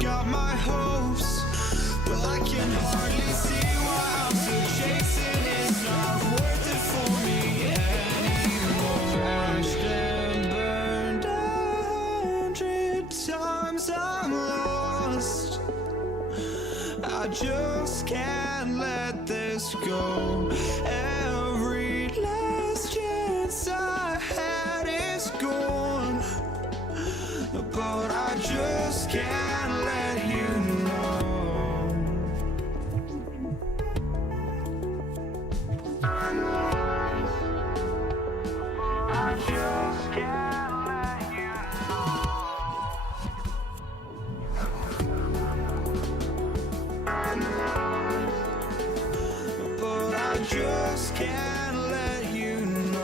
got my hopes, but I can hardly see why I'm still chasing. It's not worth it for me anymore. Crashed and burned 100 times, I'm lost. I just can't let this go. Every last chance I had is gone, but I just can't let you know. I just can't let you know. But I just can't let you know.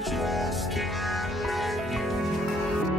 just can't let you know.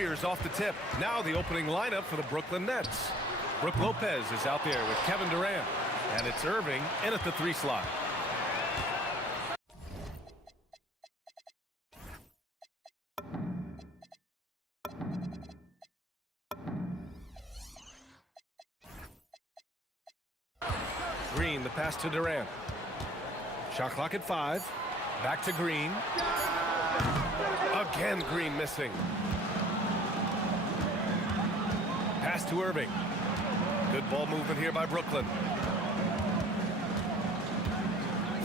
Warriors off the tip. Now the opening lineup for the Brooklyn Nets. Brook Lopez is out there with Kevin Durant. And it's Irving in at the 3 slot. Green, the pass to Durant. Shot clock at 5. Back to Green. Again, Green missing. Pass to Irving. Good ball movement here by Brooklyn.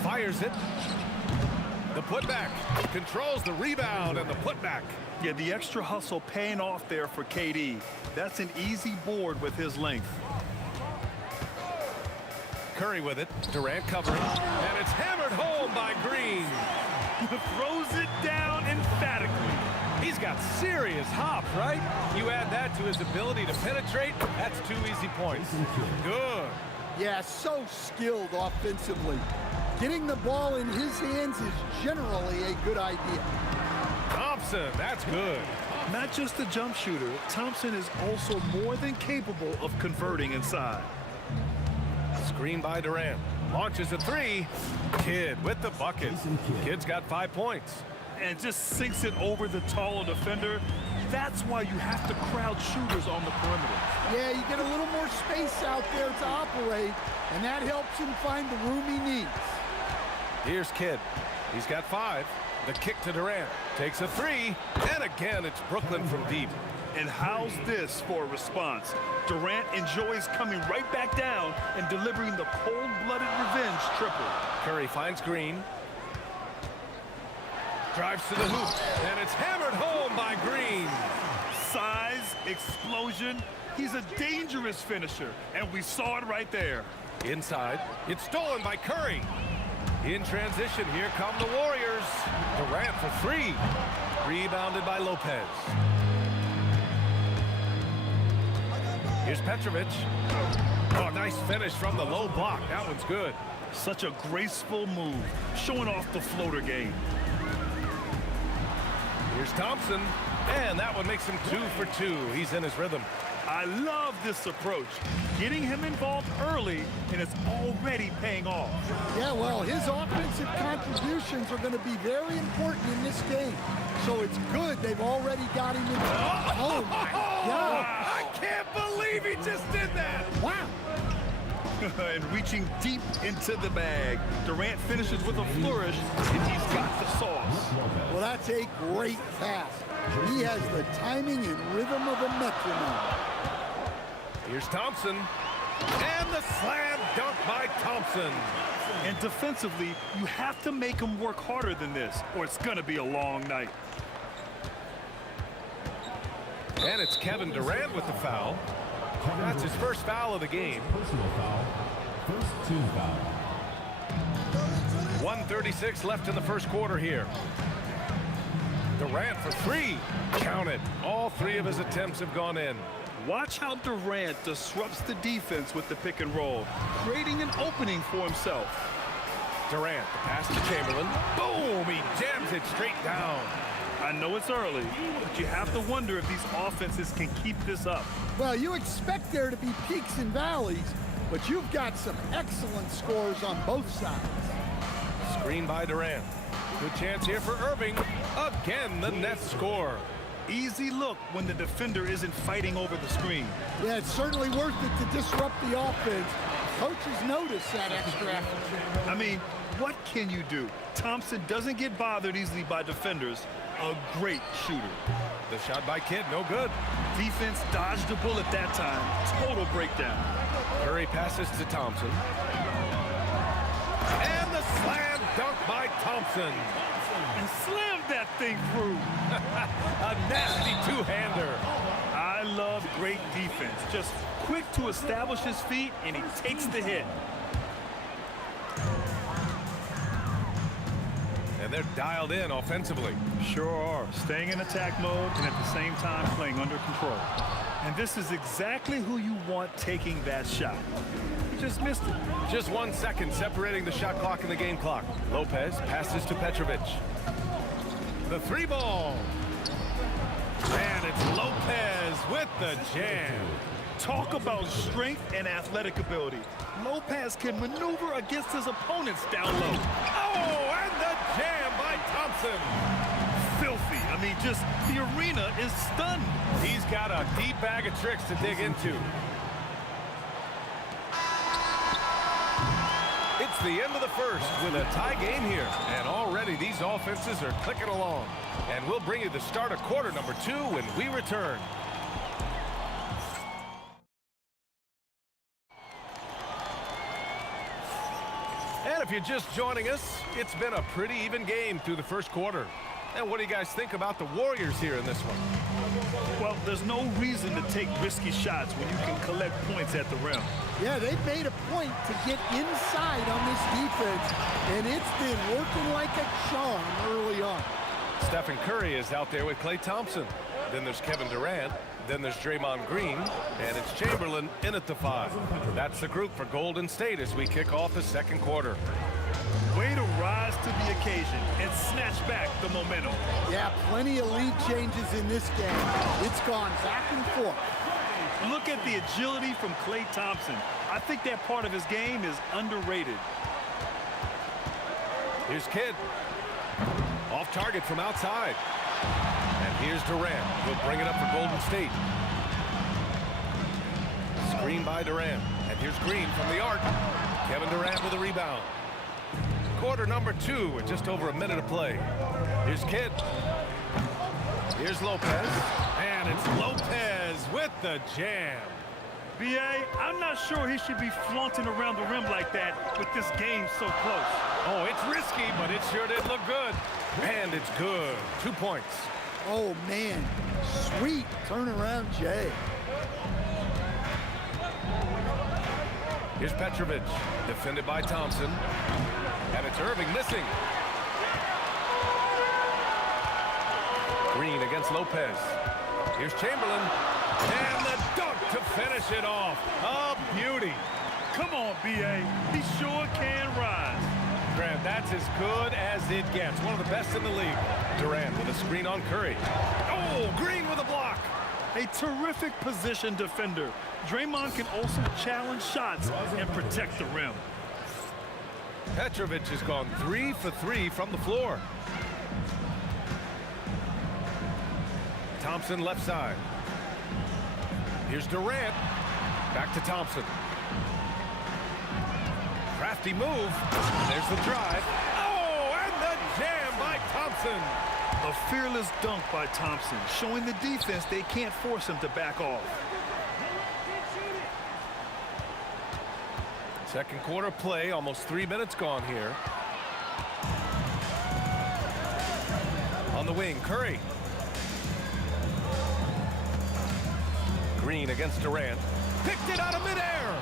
Fires it. The putback. Controls the rebound and the putback. Yeah, the extra hustle paying off there for KD. That's an easy board with his length. Curry with it. Durant covering. And it's hammered home by Green. Throws it down emphatically. He's got serious hop, right? You add that to his ability to penetrate, that's 2 easy points. Good. Yeah, so skilled offensively. Getting the ball in his hands is generally a good idea. Thompson, that's good. Not just a jump shooter, Thompson is also more than capable of converting inside. Screen by Durant. Launches a 3. Kidd with the bucket. Kidd's got 5 points. And just sinks it over the taller defender. That's why you have to crowd shooters on the perimeter. Yeah, you get a little more space out there to operate, and that helps him find the room he needs. Here's Kidd. He's got 5. The kick to Durant. Takes a 3. And again, it's Brooklyn from deep. And how's this for a response? Durant enjoys coming right back down and delivering the cold-blooded revenge triple. Curry finds Green. Drives to the hoop, and it's hammered home by Green. Size, explosion. He's a dangerous finisher, and we saw it right there. Inside, it's stolen by Curry. In transition, here come the Warriors. Durant for 3. Rebounded by Lopez. Here's Petrovic. Oh, nice finish from the low block. That one's good. Such a graceful move, showing off the floater game. Here's Thompson, and that one makes him 2 for 2. He's in his rhythm. I love this approach. Getting him involved early, and it's already paying off. Yeah, well, his offensive contributions are going to be very important in this game. So it's good they've already got him in. Oh, my God. I can't believe he just did that. Wow. And reaching deep into the bag. Durant finishes with a flourish, and he's got the sauce. Well, that's a great pass. He has the timing and rhythm of a metronome. Here's Thompson. And the slam dunk by Thompson. And defensively, you have to make him work harder than this, or it's going to be a long night. And it's Kevin Durant with the foul. That's his first foul of the game. Personal foul. First team foul. 1:36 left in the first quarter here. Durant for 3. Count it. All 3 of his attempts have gone in. Watch how Durant disrupts the defense with the pick and roll, creating an opening for himself. Durant, the pass to Chamberlain. Boom! He jams it straight down. I know it's early, but you have to wonder if these offenses can keep this up. Well, you expect there to be peaks and valleys, but you've got some excellent scores on both sides. Screen by Durant. Good chance here for Irving. Again, the Nets score. Easy look when the defender isn't fighting over the screen. Yeah, it's certainly worth it to disrupt the offense. Coaches notice that extra effort. I mean, what can you do? Thompson doesn't get bothered easily by defenders. A great shooter. The shot by Kidd, no good. Defense dodged a bullet that time. Total breakdown. Curry passes to Thompson. And the slam dunk by Thompson. And slammed that thing through. A nasty two-hander. I love great defense. Just quick to establish his feet, and he takes the hit. And they're dialed in offensively. Sure are. Staying in attack mode and at the same time playing under control. And this is exactly who you want taking that shot. He just missed it. Just 1 second separating the shot clock and the game clock. Lopez passes to Petrovic. The 3 ball. And it's Lopez with the jam. Talk about strength and athletic ability. Lopez can maneuver against his opponents down low. Oh, and the jam by Thompson. Filthy. I mean, just the arena is stunned. He's got a deep bag of tricks to dig into. It's the end of the first with a tie game here. And already these offenses are clicking along. And we'll bring you the start of quarter number 2 when we return. And if you're just joining us, it's been a pretty even game through the first quarter. And what do you guys think about the Warriors here in this one? Well, there's no reason to take risky shots when you can collect points at the rim. Yeah, they've made a point to get inside on this defense, and it's been working like a charm early on. Stephen Curry is out there with Klay Thompson. Then there's Kevin Durant. Then there's Draymond Green. And it's Chamberlain in at the 5. That's the group for Golden State as we kick off the second quarter. Way to rise to the occasion and snatch back the momentum. Yeah, plenty of lead changes in this game. It's gone back and forth. Look at the agility from Klay Thompson. I think that part of his game is underrated. Here's Kidd. Off target from outside. And here's Durant. He'll bring it up for Golden State. Screen by Durant. And here's Green from the arc. Kevin Durant with a rebound. Quarter number 2 with just over a minute of play. Here's Kidd. Here's Lopez. And it's Lopez with the jam. B.A., I'm not sure he should be flaunting around the rim like that with this game so close. Oh, it's risky, but it sure did look good. And it's good. 2 points. Oh, man. Sweet turnaround, Jay. Here's Petrovic, defended by Thompson. And it's Irving missing. Green against Lopez. Here's Chamberlain. And the dunk to finish it off. A beauty. Come on, B.A. He sure can rise. Grant, that's as good as it gets. One of the best in the league. Durant with a screen on Curry. Oh, Green with a block. A terrific position defender. Draymond can also challenge shots and protect the rim. Petrovic has gone 3 for 3 from the floor. Thompson left side. Here's Durant. Back to Thompson. Crafty move. There's the drive. Oh, and the jam by Thompson. A fearless dunk by Thompson, showing the defense they can't force him to back off. Second quarter play, almost 3 minutes gone here. On the wing, Curry. Green against Durant. Picked it out of midair.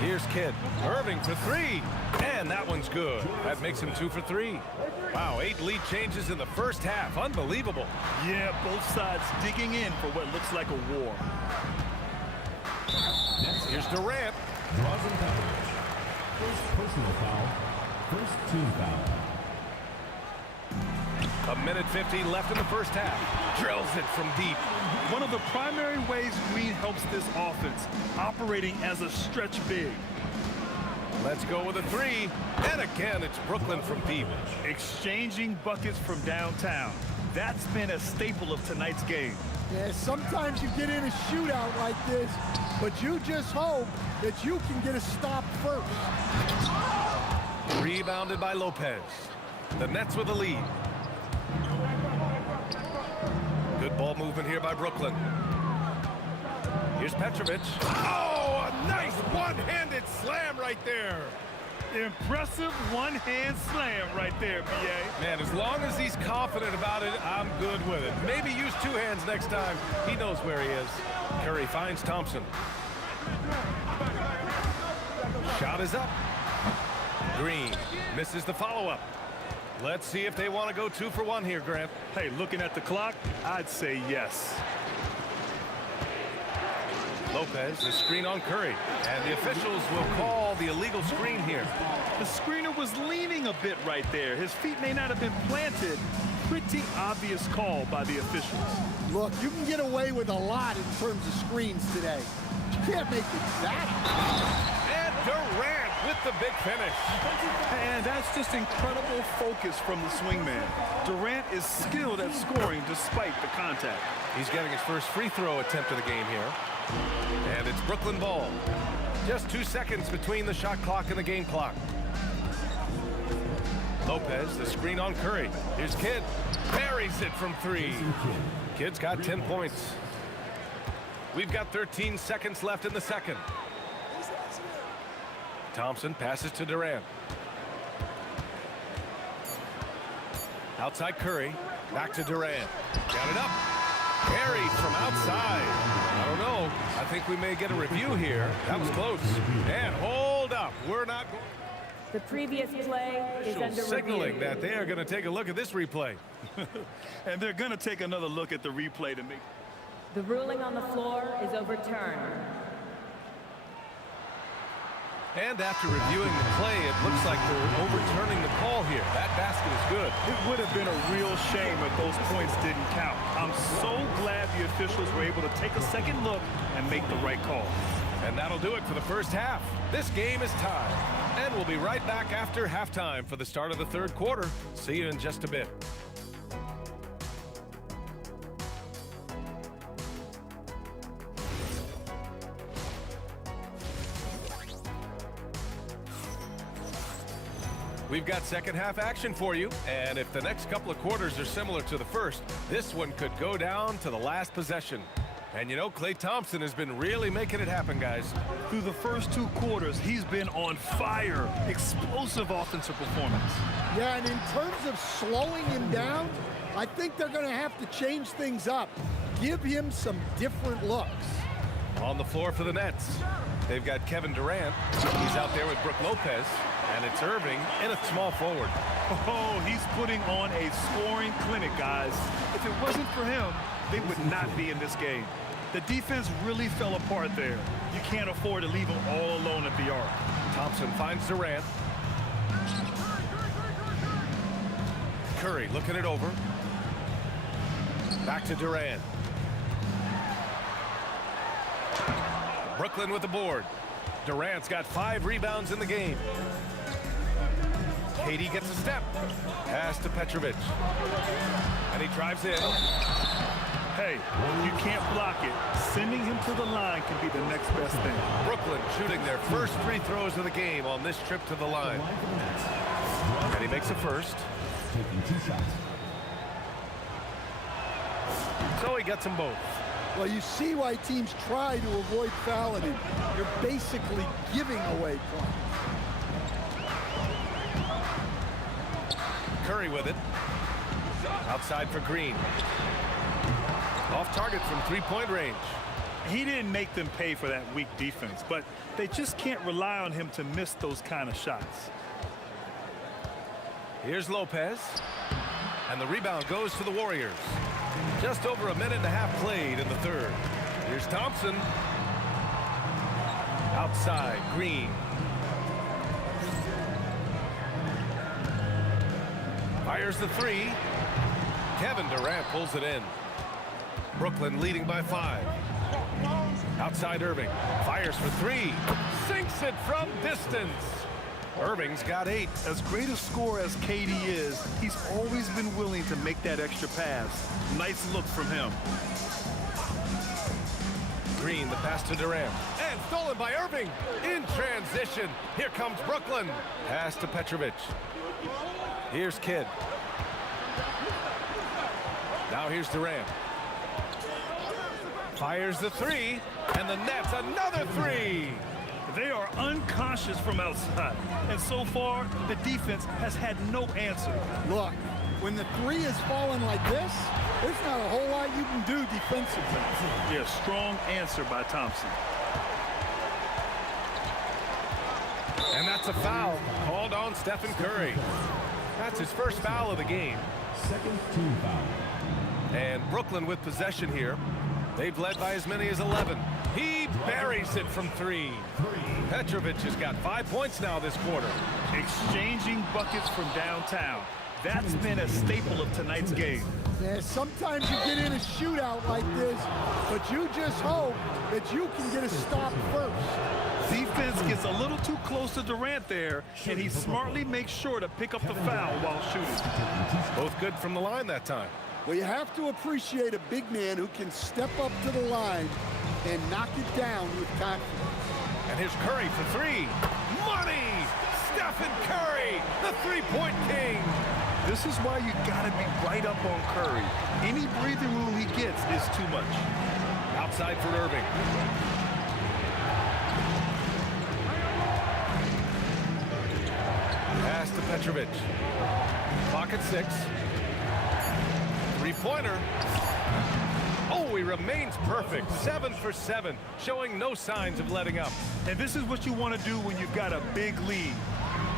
Here's Kidd. Irving for 3. And that one's good. That makes him 2 for 3. Wow, 8 lead changes in the first half. Unbelievable. Yeah, both sides digging in for what looks like a war. Here's Durant. Draws in coverage. First personal foul. First team foul. A minute 50 left in the first half. Drills it from deep. One of the primary ways Green helps this offense, operating as a stretch big. Let's go with a 3. And again, it's Brooklyn from deep. Exchanging buckets from downtown. That's been a staple of tonight's game. Yeah, sometimes you get in a shootout like this, but you just hope that you can get a stop first. Rebounded by Lopez. The Nets with the lead. Good ball movement here by Brooklyn. Here's Petrovic. Oh, a nice one-handed slam right there. Impressive one-hand slam right there, B.A. Man, as long as he's confident about it, I'm good with it. Maybe use 2 hands next time. He knows where he is. Curry finds Thompson. Shot is up. Green misses the follow-up. Let's see if they want to go 2 for 1 here, Grant. Hey, looking at the clock, I'd say yes. Lopez, the screen on Curry. And the officials will call the illegal screen here. The screener was leaning a bit right there. His feet may not have been planted, pretty obvious call by the officials. Look, you can get away with a lot in terms of screens today. You can't make it that. And Durant with the big finish. And that's just incredible focus from the swingman. Durant is skilled at scoring despite the contact. He's getting his first free throw attempt of the game here. And it's Brooklyn ball. Just 2 seconds between the shot clock and the game clock. Lopez, the screen on Curry. Here's Kidd. Buries it from 3. Kidd's got 10 points. We've got 13 seconds left in the second. Thompson passes to Durant. Outside Curry. Back to Durant. Got it up. Perry from outside. I don't know. I think we may get a review here. That was close. And hold up. We're not going. The previous play is under Signaling review. that they are going to take a look at this replay. And they're going to take another look at the replay to make. The ruling on the floor is overturned. And after reviewing the play, it looks like they're overturning the call here. That basket is good. It would have been a real shame if those points didn't count. I'm so glad the officials were able to take a second look and make the right call. And that'll do it for the first half. This game is tied. And we'll be right back after halftime for the start of the third quarter. See you in just a bit. We've got second half action for you, and if the next couple of quarters are similar to the first, this one could go down to the last possession. And you know, Klay Thompson has been really making it happen, guys. Through the first 2 quarters, he's been on fire. Explosive offensive performance. Yeah, and in terms of slowing him down, I think they're going to have to change things up. Give him some different looks. On the floor for the Nets, they've got Kevin Durant. He's out there with Brook Lopez. And it's Irving in a small forward. Oh, he's putting on a scoring clinic, guys. If it wasn't for him, they would not be in this game. The defense really fell apart there. You can't afford to leave him all alone at the arc. Thompson finds Durant. Curry looking it over. Back to Durant. Brooklyn with the board. Durant's got 5 rebounds in the game. KD gets a step. Pass to Petrovic. And he drives in. Hey, you can't block it. Sending him to the line can be the next best thing. Brooklyn shooting their first free throws of the game on this trip to the line. And he makes a first. Taking 2 shots. So he gets them both. Well, you see why teams try to avoid fouling him. You're basically giving away points. Curry with it. Outside for Green. Off target from 3-point range. He didn't make them pay for that weak defense, but they just can't rely on him to miss those kind of shots. Here's Lopez. And the rebound goes to the Warriors. Just over a minute and a half played in the third. Here's Thompson. Outside, Green. Fires the 3. Kevin Durant pulls it in. Brooklyn leading by 5. Outside Irving. Fires for 3. Sinks it from distance. Irving's got 8. As great a scorer as KD is, he's always been willing to make that extra pass. Nice look from him. Green, the pass to Durant. And stolen by Irving. In transition. Here comes Brooklyn. Pass to Petrovic. Here's Kidd. Now here's Durant. Fires the 3. And the Nets another 3. They are unconscious from outside. And so far, the defense has had no answer. Look, when the 3 is falling like this, there's not a whole lot you can do defensively. Yeah, strong answer by Thompson. And that's a foul called on Stephen Curry. That's his first foul of the game. Second team foul. And Brooklyn with possession here. They've led by as many as 11. He buries it from 3. Petrovic has got 5 points now this quarter. Exchanging buckets from downtown. That's been a staple of tonight's game. Yeah, sometimes you get in a shootout like this, but you just hope that you can get a stop first. Defense gets a little too close to Durant there, and he smartly makes sure to pick up the foul while shooting. Both good from the line that time. Well, you have to appreciate a big man who can step up to the line and knock it down with confidence. And here's Curry for three. Money! Stephen Curry, the three-point king. This is why you gotta be right up on Curry. Any breathing room he gets is too much. Outside for Irving. Pass to Petrovic. Clock at 6. Three-pointer. Oh, he remains perfect. 7 for 7, showing no signs of letting up. And this is what you want to do when you've got a big lead.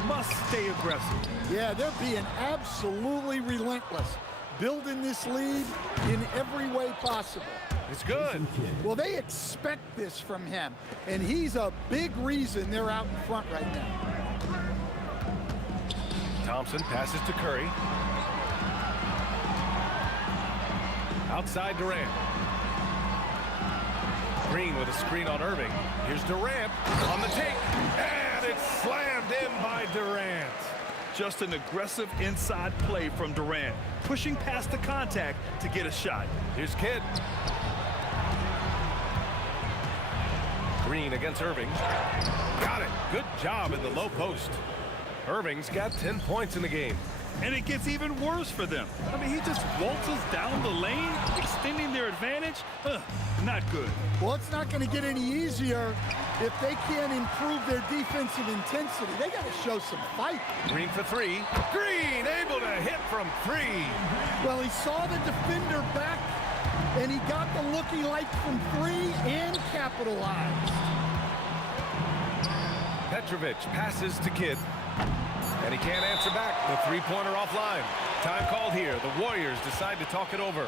Must stay aggressive. Yeah, they're being absolutely relentless, building this lead in every way possible. It's good. Well, they expect this from him, and he's a big reason they're out in front right now. Thompson passes to Curry. Outside Durant. Green with a screen on Irving. Here's Durant on the take. And it's slammed in by Durant. Just an aggressive inside play from Durant, pushing past the contact to get a shot. Here's Kidd. Green against Irving. Got it. Good job in the low post. Irving's got 10 points in the game. And it gets even worse for them. I mean, he just waltzes down the lane, extending their advantage. Not good. Well, it's not going to get any easier if they can't improve their defensive intensity. They got to show some fight. Green for three. Green able to hit from 3. Well, he saw the defender back, and he got the look he liked from 3 and capitalized. Petrovic passes to Kidd. And he can't answer back. The three-pointer offline. Time called here. The Warriors decide to talk it over.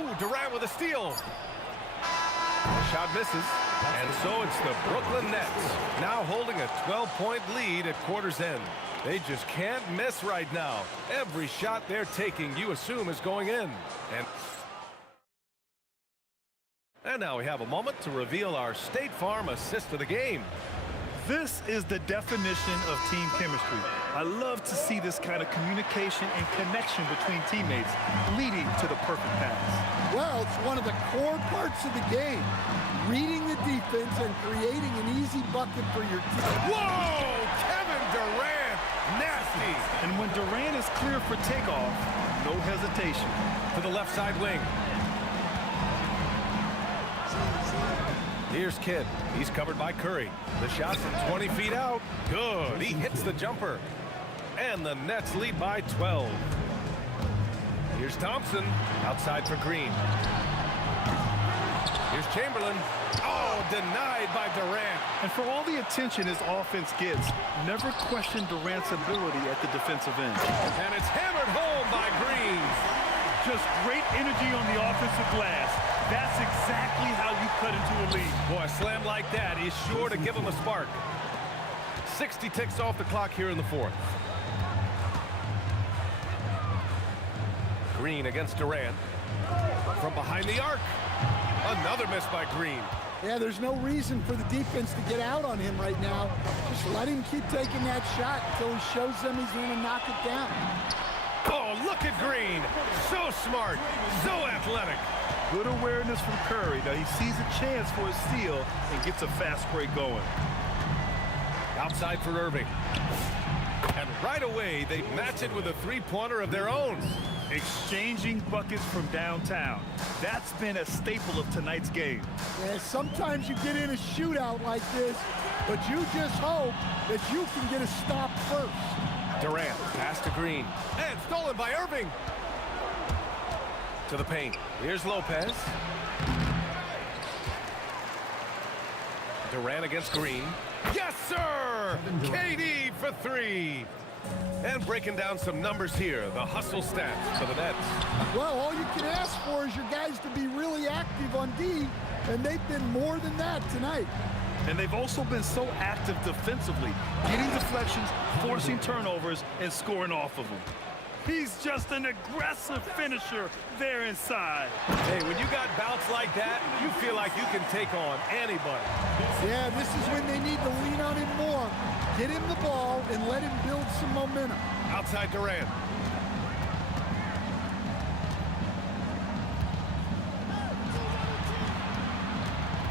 Ooh, Durant with a steal. Shot misses. And so it's the Brooklyn Nets now holding a 12-point lead at quarter's end. They just can't miss right now. Every shot they're taking, you assume, is going in. And now we have a moment to reveal our State Farm assist of the game. This is the definition of team chemistry. I love to see this kind of communication and connection between teammates leading to the perfect pass. Well, it's one of the core parts of the game. Reading the defense and creating an easy bucket for your team. Whoa! Kevin Durant! Nasty! And when Durant is clear for takeoff, no hesitation. To the left side wing. Here's Kidd. He's covered by Curry. The shot from 20 feet out. Good. He hits the jumper. And the Nets lead by 12. Here's Thompson. Outside for Green. Here's Chamberlain. Oh, denied by Durant. And for all the attention his offense gets, never question Durant's ability at the defensive end. And it's hammered home by Green. Just great energy on the offensive glass. That's exactly how you cut into a lead. Boy, a slam like that is sure to give him a spark. 60 ticks off the clock here in the fourth. Green against Durant. From behind the arc. Another miss by Green. Yeah, there's no reason for the defense to get out on him right now. Just let him keep taking that shot until he shows them he's going to knock it down. Oh, look at Green. So smart, so athletic. Good awareness from Curry. Now he sees a chance for a steal and gets a fast break going. Outside for Irving. And right away, they match it with a three-pointer of their own. Exchanging buckets from downtown. That's been a staple of tonight's game. Yeah, sometimes you get in a shootout like this, but you just hope that you can get a stop first. Durant, pass to Green. And stolen by Irving. To the paint. Here's Lopez. Durant against Green. Yes, sir! KD for 3. And breaking down some numbers here, the hustle stats for the Nets. Well, all you can ask for is your guys to be really active on D, and they've been more than that tonight. And they've also been so active defensively, getting deflections, forcing turnovers, and scoring off of them. He's just an aggressive finisher there inside. Hey, when you got bouts like that, you feel like you can take on anybody. Yeah, this is when they need to lean on him more. Get him the ball and let him build some momentum. Outside Durant.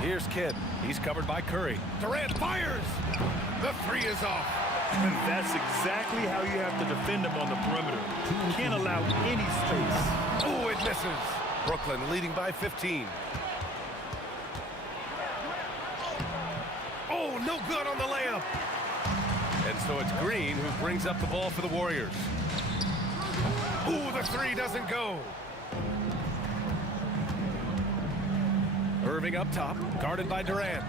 Here's Kidd. He's covered by Curry. Durant fires! The three is off. And that's exactly how you have to defend him on the perimeter. You can't allow any space. Oh, it misses. Brooklyn leading by 15. Oh, no good on the layup. And so it's Green who brings up the ball for the Warriors. Ooh, the three doesn't go. Irving up top, guarded by Durant.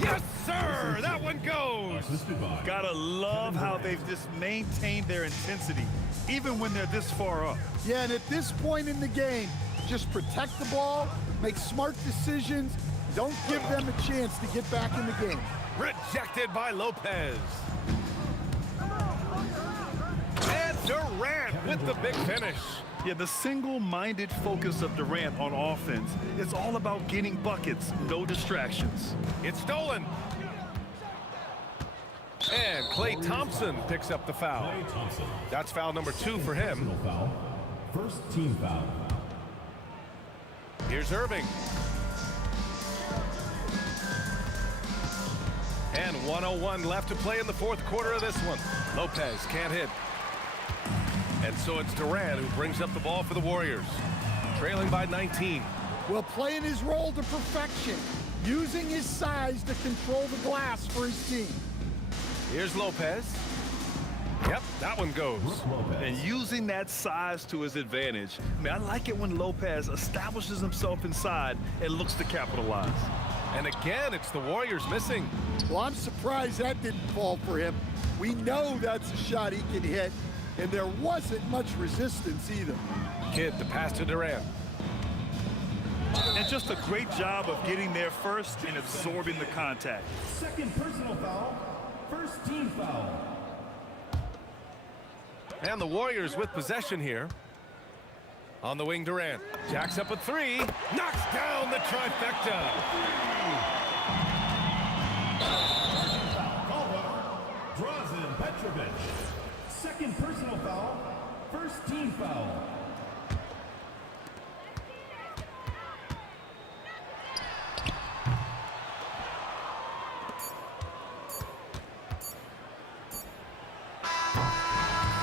Yes, sir! That one goes! Gotta love how they've just maintained their intensity, even when they're this far up. Yeah, and at this point in the game, just protect the ball, make smart decisions, don't give them a chance to get back in the game. Rejected by Lopez. And Durant with the big finish. Yeah, the single-minded focus of Durant on offense is all about getting buckets, no distractions. It's stolen. And Klay Thompson picks up the foul. That's foul number 2 for him. Foul. First team foul. Here's Irving. And 1:01 left to play in the fourth quarter of this one. Lopez can't hit. And so it's Durant who brings up the ball for the Warriors, trailing by 19. Well, playing his role to perfection, using his size to control the glass for his team. Here's Lopez. Yep, that one goes. And using that size to his advantage. I mean, I like it when Lopez establishes himself inside and looks to capitalize. And again, it's the Warriors missing. Well, I'm surprised that didn't fall for him. We know that's a shot he can hit, and there wasn't much resistance either. Kidd to pass to Durant. And just a great job of getting there first and absorbing the contact. Second personal foul. First team foul. And the Warriors with possession here. On the wing, Durant. Jacks up a three. Knocks down the trifecta. Drazen Petrovic. Second personal foul. First team foul.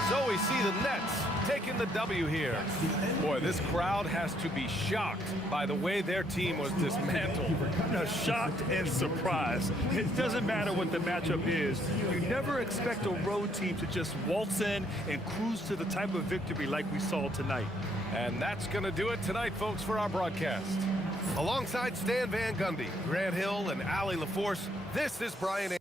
So we see the Nets taking the W here. Boy, this crowd has to be shocked by the way their team was dismantled. Now, shocked and surprised. It doesn't matter what the matchup is. You never expect a road team to just waltz in and cruise to the type of victory like we saw tonight. And that's going to do it tonight, folks, for our broadcast. Alongside Stan Van Gundy, Grant Hill, and Allie LaForce, this is Brian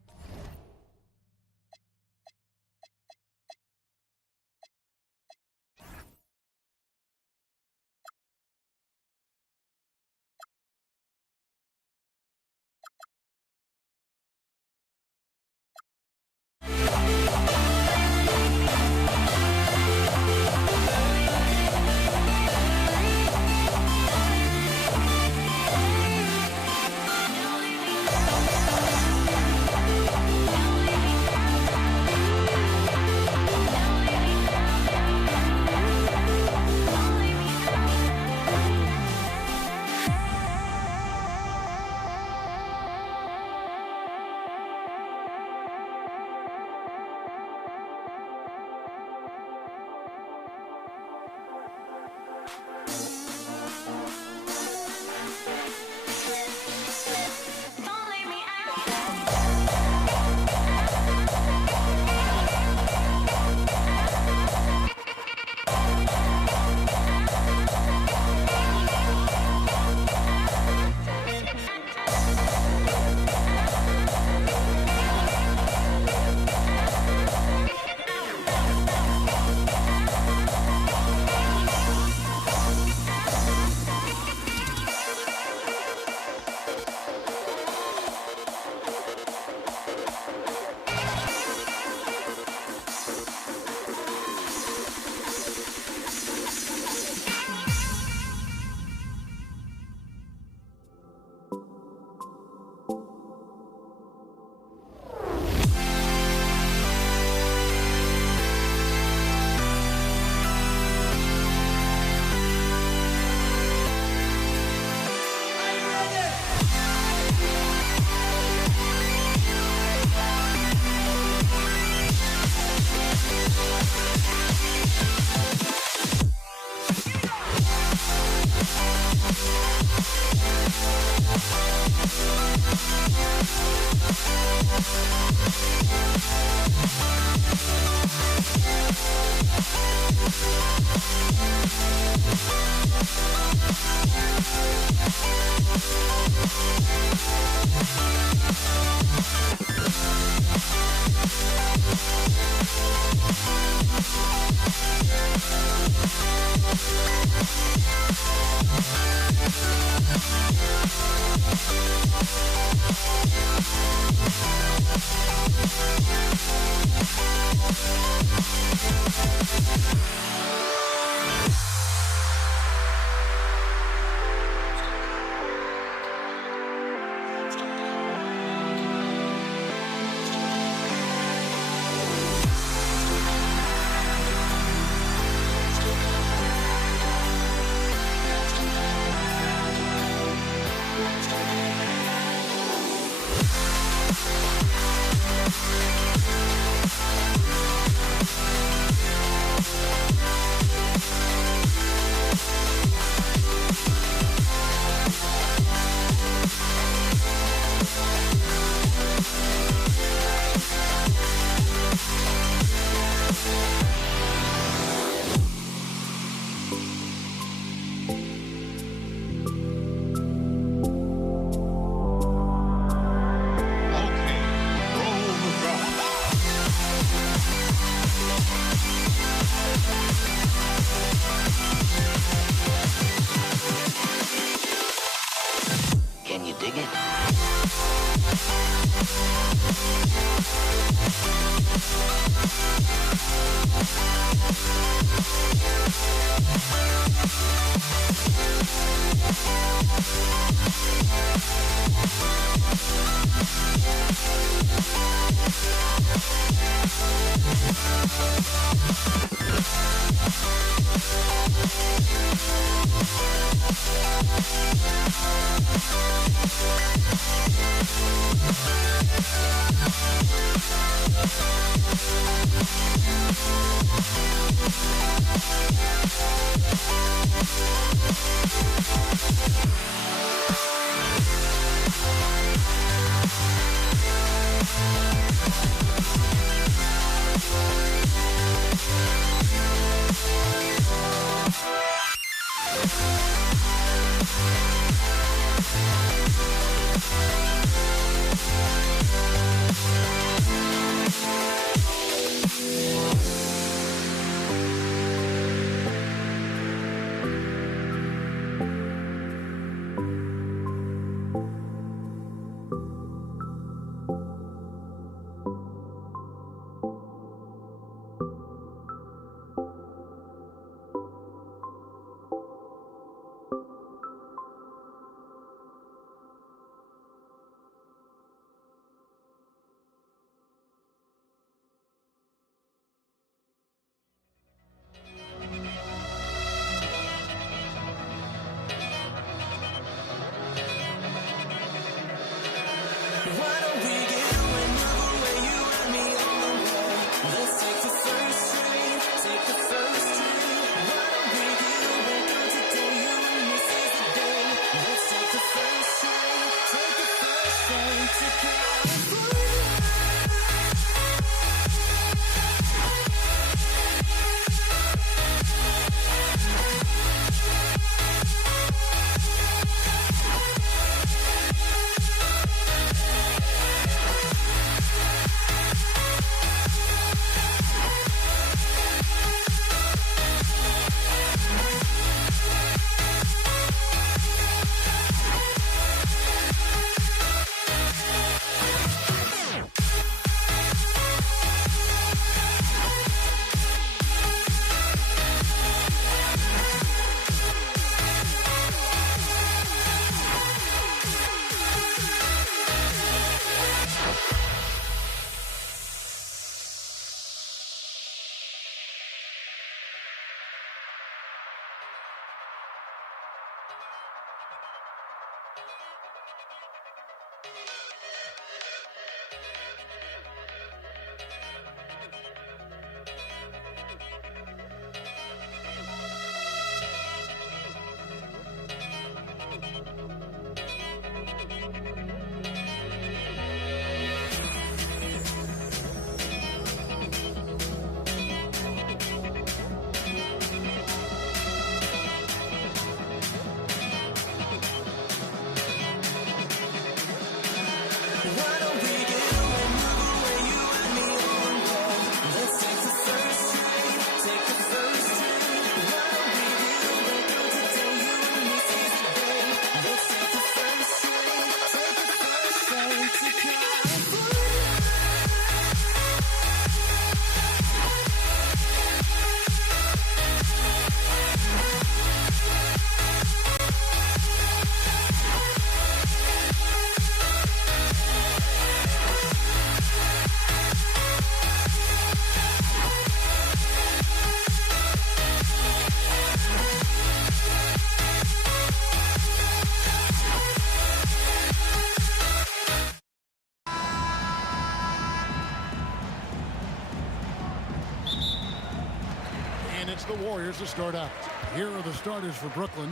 The Warriors to start out. Here are the starters for Brooklyn.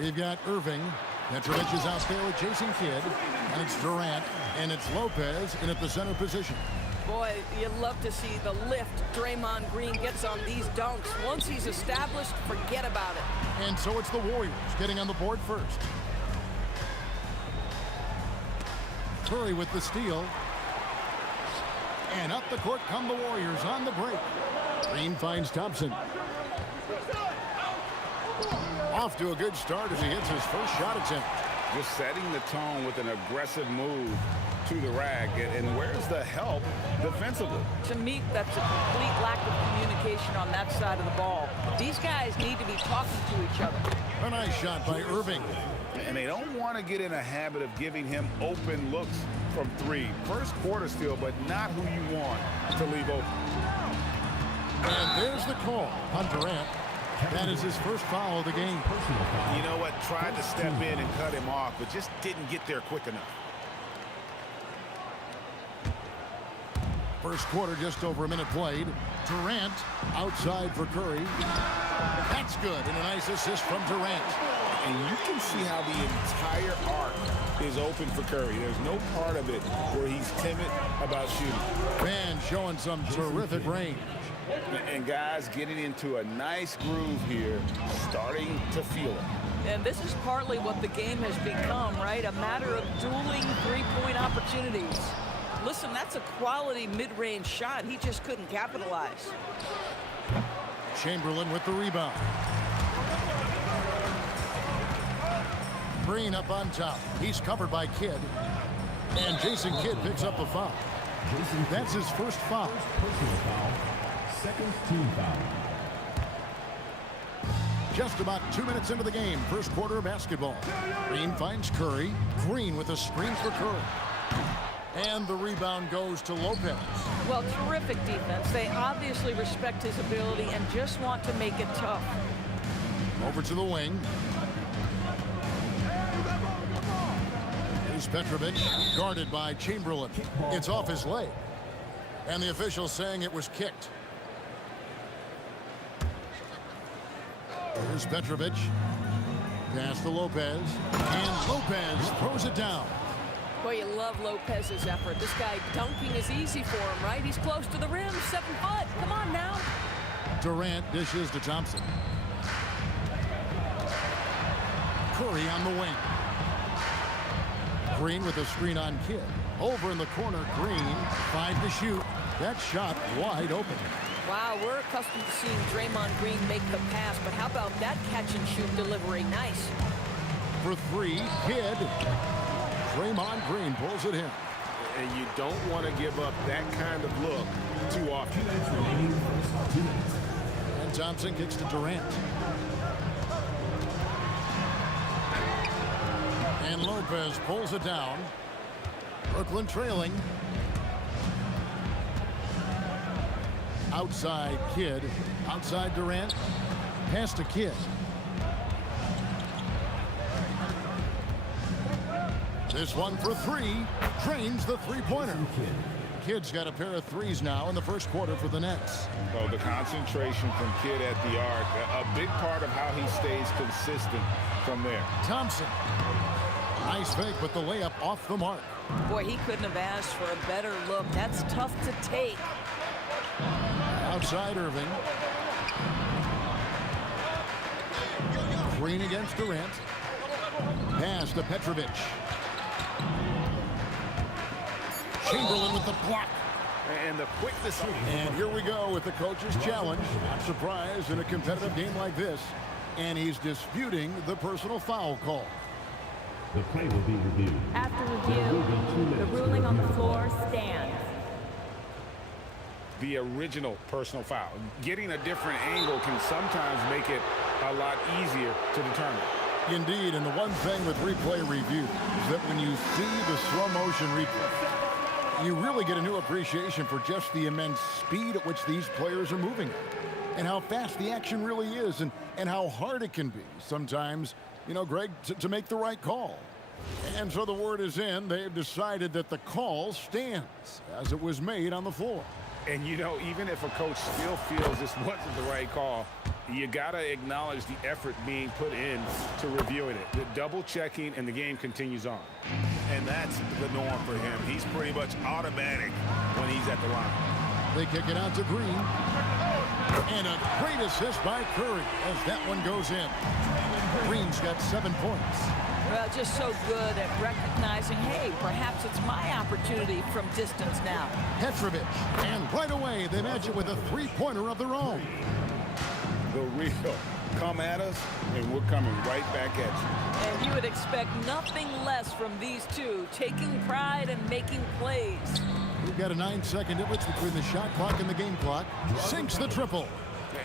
We've got Irving. Petrovic is out there with Jason Kidd. And it's Durant. And it's Lopez in at the center position. Boy, you love to see the lift Draymond Green gets on these dunks. Once he's established, forget about it. And so it's the Warriors getting on the board first. Curry with the steal. And up the court come the Warriors on the break. Green finds Thompson. Off to a good start as he hits his first shot attempt. Just setting the tone with an aggressive move to the rack. And where's the help defensively? To me, that's a complete lack of communication on that side of the ball. These guys need to be talking to each other. A nice shot by Irving. And they don't want to get in a habit of giving him open looks from three. First quarter still, but not who you want to leave open. And there's the call on Durant. That is his first foul of the game. Personal foul. You know what? Tried to step in and cut him off, but just didn't get there quick enough. First quarter, just over a minute played. Durant outside for Curry. That's good, and a nice assist from Durant. And you can see how the entire arc is open for Curry. There's no part of it where he's timid about shooting. Man showing some terrific range. And guys getting into a nice groove here, starting to feel it. And this is partly what the game has become, right? A matter of dueling three-point opportunities. Listen, that's a quality mid-range shot. He just couldn't capitalize. Chamberlain with the rebound. Green up on top. He's covered by Kidd. And Jason Kidd picks up a foul. That's his first foul. Personal foul. Second team foul. Just about 2 minutes into the game. First quarter of basketball. Green finds Curry. Green with a screen for Curry. And the rebound goes to Lopez. Well, terrific defense. They obviously respect his ability and just want to make it tough. Over to the wing. Here's Petrovic, guarded by Chamberlain. It's off his leg. And the official saying it was kicked. Here's Petrovic. Pass to Lopez. And Lopez throws it down. Boy, you love Lopez's effort. This guy dunking is easy for him, right? He's close to the rim, 7 foot. Come on now. Durant dishes to Thompson. Curry on the wing. Green with a screen on Kidd. Over in the corner, Green finds the shoot. That shot wide open. Wow, we're accustomed to seeing Draymond Green make the pass, but how about that catch and shoot delivery? Nice. For three, Kidd. Draymond Green pulls it in. And you don't want to give up that kind of look too often. 2 minutes remaining. First 2 minutes. And Thompson kicks to Durant. And Lopez pulls it down. Brooklyn trailing. Outside Kidd. Outside Durant. Pass to Kidd. This one for three. Drains the three-pointer. Kidd's got a pair of threes now in the first quarter for the Nets. Oh, the concentration from Kidd at the arc, a big part of how he stays consistent from there. Thompson. Nice fake, but the layup off the mark. Boy, he couldn't have asked for a better look. That's tough to take. Outside Irving. Green against Durant. Pass to Petrovic. Chamberlain with the block. And the quickness. And here we go with the coach's challenge. Not surprised in a competitive game like this. And he's disputing the personal foul call. The play will be reviewed. After review, the ruling on the floor stands. The original personal foul. Getting a different angle can sometimes make it a lot easier to determine. Indeed, and the one thing with replay review is that when you see the slow motion replay, you really get a new appreciation for just the immense speed at which these players are moving and how fast the action really is and how hard it can be sometimes, you know, Greg, to make the right call. And so the word is in. They've decided that the call stands as it was made on the floor. And, you know, even if a coach still feels this wasn't the right call, you got to acknowledge the effort being put in to reviewing it. The double checking, and the game continues on. And that's the norm for him. He's pretty much automatic when he's at the line. They kick it out to Green. And a great assist by Curry as that one goes in. Green's got 7 points. Well, just so good at recognizing, hey, perhaps it's my opportunity from distance now. Petrovic. And right away, they match it with a three-pointer of their own. The real come at us, and we're coming right back at you. And you would expect nothing less from these two, taking pride and making plays. We've got a 9-second difference between the shot clock and the game clock. Sinks the triple.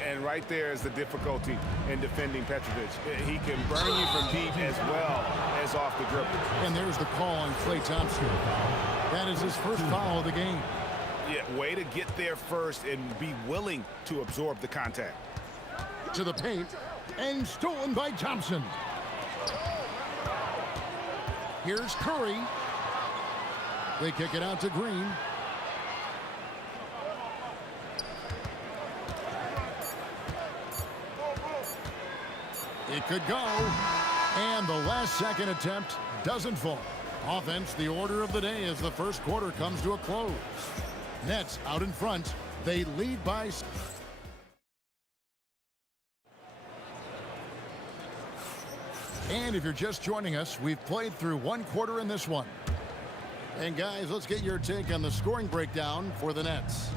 And right there is the difficulty in defending Petrovic. He can burn you from deep as well as off the dribble. And there's the call on Klay Thompson. That is his first foul of the game. Yeah, way to get there first and be willing to absorb the contact. To the paint, and stolen by Thompson. Here's Curry. They kick it out to Green. It could go. And the last second attempt doesn't fall. Offense, the order of the day as the first quarter comes to a close. Nets out in front. They lead by... And if you're just joining us, we've played through one quarter in this one. And guys, let's get your take on the scoring breakdown for the Nets.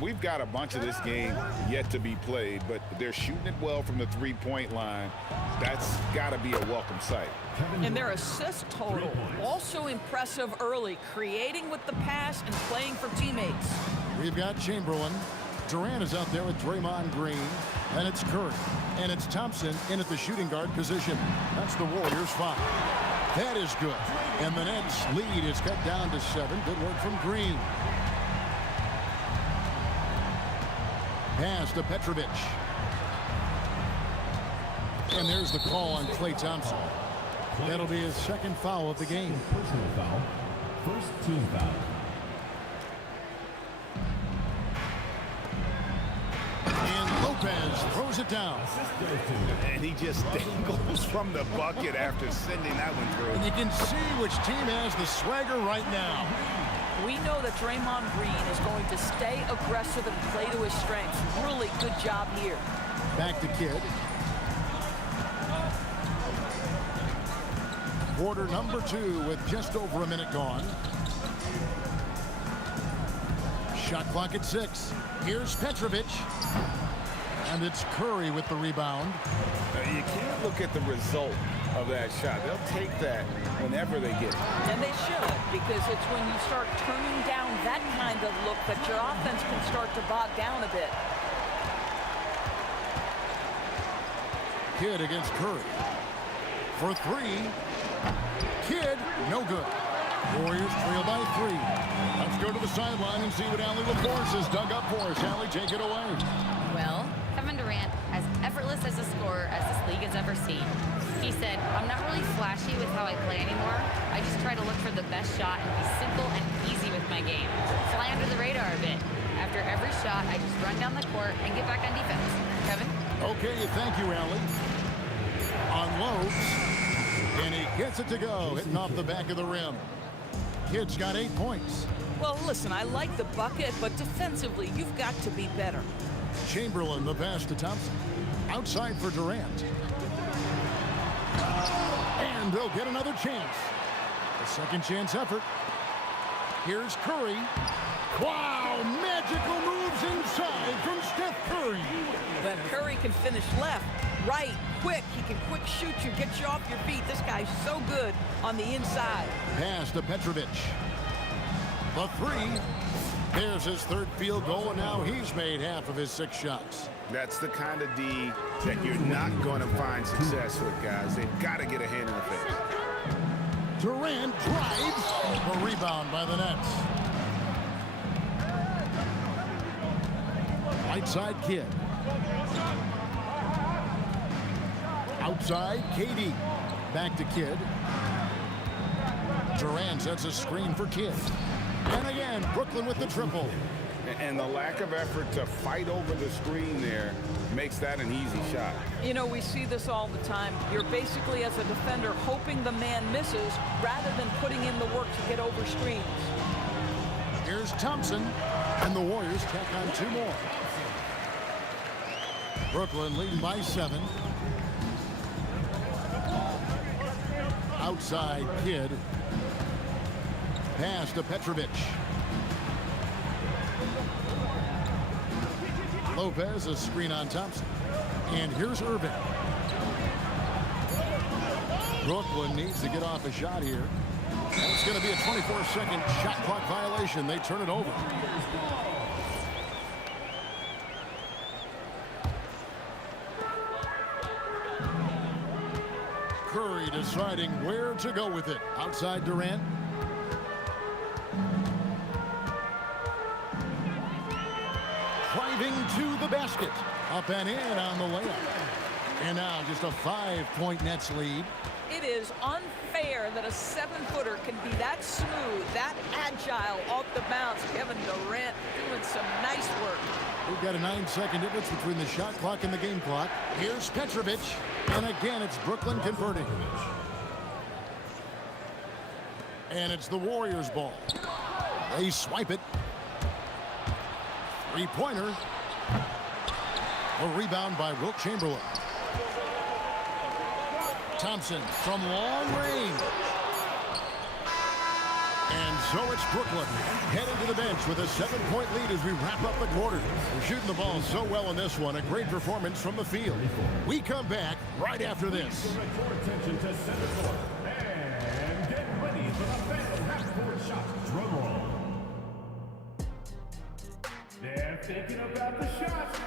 We've got a bunch of this game yet to be played, but they're shooting it well from the three-point line. That's got to be a welcome sight. And their assist total, also impressive early, creating with the pass and playing for teammates. We've got Chamberlain. Durant is out there with Draymond Green. And it's Curry. And it's Thompson in at the shooting guard position. That's the Warriors' foul. That is good. And the Nets' lead is cut down to 7. Good work from Green. Pass to Petrovic. And there's the call on Klay Thompson. That'll be his second foul of the game. Personal foul. First team foul. And Lopez throws it down. And he just dangles from the bucket after sending that one through. And you can see which team has the swagger right now. We know that Draymond Green is going to stay aggressive and play to his strengths. Really good job here. Back to Kidd. Quarter number 2 with just over a minute gone. Shot clock at 6. Here's Petrovic. And it's Curry with the rebound. You can't look at the result of that shot. They'll take that whenever they get it. And they should, because it's when you start turning down that kind of look that your offense can start to bog down a bit. Kidd against Curry. For 3. Kidd, no good. Warriors trail by 3. Let's go to the sideline and see what Allie LaForce has dug up for us. Allie, take it away. Well, Kevin Durant, as effortless as a scorer as this league has ever seen. He said, I'm not really flashy with how I play anymore. I just try to look for the best shot and be simple and easy with my game. Fly under the radar a bit. After every shot, I just run down the court and get back on defense. Kevin? Okay, thank you, Allie. Unloads. And he gets it to go, hitting off the back of the rim. Kidd's got 8 points. Well, listen, I like the bucket, but defensively, you've got to be better. Chamberlain, the pass to Thompson. Outside for Durant. And they'll get another chance. A second chance effort. Here's Curry. Wow, magical moves inside from Steph Curry. But Curry can finish left, right, quick. He can quick shoot you, get you off your feet. This guy's so good on the inside. Pass to Petrovic. The 3. There's his third field goal, and now he's made half of his 6 shots. That's the kind of D that you're not going to find success with, guys. They've got to get a hand in the face. Durant drives. A rebound by the Nets. Right side, Kidd. Outside, KD. Back to Kidd. Durant sets a screen for Kidd. And again, Brooklyn with the triple. And the lack of effort to fight over the screen there makes that an easy shot. You know, we see this all the time. You're basically, as a defender, hoping the man misses rather than putting in the work to get over screens. Here's Thompson, and the Warriors tack on 2 more. Brooklyn leading by 7. Outside, Kidd. Pass to Petrovic. Lopez, a screen on Thompson. And here's Irving. Brooklyn needs to get off a shot here. And it's going to be a 24-second shot clock violation. They turn it over. Curry deciding where to go with it. Outside Durant. Driving to the the basket. Up and in on the layup. And now just a 5-point Nets lead. It is unfair that a 7-footer can be that smooth, that agile off the bounce. Kevin Durant doing some nice work. We've got a 9-second difference between the shot clock and the game clock. Here's Petrovic. And again, it's Brooklyn converting. And it's the Warriors' ball. They swipe it. Three-pointer. A rebound by Wilt Chamberlain. Thompson from long range. And so it's Brooklyn heading to the bench with a 7-point lead as we wrap up the quarter. We're shooting the ball so well in this one. A great performance from the field. We come back right after this. Direct your attention to center court. And get ready for the final half-court shot. Drum roll. They're thinking about the shot.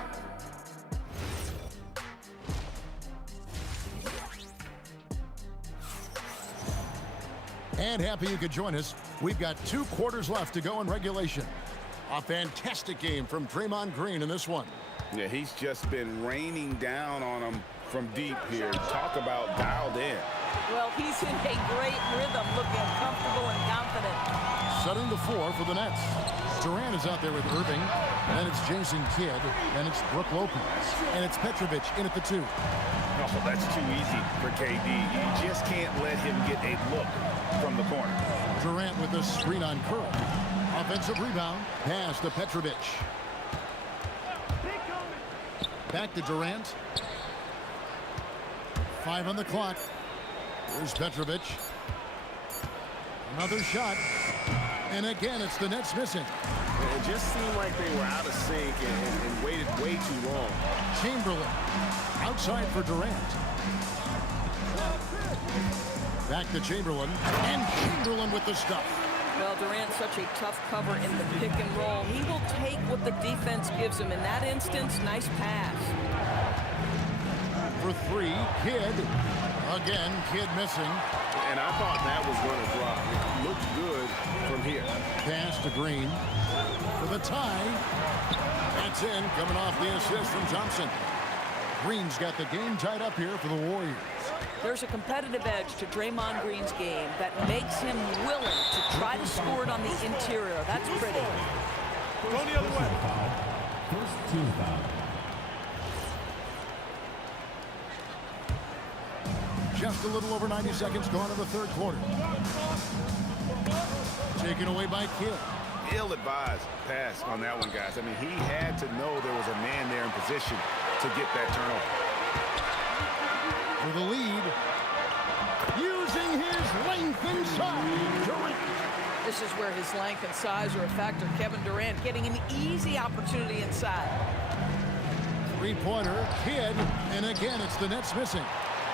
And happy you could join us. We've got 2 quarters left to go in regulation. A fantastic game from Draymond Green in this one. Yeah, he's just been raining down on him from deep here. Talk about dialed in. Well, he's in a great rhythm, looking comfortable and confident. Setting the floor for the Nets. Durant is out there with Irving. Then it's Jason Kidd. Then it's Brook Lopez. And it's Petrovic in at the 2. Oh, that's too easy for KD. You just can't let him get a look from the corner. Durant with the screen on Curry. Offensive rebound. Pass to Petrovic. Back to Durant. 5 on the clock. Here's Petrovic. Another shot. And again, it's the Nets missing. It just seemed like they were out of sync and waited way too long. Chamberlain outside for Durant. Back to Chamberlain. And Chamberlain with the stuff. Well, Durant's such a tough cover in the pick and roll. He will take what the defense gives him. In that instance, nice pass. For 3, Kidd. Again, Kidd missing. And I thought that was going to drop. It looked good from here. Pass to Green. For the tie. That's in, coming off the assist from Thompson. Green's got the game tied up here for the Warriors. There's a competitive edge to Draymond Green's game that makes him willing to try to score it on the interior. That's pretty. Go the other way. First team foul. Just a little over 90 seconds gone in the 3rd quarter. Taken away by Kidd. Ill-advised pass on that one, guys. I mean, he had to know there was a man there in position to get that turnover. For the lead, using his length inside, Durant. This is where his length and size are a factor. Kevin Durant getting an easy opportunity inside. 3-pointer, Kidd, and again, it's the Nets missing.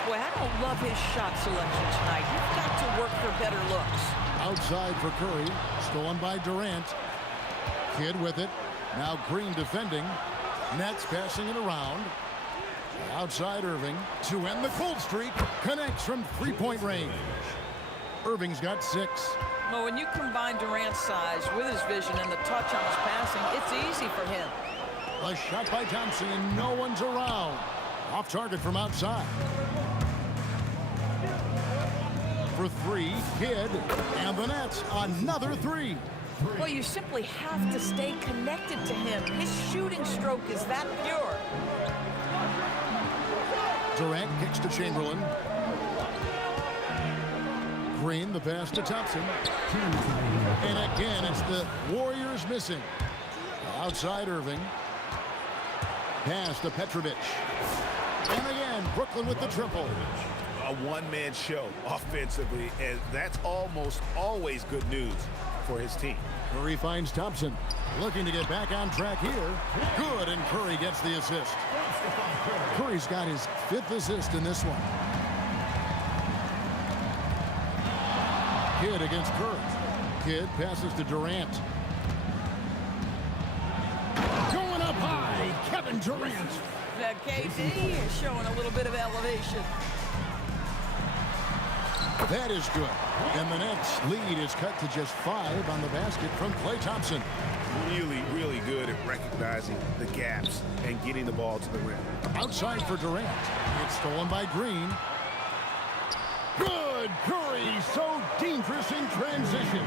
Boy, I don't love his shot selection tonight. You've got to work for better looks. Outside for Curry, stolen by Durant. Kidd with it. Now Green defending. Nets passing it around. Outside Irving to end the cold streak. Connects from 3-point range. Irving's got 6. Well, when you combine Durant's size with his vision and the touch on his passing, it's easy for him. A shot by Thompson and no one's around. Off target from outside. For 3, Kidd, and the Nets, another 3. Well, you simply have to stay connected to him. His shooting stroke is that pure. Durant kicks to Chamberlain. Green, the pass to Thompson. And again, it's the Warriors missing. Outside Irving. Pass to Petrovic. And again, Brooklyn with the triple. A one-man show offensively, and that's almost always good news for his team. Curry finds Thompson. Looking to get back on track here. Good, and Curry gets the assist. Curry's got his 5th assist in this one. Kidd against Curry. Kidd passes to Durant. Going up high, Kevin Durant. KD is showing a little bit of elevation. That is good. And the Nets lead is cut to just 5 on the basket from Klay Thompson. Really, really good at recognizing the gaps and getting the ball to the rim. Outside for Durant. It's stolen by Green. Good. Curry, so dangerous in transition.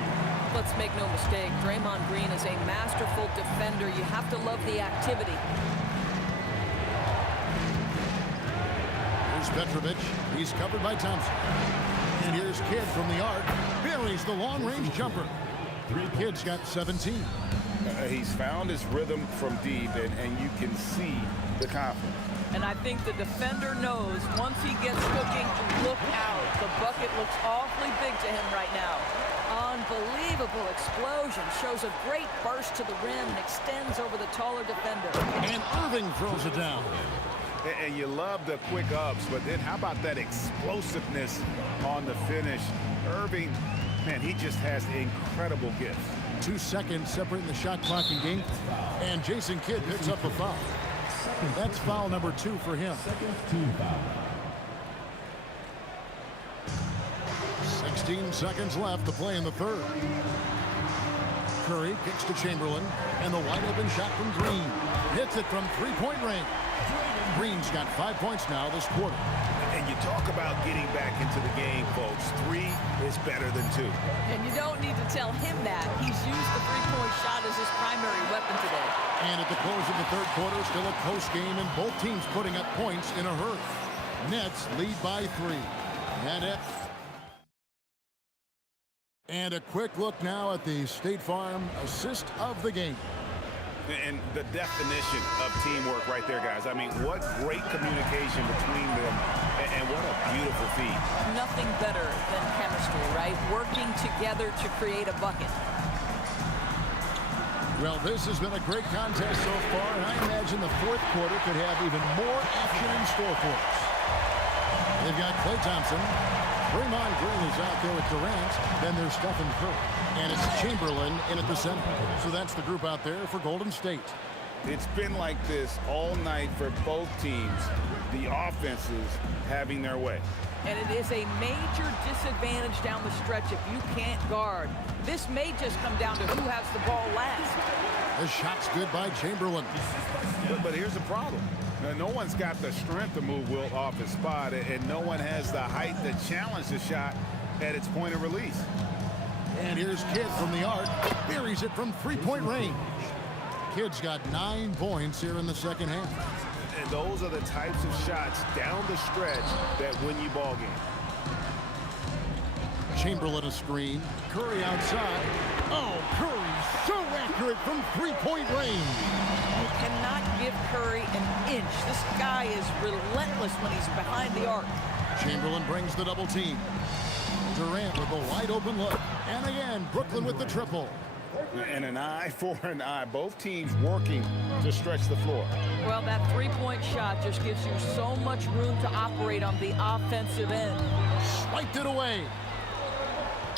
Let's make no mistake, Draymond Green is a masterful defender. You have to love the activity. Here's Petrovic. He's covered by Thompson. And here's Kidd from the arc. Buries the long-range jumper. Kidd's got 17. He's found his rhythm from deep, and you can see the confidence. And I think the defender knows once he gets cooking, look out. The bucket looks awfully big to him right now. Unbelievable explosion. Shows a great burst to the rim and extends over the taller defender. And Irving throws it down. And you love the quick ups, but then how about that explosiveness on the finish? Irving, man, he just has incredible gifts. 2 seconds separating the shot clock and game. And Jason Kidd picks up a foul. That's foul number 2 for him. 16 seconds left to play in the third. Curry kicks to Chamberlain, and the wide open shot from Green. Hits it from three-point range. Green's got 5 points now this quarter. And you talk about getting back into the game, folks. 3 is better than 2. And you don't need to tell him that. He's used the three-point shot as his primary weapon today. And at the close of the third quarter, still a close game, and both teams putting up points in a hurry. Nets lead by 3. And a quick look now at the State Farm assist of the game. And the definition of teamwork right there, guys. I mean, what great communication between them, and what a beautiful feed. Nothing better than chemistry, right? Working together to create a bucket. Well, this has been a great contest so far, and I imagine the fourth quarter could have even more action in store for us. They've got Klay Thompson. Draymond Green is out there with Durant. Then there's Stephen Curry. And it's Chamberlain in at the center. So that's the group out there for Golden State. It's been like this all night for both teams. The offenses having their way. And it is a major disadvantage down the stretch if you can't guard. This may just come down to who has the ball last. The shot's good by Chamberlain. But here's the problem. No one's got the strength to move Wilt off his spot, and no one has the height to challenge the shot at its point of release. And here's Kidd from the arc. Buries it from three-point range. Kidd's got 9 points here in the second half. And those are the types of shots down the stretch that win you ball games. Chamberlain a screen. Curry outside. Oh, Curry so accurate from three-point range. You cannot give Curry an inch. This guy is relentless when he's behind the arc. Chamberlain brings the double team. Durant with a wide open look. And again, Brooklyn with the triple. And an eye for an eye. Both teams working to stretch the floor. Well, that three-point shot just gives you so much room to operate on the offensive end. Swiped it away.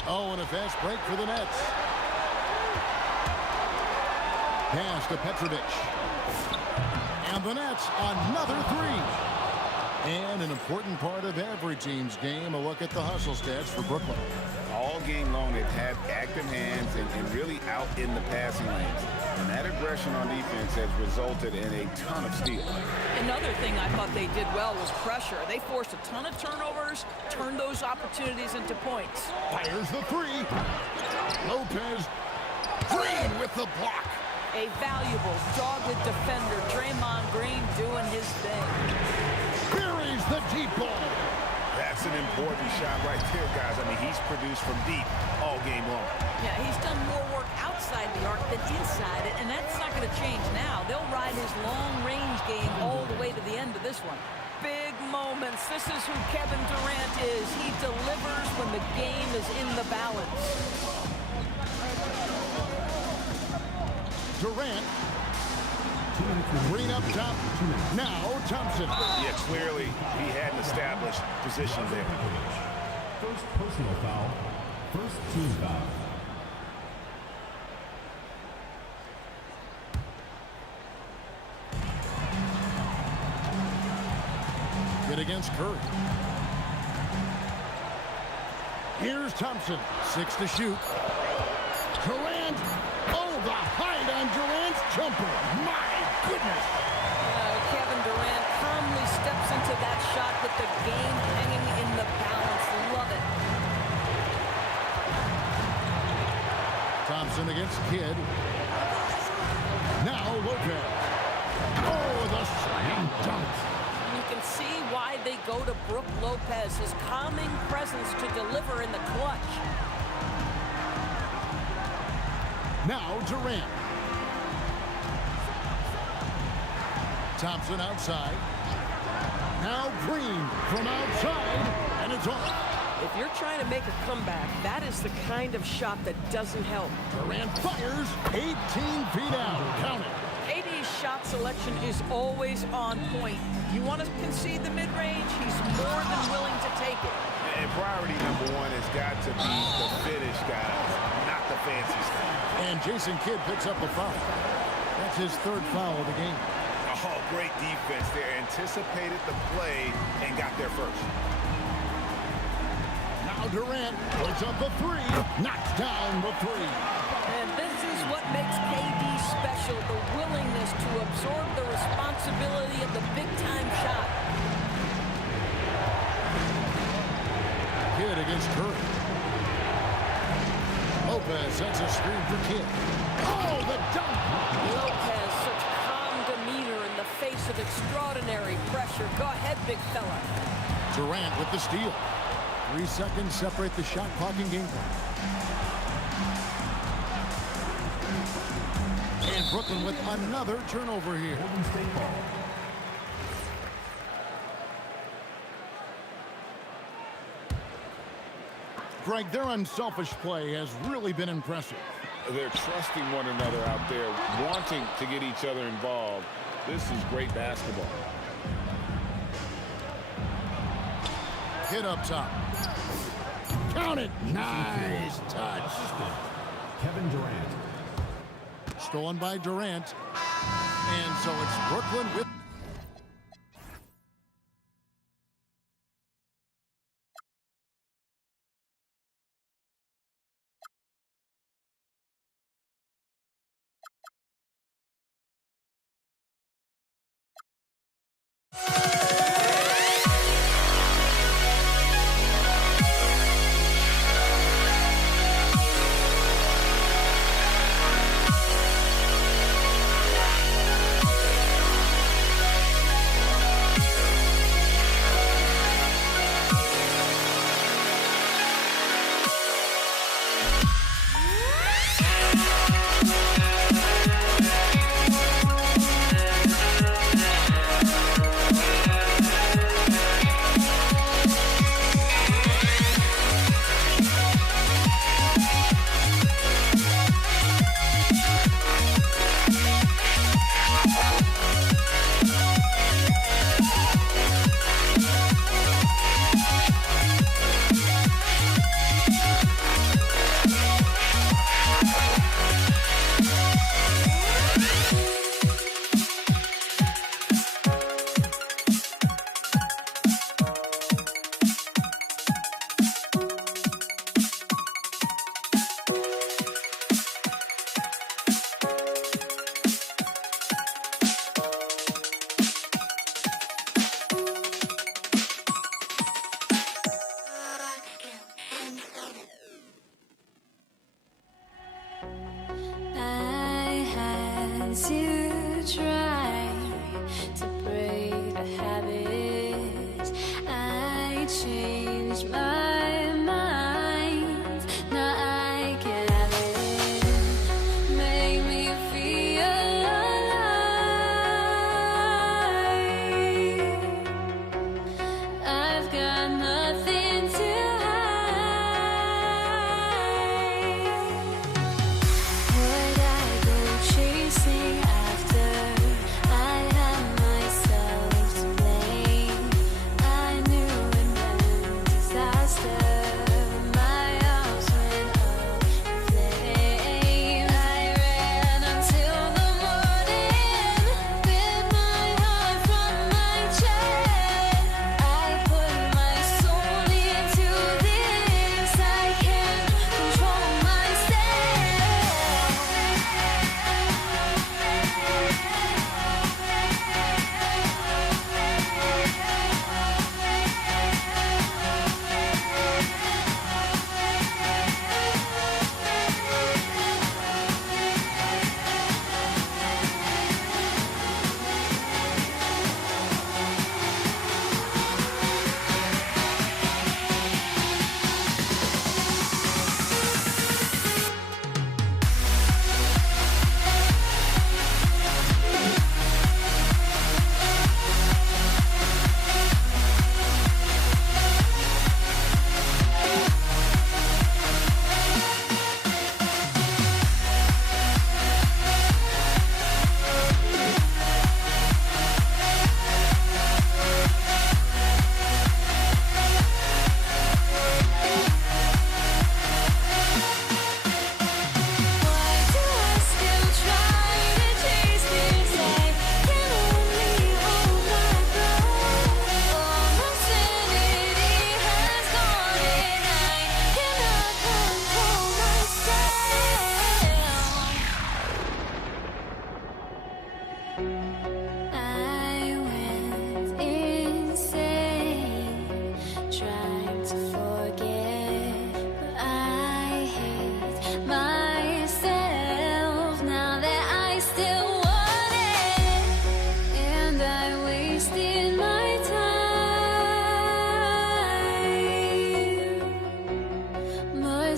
Oh, and a fast break for the Nets. Pass to Petrovic. And the Nets, another 3. And an important part of every team's game, a look at the hustle stats for Brooklyn. All game long, they've had active hands and really out in the passing lanes. And that aggression on defense has resulted in a ton of steals. Another thing I thought they did well was pressure. They forced a ton of turnovers, turned those opportunities into points. Fires the 3. Lopez. Green with the block. A valuable, dogged defender, Draymond Green doing his thing. Buries the deep ball. That's an important shot right there, guys. I mean, he's produced from deep all game long. Yeah, he's done more work outside the arc than inside it, and that's not going to change now. They'll ride his long-range game all the way to the end of this one. Big moments. This is who Kevin Durant is. He delivers when the game is in the balance. Durant. Green up top. Now Thompson. Yeah, clearly he had an established position there. First personal foul. First team foul. Hit against Curry. Here's Thompson. 6 to shoot. Durant. Oh, the height on Durant's jumper. My goodness. Kevin Durant calmly steps into that shot with the game hanging in the balance. Love it. Thompson against Kidd. Now Lopez. Oh, the slam dunk. You can see why they go to Brook Lopez, his calming presence to deliver in the clutch. Now Durant. Thompson outside. Now Green from outside, and it's off. If you're trying to make a comeback, that is the kind of shot that doesn't help. Durant fires 18 feet out. Count it. KD's shot selection is always on point. You want to concede the mid-range, he's more than willing to take it. And priority number one has got to be the finish, guys, not the fancy stuff. And Jason Kidd picks up the foul. That's his 3rd foul of the game. Oh, great defense there. Anticipated the play and got there first. Now Durant puts up the 3, knocks down the 3. And this is what makes KD special, the willingness to absorb the responsibility of the big-time shot. Kidd against Curry. Lopez sets a screen for Kidd. Oh, the dunk! Lopez, such calm demeanor in the face of extraordinary pressure. Go ahead, big fella. Durant with the steal. 3 seconds separate the shot clock and game clock. And Brooklyn with another turnover here. Golden State ball. Greg, their unselfish play has really been impressive. They're trusting one another out there, wanting to get each other involved. This is great basketball. Hit up top. Count it. Nice touch. Kevin Durant. Stolen by Durant. And so it's Brooklyn with...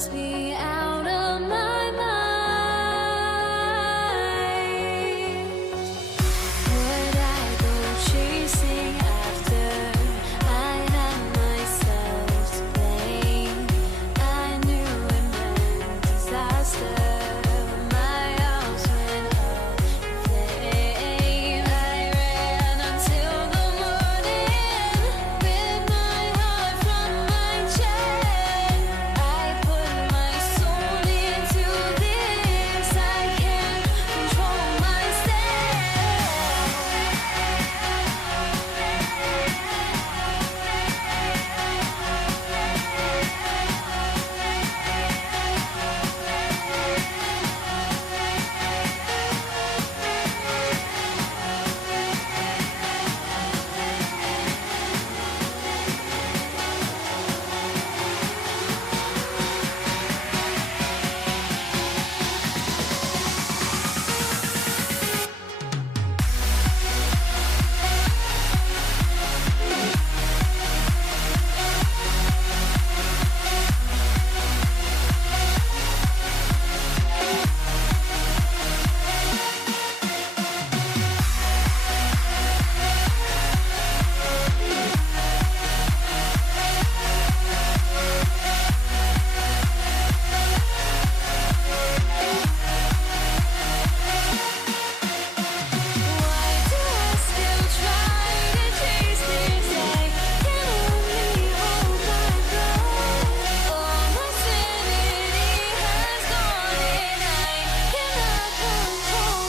must be out of my mind. Would I go chasing after I had myself to blame? I knew it meant disaster. My house went up in flames. I ran until the morning with my heart from my chest. I put my soul into this. I can't control myself. Why do I still try to chase this? I can only hold my breath. All my sanity has gone and I cannot control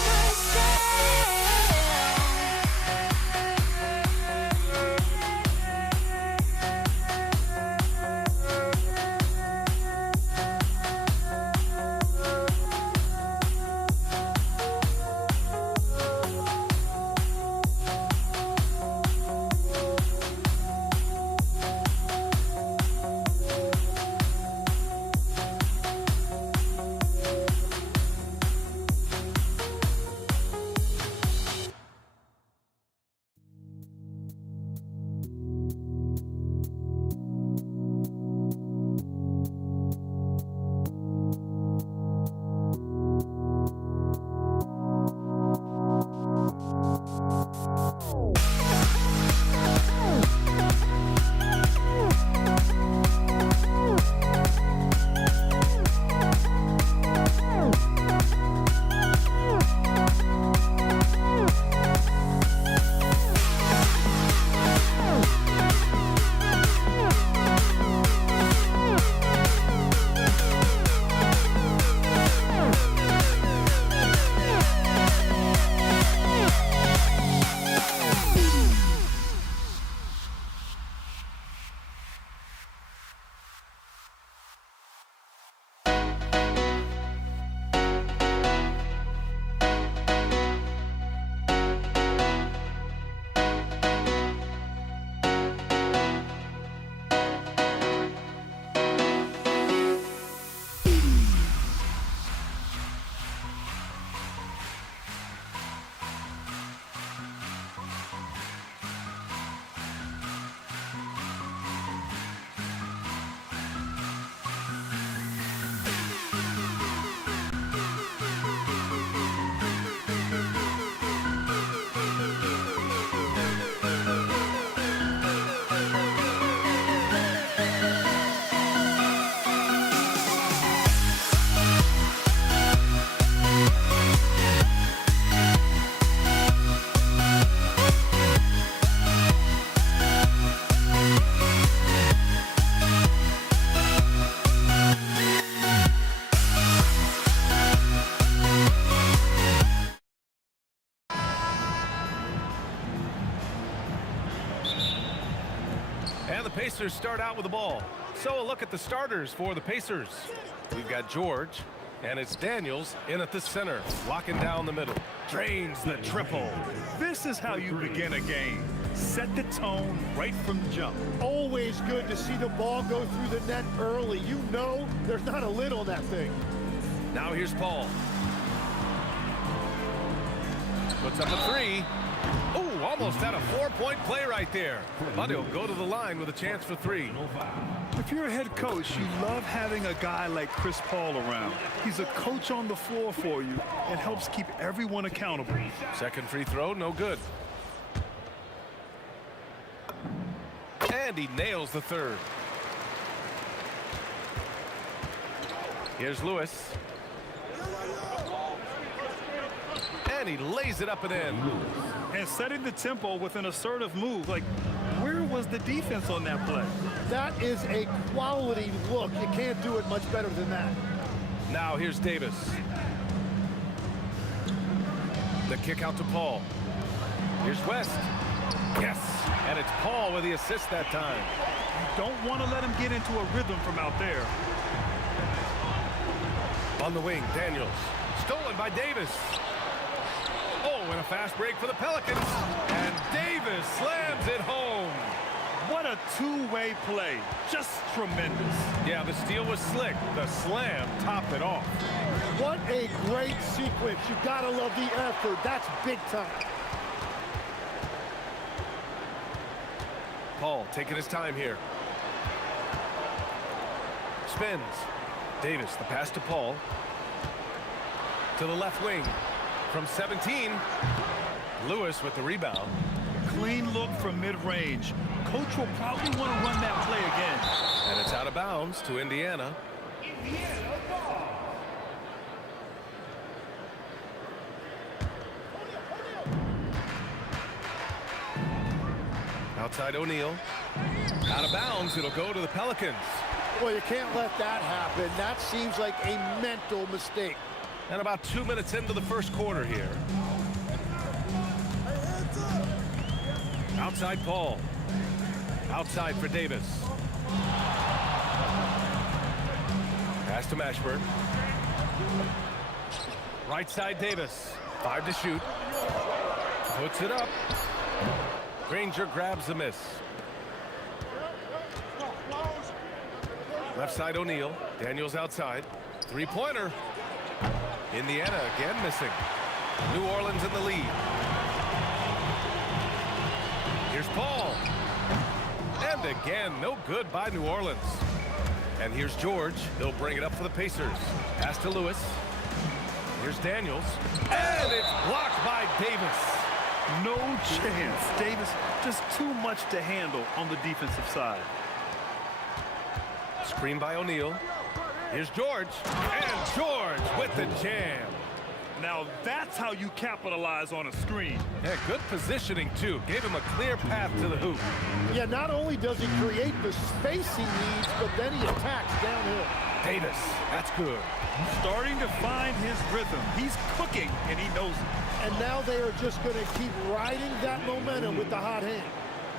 And the Pacers start out with the ball. So a look at the starters for the Pacers. We've got George, and it's Daniels in at the center, locking down the middle. Drains the triple. This is how you begin a game. Set the tone right from the jump. Always good to see the ball go through the net early. You know there's not a lid on that thing. Now here's Paul. Puts up a three. Oh, almost had a 4-point play right there. But he'll go to the line with a chance for three. If you're a head coach, you love having a guy like Chris Paul around. He's a coach on the floor for you and helps keep everyone accountable. Second free throw, no good. And he nails the third. Here's Lewis. And he lays it up and in. And setting the tempo with an assertive move. Like, where was the defense on that play? That is a quality look. You can't do it much better than that. Now here's Davis. The kick out to Paul. Here's West. Yes, and it's Paul with the assist that time. You don't want to let him get into a rhythm from out there. On the wing, Daniels. Stolen by Davis. Oh, and a fast break for the Pelicans. And Davis slams it home. What a two-way play. Just tremendous. Yeah, the steal was slick. The slam topped it off. What a great sequence. You gotta love the effort. That's big time. Paul taking his time here. Spins. Davis, the pass to Paul. To the left wing. From 17. Lewis with the rebound. Clean look from mid-range. Coach will probably want to run that play again. And it's out of bounds to Indiana. Outside O'Neal. Out of bounds. It'll go to the Pelicans. Well, you can't let that happen. That seems like a mental mistake. And about 2 minutes into the first quarter here. Outside Paul. Outside for Davis. Pass to Mashburn. Right side Davis. 5 to shoot. Puts it up. Granger grabs the miss. Left side O'Neal. Daniels outside. Three-pointer. Indiana again missing. New Orleans in the lead. Here's Paul. And again, no good by New Orleans. And here's George. He'll bring it up for the Pacers. Pass to Lewis. Here's Daniels. And it's blocked by Davis. No chance. Davis, just too much to handle on the defensive side. Screen by O'Neal. Here's George. And George with the jam. Now that's how you capitalize on a screen. Yeah, good positioning, too. Gave him a clear path to the hoop. Yeah, not only does he create the space he needs, but then he attacks downhill. Davis, that's good. Starting to find his rhythm. He's cooking, and he knows it. And now they are just going to keep riding that momentum with the hot hand.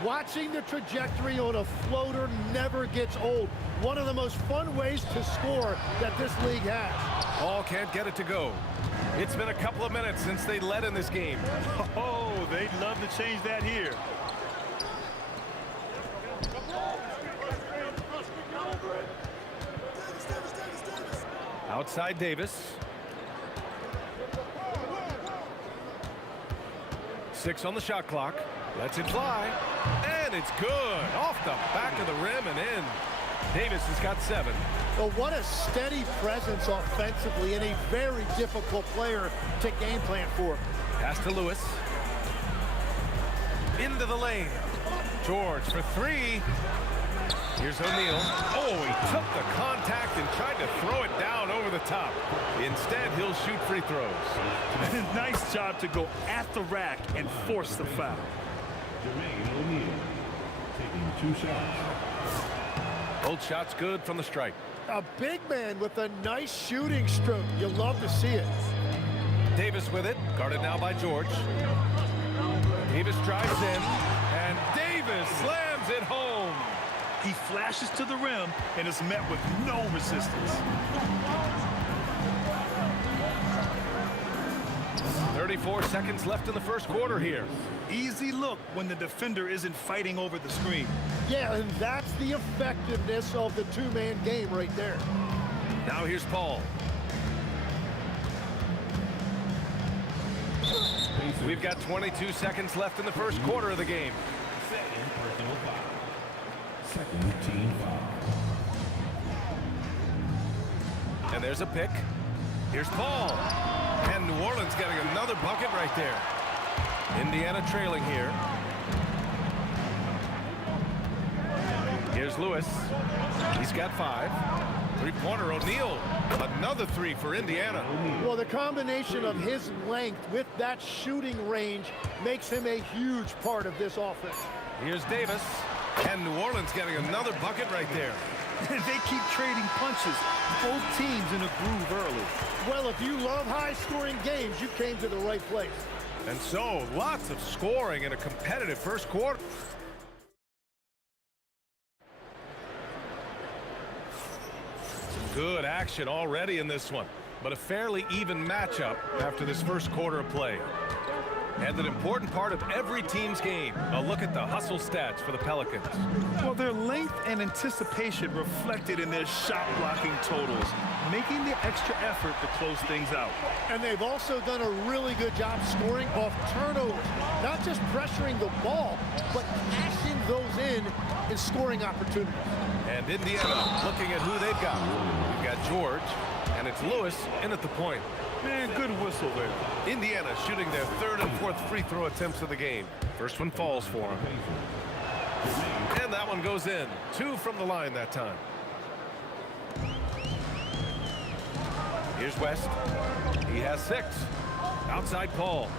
Watching the trajectory on a floater never gets old. One of the most fun ways to score that this league has. Paul can't get it to go. It's been a couple of minutes since they led in this game. Oh, they'd love to change that here. Outside Davis. 6 on the shot clock. Lets it fly. And it's good. Off the back of the rim and in. Davis has got 7. Well, what a steady presence offensively and a very difficult player to game plan for. Pass to Lewis. Into the lane. George for 3. Here's O'Neal. Oh, he took the contact and tried to throw it down over the top. Instead, he'll shoot free throws. Nice job to go at the rack and force the foul. Jermaine O'Neal taking 2 shots. Both shots good from the strike. A big man with a nice shooting stroke. You love to see it. Davis with it. Guarded now by George. Davis drives in. And Davis slams it home. He flashes to the rim and is met with no resistance. 34 seconds left in the first quarter here. Easy look when the defender isn't fighting over the screen. Yeah, and that's the effectiveness of the two-man game right there. Now here's Paul. We've got 22 seconds left in the first quarter of the game. Second personal foul. Second team foul. there's a pick. Here's Paul. And New Orleans getting another bucket right there. Indiana trailing here. Here's Lewis. He's got 5. Three-pointer O'Neal. Another 3 for Indiana. Well, the combination of his length with that shooting range makes him a huge part of this offense. Here's Davis. And New Orleans getting another bucket right there. They keep trading punches. Both teams in a groove early. Well, if you love high-scoring games, you came to the right place. And so, lots of scoring in a competitive first quarter. Some good action already in this one, but a fairly even matchup after this first quarter of play. And an important part of every team's game. A look at the hustle stats for the Pelicans. Well, their length and anticipation reflected in their shot blocking totals, making the extra effort to close things out. And they've also done a really good job scoring off turnovers. Not just pressuring the ball, but cashing those in scoring opportunities. And Indiana looking at who they've got. We've got George, and it's Lewis in at the point. Man, good whistle there. Indiana shooting their 3rd and 4th free throw attempts of the game. First one falls for him. And that one goes in. 2 from the line that time. Here's West. He has 6. Outside Paul.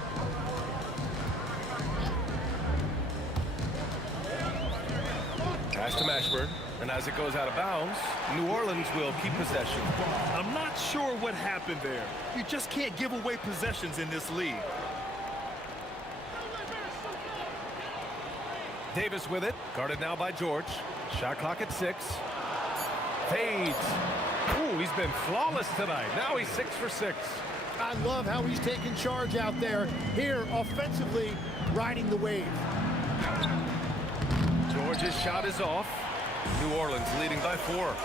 Pass to Mashburn. And as it goes out of bounds, New Orleans will keep possession. I'm not sure what happened there. You just can't give away possessions in this league. Davis with it. Guarded now by George. Shot clock at 6. Fades. Ooh, he's been flawless tonight. Now he's 6 for 6. I love how he's taking charge out there. Here, offensively, riding the wave. George's shot is off. New Orleans leading by 4.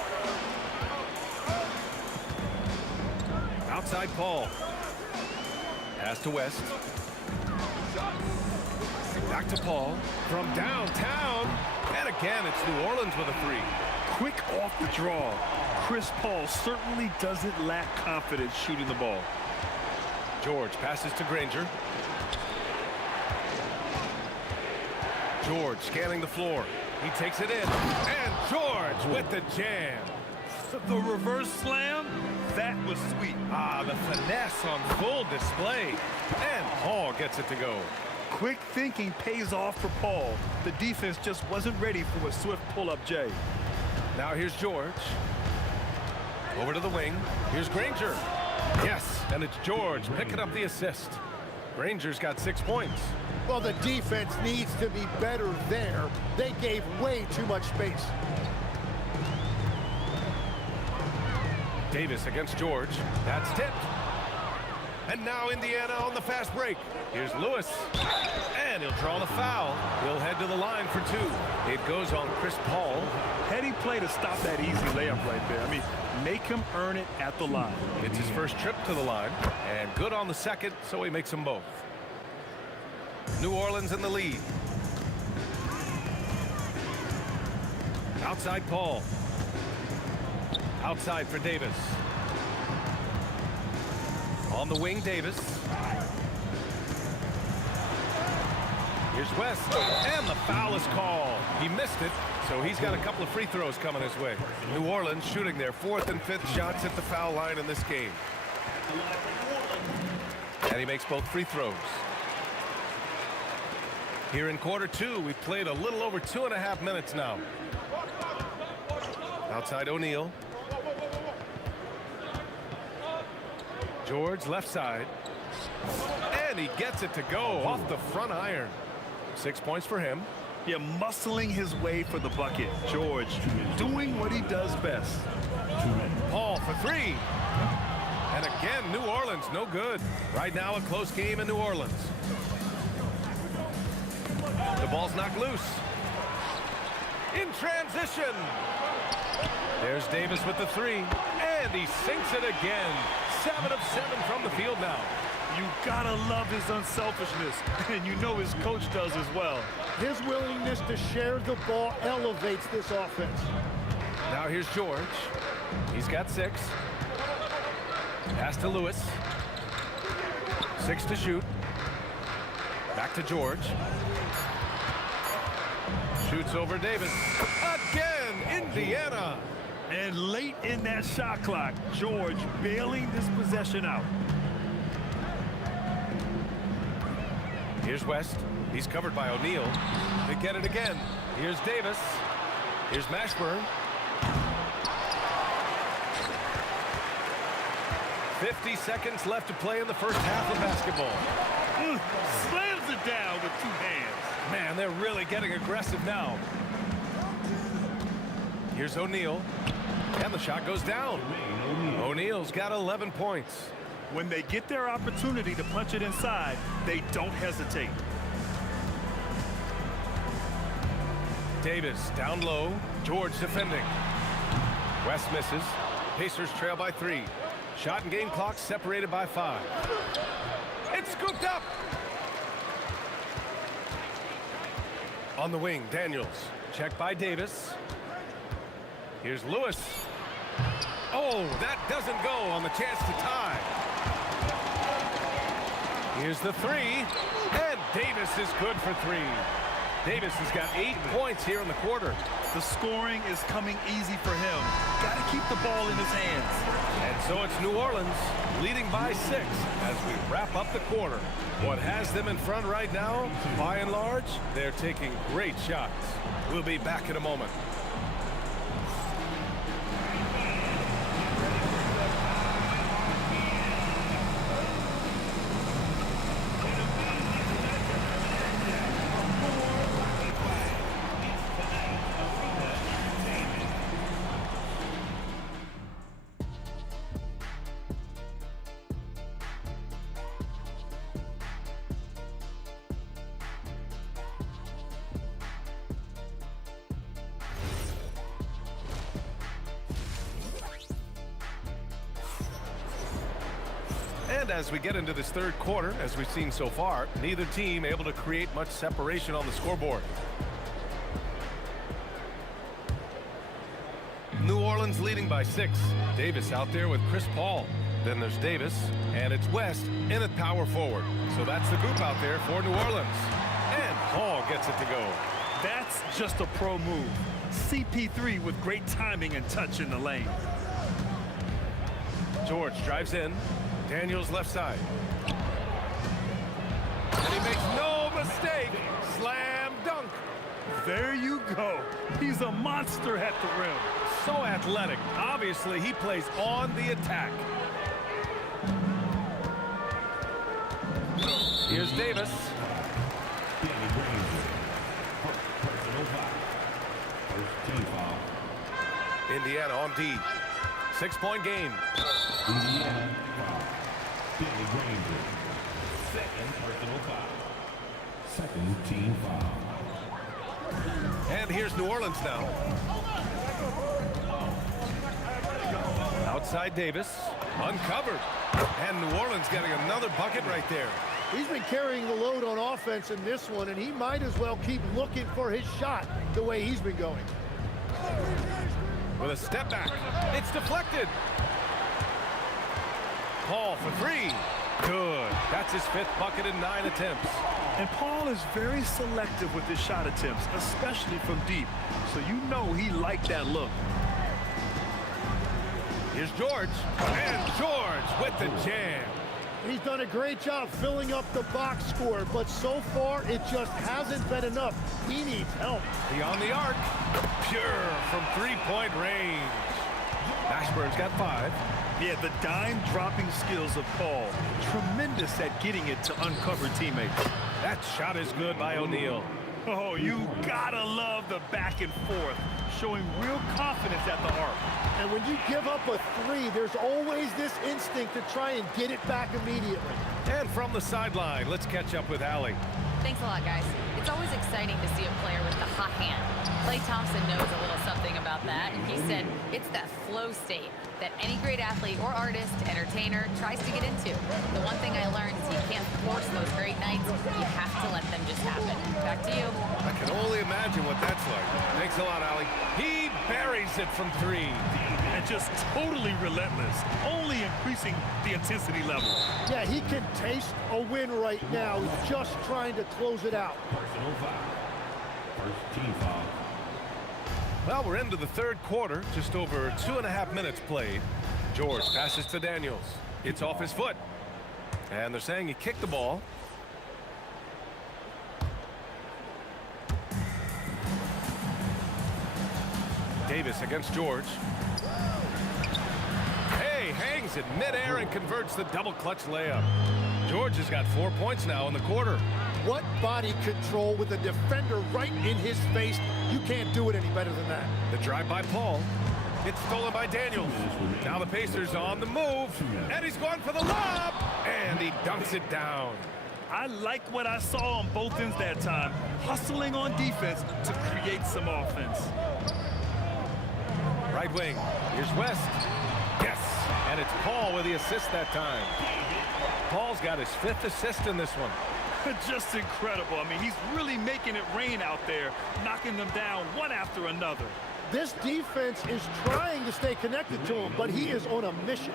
Outside Paul. Pass to West. Back to Paul. From downtown. And again, it's New Orleans with a 3. Quick off the draw. Chris Paul certainly doesn't lack confidence shooting the ball. George passes to Granger. George scanning the floor. He takes it in. And George with the jam. The reverse slam, that was sweet. Ah, the finesse on full display. And Paul gets it to go. Quick thinking pays off for Paul. The defense just wasn't ready for a swift pull-up Jay. Now here's George. Over to the wing. Here's Granger. Yes, and it's George picking up the assist. Granger's got 6 points. Well, the defense needs to be better there. They gave way too much space. Davis against George. That's tipped. And now Indiana on the fast break. Here's Lewis. And he'll draw the foul. He'll head to the line for 2. It goes on Chris Paul. Heady play to stop that easy layup right there. I mean, make him earn it at the line. It's his first trip to the line. And good on the second, so he makes them both. New Orleans in the lead. Outside Paul. Outside for Davis. On the wing, Davis. Here's West. And the foul is called. He missed it, so he's got a couple of free throws coming his way. New Orleans shooting their 4th and 5th shots at the foul line in this game. And he makes both free throws. Here in quarter 2, we've played a little over 2.5 minutes now. Outside O'Neal. George left side. And he gets it to go off the front iron. 6 points for him. Yeah, muscling his way for the bucket. George doing what he does best. Paul for 3. And again, New Orleans no good. Right now a close game in New Orleans. The ball's knocked loose. In transition. There's Davis with the 3. And he sinks it again. 7 of 7 from the field now. You gotta love his unselfishness. And you know his coach does as well. His willingness to share the ball elevates this offense. Now here's George. He's got 6. Pass to Lewis. 6 to shoot. Back to George. Shoots over Davis. Again, Indiana. And late in that shot clock, George bailing this possession out. Here's West. He's covered by O'Neal. They get it again. Here's Davis. Here's Mashburn. 50 seconds left to play in the first half of basketball. Slams it down with 2 hands. Man, they're really getting aggressive now. Here's O'Neal. And the shot goes down. O'Neal's got 11 points. When they get their opportunity to punch it inside, they don't hesitate. Davis down low. George defending. West misses. Pacers trail by 3. Shot and game clock separated by 5. It's scooped up. On the wing, Daniels. Check by Davis. Here's Lewis. Oh, that doesn't go on the chance to tie. Here's the 3. And Davis is good for 3. Davis has got 8 points here in the quarter. The scoring is coming easy for him. Got to keep the ball in his hands. And so it's New Orleans leading by 6 as we wrap up the quarter. What has them in front right now, by and large, they're taking great shots. We'll be back in a moment. And as we get into this third quarter, as we've seen so far, neither team able to create much separation on the scoreboard. New Orleans leading by 6. Davis out there with Chris Paul. Then there's Davis, and it's West in at power forward. So that's the group out there for New Orleans. And Paul gets it to go. That's just a pro move. CP3 with great timing and touch in the lane. George drives in. Daniels left side. And he makes no mistake. Slam dunk. There you go. He's a monster at the rim. So athletic. Obviously, he plays on the attack. Here's Davis. Indiana on D. 6-point game. Indiana foul. Danny Granger. Second personal foul. Second team foul. And here's New Orleans now. Outside Davis. Uncovered. And New Orleans getting another bucket right there. He's been carrying the load on offense in this one, and he might as well keep looking for his shot the way he's been going. With a step back. It's deflected. Paul for 3. Good. That's his 5th bucket in 9 attempts. And Paul is very selective with his shot attempts, especially from deep. So you know he liked that look. Here's George. And George with the jam. He's done a great job filling up the box score, but so far it just hasn't been enough. He needs help. Beyond the arc. Pure from 3-point range. Mashburn's got 5. Yeah, the dime-dropping skills of Paul. Tremendous at getting it to uncover teammates. That shot is good by O'Neal. Oh, you gotta love the back and forth, showing real confidence at the arc. And when you give up a 3, there's always this instinct to try and get it back immediately. And from the sideline, let's catch up with Allie. Thanks a lot, guys. It's always exciting to see a player with the hot hand. Klay Thompson knows a little something about that, and he said it's that flow state that any great athlete or artist, entertainer, tries to get into. The one thing I learned is you can't force those great nights. You have to let them just happen. Back to you. I can only imagine what that's like. Thanks a lot, Allie. He buries it from 3. And and just totally relentless, only increasing the intensity level. Yeah, he can taste a win right now. He's just trying to close it out. Personal foul. First team foul. Well, we're into the third quarter, just over 2.5 minutes played. George passes to Daniels. It's off his foot. And they're saying he kicked the ball. Davis against George. Hey, hangs it midair and converts the double clutch layup. George has got 4 points now in the quarter. What body control with a defender right in his face. You can't do it any better than that. The drive by Paul. It's stolen by Daniels. Now the Pacers on the move. And he's going for the lob. And he dunks it down. I like what I saw on both ends that time, hustling on defense to create some offense. Right wing. Here's West. Yes. And it's Paul with the assist that time. Paul's got his 5th assist in this one. Just incredible. I mean, he's really making it rain out there, knocking them down one after another. This defense is trying to stay connected to him, but he is on a mission.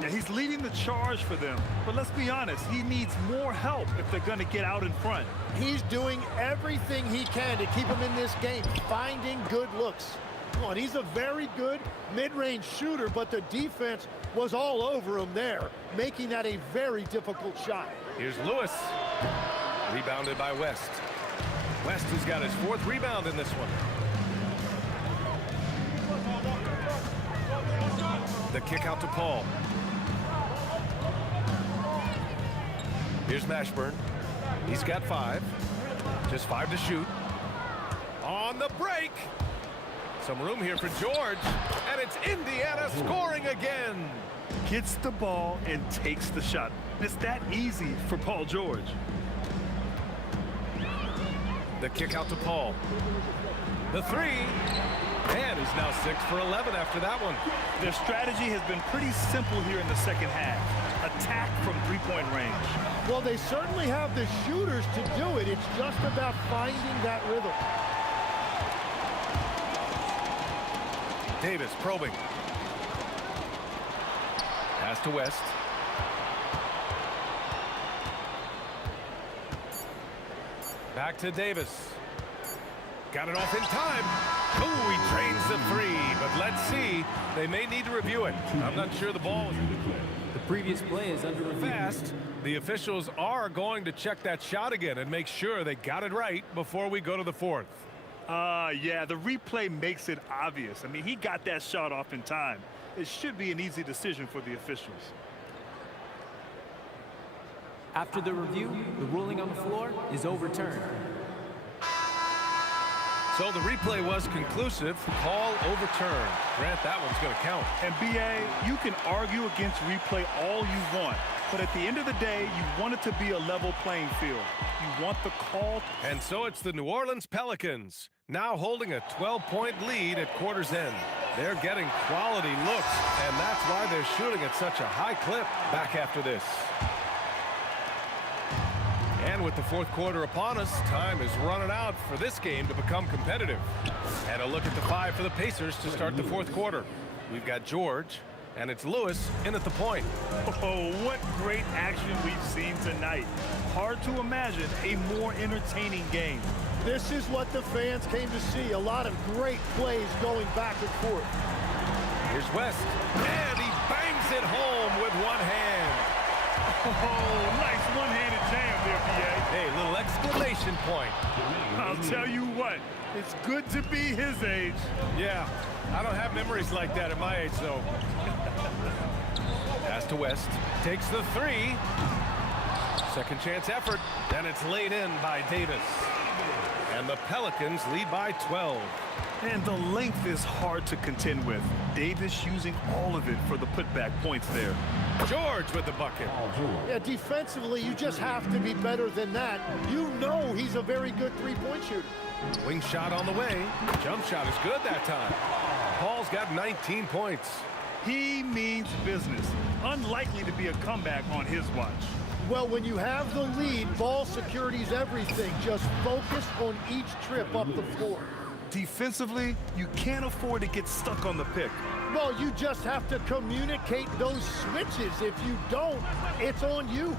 Yeah, he's leading the charge for them. But let's be honest, he needs more help if they're going to get out in front. He's doing everything he can to keep him in this game, finding good looks. Come on, he's a very good mid-range shooter, but the defense was all over him there, making that a very difficult shot. Here's Lewis. Rebounded by West. West has got his 4th rebound in this one. The kick out to Paul. Here's Mashburn. He's got 5. Just 5 to shoot. On the break. Some room here for George. And it's Indiana scoring again. Gets the ball and takes the shot. It's that easy for Paul George. The kick out to Paul. The 3. And he's now 6 for 11 after that one. Their strategy has been pretty simple here in the second half. Attack from three-point range. Well, they certainly have the shooters to do it. It's just about finding that rhythm. Davis probing. Pass to West. Back to Davis. Got it off in time. Oh, he drains the 3, but let's see. They may need to review it. I'm not sure the ball was the previous play is under review. Fast. The officials are going to check that shot again and make sure they got it right before we go to the 4th. Yeah, the replay makes it obvious. I mean, he got that shot off in time. It should be an easy decision for the officials. After the review, the ruling on the floor is overturned. So the replay was conclusive. Call overturned. Grant, that one's going to count. And BA, you can argue against replay all you want, but at the end of the day, you want it to be a level playing field. You want the call. And so it's the New Orleans Pelicans, now holding a 12-point lead at quarter's end. They're getting quality looks, and that's why they're shooting at such a high clip back after this. And with the 4th quarter upon us, time is running out for this game to become competitive. And a look at the 5 for the Pacers to start the 4th quarter. We've got George, and it's Lewis in at the point. Oh, what great action we've seen tonight. Hard to imagine a more entertaining game. This is what the fans came to see. A lot of great plays going back and forth. Here's West, and he bangs it home with one hand. Oh, nice one-handed jam there, PA. Hey, little exclamation point. I'll tell you what, it's good to be his age. Yeah, I don't have memories like that at my age, though. Pass to West, takes the 3. Second chance effort, then it's laid in by Davis. And the Pelicans lead by 12. And the length is hard to contend with. Davis using all of it for the putback points there. George with the bucket. Yeah, defensively, you just have to be better than that. You know he's a very good three-point shooter. Wing shot on the way. Jump shot is good that time. Paul's got 19 points. He means business. Unlikely to be a comeback on his watch. Well, when you have the lead, ball security is everything. Just focus on each trip up the floor. Defensively, you can't afford to get stuck on the pick. Well, you just have to communicate those switches. If you don't, it's on you.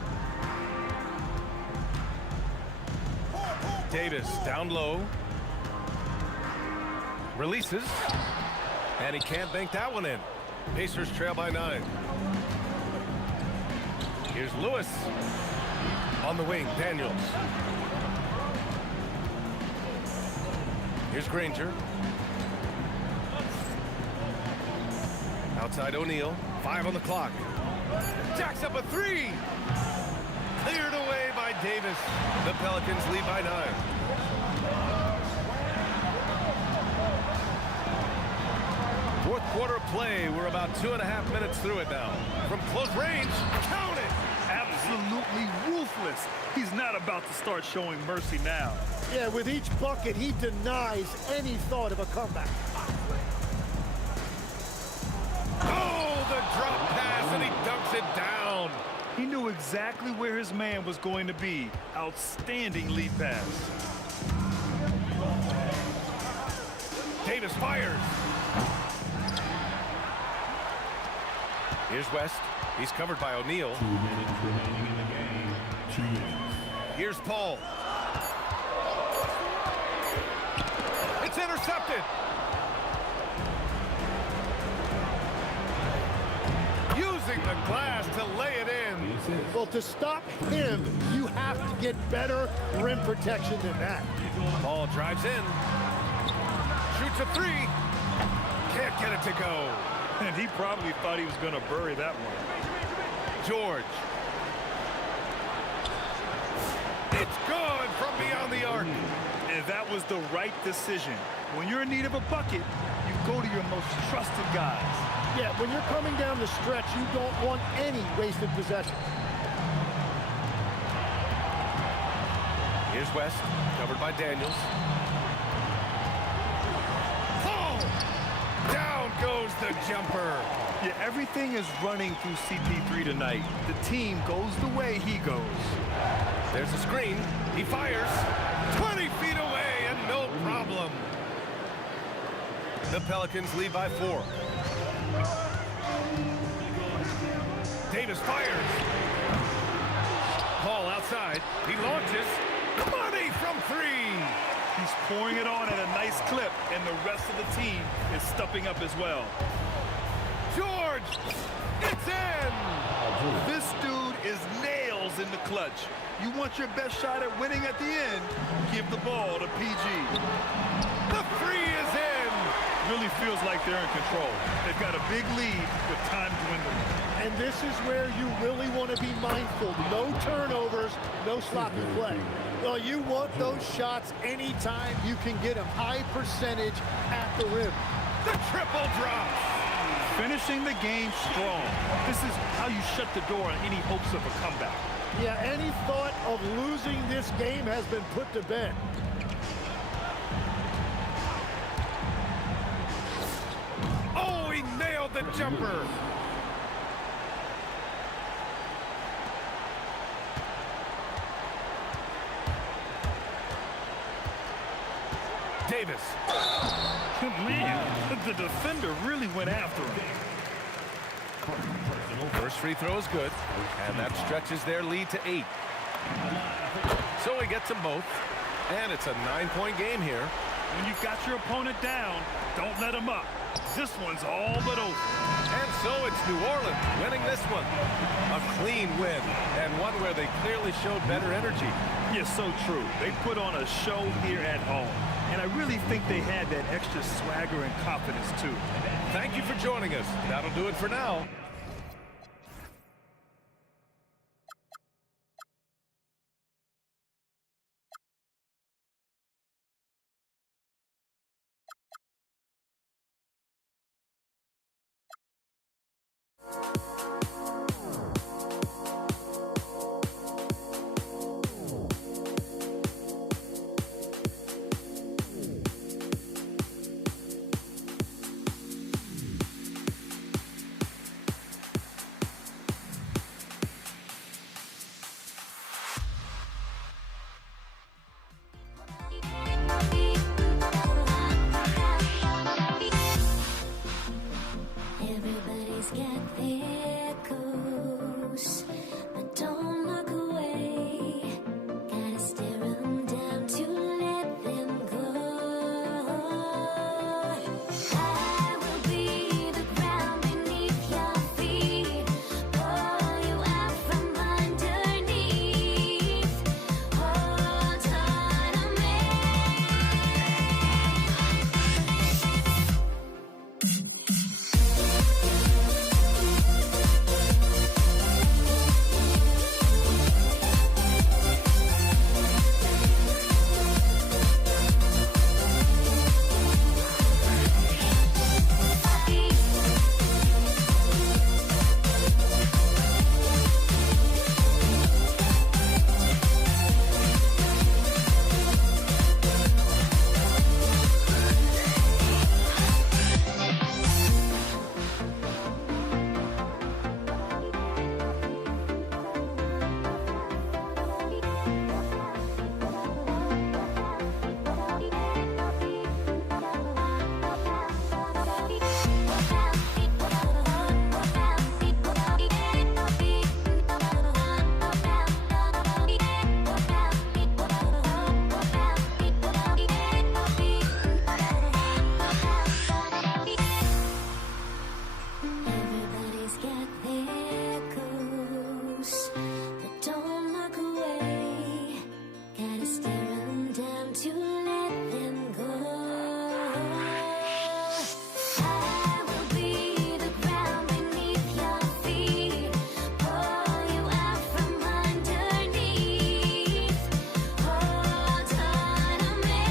Davis down low. Releases. And he can't bank that one in. Pacers trail by 9. Here's Lewis. On the wing, Daniels. Here's Granger. Outside O'Neal. 5 on the clock. Jacks up a 3. Cleared away by Davis. The Pelicans lead by 9. Fourth quarter play. We're about 2.5 minutes through it now. From close range, count it! Absolutely ruthless. He's not about to start showing mercy now. Yeah, with each bucket, he denies any thought of a comeback. Oh, the drop pass, and he dunks it down. He knew exactly where his man was going to be. Outstanding lead pass. Davis fires. Here's West. He's covered by O'Neal. 2 minutes remaining in the game. 2 minutes. Here's Paul. It's intercepted. Using the glass to lay it in. Well, to stop him, you have to get better rim protection than that. Paul drives in. Shoots a 3. Can't get it to go. And he probably thought he was going to bury that one. George. It's good from beyond the arc. And that was the right decision. When you're in need of a bucket, you go to your most trusted guys. Yeah, when you're coming down the stretch, you don't want any wasted possession. Here's West, covered by Daniels. Oh! Down goes the jumper. Yeah, everything is running through CP3 tonight. The team goes the way he goes. There's a screen. He fires. 20 feet away and no problem. The Pelicans lead by 4. Davis fires. Paul outside. He launches. Money from 3. He's pouring it on at a nice clip, and the rest of the team is stepping up as well. George! It's in! This dude is nails in the clutch. You want your best shot at winning at the end, give the ball to PG. The 3 is in! Really feels like they're in control. They've got a big lead with time dwindling. And this is where you really want to be mindful. No turnovers, no sloppy play. Well, you want those shots anytime you can get them. High percentage at the rim. The triple drops. Finishing the game strong. This is how you shut the door on any hopes of a comeback. Yeah, any thought of losing this game has been put to bed. Oh, he nailed the jumper. Davis. Man, the defender really went after him. First free throw is good, and that stretches their lead to 8. So he gets them both, and it's a 9-point game here. When you've got your opponent down, don't let him up. This one's all but over. And so it's New Orleans winning this one. A clean win, and one where they clearly showed better energy. Yeah, so true. They put on a show here at home. And I really think they had that extra swagger and confidence, too. Thank you for joining us. That'll do it for now. there it goes. But don't look away. Gotta stare 'em down to let them go. I will be the ground beneath your feet. Pull you out from underneath. Hold on to me. Everybody's got their goals, but don't look away. Gotta stare 'em down to let them go. I will be the ground beneath your feet. Pull you out from underneath. Hold on to me.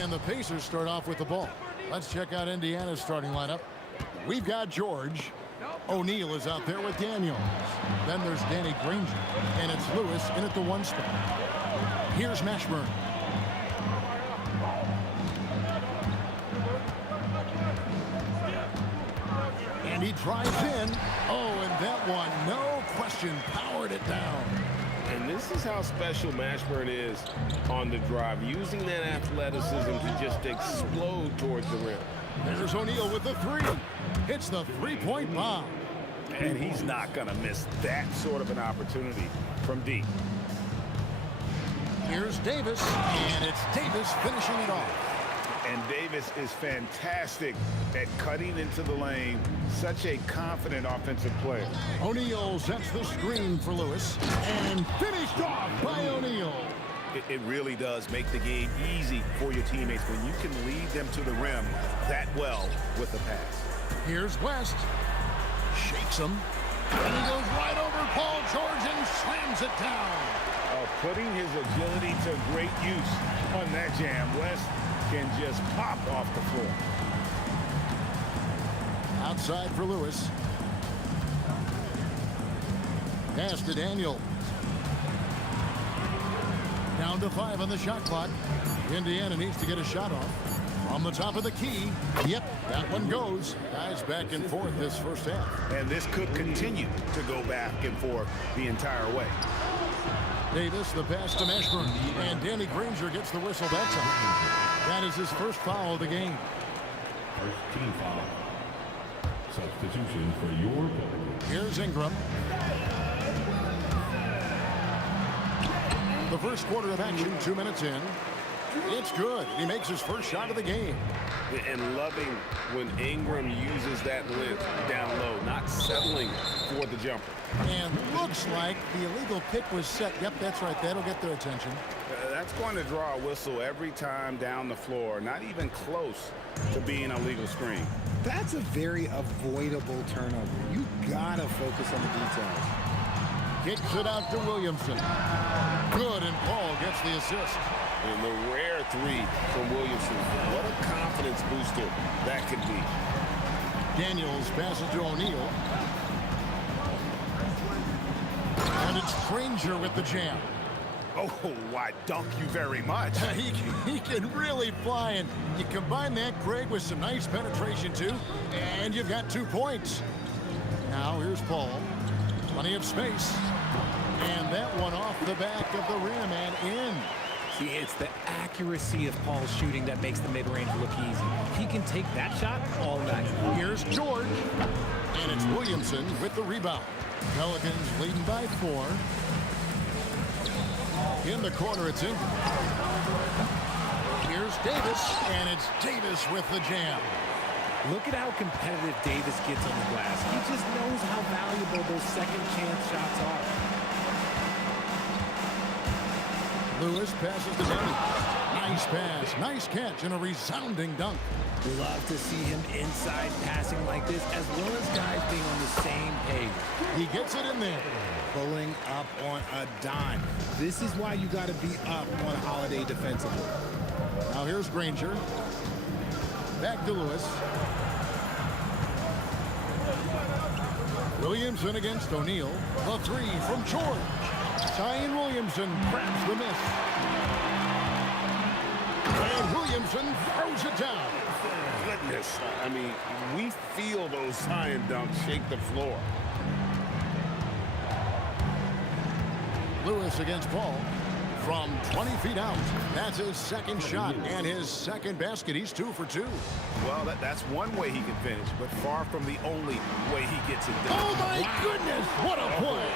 And the Pacers start off with the ball. Let's check out Indiana's starting lineup. We've got George. O'Neal is out there with Daniels. Then there's Danny Granger. And it's Lewis in at the 1 spot. Here's Mashburn. And he drives in. Oh, and that one, no question, powered it down. And this is how special Mashburn is on the drive, using that athleticism to just explode towards the rim. There's O'Neal with the 3. Hits the 3-point bomb. And he's not going to miss that sort of an opportunity from deep. Here's Davis, and it's Davis finishing it off. And Davis is fantastic at cutting into the lane. Such a confident offensive player. O'Neal sets the screen for Lewis, and finished off by O'Neal. It really does make the game easy for your teammates when you can lead them to the rim that well with the pass. Here's West. Shakes him. And he goes right over Paul George and slams it down. Putting his agility to great use on that jam. West can just pop off the floor. Outside for Lewis. Pass to Daniel. Down to 5 on the shot clock. Indiana needs to get a shot off. On the top of the key. Yep, that one goes. Guys back and forth this first half. And this could continue to go back and forth the entire way. Davis, the pass to Mashburn. And Danny Granger gets the whistle that time. That is his first foul of the game. First team foul. Substitution for your penalty. Here's Ingram. The first quarter of action, 2 minutes in. It's good. He makes his first shot of the game. And loving when Ingram uses that length down low, not settling for the jumper. And looks like the illegal pick was set. Yep, that's right. That'll get their attention. That's going to draw a whistle every time down the floor. Not even close to being a legal screen. That's a very avoidable turnover. You gotta focus on the details. Kicks it out to Williamson. Good, and Paul gets the assist. And the rare 3 from Williamson. What a confidence booster that could be. Daniels passes to O'Neal. And it's Granger with the jam. Oh, why, dunk you very much. He can really fly, and you combine that, Craig, with some nice penetration, too, and you've got 2 points. Now, here's Paul. Plenty of space. And that one off the back of the rim and in. See, it's the accuracy of Paul's shooting that makes the mid-range look easy. He can take that shot all night. Here's George. And it's Williamson with the rebound. Pelicans leading by 4. In the corner, it's Ingram. Here's Davis, and it's Davis with the jam. Look at how competitive Davis gets on the glass. He just knows how valuable those second chance shots are. Lewis passes to Danny. Nice pass, nice catch, and a resounding dunk. Love to see him inside passing like this, as well as guys being on the same page. He gets it in there. Pulling up on a dime. This is why you got to be up on Holiday defensively. Now here's Granger. Back to Lewis. Williamson against O'Neal. The three from George. Zion Williamson grabs the miss. And Williamson throws it down. Goodness. I mean, we feel those Zion dunks shake the floor. Lewis against Paul from 20 feet out. That's his second shot and his second basket. He's 2 for 2. Well, that's one way he can finish, but far from the only way he gets it done. Oh, my goodness. What a play.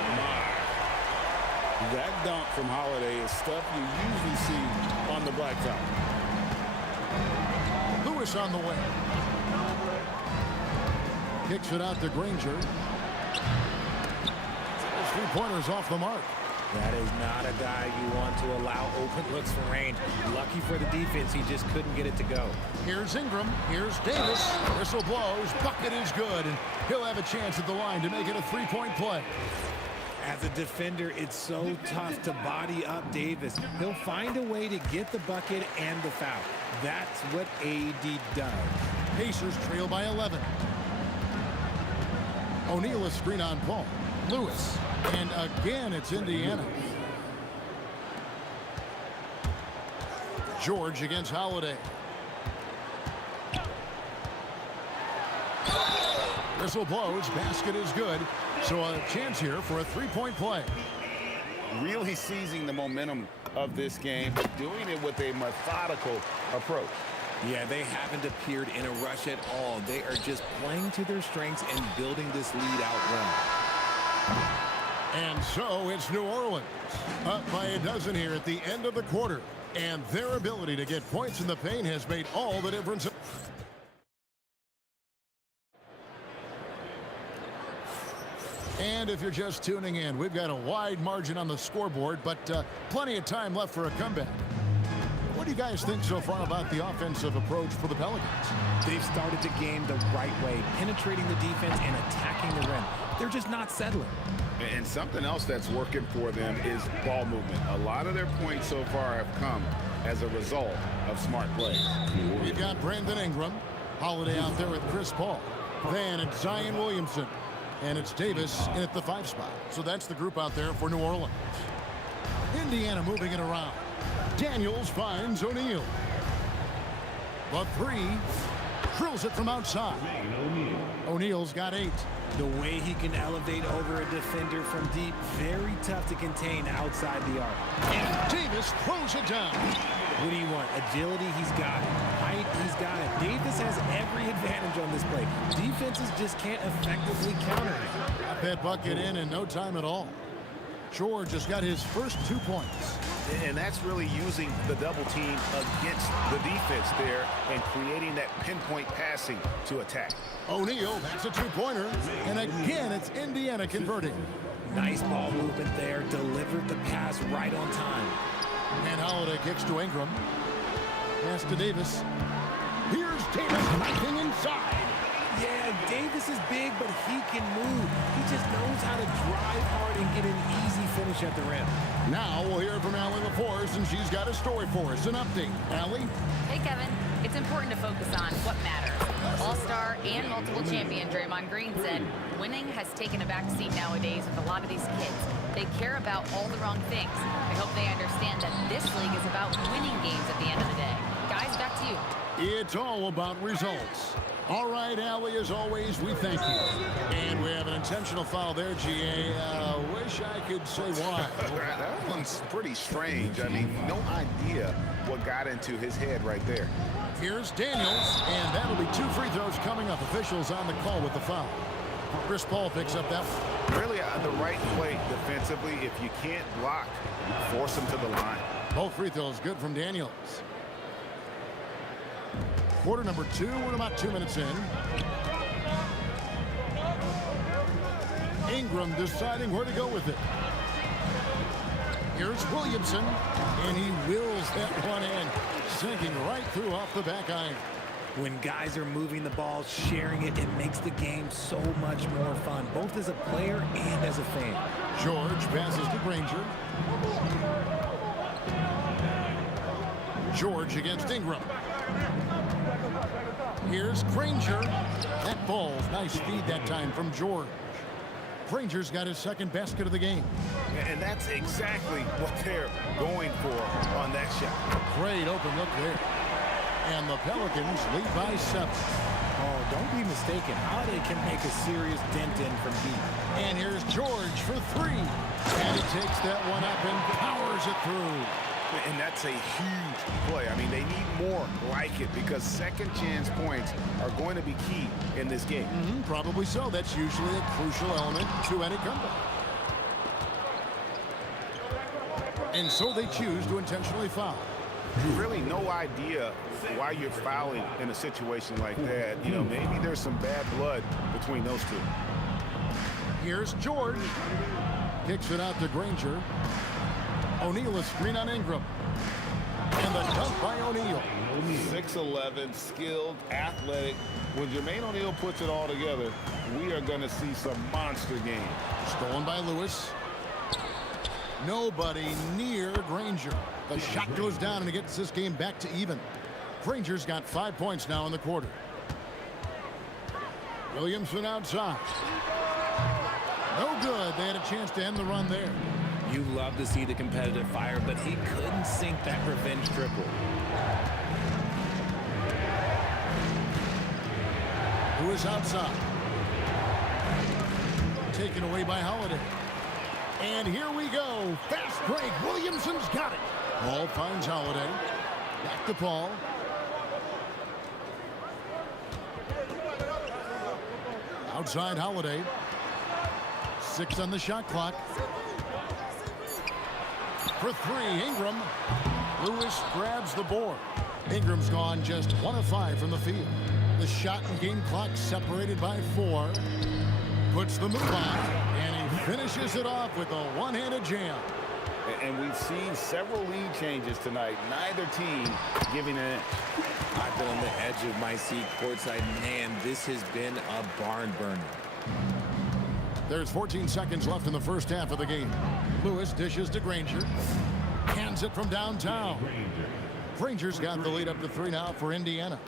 That dunk from Holiday is stuff you usually see on the blacktop. Lewis on the way. Kicks it out to Granger. His three-pointers off the mark. That is not a guy you want to allow open looks from range. Lucky for the defense, he just couldn't get it to go. Here's Ingram. Here's Davis. Whistle blows. Bucket is good, and he'll have a chance at the line to make it a three-point play. As a defender, it's so tough to body up Davis. He'll find a way to get the bucket and the foul. That's what AD does. Pacers trail by 11. O'Neal a screen on Paul. Lewis. And again, it's Indiana. George against Holiday. Whistle blows. Basket is good. So a chance here for a three-point play. Really seizing the momentum of this game, but doing it with a methodical approach. Yeah, they haven't appeared in a rush at all. They are just playing to their strengths and building this lead out well. And so it's New Orleans up by a dozen here at the end of the quarter. And their ability to get points in the paint has made all the difference. And if you're just tuning in, we've got a wide margin on the scoreboard, but plenty of time left for a comeback. What do you guys think so far about the offensive approach for the Pelicans? They've started the game the right way, penetrating the defense and attacking the rim. They're just not settling. And something else that's working for them is ball movement. A lot of their points so far have come as a result of smart plays. We've got Brandon Ingram. Holiday out there with Chris Paul. Then it's Zion Williamson. And it's Davis in at the 5 spot. So that's the group out there for New Orleans. Indiana moving it around. Daniels finds O'Neal. The 3 drills it from outside. O'Neal's got 8. The way he can elevate over a defender from deep, very tough to contain outside the arc. And Davis throws it down. What do you want? Agility, he's got it. Height, he's got it. Davis has every advantage on this play. Defenses just can't effectively counter it. Got that bucket in no time at all. George has got his first 2 points. And that's really using the double team against the defense there and creating that pinpoint passing to attack. O'Neal, that's a 2-pointer. And again, it's Indiana converting. Nice ball movement there. Delivered the pass right on time. And Holiday kicks to Ingram. Pass to Davis. Here's Davis knifing inside. Yeah, Davis is big, but he can move. He just knows how to drive hard and get an easy finish at the rim. Now we'll hear from Allie LaForce, and she's got a story for us. An update. Allie? Hey, Kevin. It's important to focus on what matters. All-star and multiple champion Draymond Green said, winning has taken a back seat nowadays with a lot of these kids. They care about all the wrong things. I hope they understand that this league is about winning games at the end of the day. Guys, back to you. It's all about results. All right, Allie, as always, we thank you. And we have an intentional foul there, GA. Wish I could say why. That one's pretty strange. I mean, no idea what got into his head right there. Here's Daniels, and that'll be 2 free throws coming up. Officials on the call with the foul. Chris Paul picks up that one. Really the right play defensively. If you can't block, force him to the line. Both free throws good from Daniels. Quarter number 2, we're about 2 minutes in. Ingram deciding where to go with it. Here's Williamson, and he wills that one in, sinking right through off the back iron. When guys are moving the ball, sharing it, it makes the game so much more fun, both as a player and as a fan. George passes to Granger. George against Ingram. Here's Granger. That ball's nice feed that time from George. Granger's got his second basket of the game. And that's exactly what they're going for on that shot. Great open look there. And the Pelicans lead by 7. Oh, don't be mistaken. Holiday can make a serious dent in from deep. And here's George for 3. And he takes that one up and powers it through. And that's a huge play. I mean, they need more like it because second chance points are going to be key in this game. Probably so. That's usually a crucial element to any comeback. And so they choose to intentionally foul. Really no idea why you're fouling in a situation like that. You know, maybe there's some bad blood between those two. Here's George. Kicks it out to Granger. O'Neal, a screen on Ingram. And the dunk by O'Neal. 6'11", skilled, athletic. When Jermaine O'Neal puts it all together, we are going to see some monster games. Stolen by Lewis. Nobody near Granger. The shot goes down and it gets this game back to even. Granger's got 5 points now in the quarter. Williamson outside. No good. They had a chance to end the run there. You love to see the competitive fire, but he couldn't sink that revenge triple. Who is outside? Taken away by Holiday. And here we go. Fast break. Williamson's got it. Paul finds Holiday. Back to Paul. Outside Holiday. 6 on the shot clock. For 3, Ingram. Lewis grabs the board. Ingram's gone just 1 of 5 from the field. The shot and game clock separated by 4. Puts the move on, and he finishes it off with a one-handed jam. And we've seen several lead changes tonight. Neither team giving an inch. I've been on the edge of my seat courtside. Man, this has been a barn burner. There's 14 seconds left in the first half of the game. Lewis dishes to Granger. Hands it from downtown. Granger's got the lead up to 3 now for Indiana.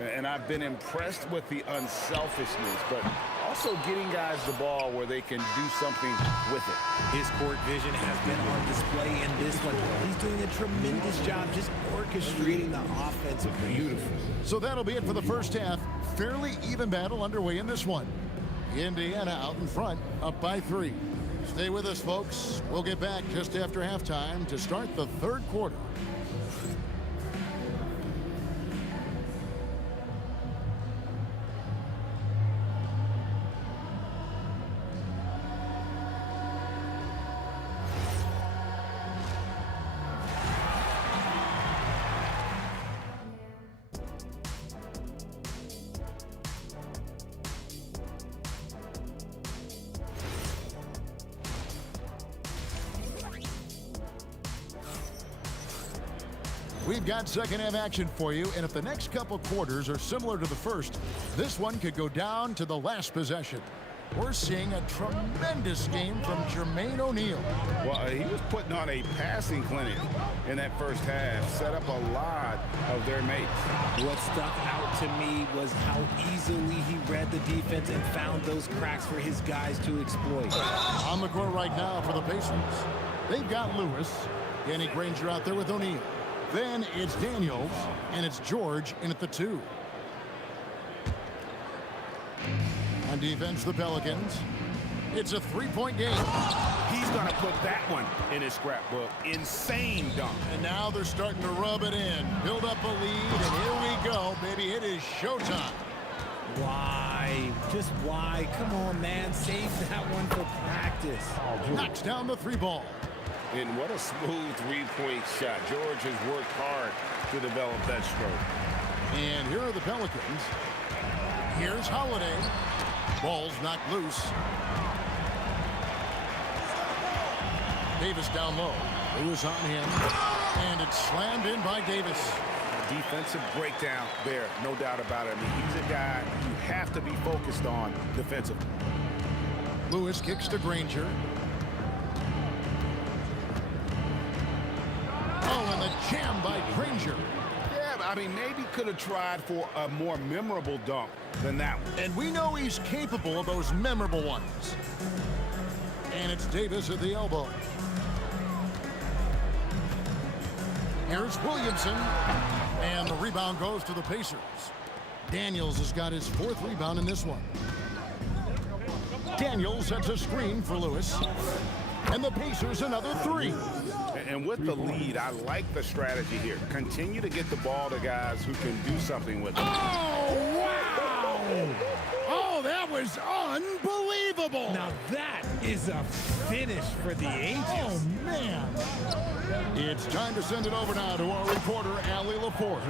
And I've been impressed with the unselfishness, but also getting guys the ball where they can do something with it. His court vision has been on display in this one. He's doing a tremendous job just orchestrating the offense beautifully. So that'll be it for the first half. Fairly even battle underway in this one. Indiana out in front, up by 3. Stay with us, folks. We'll get back just after halftime to start the third quarter. We've got second half action for you, and if the next couple quarters are similar to the first, this one could go down to the last possession. We're seeing a tremendous game from Jermaine O'Neal. Well, he was putting on a passing clinic in that first half, set up a lot of their mates. What stuck out to me was how easily he read the defense and found those cracks for his guys to exploit. On the court right now for the Pacers. They've got Lewis, Danny Granger out there with O'Neal. Then it's Daniels, and it's George in at the 2. On defense, the Pelicans. It's a 3-point game. He's going to put that one in his scrapbook. Insane dunk. And now they're starting to rub it in. Build up a lead, and here we go, baby. It is showtime. Why? Just why? Come on, man. Save that one for practice. Knocks down the 3 ball. And what a smooth 3-point shot. George has worked hard to develop that stroke. And here are the Pelicans. Here's Holiday. Ball's knocked loose. Davis down low. Lewis on him. And it's slammed in by Davis. Defensive breakdown there, no doubt about it. I mean, he's a guy you have to be focused on defensively. Lewis kicks to Granger. Oh, and the jam by Granger. Yeah, I mean, maybe could have tried for a more memorable dunk than that one. And we know he's capable of those memorable ones. And it's Davis at the elbow. Here's Williamson. And the rebound goes to the Pacers. Daniels has got his 4th rebound in this one. Daniels sets a screen for Lewis. And the Pacers another 3. And with the lead, I like the strategy here. Continue to get the ball to guys who can do something with it. Oh, wow! Oh, that was unbelievable! Now that is a finish for the ages. Oh, man! It's time to send it over now to our reporter, Allie Laporte.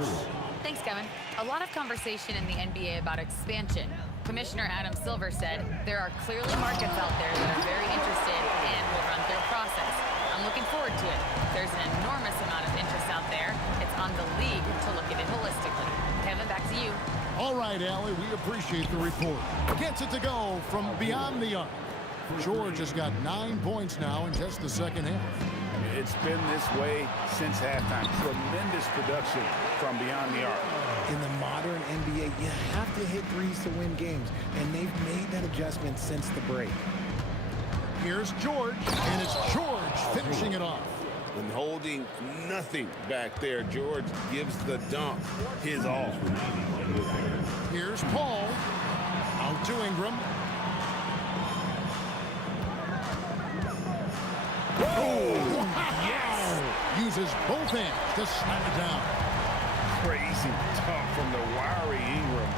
Thanks, Kevin. A lot of conversation in the NBA about expansion. Commissioner Adam Silver said there are clearly markets out there that are very interested and will run through a process. I'm looking forward to it. There's an enormous amount of interest out there. It's on the league to look at it holistically. Kevin, back to you. All right, Allie, we appreciate the report. Gets it to go from beyond the arc. George has got 9 points now in just the second half. It's been this way since halftime. Tremendous production from beyond the arc. In the modern NBA, you have to hit threes to win games, and they've made that adjustment since the break. Here's George, and it's George finishing it off. When holding nothing back there, George gives the dunk his all. Here's Paul. Out to Ingram. Oh, yes! Uses both hands to slam it down. Crazy dunk from the wiry Ingram.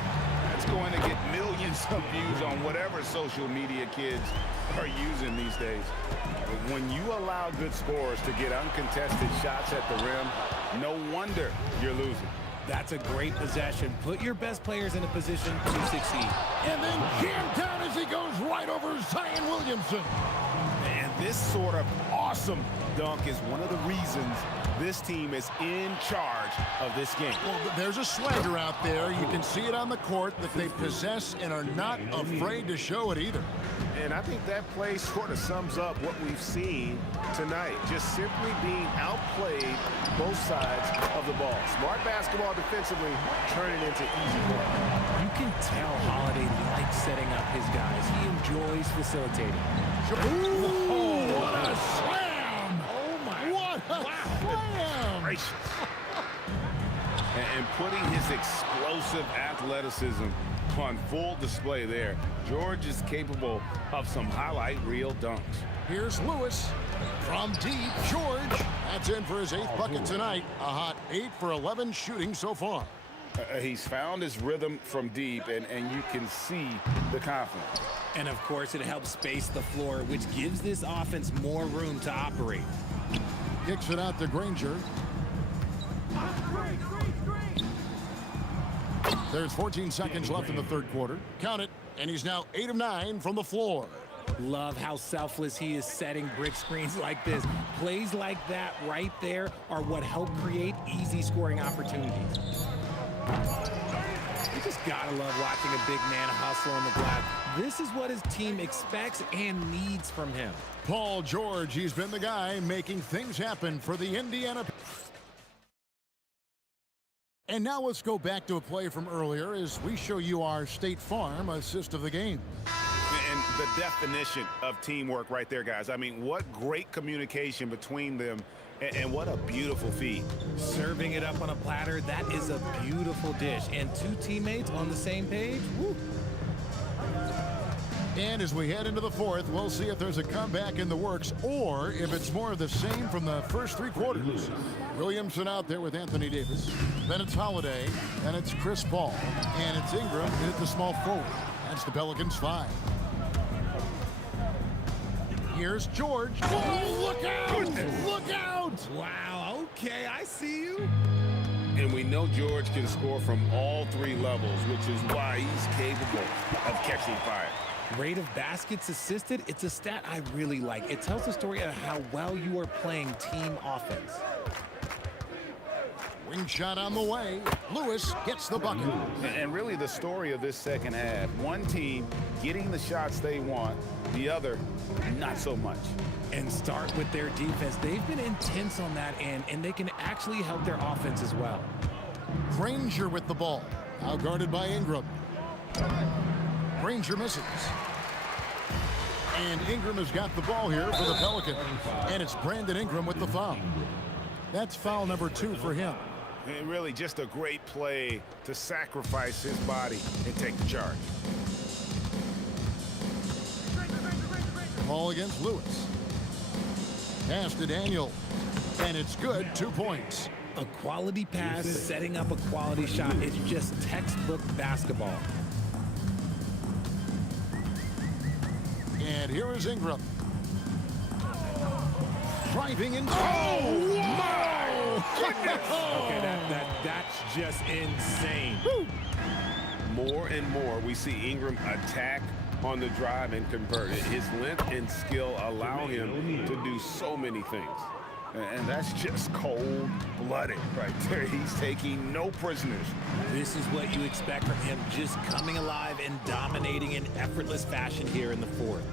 That's going to get millions of views on whatever social media kids are using these days. But when you allow good scorers to get uncontested shots at the rim, no wonder you're losing. That's a great possession. Put your best players in a position to succeed. And then jammed down as he goes right over Zion Williamson. And this sort of awesome dunk is one of the reasons this team is in charge of this game. Well, there's a swagger out there. You can see it on the court that they possess and are not afraid to show it either. And I think that play sort of sums up what we've seen tonight. Just simply being outplayed both sides of the ball. Smart basketball defensively, turning into easy work. You can tell Holiday likes setting up his guys. He enjoys facilitating. Ooh, what a slam! Oh, my. What a slam! And putting his explosive athleticism on full display there. George is capable of some highlight reel dunks. Here's Lewis from deep. George, that's in for his 8th bucket tonight. A hot 8 for 11 shooting so far. He's found his rhythm from deep, and you can see the confidence. And, of course, it helps space the floor, which gives this offense more room to operate. Kicks it out to Granger. There's 14 seconds left in the third quarter. Count it, and he's now 8 of 9 from the floor. Love how selfless he is setting brick screens like this. Plays like that right there are what help create easy scoring opportunities. You just gotta love watching a big man hustle on the glass. This is what his team expects and needs from him. Paul George, he's been the guy making things happen for the Indiana. And now let's go back to a play from earlier as we show you our State Farm assist of the game. And the definition of teamwork right there, guys. I mean, what great communication between them, and what a beautiful feed. Serving it up on a platter, that is a beautiful dish. And 2 teammates on the same page, woo. And as we head into the fourth, we'll see if there's a comeback in the works or if it's more of the same from the first 3 quarters. Williamson out there with Anthony Davis. Then it's Holiday. Then it's Chris Paul. And it's Ingram at the small forward. That's the Pelicans 5. Here's George. Oh, look out! Look out! Wow, okay, I see you. And we know George can score from all 3 levels, which is why he's capable of catching fire. Rate of baskets assisted, it's a stat I really like. It tells the story of how well you are playing team offense. Wing shot on the way. Lewis gets the bucket. And really the story of this second half, one team getting the shots they want, the other not so much. And start with their defense. They've been intense on that end, and they can actually help their offense as well. Granger with the ball. Out guarded by Ingram. Granger misses. And Ingram has got the ball here for the Pelicans. And it's Brandon Ingram with the foul. That's foul number 2 for him. And really just a great play to sacrifice his body and take the charge. Ball against Lewis. Pass to Daniel. And it's good, 2 points. A quality pass, setting up a quality shot. It's just textbook basketball. And here is Ingram. Driving in. Oh, my goodness! Okay, that's just insane. Woo. More and more, we see Ingram attack on the drive and convert. His length and skill allow him to do so many things. And that's just cold-blooded right there. He's taking no prisoners. This is what you expect from him, just coming alive and dominating in effortless fashion here in the 4th.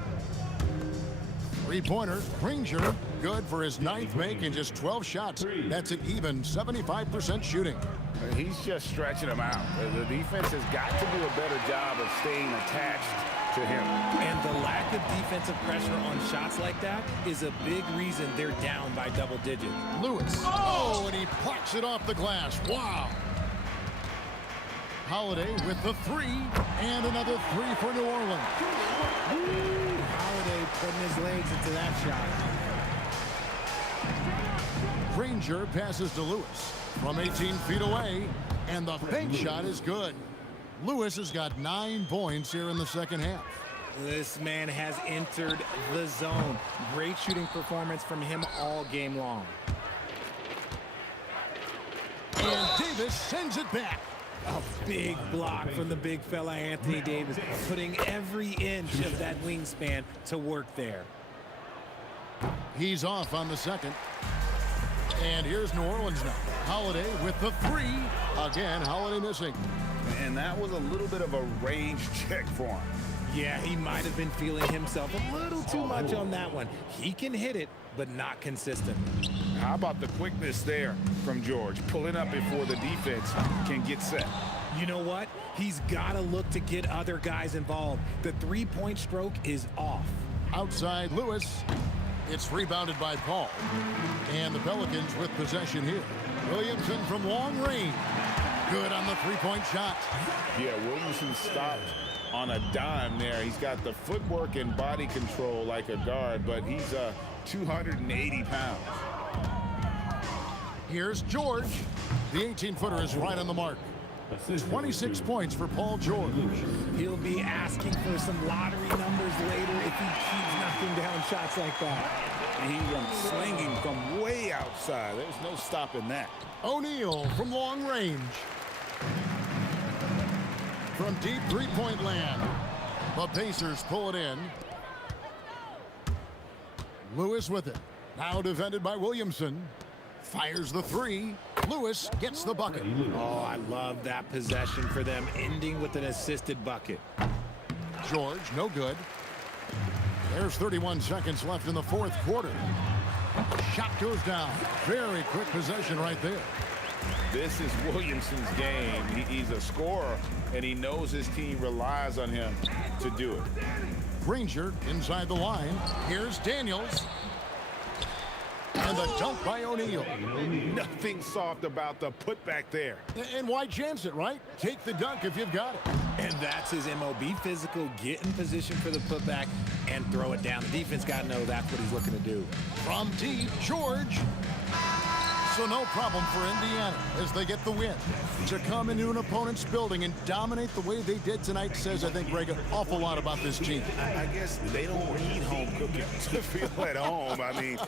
Three-pointer, Granger, good for his 9th make in just 12 shots. That's an even 75% shooting. He's just stretching them out. The defense has got to do a better job of staying attached to him. And the lack of defensive pressure on shots like that is a big reason they're down by double digits. Lewis. Oh, and he plucks it off the glass. Wow. Holiday with the 3, and another 3 for New Orleans. Woo! Holiday putting his legs into that shot. Granger passes to Lewis from 18 feet away, and the fake shot is good. Lewis has got 9 points here in the second half. This man has entered the zone. Great shooting performance from him all game long. And Davis sends it back. A big block from the big fella Anthony Davis, putting every inch of that wingspan to work there. He's off on the second. And here's New Orleans now. Holiday with the 3. Again, Holiday missing. And that was a little bit of a range check for him. Yeah, he might have been feeling himself a little too much on that one. He can hit it, but not consistent. How about the quickness there from George, pulling up before the defense can get set? You know what? He's got to look to get other guys involved. The three-point stroke is off. Outside Lewis. It's rebounded by Paul. And the Pelicans with possession here. Williamson from long range. Good on the three-point shot. Yeah, Williamson stopped on a dime there. He's got the footwork and body control like a guard, but he's 280 pounds. Here's George. The 18-footer is right on the mark. 26 points for Paul George. He'll be asking for some lottery numbers later if he keeps knocking down shots like that. He went slinging from way outside. There's no stopping that. O'Neal from long range. From deep three-point land. The Pacers pull it in. Lewis with it. Now defended by Williamson. Fires the 3. Lewis gets the bucket. Oh, I love that possession for them, ending with an assisted bucket. George, no good. There's 31 seconds left in the 4th quarter. Shot goes down. Very quick possession right there. This is Williamson's game. He's a scorer, and he knows his team relies on him to do it. Granger inside the line. Here's Daniels. And the dunk by O'Neal. Nothing soft about the putback there. And why chance it, right? Take the dunk if you've got it. And that's his MO. Be physical, get in position for the putback, and throw it down. The defense got to know that's what he's looking to do. From deep, George. So no problem for Indiana as they get the win. To come into an opponent's building and dominate the way they did tonight says, I think, Greg, an awful lot about this team. I guess they don't need home cooking to feel at home. I mean...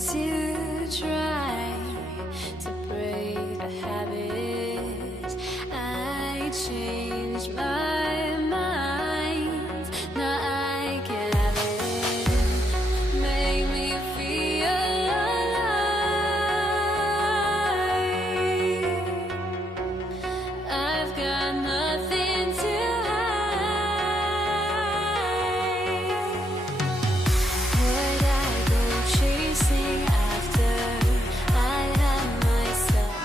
To try to break the habit, I changed my mind. Now I can have it. Make me feel alive. I've got nothing to hide. Would I go chasing after I had myself?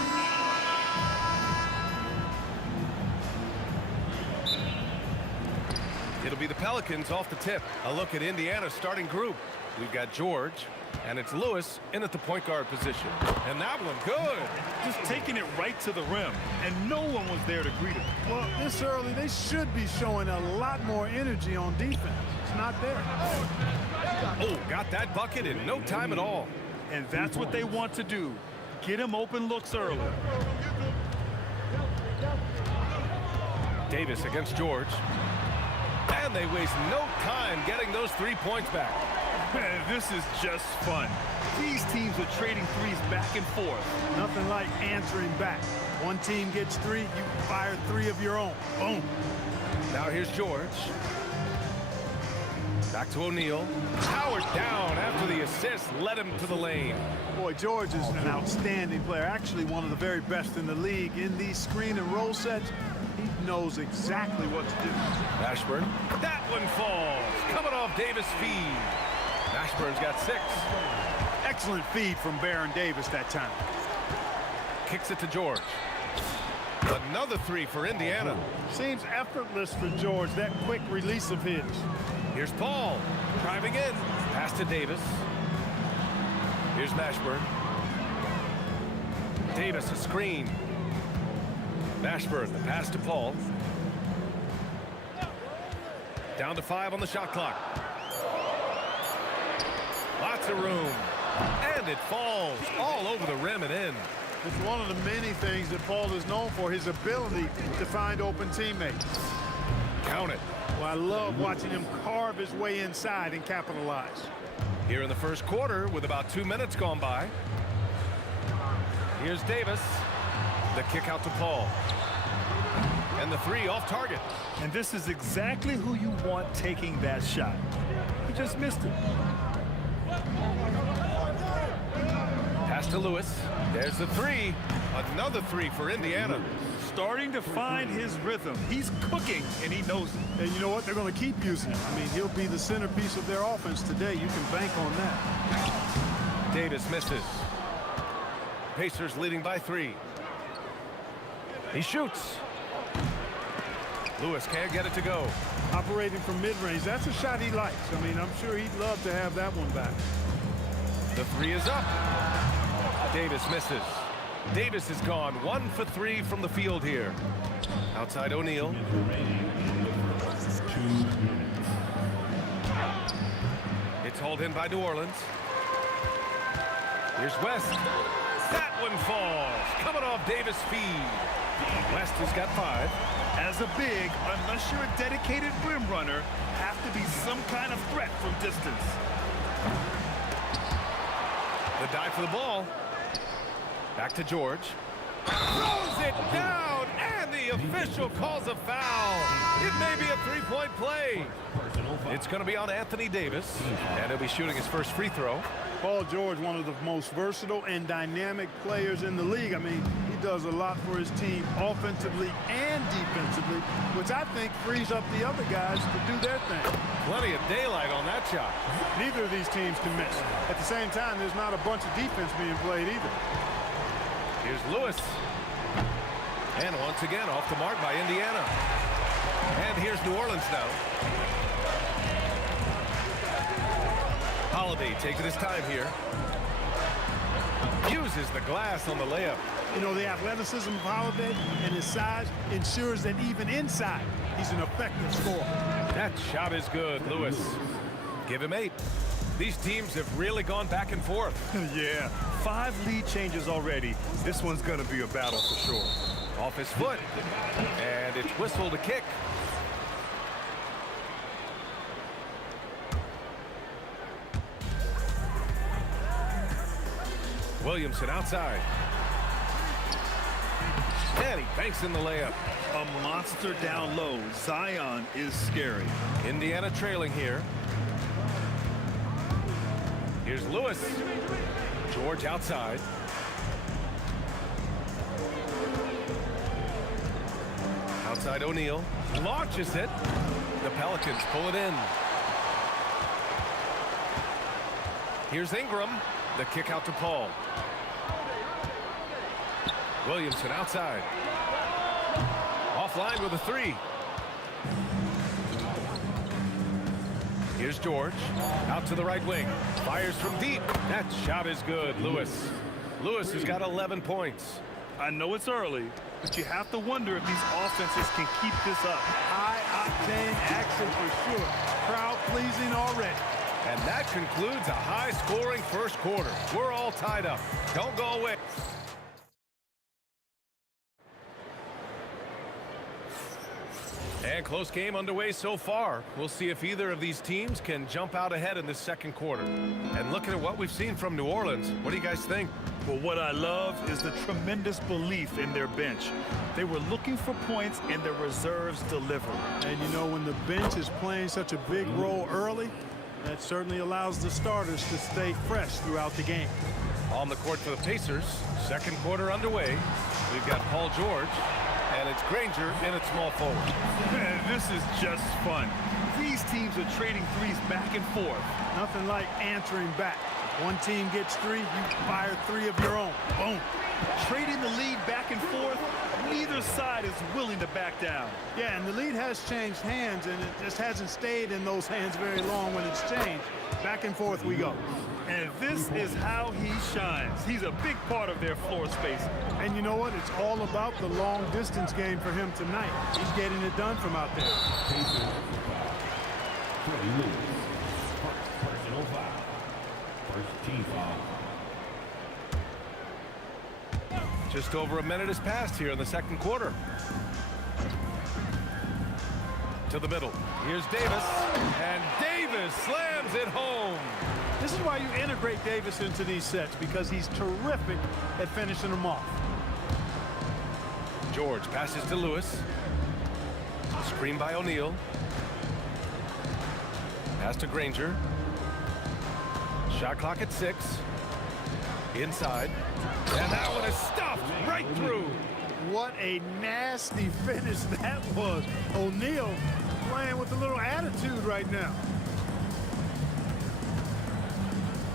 It'll be the Pelicans off the tip. A look at Indiana's starting group. We've got George, and it's Lewis in at the point guard position. And that one, good. Just taking it right to the rim, and no one was there to greet him. Well, this early, they should be showing a lot more energy on defense. It's not there. Oh, got that bucket in no time at all. And that's what they want to do. Get him open looks early. Davis against George. And they waste no time getting those 3 points back. Man, this is just fun. These teams are trading threes back and forth. Nothing like answering back. One team gets 3, you fire 3 of your own. Boom. Now here's George. Back to O'Neal. Powered down after the assist led him to the lane. Boy, George is an outstanding player. Actually, one of the very best in the league. In these screen and roll sets, he knows exactly what to do. Ashburn. That one falls. Coming off Davis' feed. Ashburn's got 6. Excellent feed from Baron Davis that time. Kicks it to George. Another 3 for Indiana. Seems effortless for George, that quick release of his. Here's Paul. Driving in. Pass to Davis. Here's Mashburn. Davis a screen. Mashburn, the pass to Paul. Down to 5 on the shot clock. Lots of room. And it falls all over the rim and in. It's one of the many things that Paul is known for, his ability to find open teammates. Count it. Well, I love watching him carve his way inside and capitalize. Here in the first quarter with about 2 minutes gone by. Here's Davis. The kick out to Paul. And the 3 off target. And this is exactly who you want taking that shot. He just missed it. to Lewis. There's the three. Another three for Indiana. Starting to find his rhythm. He's cooking, and he knows it. And you know what? They're going to keep using him. I mean, he'll be the centerpiece of their offense today. You can bank on that. Davis misses. Pacers leading by 3. He shoots. Lewis can't get it to go. Operating from mid-range, that's a shot he likes. I mean, I'm sure he'd love to have that one back. The 3 is up. Davis misses. Davis is gone 1 for 3 from the field here. Outside O'Neal. It's hauled in by New Orleans. Here's West. That one falls. Coming off Davis' feed. West has got 5. As a big, unless you're a dedicated rim runner, have to be some kind of threat from distance. The dive for the ball. Back to George. Throws it down, and the official calls a foul. It may be a 3-point play. It's going to be on Anthony Davis, and he'll be shooting his first free throw. Paul George, one of the most versatile and dynamic players in the league. I mean, he does a lot for his team offensively and defensively, which I think frees up the other guys to do their thing. Plenty of daylight on that shot. Neither of these teams can miss. At the same time, there's not a bunch of defense being played either. Here's Lewis. And once again, off the mark by Indiana. And here's New Orleans now. Holiday taking his time here. Uses the glass on the layup. You know, the athleticism of Holiday and his size ensures that even inside, he's an effective scorer. That shot is good, Lewis. Give him 8. These teams have really gone back and forth. Yeah, 5 lead changes already. This one's going to be a battle for sure. Off his foot. And it's whistled a kick. Williamson outside. And he banks in the layup. A monster down low. Zion is scary. Indiana trailing here. Here's Lewis. George outside. Outside O'Neal. Launches it. The Pelicans pull it in. Here's Ingram. The kick out to Paul. Williamson outside. Offline with a 3. Here's George. Out to the right wing. Fires from deep. That shot is good. Lewis. Lewis has got 11 points. I know it's early, but you have to wonder if these offenses can keep this up. High-octane action for sure. Crowd-pleasing already. And that concludes a high-scoring first quarter. We're all tied up. Don't go away. And close game underway so far. We'll see if either of these teams can jump out ahead in this second quarter. And looking at what we've seen from New Orleans, what do you guys think? Well, what I love is the tremendous belief in their bench. They were looking for points, and their reserves delivered. And you know, when the bench is playing such a big role early, that certainly allows the starters to stay fresh throughout the game. On the court for the Pacers, second quarter underway. We've got Paul George, and it's Granger in at small forward. Man, this is just fun. These teams are trading threes back and forth. Nothing like answering back. One team gets 3, you fire 3 of your own. Boom. Trading the lead back and forth, neither side is willing to back down. Yeah, and the lead has changed hands, and it just hasn't stayed in those hands very long when it's changed. Back and forth we go. And this is how he shines. He's a big part of their floor space. And you know what? It's all about the long distance game for him tonight. He's getting it done from out there. Personal foul. First team foul. Just over a minute has passed here in the second quarter. To the middle. Here's Davis. And Davis slams it home. This is why you integrate Davis into these sets, because he's terrific at finishing them off. George passes to Lewis. Screen by O'Neal. Pass to Granger. Shot clock at 6. Inside. And that one is stuffed right through. What a nasty finish that was. O'Neal playing with a little attitude right now.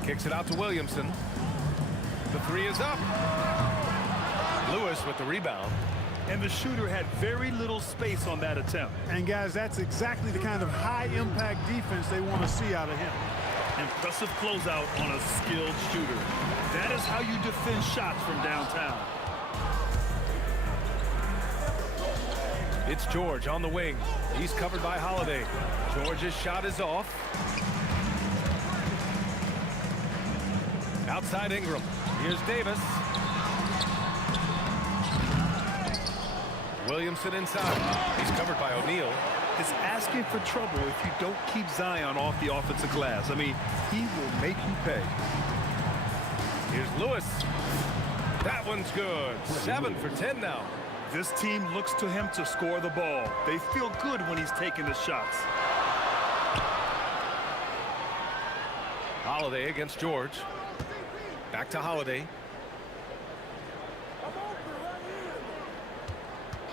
Kicks it out to Williamson. The three is up. Lewis with the rebound. And the shooter had very little space on that attempt. And guys, that's exactly the kind of high-impact defense they want to see out of him. Impressive closeout on a skilled shooter. That is how you defend shots from downtown. It's George on the wing. He's covered by Holiday. George's shot is off. Outside Ingram. Here's Davis. Williamson inside. He's covered by O'Neal. It's asking for trouble if you don't keep Zion off the offensive glass. I mean, he will make you pay. Here's Lewis. That one's good. 7 for 10 now. This team looks to him to score the ball. They feel good when he's taking the shots. Holiday against George. Back to Holiday.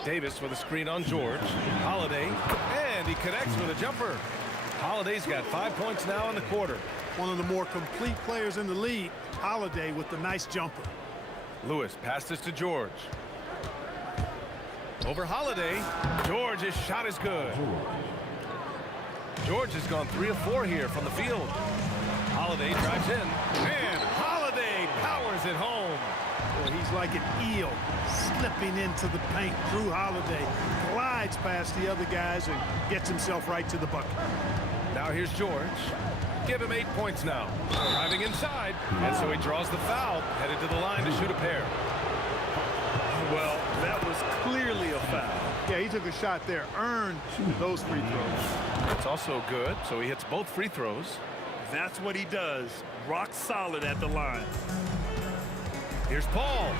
Davis with a screen on George. Holiday, and he connects with a jumper. Holiday's got 5 points now in the quarter. One of the more complete players in the league, Holiday with the nice jumper. Lewis passes to George. Over Holiday. George's shot is good. George has gone 3 of 4 here from the field. Holiday drives in, and Holiday powers it home. Well, he's like an eel slipping into the paint. Drew Holiday glides past the other guys and gets himself right to the bucket. Now here's George. Give him 8 points now. Driving inside, and so he draws the foul, headed to the line to shoot a pair. Well, that was clearly a foul. Yeah, he took a shot there, earned those free throws. It's also good, so he hits both free throws. That's what he does. Rock solid at the line. Here's Paul.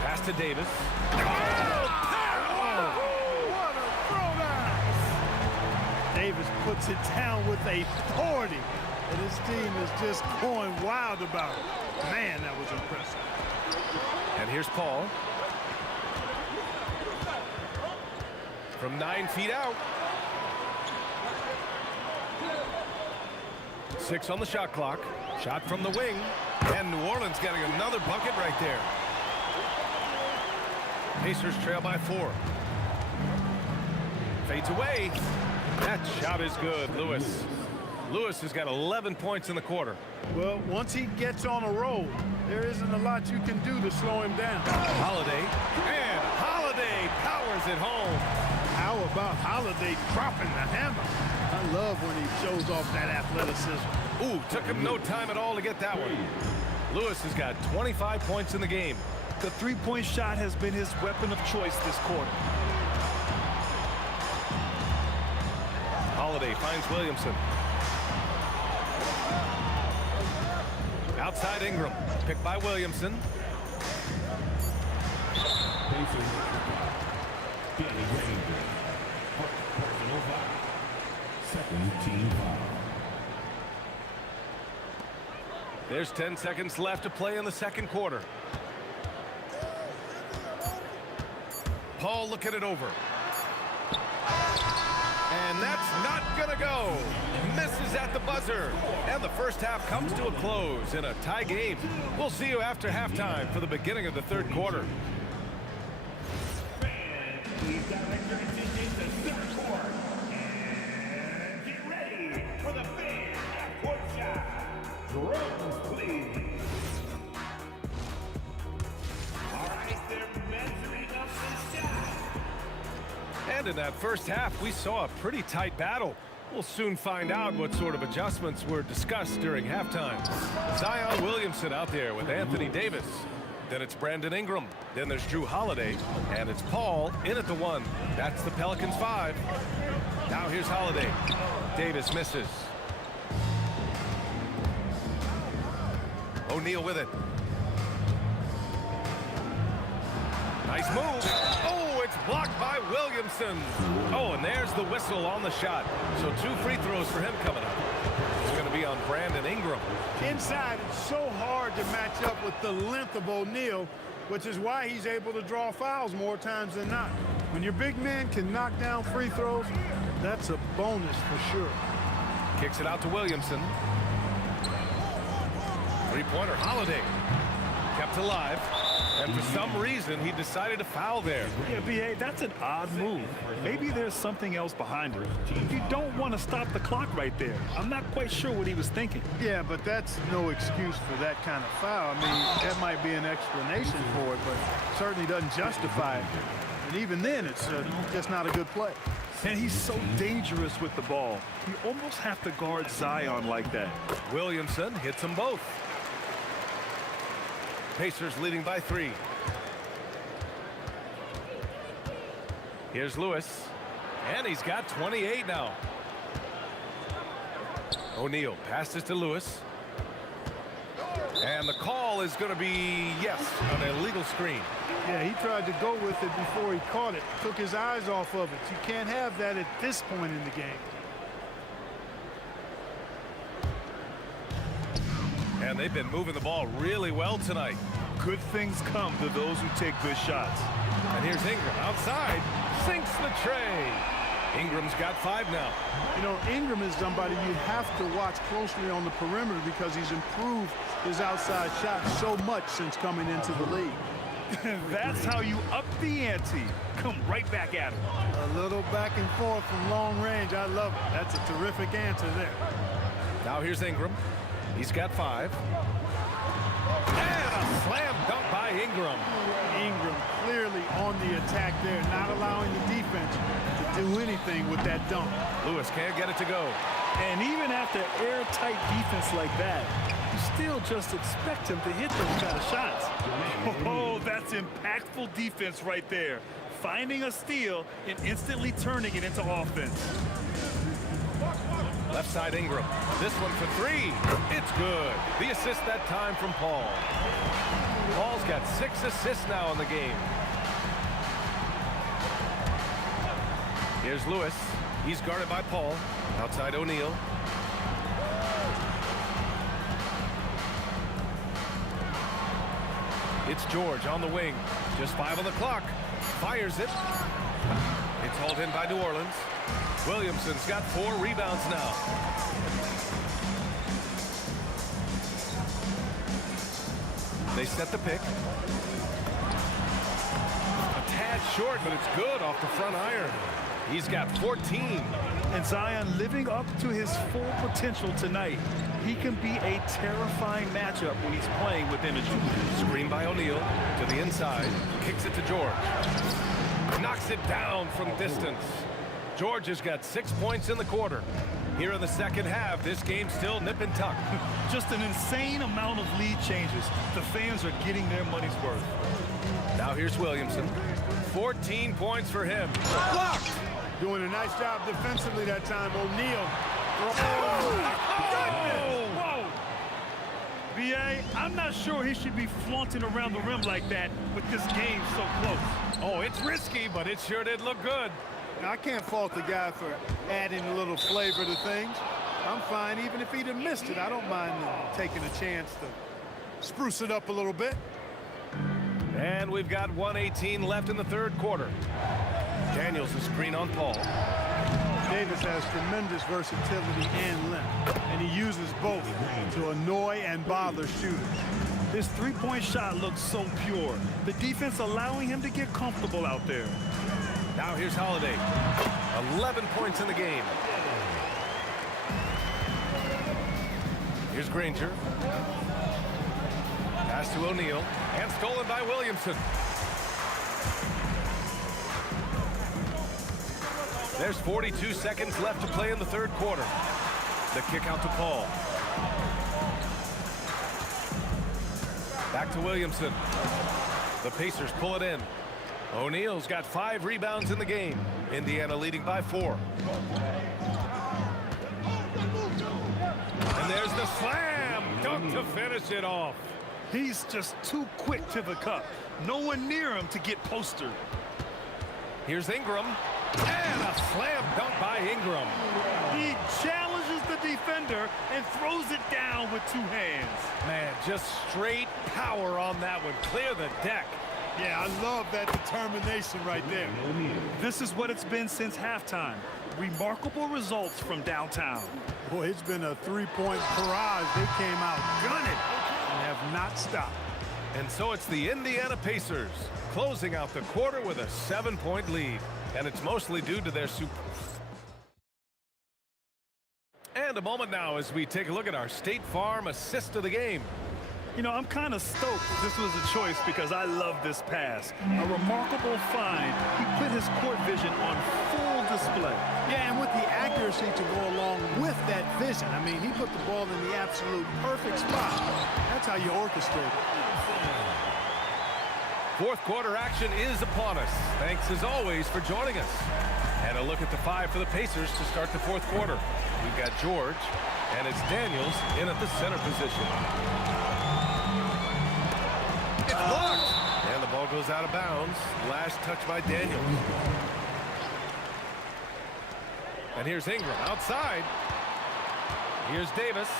Pass to Davis. What a throwdown! Davis puts it down with authority, and his team is just going wild about it. Man, that was impressive. And here's Paul. From 9 feet out. 6 on the shot clock. Shot from the wing. And New Orleans getting another bucket right there. Pacers trail by 4. Fades away. That shot is good, Lewis. Lewis has got 11 points in the quarter. Well, once he gets on a roll, there isn't a lot you can do to slow him down. Holiday. And Holiday powers it home. How about Holiday dropping the hammer? I love when he shows off that athleticism. Ooh, took him no time at all to get that one. Lewis has got 25 points in the game. The three-point shot has been his weapon of choice this quarter. Holiday finds Williamson. Outside Ingram. Picked by Williamson. Personal foul. Second team foul. There's 10 seconds left to play in the second quarter. Paul looking it over. And that's not gonna go. Misses at the buzzer. And the first half comes to a close in a tie game. We'll see you after halftime for the beginning of the third quarter. Please direct your attention to third court. And get ready for the fan half-court shot. Drums, please. All right, they're measuring up the shot. And in that first half, we saw a pretty tight battle. We'll soon find out what sort of adjustments were discussed during halftime. Zion Williamson out there with Anthony Davis. Then it's Brandon Ingram. Then there's Drew Holiday. And it's Paul in at the 1. That's the Pelicans 5. Now here's Holiday. Davis misses. O'Neal with it. Nice move. Oh, it's blocked by Williamson. Oh, and there's the whistle on the shot. So 2 free throws for him coming up. It's going to be be on Brandon Ingram. Inside, it's so hard to match up with the length of O'Neal, which is why he's able to draw fouls more times than not. When your big man can knock down free throws, that's a bonus for sure. Kicks it out to Williamson. Three-pointer, Holiday. Kept alive. And for some reason, he decided to foul there. Yeah, B.A., that's an odd move. Maybe there's something else behind it. You don't want to stop the clock right there. I'm not quite sure what he was thinking. Yeah, but that's no excuse for that kind of foul. I mean, that might be an explanation for it, but certainly doesn't justify it. And even then, it's just not a good play. And he's so dangerous with the ball. You almost have to guard Zion like that. Williamson hits them both. Pacers leading by 3. Here's Lewis. And he's got 28 now. O'Neal passes to Lewis. And the call is going to be, yes, an illegal screen. Yeah, he tried to go with it before he caught it. Took his eyes off of it. You can't have that at this point in the game. And they've been moving the ball really well tonight. Good things come to those who take good shots. And here's Ingram outside. Sinks the tray. Ingram's got 5 now. You know, Ingram is somebody you have to watch closely on the perimeter because he's improved his outside shot so much since coming into the league. That's how you up the ante. Come right back at him. A little back and forth from long range. I love it. That's a terrific answer there. Now here's Ingram. He's got 5. And a slam dunk by Ingram. Ingram clearly on the attack there, not allowing the defense to do anything with that dunk. Lewis can't get it to go. And even after airtight defense like that, you still just expect him to hit those kind of shots. Oh, that's impactful defense right there. Finding a steal and instantly turning it into offense. Left side Ingram. This one for 3. It's good. The assist that time from Paul. Paul's got 6 assists now in the game. Here's Lewis. He's guarded by Paul. Outside O'Neal. It's George on the wing. Just 5 on the clock. Fires it. It's hauled in by New Orleans. Williamson's got 4 rebounds now. They set the pick. A tad short, but it's good off the front iron. He's got 14. And Zion living up to his full potential tonight. He can be a terrifying matchup when he's playing with energy. Screen by O'Neal to the inside. Kicks it to George. Knocks it down from distance. George has got 6 points in the quarter. Here in the second half, this game's still nip and tuck. Just an insane amount of lead changes. The fans are getting their money's worth. Now here's Williamson. 14 points for him. Blocked! Doing a nice job defensively that time, O'Neal. Whoa! B.A., I'm not sure he should be flaunting around the rim like that with this game so close. Oh, it's risky, but it sure did look good. Now, I can't fault the guy for adding a little flavor to things. I'm fine, even if he'd have missed it. I don't mind taking a chance to spruce it up a little bit. And we've got 1:18 left in the third quarter. Daniels a screen on Paul. Davis has tremendous versatility and length, and he uses both to annoy and bother shooters. His three-point shot looks so pure. The defense allowing him to get comfortable out there. Now here's Holiday. 11 points in the game. Here's Granger. Pass to O'Neal. And stolen by Williamson. There's 42 seconds left to play in the third quarter. The kick out to Paul. Back to Williamson. The Pacers pull it in. O'Neal's got 5 rebounds in the game. Indiana leading by 4. And there's the slam dunk to finish it off. He's just too quick to the cup. No one near him to get postered. Here's Ingram. And a slam dunk by Ingram. He challenges the the defender and throws it down with two hands. Man, just straight power on that one. Clear the deck. Yeah, I love that determination right there. This is what it's been since halftime. Remarkable results from downtown. Boy, it's been a three-point barrage. They came out gunning and have not stopped. And so it's the Indiana Pacers closing out the quarter with a 7-point lead. And it's mostly due to their super. And a moment now as we take a look at our State Farm assist of the game. You know, I'm kind of stoked this was a choice because I love this pass. A remarkable find. He put his court vision on full display. Yeah, and with the accuracy to go along with that vision. I mean, he put the ball in the absolute perfect spot. That's how you orchestrate it. Fourth quarter action is upon us. Thanks as always for joining us. And a look at the five for the Pacers to start the fourth quarter. We've got George, and it's Daniels in at the center position. It's blocked! And the ball goes out of bounds. Last touch by Daniels. And here's Ingram outside. Here's Davis.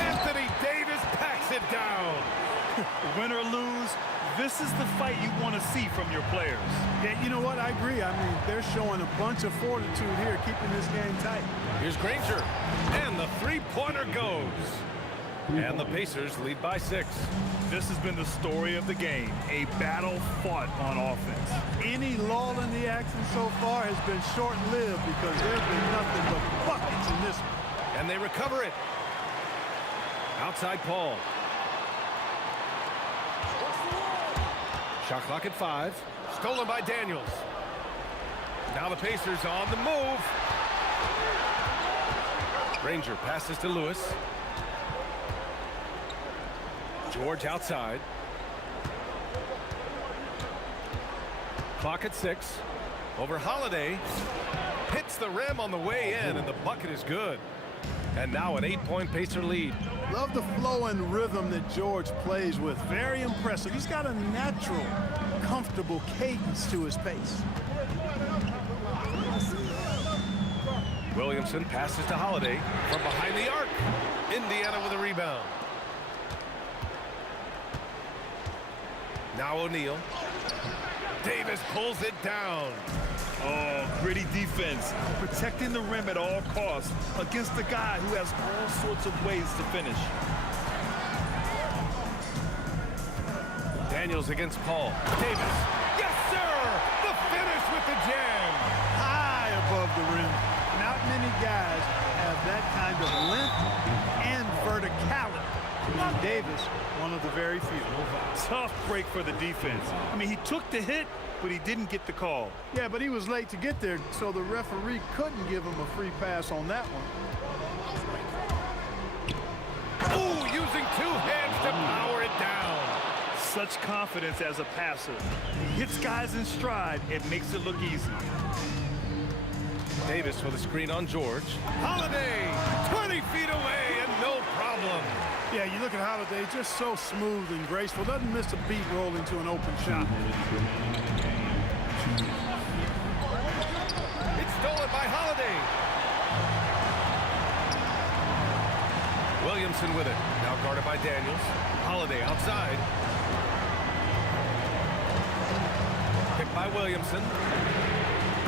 Anthony Davis packs it down. Win or lose, this is the fight you want to see from your players. Yeah, you know what? I agree. I mean, they're showing a bunch of fortitude here, keeping this game tight. Here's Granger, and the three-pointer goes. And the Pacers lead by 6. This has been the story of the game, a battle fought on offense. Any lull in the action so far has been short-lived because there's been nothing but buckets in this one. And they recover it. Outside Paul. Shot clock at 5. Stolen by Daniels. Now the Pacers on the move. Granger passes to Lewis. George outside. Clock at 6. Over Holiday. Hits the rim on the way in, and the bucket is good. And now an 8-point Pacer lead. Love the flow and rhythm that George plays with. Very impressive. He's got a natural, comfortable cadence to his pace. Williamson passes to Holiday from behind the arc. Indiana with a rebound. Now O'Neal. Davis pulls it down. Oh, gritty defense, protecting the rim at all costs against a guy who has all sorts of ways to finish. Daniels against Paul. Davis. Yes, sir! The finish with the jam. High above the rim. Not many guys have that kind of length and verticality. And Davis, one of the very few. Tough break for the defense. I mean, he took the hit, but he didn't get the call. Yeah, but he was late to get there, so the referee couldn't give him a free pass on that one. Ooh, using 2 hands to power it down. Such confidence as a passer. He hits guys in stride. It makes it look easy. Davis with a screen on George. Holiday, 20 feet away and no problem. Yeah, you look at Holiday, just so smooth and graceful. Doesn't miss a beat rolling to an open shot. It's stolen by Holiday. Williamson with it. Now guarded by Daniels. Holiday outside. Picked by Williamson.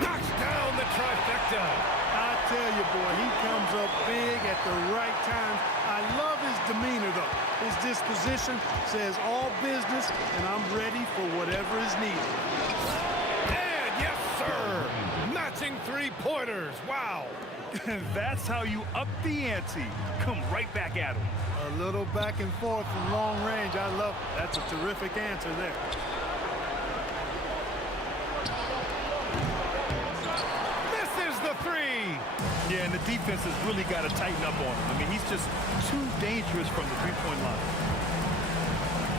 Knocks down the trifecta. I tell you, boy, he comes up big at the right time. I love his demeanor, though. His disposition says all business, and I'm ready for whatever is needed. And yes, sir! Matching 3-pointers. Wow! That's how you up the ante. Come right back at him. A little back and forth from long range. I love it. That's a terrific answer there. Yeah, and the defense has really got to tighten up on him. I mean, he's just too dangerous from the three-point line.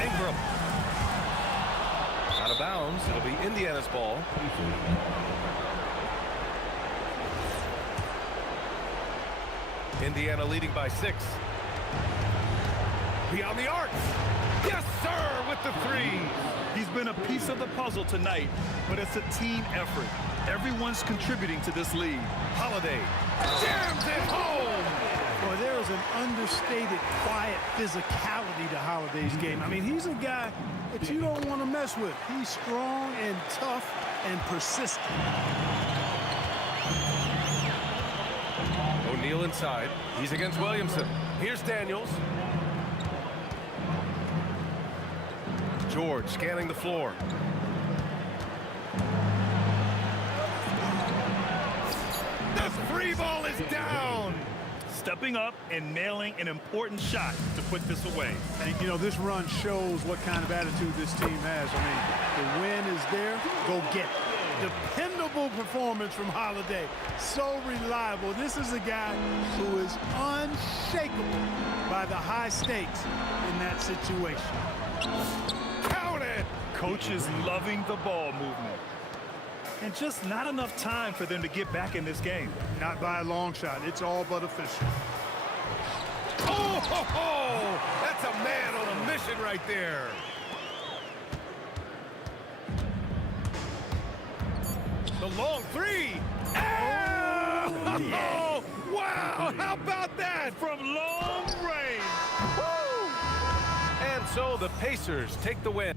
Ingram. Out of bounds. It'll be Indiana's ball. Indiana leading by 6. Beyond the arc. Yes, sir, with with the three. He's been a piece of the puzzle tonight, but it's a team effort. Everyone's contributing to this lead. Holiday jams it home. Boy, there is an understated, quiet physicality to Holiday's game. I mean, he's a guy that you don't want to mess with. He's strong and tough and persistent. O'Neal inside. He's against Williamson. Here's Daniels. George scanning the floor. The free ball is down. Stepping up and nailing an important shot to put this away. And, you know, this run shows what kind of attitude this team has. I mean, the win is there, go get it. Dependable performance from Holiday. So reliable. This is a guy who is unshakable by the high stakes in that situation. Count it. Coach is loving the ball movement. And just not enough time for them to get back in this game. Not by a long shot. It's all but official. Oh, ho, ho. That's a man on a mission right there. The long three. Oh, wow. How about that? From long range. Woo. And so the Pacers take the win.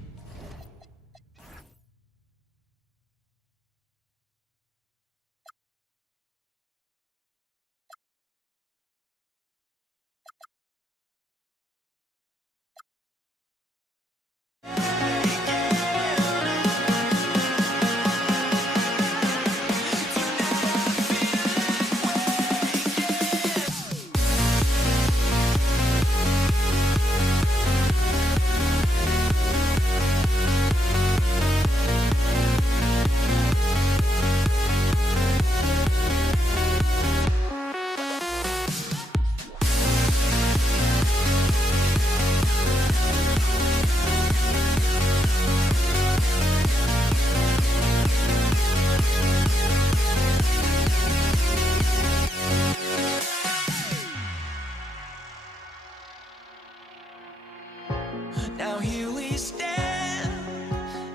Now here we stand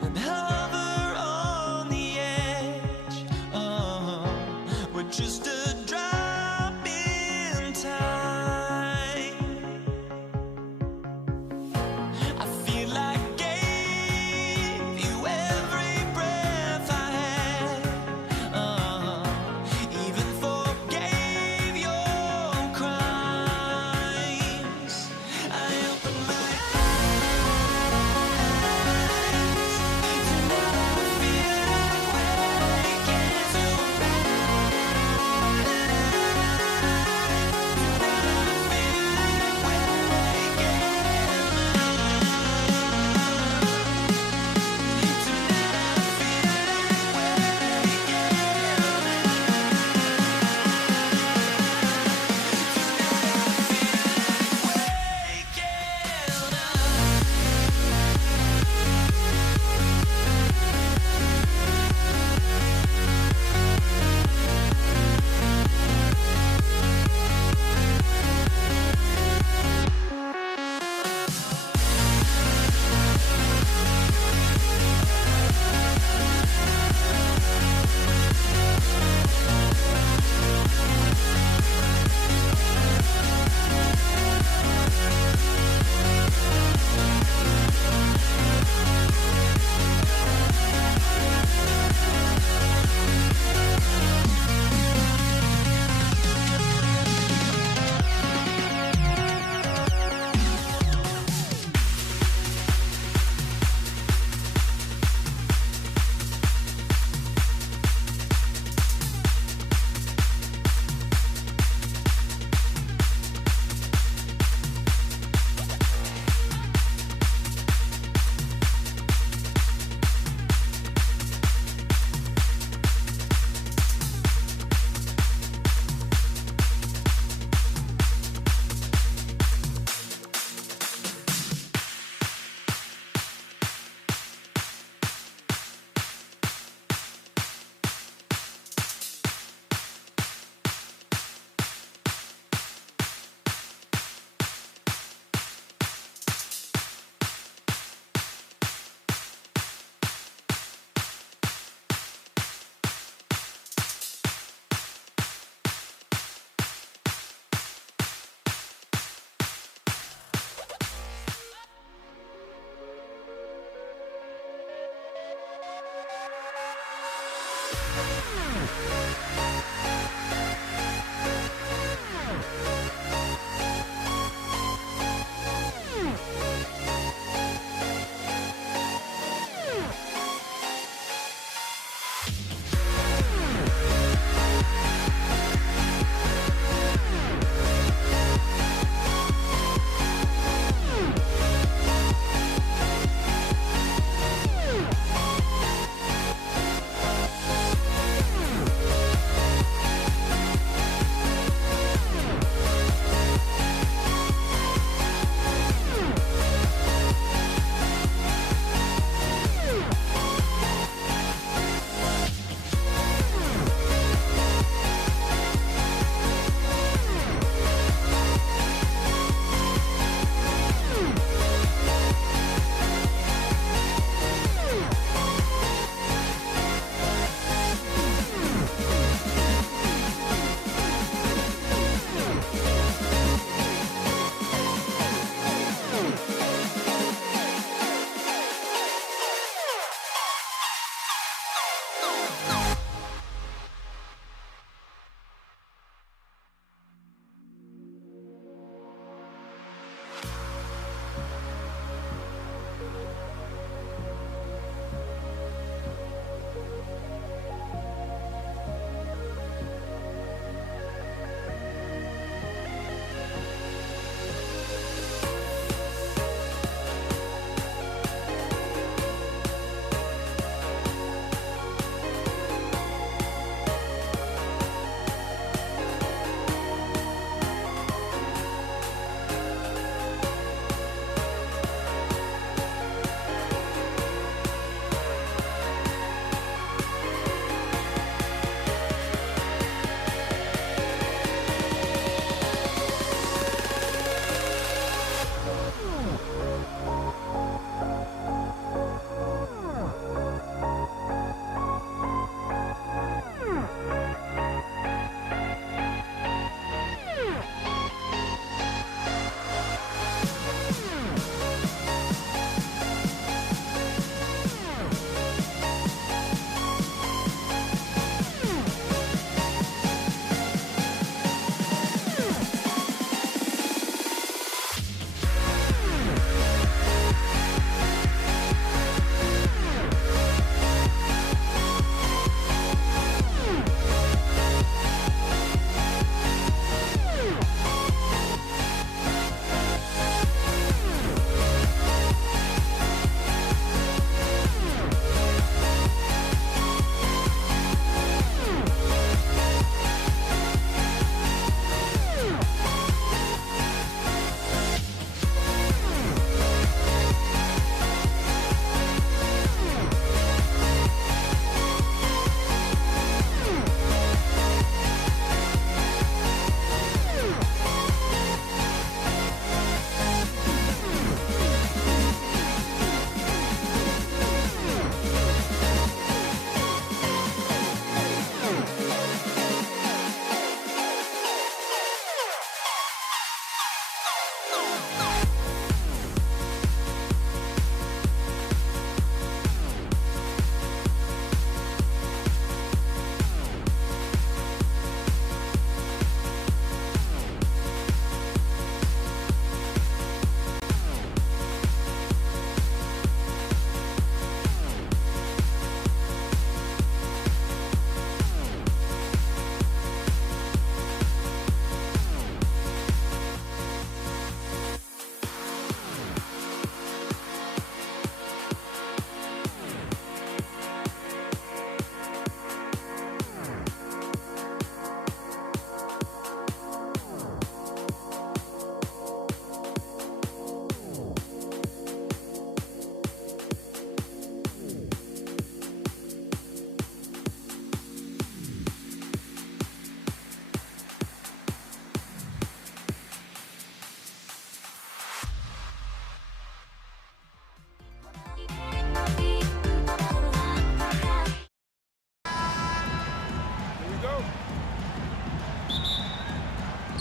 and hover on the edge. We're just a drop in time. I feel like I gave you every breath I had. Even forgave your crimes. I opened my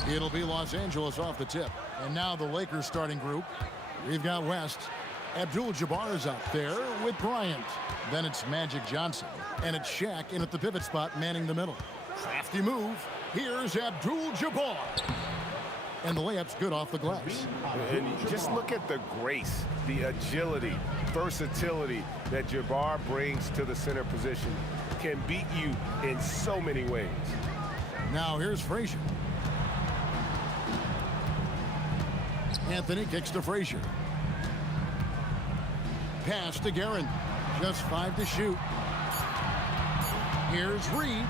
It'll be Los Angeles off the tip. And now the Lakers starting group. We've got West. Abdul-Jabbar is out there with Bryant. Then it's Magic Johnson. And it's Shaq in at the pivot spot, manning the middle. Crafty move. Here's Abdul-Jabbar. And the layup's good off the glass. And just look at the grace, the agility, versatility that Jabbar brings to the center position. Can beat you in so many ways. Now here's Frazier. Anthony kicks to Frazier. Pass to Guerin. Just 5 to shoot. Here's Reed.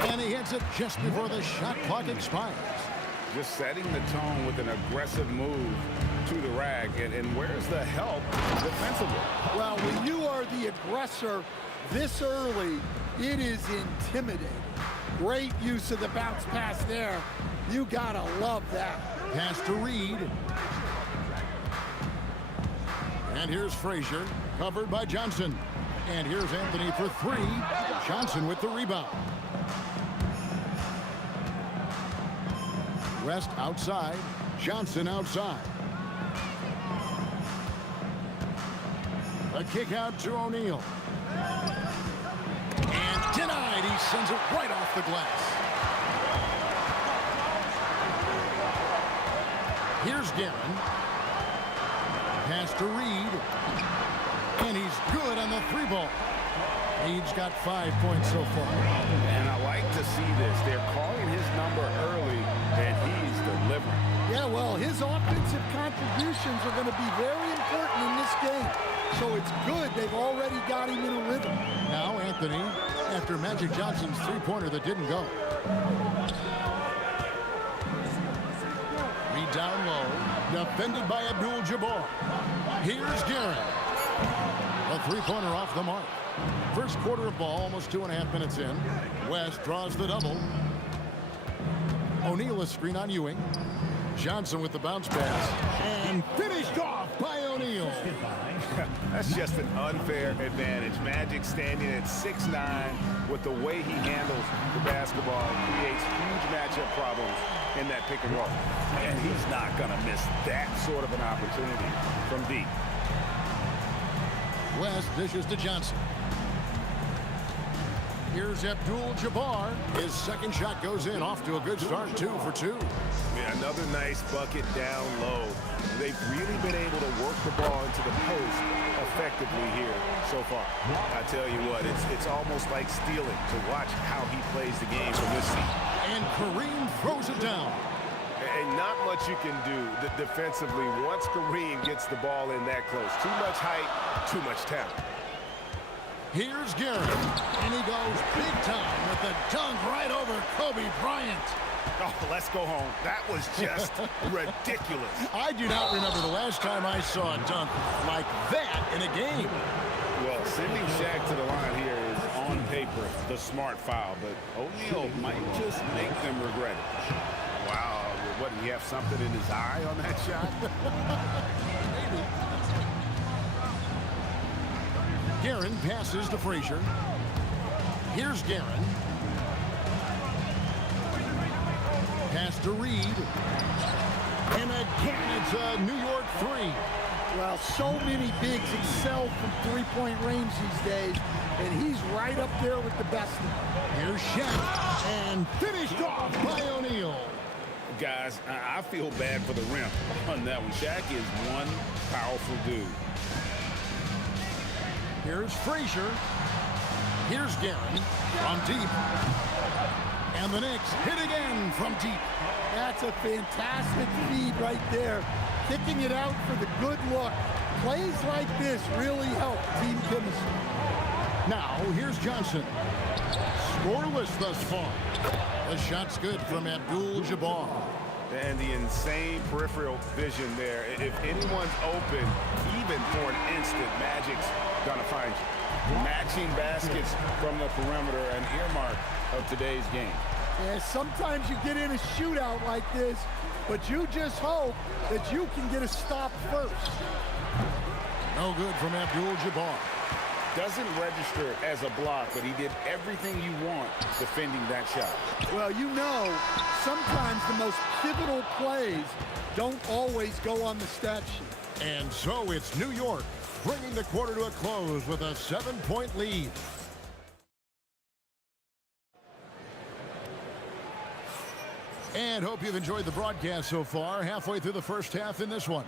And he hits it just before the shot clock expires. Just setting the tone with an aggressive move to the rack. And where's the help defensively? Well, when you are the aggressor this early, it is intimidating. Great use of the bounce pass there. You gotta love that. Pass to Reed. And here's Frazier, covered by Johnson. And here's Anthony for 3. Johnson with the rebound. West outside, Johnson outside. A kick out to O'Neal. And denied. He sends it right off the glass. Here's Guerin. Pass to Reed. And he's good on the 3-ball. Reed's got 5 points so far. And I like to see this. They're calling his number early, and he's delivering. Yeah, well, his offensive contributions are going to be very important in this game. So it's good they've already got him in a rhythm. Now Anthony, after Magic Johnson's 3-pointer that didn't go. Reed down low, defended by Abdul-Jabbar. Here's Guerin. A 3-pointer off the mark. First quarter of ball, almost 2.5 minutes in. West draws the double. O'Neal a screen on Ewing. Johnson with the bounce pass. And finished off That's just an unfair advantage. Magic standing at 6'9", with the way he handles the basketball, creates huge matchup problems in that pick and roll. And he's not going to miss that sort of an opportunity from deep. West dishes to Johnson. Here's Abdul-Jabbar. His second shot goes in, off to a good start, 2 for 2. Yeah, another nice bucket down low. They've really been able to work the ball into the post effectively here so far. I tell you what, it's almost like stealing to watch how he plays the game from this seat. And Kareem throws it down. And not much you can do defensively once Kareem gets the ball in that close. Too much height, too much talent. Here's Garrett, and he goes big time with the dunk right over Kobe Bryant. Oh, let's go home. That was just ridiculous. I do not remember the last time I saw a dunk like that in a game. Well, sending Shaq to the line here is on paper the smart foul, but O'Neal might just make them regret it. Wow, what, did he have something in his eye on that shot? Maybe. Guerin passes to Frazier. Here's Guerin. Pass to Reed. And again, it's a New York 3. Well, so many bigs excel from three-point range these days, and he's right up there with the best of them. Here's Shaq, and finished off by O'Neal. Guys, I feel bad for the rim on that one. Shaq is one powerful dude. Here's Frazier. Here's Guerin from deep. And the Knicks hit again from deep. That's a fantastic feed right there. Kicking it out for the good look. Plays like this really help team chemistry. Now, here's Johnson. Scoreless thus far. The shot's good from Abdul-Jabbar. And the insane peripheral vision there. If anyone's open, even for an instant, Magic's gonna find you. Matching baskets from the perimeter, an earmark of today's game. Yeah, sometimes you get in a shootout like this, but you just hope that you can get a stop first. No good from Abdul-Jabbar. Doesn't register as a block, but he did everything you want defending that shot. Well, you know, sometimes the most pivotal plays don't always go on the stat sheet. And so it's New York bringing the quarter to a close with a 7-point lead. And hope you've enjoyed the broadcast so far, halfway through the first half in this one.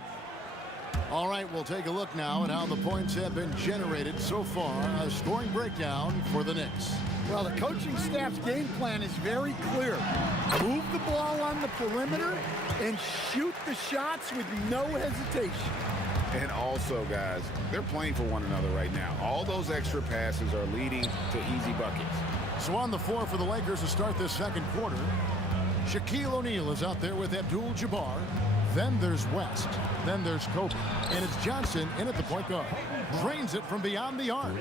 All right, we'll take a look now at how the points have been generated so far. A scoring breakdown for the Knicks. Well, the coaching staff's game plan is very clear. Move the ball on the perimeter and shoot the shots with no hesitation. And also, guys, they're playing for one another right now. All those extra passes are leading to easy buckets. So on the floor for the Lakers to start this second quarter, Shaquille O'Neal is out there with Abdul-Jabbar. Then there's West. Then there's Kobe. And it's Johnson in at the point guard. Drains it from beyond the arc.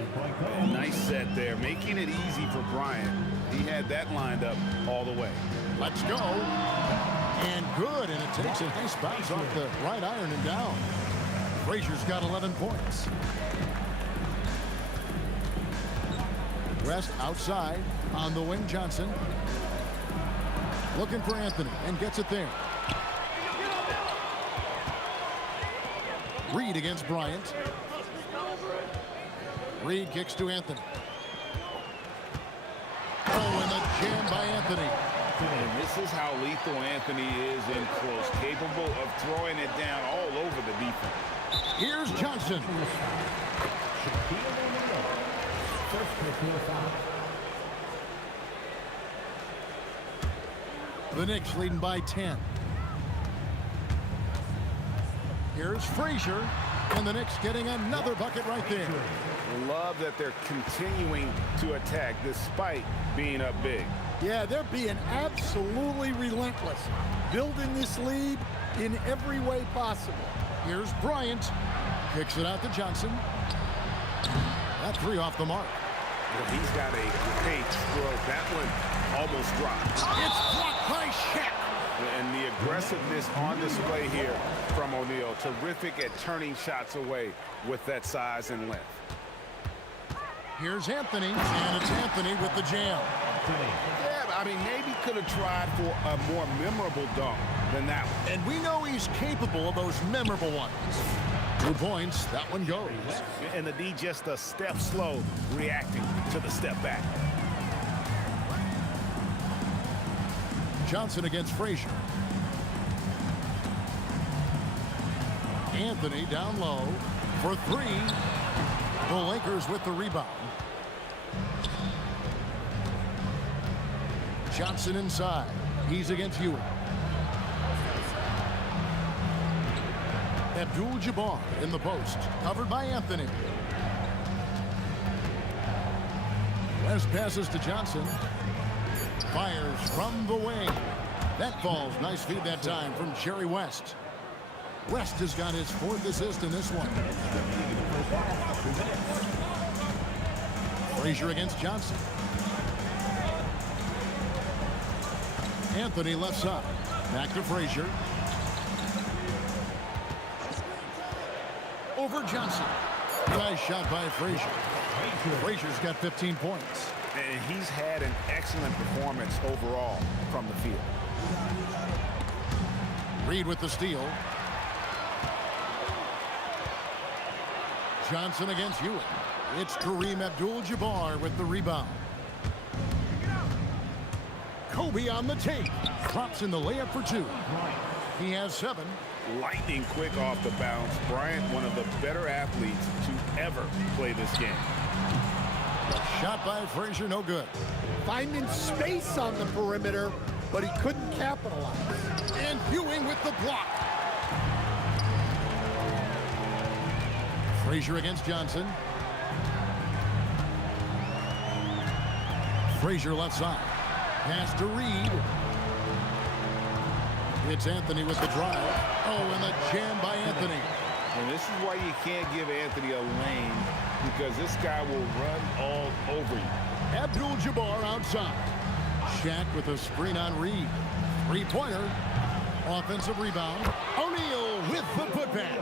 Nice set there, making it easy for Bryant. He had that lined up all the way. Let's go. And good. And it takes a nice bounce off the right iron and down. Frazier's got 11 points. West outside on the wing. Johnson looking for Anthony and gets it there. Reed against Bryant. Reed kicks to Anthony. Oh, and the jam by Anthony. And this is how lethal Anthony is in close, capable of throwing it down all over the defense. Here's Johnson. The Knicks leading by 10. Here's Frazier, and the Knicks getting another bucket right there. Love that they're continuing to attack despite being up big. Yeah, they're being absolutely relentless, building this lead in every way possible. Here's Bryant, kicks it out to Johnson. That three off the mark. Well, he's got a great stroke. That one almost dropped. It's blocked by Shaq. And the aggressiveness on display here from O'Neal. Terrific at turning shots away with that size and length. Here's Anthony, and it's Anthony with the jam. Yeah, I mean, maybe could have tried for a more memorable dunk than that one. And we know he's capable of those memorable ones. 2 points, that one goes. And the D just a step slow, reacting to the step back. Johnson against Frazier. Anthony down low for 3. The Lakers with the rebound. Johnson inside. He's against Ewing. Abdul-Jabbar in the post. Covered by Anthony. West passes to Johnson. Fires from the wing. That falls. Nice feed that time from Jerry West. West has got his 4th assist in this one. Frazier against Johnson. Anthony left side. Back to Frazier. Over Johnson. Nice shot by Frazier. Frazier's got 15 points. And he's had an excellent performance overall from the field. Reed with the steal. Johnson against Ewing. It's Kareem Abdul-Jabbar with the rebound. Kobe on the tape. Drops in the layup for 2. He has 7. Lightning quick off the bounce. Bryant, one of the better athletes to ever play this game. Shot by Frazier, no good. Finding space on the perimeter, but he couldn't capitalize. And Ewing with the block. Frazier against Johnson. Frazier left side. Pass to Reed. It's Anthony with the drive. Oh, and the jam by Anthony. And this is why you can't give Anthony a lane, because this guy will run all over you. Abdul-Jabbar outside. Shaq with a screen on Reed. 3-pointer. Offensive rebound. O'Neal with the putback.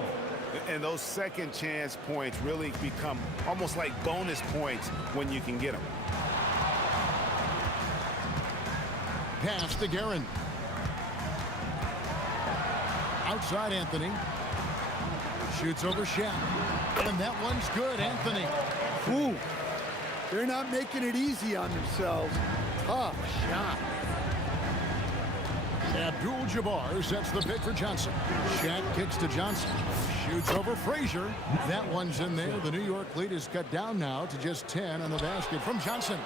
And those second chance points really become almost like bonus points when you can get them. Pass to Guerin. Outside Anthony. Shoots over Shaq. And that one's good, Anthony. Ooh, they're not making it easy on themselves. Tough shot. Abdul-Jabbar sets the pick for Johnson. Shaq kicks to Johnson. Shoots over Frazier. That one's in there. The New York lead is cut down now to just 10 on the basket from Johnson.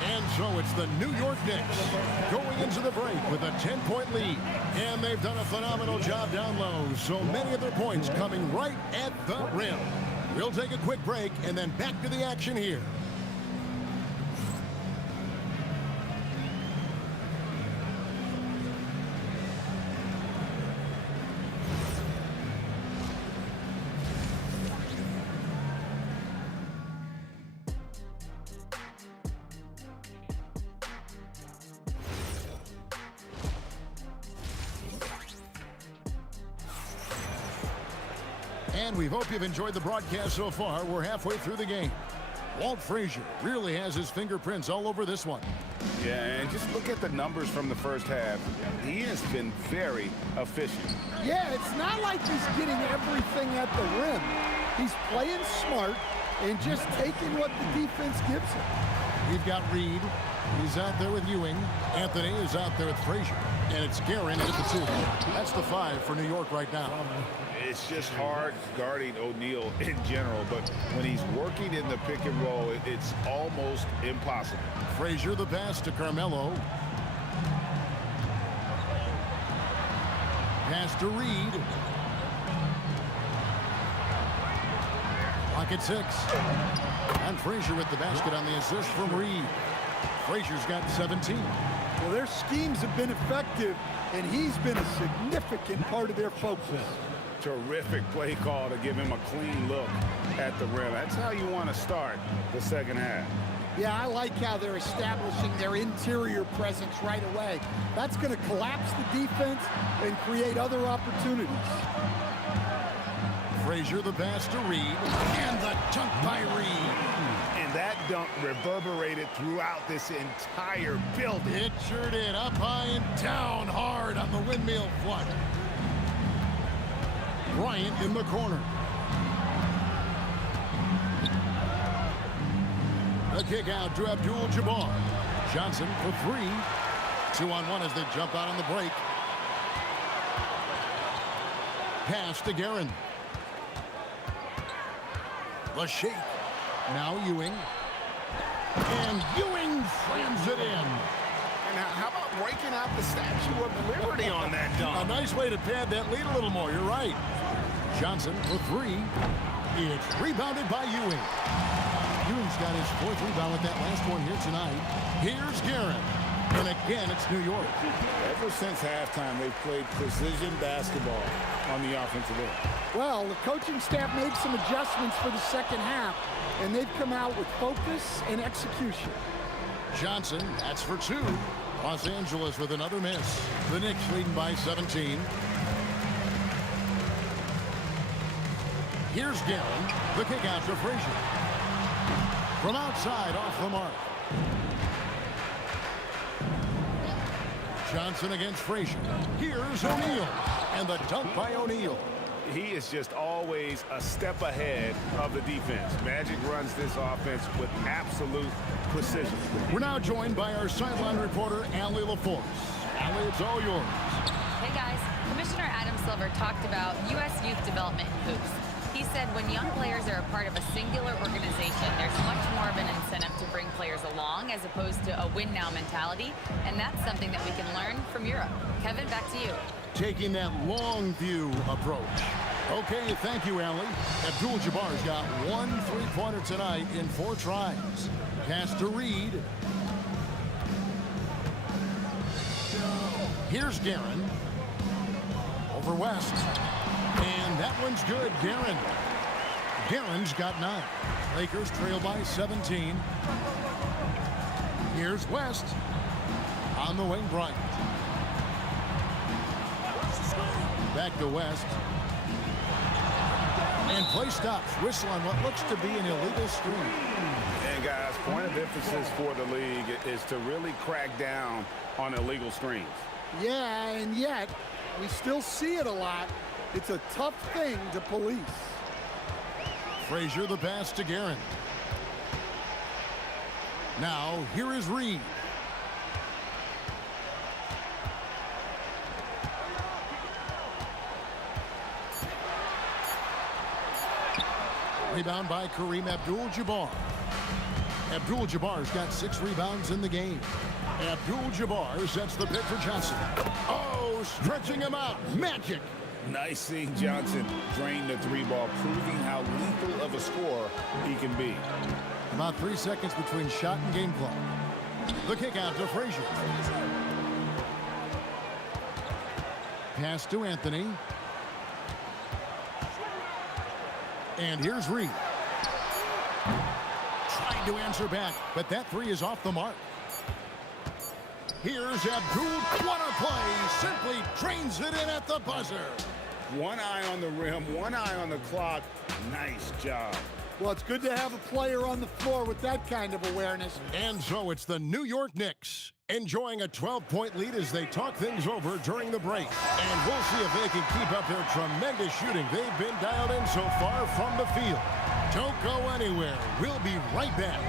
And so it's the New York Knicks going into the break with a 10-point lead. And they've done a phenomenal job down low. So many of their points coming right at the rim. We'll take a quick break and then back to the action here. And we hope you've enjoyed the broadcast so far. We're halfway through the game. Walt Frazier really has his fingerprints all over this one. Yeah, and just look at the numbers from the first half. He has been very efficient. Yeah, it's not like he's getting everything at the rim. He's playing smart and just taking what the defense gives him. We've got Reed. He's out there with Ewing. Anthony is out there with Frazier. And it's Guerin at the 2. That's the 5 for New York right now. It's just hard guarding O'Neal in general, but when he's working in the pick and roll, it's almost impossible. Frazier the pass to Carmelo. Pass to Reed. Clock at 6. And Frazier with the basket on the assist from Reed. Frazier's got 17. Well, their schemes have been effective, and he's been a significant part of their focus. Terrific play call to give him a clean look at the rim. That's how you want to start the second half. Yeah, I like how they're establishing their interior presence right away. That's going to collapse the defense and create other opportunities. Frazier the pass to Reed, and the dunk by Reed. And that dunk reverberated throughout this entire building. It sure did. Up high and down hard on the windmill flush. Bryant in the corner. The kick out to Abdul-Jabbar. Johnson for three. 2-on-1 as they jump out on the break. Pass to Guerin. The shake. Now Ewing. And Ewing slams it in. And how about breaking out the Statue of Liberty on that dunk? A nice way to pad that lead a little more. You're right. Johnson for three. It's rebounded by Ewing. Ewing's got his fourth rebound with that last one here tonight. Here's Guerin. And again, it's New York. Ever since halftime, they've played precision basketball on the offensive end. Well, the coaching staff made some adjustments for the second half, and they've come out with focus and execution. Johnson, that's for two. Los Angeles with another miss. The Knicks leading by 17. Here's Guerin. The kick out to Frazier. From outside, off the mark. Johnson against Frazier. Here's O'Neal. And the dunk by O'Neal. He is just always a step ahead of the defense. Magic runs this offense with absolute precision. We're now joined by our sideline reporter, Allie LaForce. Allie, it's all yours. Hey guys, Commissioner Adam Silver talked about U.S. youth development in hoops. He said when young players are a part of a singular organization, there's much more of an incentive to bring players along as opposed to a win-now mentality, and that's something that we can learn from Europe. Kevin, back to you. Taking that long view approach. Okay, thank you, Allie. Abdul-Jabbar's got one three-pointer tonight in 4 tries. Pass to Reed. Here's Guerin. Over West. And that one's good, Guerin. Guerin's got 9. Lakers trail by 17. Here's West. On the wing, Bryant. Back to West. And play stops. Whistle on what looks to be an illegal screen. And guys, point of emphasis for the league is to really crack down on illegal screens. Yeah, and yet, we still see it a lot. It's a tough thing to police. Frazier the pass to Guerin. Now, here is Reed. Rebound by Kareem Abdul-Jabbar. Abdul-Jabbar's got 6 rebounds in the game. Abdul-Jabbar sets the pick for Johnson. Oh, stretching him out. Magic. Nice seeing Johnson drain the 3-ball, proving how lethal of a scorer he can be. About 3 seconds between shot and game clock. The kick out to Frazier. Pass to Anthony. And here's Reed. Trying to answer back, but that 3 is off the mark. Here's Abdul. What a play. Simply drains it in at the buzzer. One eye on the rim, one eye on the clock. Nice job. Well, it's good to have a player on the floor with that kind of awareness. And so it's the New York Knicks enjoying a 12-point lead as they talk things over during the break. And we'll see if they can keep up their tremendous shooting. They've been dialed in so far from the field. Don't go anywhere. We'll be right back.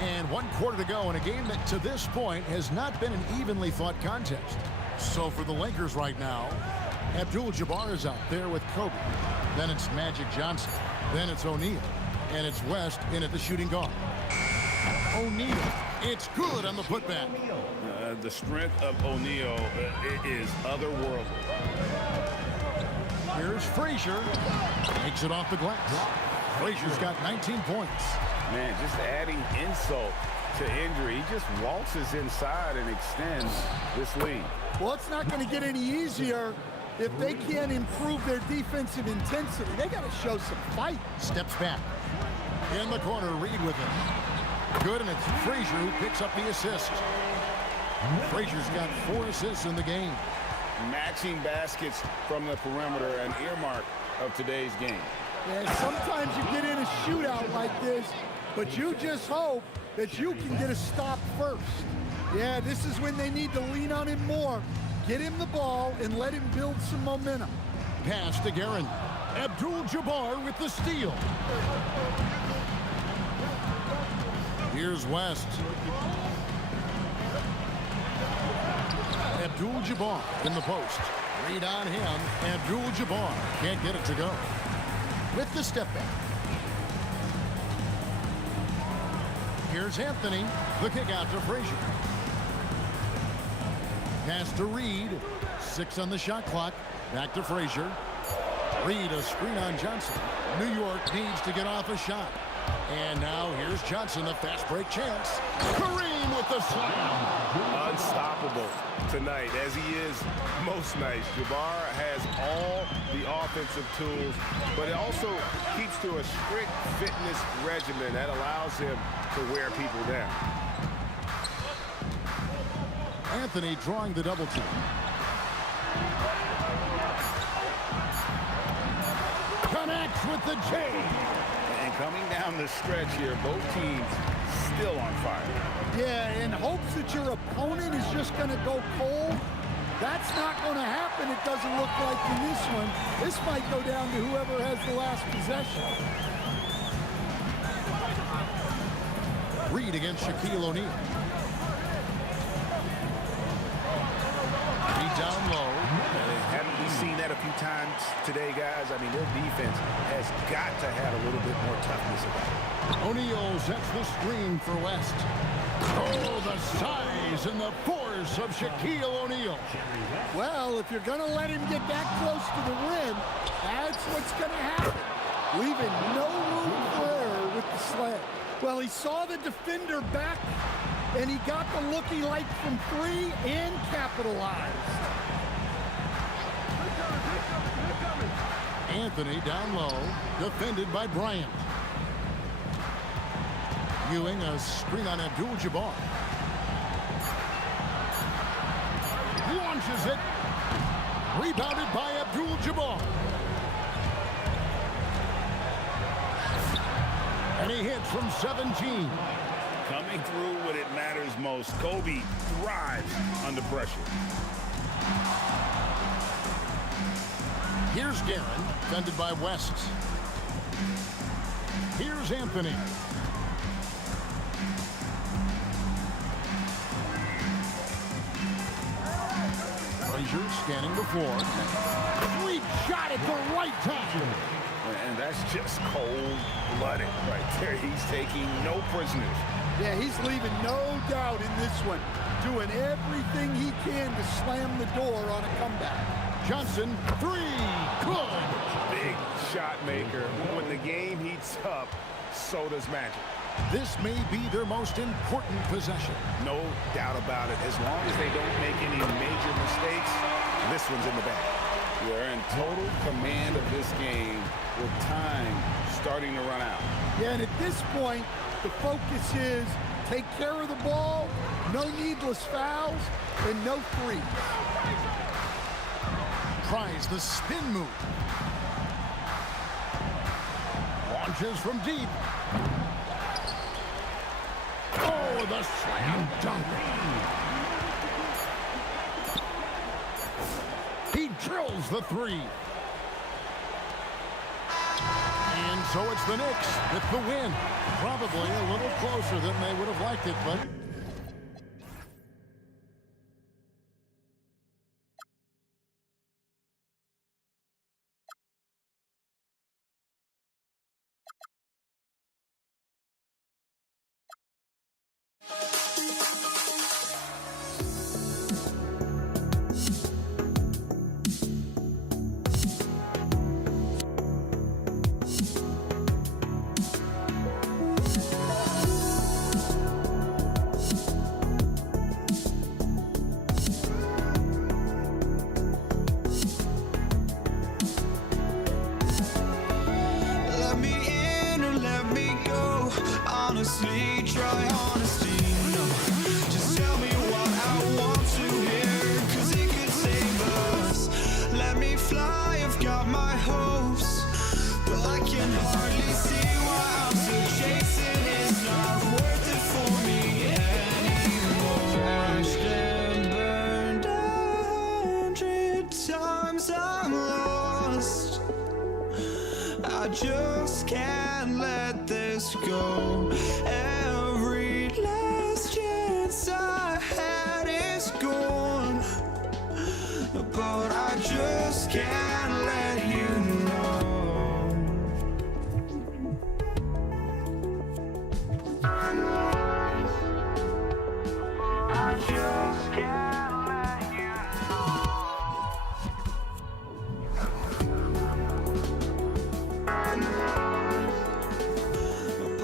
And 1 quarter to go in a game that to this point has not been an evenly fought contest. So for the Lakers right now, Abdul-Jabbar is out there with Kobe. Then it's Magic Johnson. Then it's O'Neal. And it's West in at the shooting guard. O'Neal. It's good on the putback. The strength of O'Neal is otherworldly. Here's Frazier. Takes it off the glass. Frazier's got 19 points. Man, just adding insult to injury. He just waltzes inside and extends this lead. Well, it's not going to get any easier if they can't improve their defensive intensity. They got to show some fight. Steps back. In the corner, Reed with it. Good, and it's Frazier who picks up the assist. Frazier's got 4 assists in the game. Matching baskets from the perimeter, an earmark of today's game. Yeah, sometimes you get in a shootout like this, but you just hope that you can get a stop first. Yeah, this is when they need to lean on him more. Get him the ball and let him build some momentum. Pass to Guerin. Abdul-Jabbar with the steal. Here's West. Abdul-Jabbar in the post. Read on him. Abdul-Jabbar can't get it to go. With the step back. Here's Anthony. The kick out to Frazier. Pass to Reed. 6 on the shot clock. Back to Frazier. Reed, a screen on Johnson. New York needs to get off a shot. And now here's Johnson, the fast break chance. Kareem with the slam. Unstoppable tonight, as he is most nights. Jabbar has all the offensive tools, but it also keeps to a strict fitness regimen that allows him to wear people down. Anthony drawing the double team. Connects with the J. And coming down the stretch here, both teams still on fire. Yeah, in hopes that your opponent is just going to go cold. That's not going to happen, it doesn't look like in this one. This might go down to whoever has the last possession. Reed against Shaquille O'Neal. Reed down low. Haven't we seen that a few times today, guys? I mean, their defense has got to have a little bit more toughness about it. O'Neal sets the screen for West. Oh, the size and the force of Shaquille O'Neal. Well, if you're going to let him get that close to the rim, that's what's going to happen. Leaving no room for error with the slam. Well, he saw the defender back, and he got the look he liked from 3 and capitalized. Anthony down low, defended by Bryant. Ewing, a screen on Abdul-Jabbar. Launches it. Rebounded by Abdul-Jabbar. And he hits from 17. Coming through when it matters most. Kobe thrives under pressure. Here's Guerin, defended by West. Here's Anthony. Frazier scanning the floor. Sweet shot at the right time. And that's just cold-blooded right there. He's taking no prisoners. Yeah, he's leaving no doubt in this one. Doing everything he can to slam the door on a comeback. Johnson, 3, good. Big shot maker. When the game heats up, so does magic. This may be their most important possession. No doubt about it. As long as they don't make any major mistakes, this one's in the bag. They're in total command of this game with time starting to run out. Yeah, and at this point, the focus is take care of the ball, no needless fouls, and no threes. Tries the spin move. Launches from deep. Oh, the slam dunk. He drills the 3. And so it's the Knicks with the win. Probably a little closer than they would have liked it, but fly, I've got my hopes, but I can hardly see why I'm still chasing. It's not worth it for me anymore. Crashed and burned 100 times, I'm lost. I just can't let this go. Every last chance I had is gone, but I just can't let you know. I just can't let you know.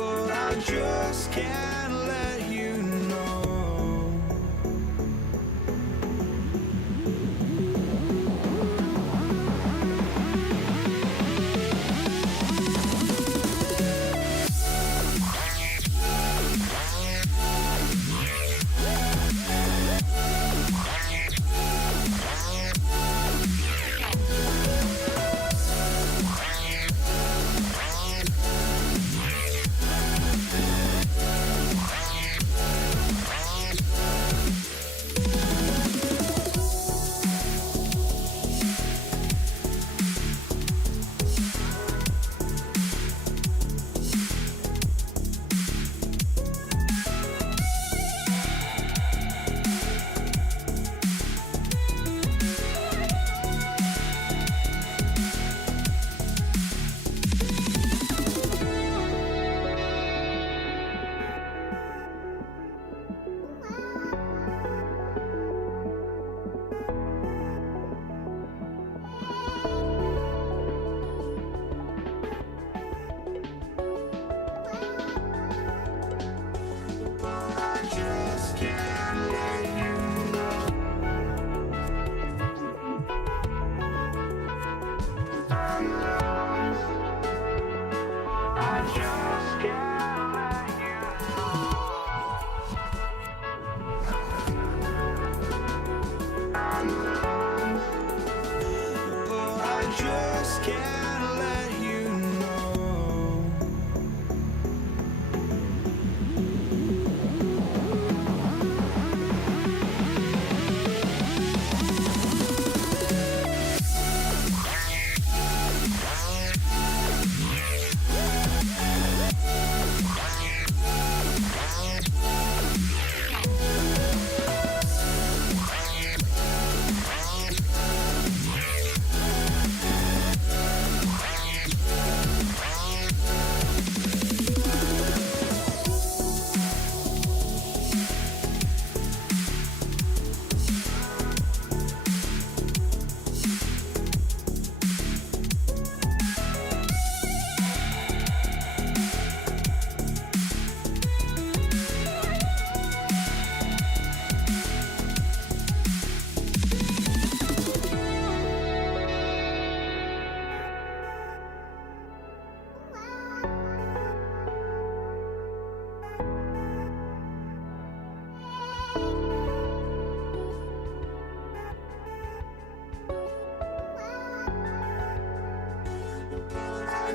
But I just can't let you know.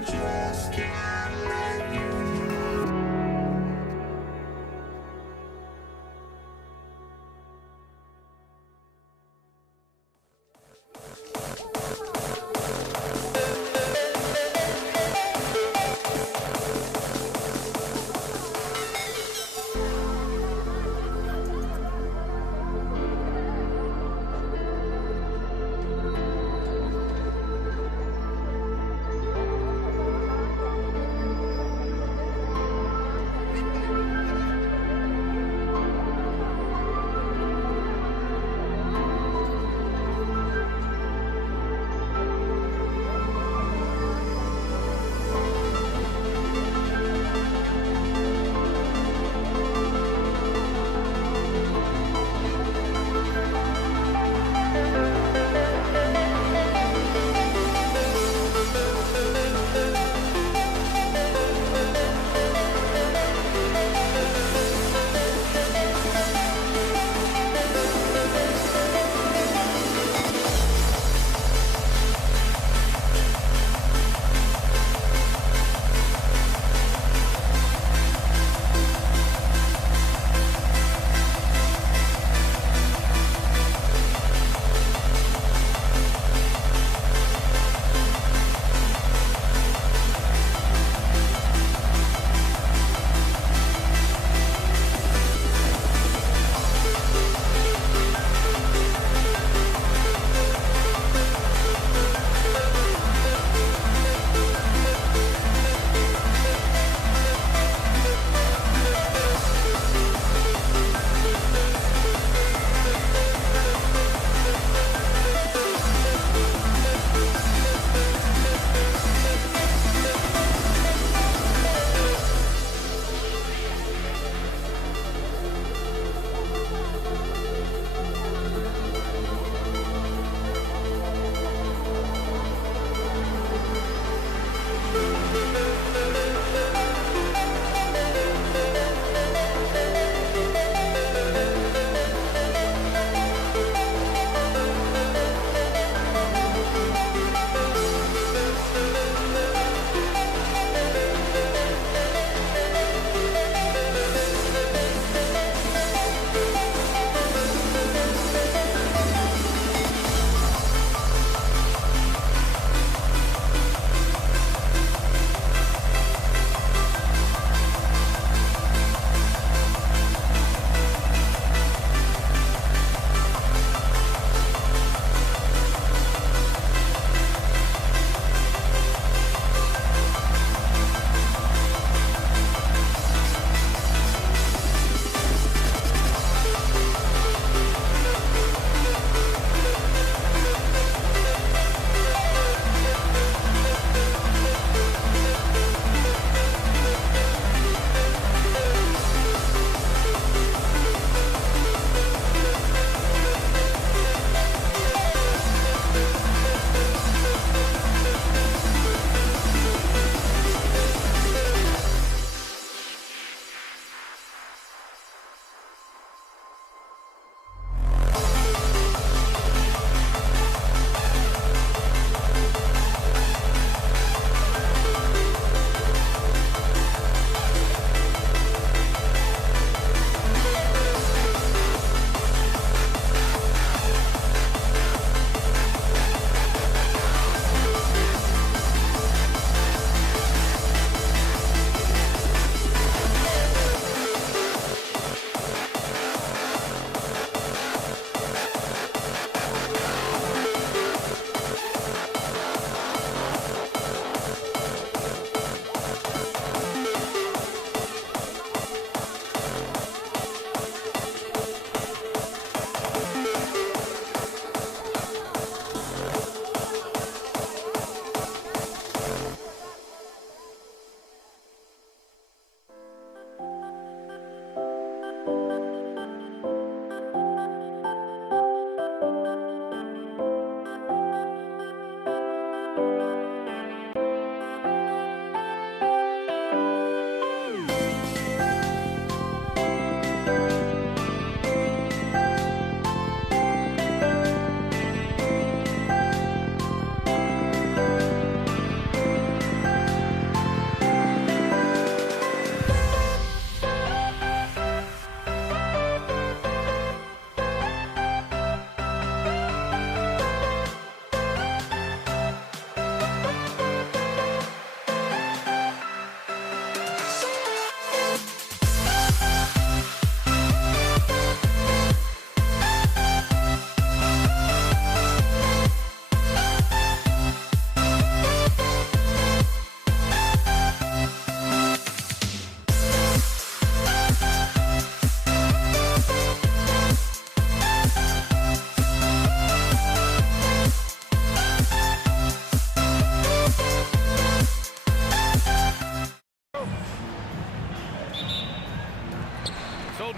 just can't let you know.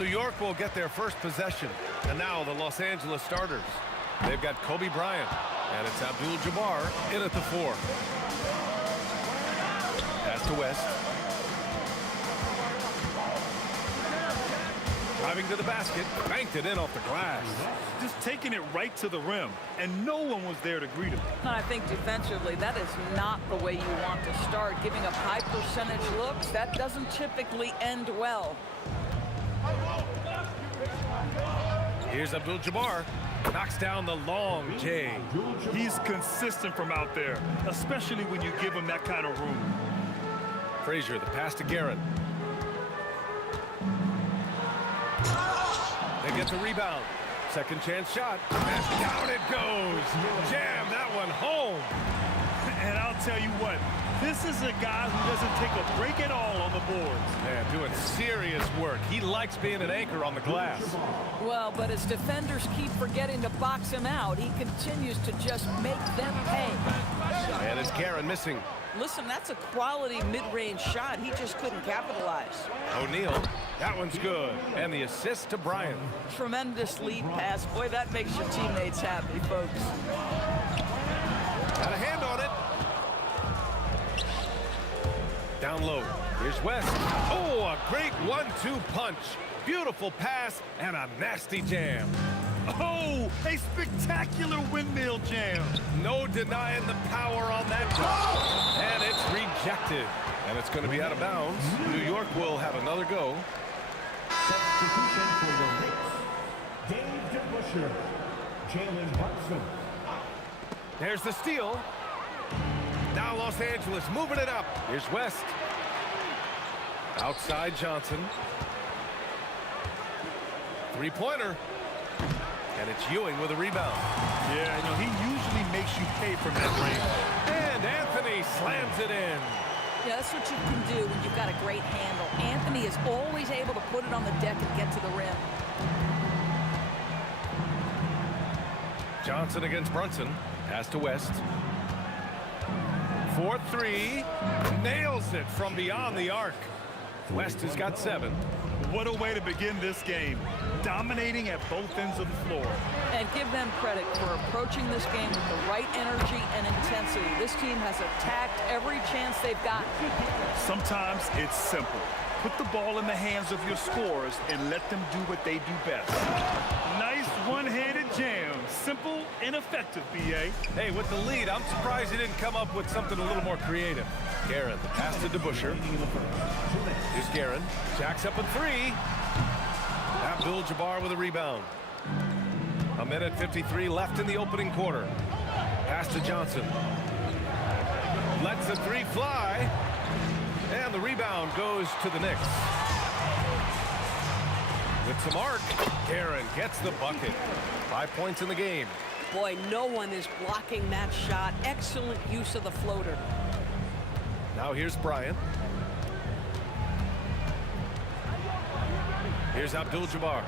New York will get their first possession. And now the Los Angeles starters. They've got Kobe Bryant, and it's Abdul-Jabbar in at the 4. Pass to West. Driving to the basket, banked it in off the glass. Just taking it right to the rim, and no one was there to greet him. I think defensively, that is not the way you want to start. Giving up high percentage looks, that doesn't typically end well. Here's Abdul-Jabbar. Knocks down the long J. He's consistent from out there, especially when you give him that kind of room. Frazier, the pass to Garrett. They get the rebound. Second chance shot. And down it goes. Jam that one home. And I'll tell you what, this is a guy who doesn't take a break at all on the boards. Man, doing serious work. He likes being an anchor on the glass. Well, but as defenders keep forgetting to box him out, he continues to just make them pay. And it's Guerin missing. Listen, that's a quality mid-range shot. He just couldn't capitalize. O'Neal, that one's good. And the assist to Bryant. Tremendous lead pass. Boy, that makes your teammates happy, folks. Got a hand on it. Down low. Here's West. Oh, a great 1-2 punch. Beautiful pass and a nasty jam. Oh, a spectacular windmill jam. No denying the power on that dunk. And it's rejected. And it's going to be out of bounds. New York will have another go. Substitution for the Knicks. Dave DeBusschere. Jalen Brunson. There's the steal. Now Los Angeles moving it up. Here's West. Outside Johnson. Three-pointer. And it's Ewing with a rebound. Yeah, you know, he usually makes you pay from that range. And Anthony slams it in. Yeah, that's what you can do when you've got a great handle. Anthony is always able to put it on the deck and get to the rim. Johnson against Brunson. Pass to West. 4-3. Nails it from beyond the arc. West has got 7. What a way to begin this game. Dominating at both ends of the floor. And give them credit for approaching this game with the right energy and intensity. This team has attacked every chance they've got. Sometimes it's simple. Put the ball in the hands of your scorers and let them do what they do best. Nice one-handed jam. Simple and effective, B.A. Hey, with the lead, I'm surprised he didn't come up with something a little more creative. Guerin, the pass to DeBusschere. Here's Guerin. Jacks up a 3. Abdul-Jabbar with a rebound. 1:53 left in the opening quarter. Pass to Johnson. Lets the 3 fly. And the rebound goes to the Knicks. With some arc, Guerin gets the bucket. 5 points in the game. Boy, no one is blocking that shot. Excellent use of the floater. Now here's Bryant. Here's Abdul-Jabbar.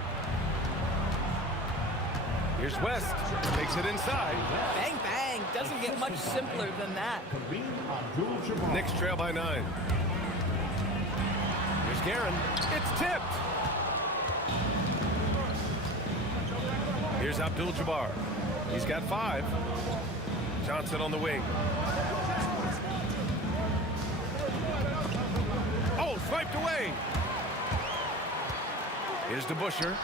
Here's West. Takes it inside. Bang, bang. Doesn't get much simpler than that. Knicks trail by 9. Here's Guerin. It's tipped. Here's Abdul-Jabbar. He's got 5. Johnson on the wing. Oh, swiped away. Here's DeBusschere.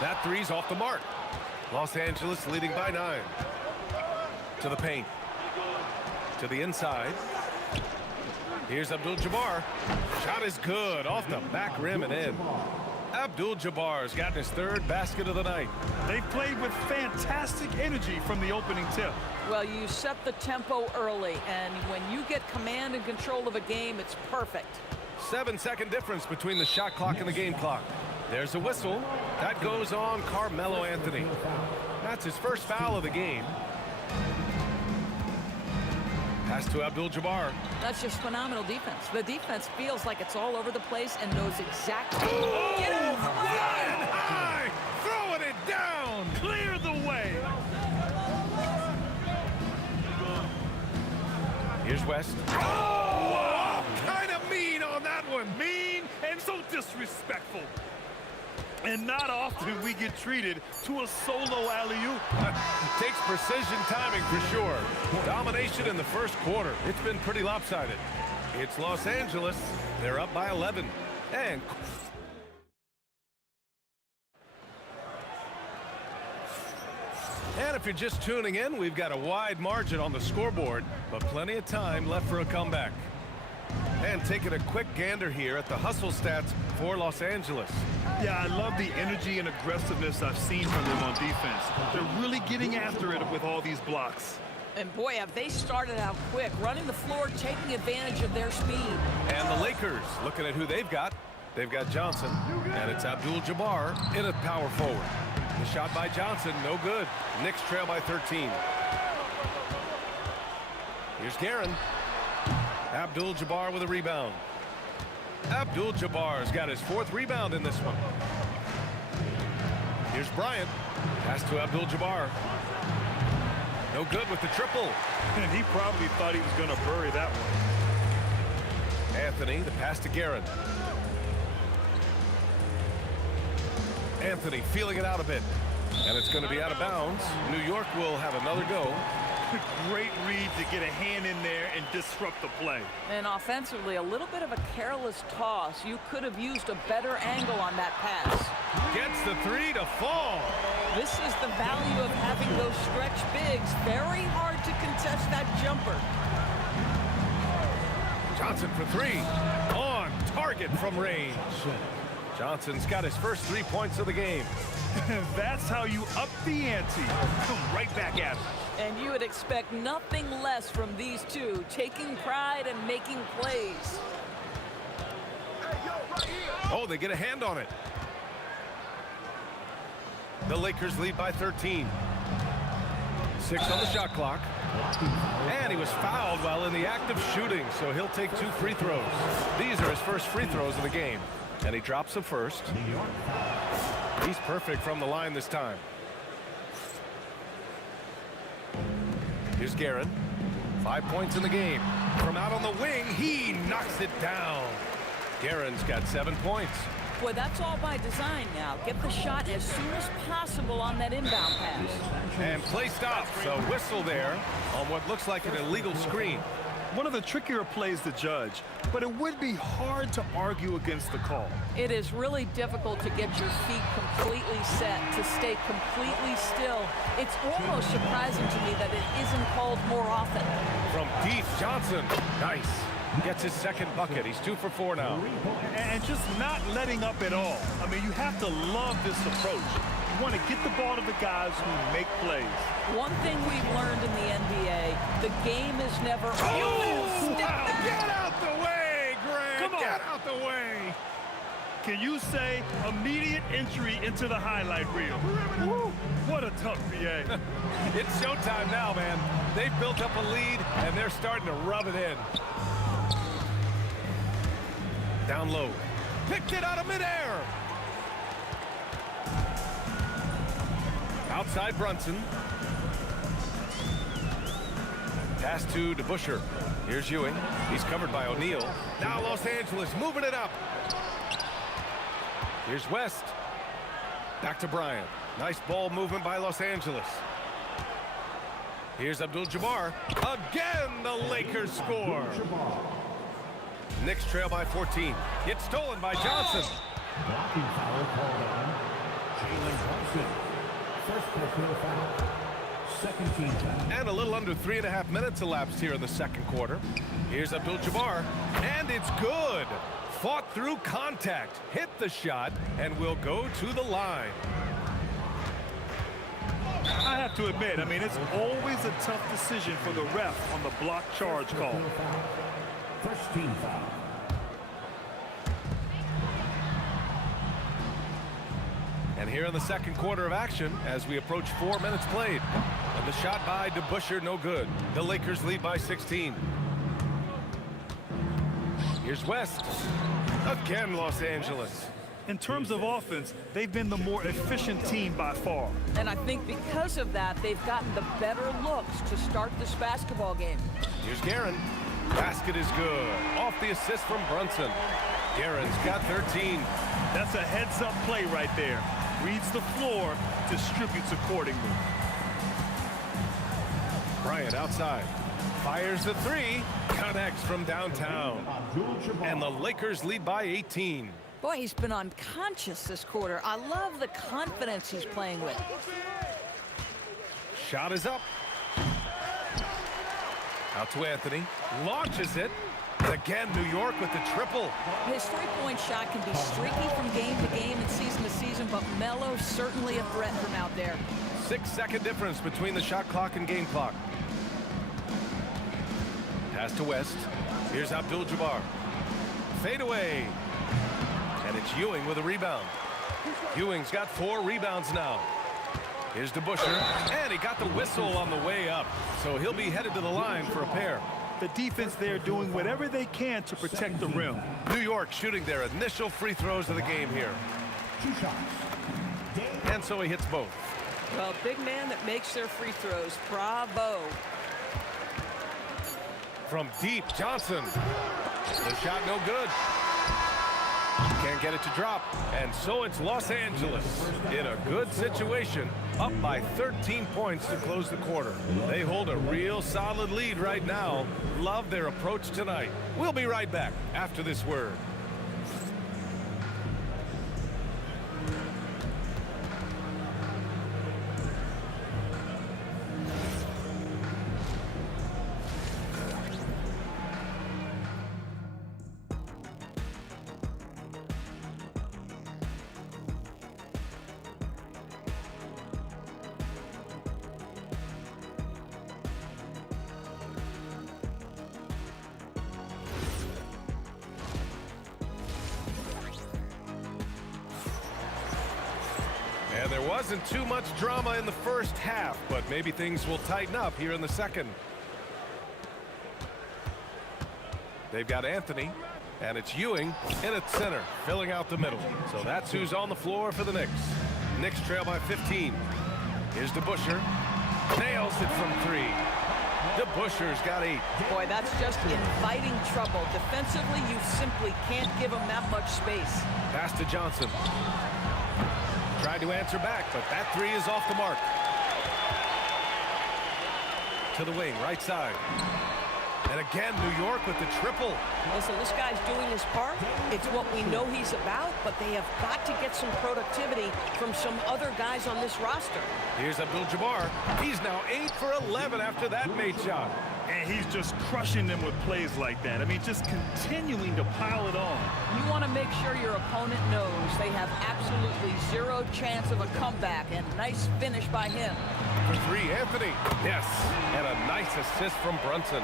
That 3's off the mark. Los Angeles leading by 9. To the paint. To the inside. Here's Abdul-Jabbar. Shot is good. Off the back rim and in. Abdul-Jabbar's gotten his 3rd basket of the night. They've played with fantastic energy from the opening tip. Well, you set the tempo early, and when you get command and control of a game, it's perfect. 7-second difference between the shot clock and the game clock. There's a whistle. That goes on Carmelo Anthony. That's his first foul of the game. Pass to Abdul-Jabbar. That's just phenomenal defense. The defense feels like it's all over the place and knows exactly. Oh, Get out of the way! flying high, throwing it down. Clear the way. Here's West. Oh, kind of mean on that one. Mean and so disrespectful. And not often we get treated to a solo alley-oop. Takes precision timing for sure. Domination in the first quarter. It's been pretty lopsided. It's Los Angeles. They're up by 11. And if you're just tuning in, we've got a wide margin on the scoreboard, but plenty of time left for a comeback. And taking a quick gander here at the hustle stats for Los Angeles. Yeah, I love the energy and aggressiveness I've seen from them on defense. They're really getting after it with all these blocks. And boy, have they started out quick, running the floor, taking advantage of their speed. And the Lakers, looking at who they've got. They've got Johnson, and it's Abdul-Jabbar in a power forward. The shot by Johnson, no good. Knicks trail by 13. Here's Guerin. Abdul-Jabbar with a rebound. Abdul-Jabbar's got his 4th rebound in this one. Here's Bryant. Pass to Abdul-Jabbar. No good with the triple. And he probably thought he was going to bury that one. Anthony, the pass to Guerin. Anthony feeling it out a bit. And it's going to be out of bounds. New York will have another go. Great read to get a hand in there and disrupt the play. And offensively, a little bit of a careless toss. You could have used a better angle on that pass. Gets the 3 to fall. This is the value of having those stretch bigs. Very hard to contest that jumper. Johnson for 3. On target from range. Johnson's got his first 3 points of the game. That's how you up the ante. Come right back at him. And you would expect nothing less from these two, taking pride and making plays. Oh, they get a hand on it. The Lakers lead by 13. 6 on the shot clock. And he was fouled while in the act of shooting, so he'll take 2 free throws. These are his first free throws of the game. And he drops them first. He's perfect from the line this time. Here's Guerin. 5 points in the game. From out on the wing, he knocks it down. Guerin's got 7 points. Boy, that's all by design now. Get the shot as soon as possible on that inbound pass. And play stops. A whistle there on what looks like an illegal screen. One of the trickier plays to judge, but it would be hard to argue against the call. It is really difficult to get your feet completely set, to stay completely still. It's almost surprising to me that it isn't called more often. From deep, Johnson. Nice. Gets his second bucket. He's 2 for 4 now. And just not letting up at all. I mean, you have to love this approach. You want to get the ball to the guys who make plays. One thing we've learned in the NBA, the game is never... Oh, wow. Get out the way, Grant. Come on. Get out the way. Can you say immediate entry into the highlight reel? Woo, what a tough PA. It's showtime now, man. They've built up a lead, and they're starting to rub it in. Down low. Picked it out of midair. Outside Brunson. Pass to DeBusschere. Here's Ewing. He's covered by O'Neal. Now Los Angeles moving it up. Here's West. Back to Bryant. Nice ball movement by Los Angeles. Here's Abdul-Jabbar. Again, the Lakers score. Knicks trail by 14. It's stolen by Johnson. Blocking foul called on Jalen Brunson. First personal foul. Second team foul. And a little under 3.5 minutes elapsed here in the second quarter. Here's Abdul-Jabbar. And it's good. Fought through contact. Hit the shot and will go to the line. I have to admit, I mean, it's always a tough decision for the ref on the block charge call. First team foul. And here in the second quarter of action, as we approach 4 minutes played. And the shot by DeBusschere, no good. The Lakers lead by 16. Here's West. Again, Los Angeles. In terms of offense, they've been the more efficient team by far. And I think because of that, they've gotten the better looks to start this basketball game. Here's Guerin. Basket is good. Off the assist from Brunson. Guerin's got 13. That's a heads-up play right there. Reads the floor, distributes accordingly. Bryant outside. Fires the three. Connects from downtown. And the Lakers lead by 18. Boy, he's been unconscious this quarter. I love the confidence he's playing with. Shot is up. Out to Anthony. Launches it. And again, New York with the triple. His three-point shot can be streaky from game to game and season to season, but Melo's certainly a threat from out there. 6-second difference between the shot clock and game clock. Pass to West. Here's Abdul-Jabbar. Fade away. And it's Ewing with a rebound. Ewing's got 4 rebounds now. Here's DeBusschere. And he got the whistle on the way up. So he'll be headed to the line for a pair. The defense there doing whatever they can to protect the rim. New York shooting their initial free throws of the game here. And so he hits both. Well, big man that makes their free throws. Bravo. From deep, Johnson. The shot no good. Can't get it to drop. And so it's Los Angeles in a good situation, up by 13 points to close the quarter. They hold a real solid lead right now. Love their approach tonight. We'll be right back after this word. And there wasn't too much drama in the first half, but maybe things will tighten up here in the second. They've got Anthony, and it's Ewing in at center, filling out the middle. So that's who's on the floor for the Knicks. Knicks trail by 15. Here's DeBusschere. Nails it from 3. DeBusschere's got 8. Boy, that's just inviting trouble. Defensively, you simply can't give him that much space. Pass to Johnson. Tried to answer back, but that 3 is off the mark. To the wing, right side. And again, New York with the triple. Listen, this guy's doing his part. It's what we know he's about, but they have got to get some productivity from some other guys on this roster. Here's Abdul-Jabbar. He's now 8 for 11 after that made shot. And he's just crushing them with plays like that. I mean, just continuing to pile it on. You want to make sure your opponent knows they have absolutely zero chance of a comeback, and nice finish by him. For 3, Anthony. Yes, and a nice assist from Brunson.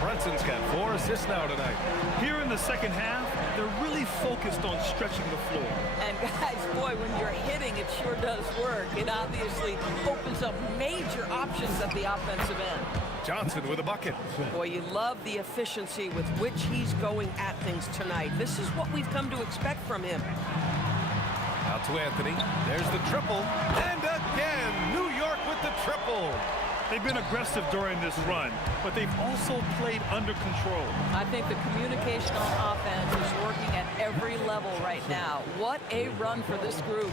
Brunson's got 4 assists now tonight. Here in the second half, they're really focused on stretching the floor. And guys, boy, when you're hitting, it sure does work. It obviously opens up major options at the offensive end. Johnson with a bucket. Boy, you love the efficiency with which he's going at things tonight. This is what we've come to expect from him. Out to Anthony. There's the triple. And again, New York with the triple. They've been aggressive during this run, but they've also played under control. I think the communication on offense is working at every level right now. What a run for this group.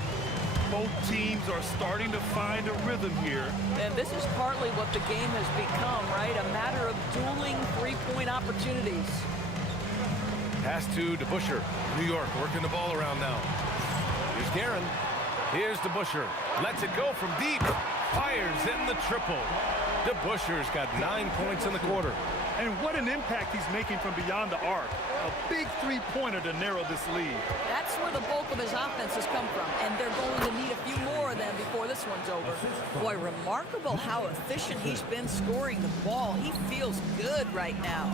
Both teams are starting to find a rhythm here. And this is partly what the game has become, right? A matter of dueling three-point opportunities. Pass to DeBusschere. New York working the ball around now. Here's Guerin. Here's DeBusschere. Lets it go from deep. Fires in the triple. DeBusschere's got 9 points in the quarter. And what an impact he's making from beyond the arc. A big three-pointer to narrow this lead. That's where the bulk of his offense has come from, and they're going to need a few more of them before this one's over. Boy, remarkable how efficient he's been scoring the ball. He feels good right now.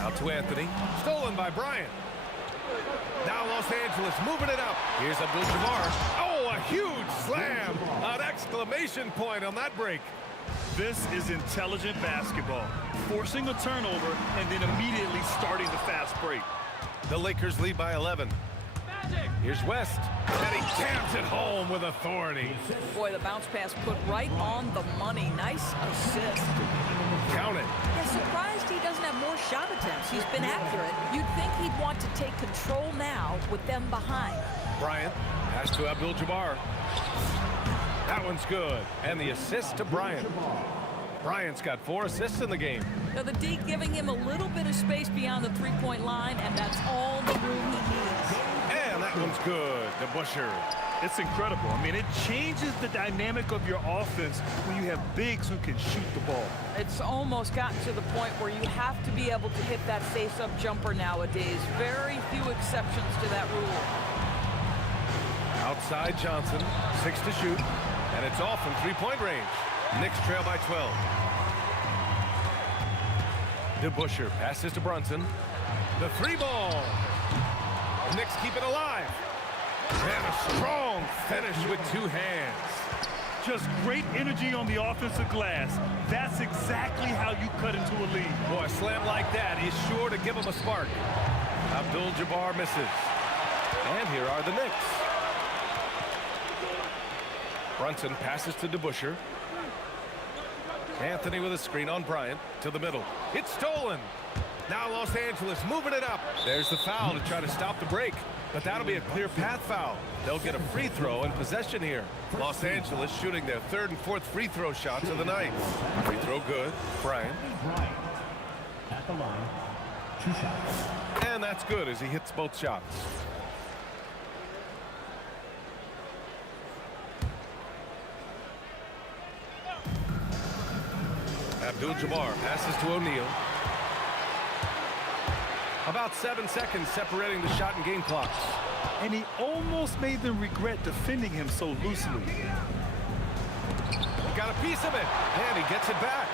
Out to Anthony. Stolen by Bryant. Now Los Angeles moving it up. Here's Abdul-Jabbar. Oh, a huge slam. An exclamation point on that break. This is intelligent basketball. Forcing a turnover and then immediately starting the fast break. The Lakers lead by 11. Here's West. And he jams it home with authority. Boy, the bounce pass put right on the money. Nice assist. Count it. Yeah, surprised he doesn't have more shot attempts. He's been accurate. You'd think he'd want to take control now with them behind. Bryant pass to Abdul-Jabbar. That one's good. And the assist to Bryant. Bryant's got 4 assists in the game. Now the D giving him a little bit of space beyond the three-point line, and that's all the room he needs. And that one's good. DeBusschere. It's incredible. I mean, it changes the dynamic of your offense when you have bigs who can shoot the ball. It's almost gotten to the point where you have to be able to hit that face-up jumper nowadays. Very few exceptions to that rule. Outside Johnson, 6 to shoot, and it's off from three-point range. Knicks trail by 12. DeBusschere passes to Brunson. The 3 ball. Knicks keep it alive. And a strong finish with 2 hands. Just great energy on the offensive glass. That's exactly how you cut into a lead. Boy, a slam like that is sure to give him a spark. Abdul-Jabbar misses. And here are the Knicks. Brunson passes to DeBusschere. Anthony with a screen on Bryant to the middle. It's stolen. Now Los Angeles moving it up. There's the foul to try to stop the break. But that'll be a clear path foul. They'll get a free throw in possession here. Los Angeles shooting their 3rd and 4th free throw shots of the night. Free throw good. Bryant. At the line, 2 shots. And that's good as he hits both shots. Abdul-Jabbar passes to O'Neal. About 7 seconds separating the shot and game clocks. And he almost made them regret defending him so loosely. He got a piece of it, and he gets it back.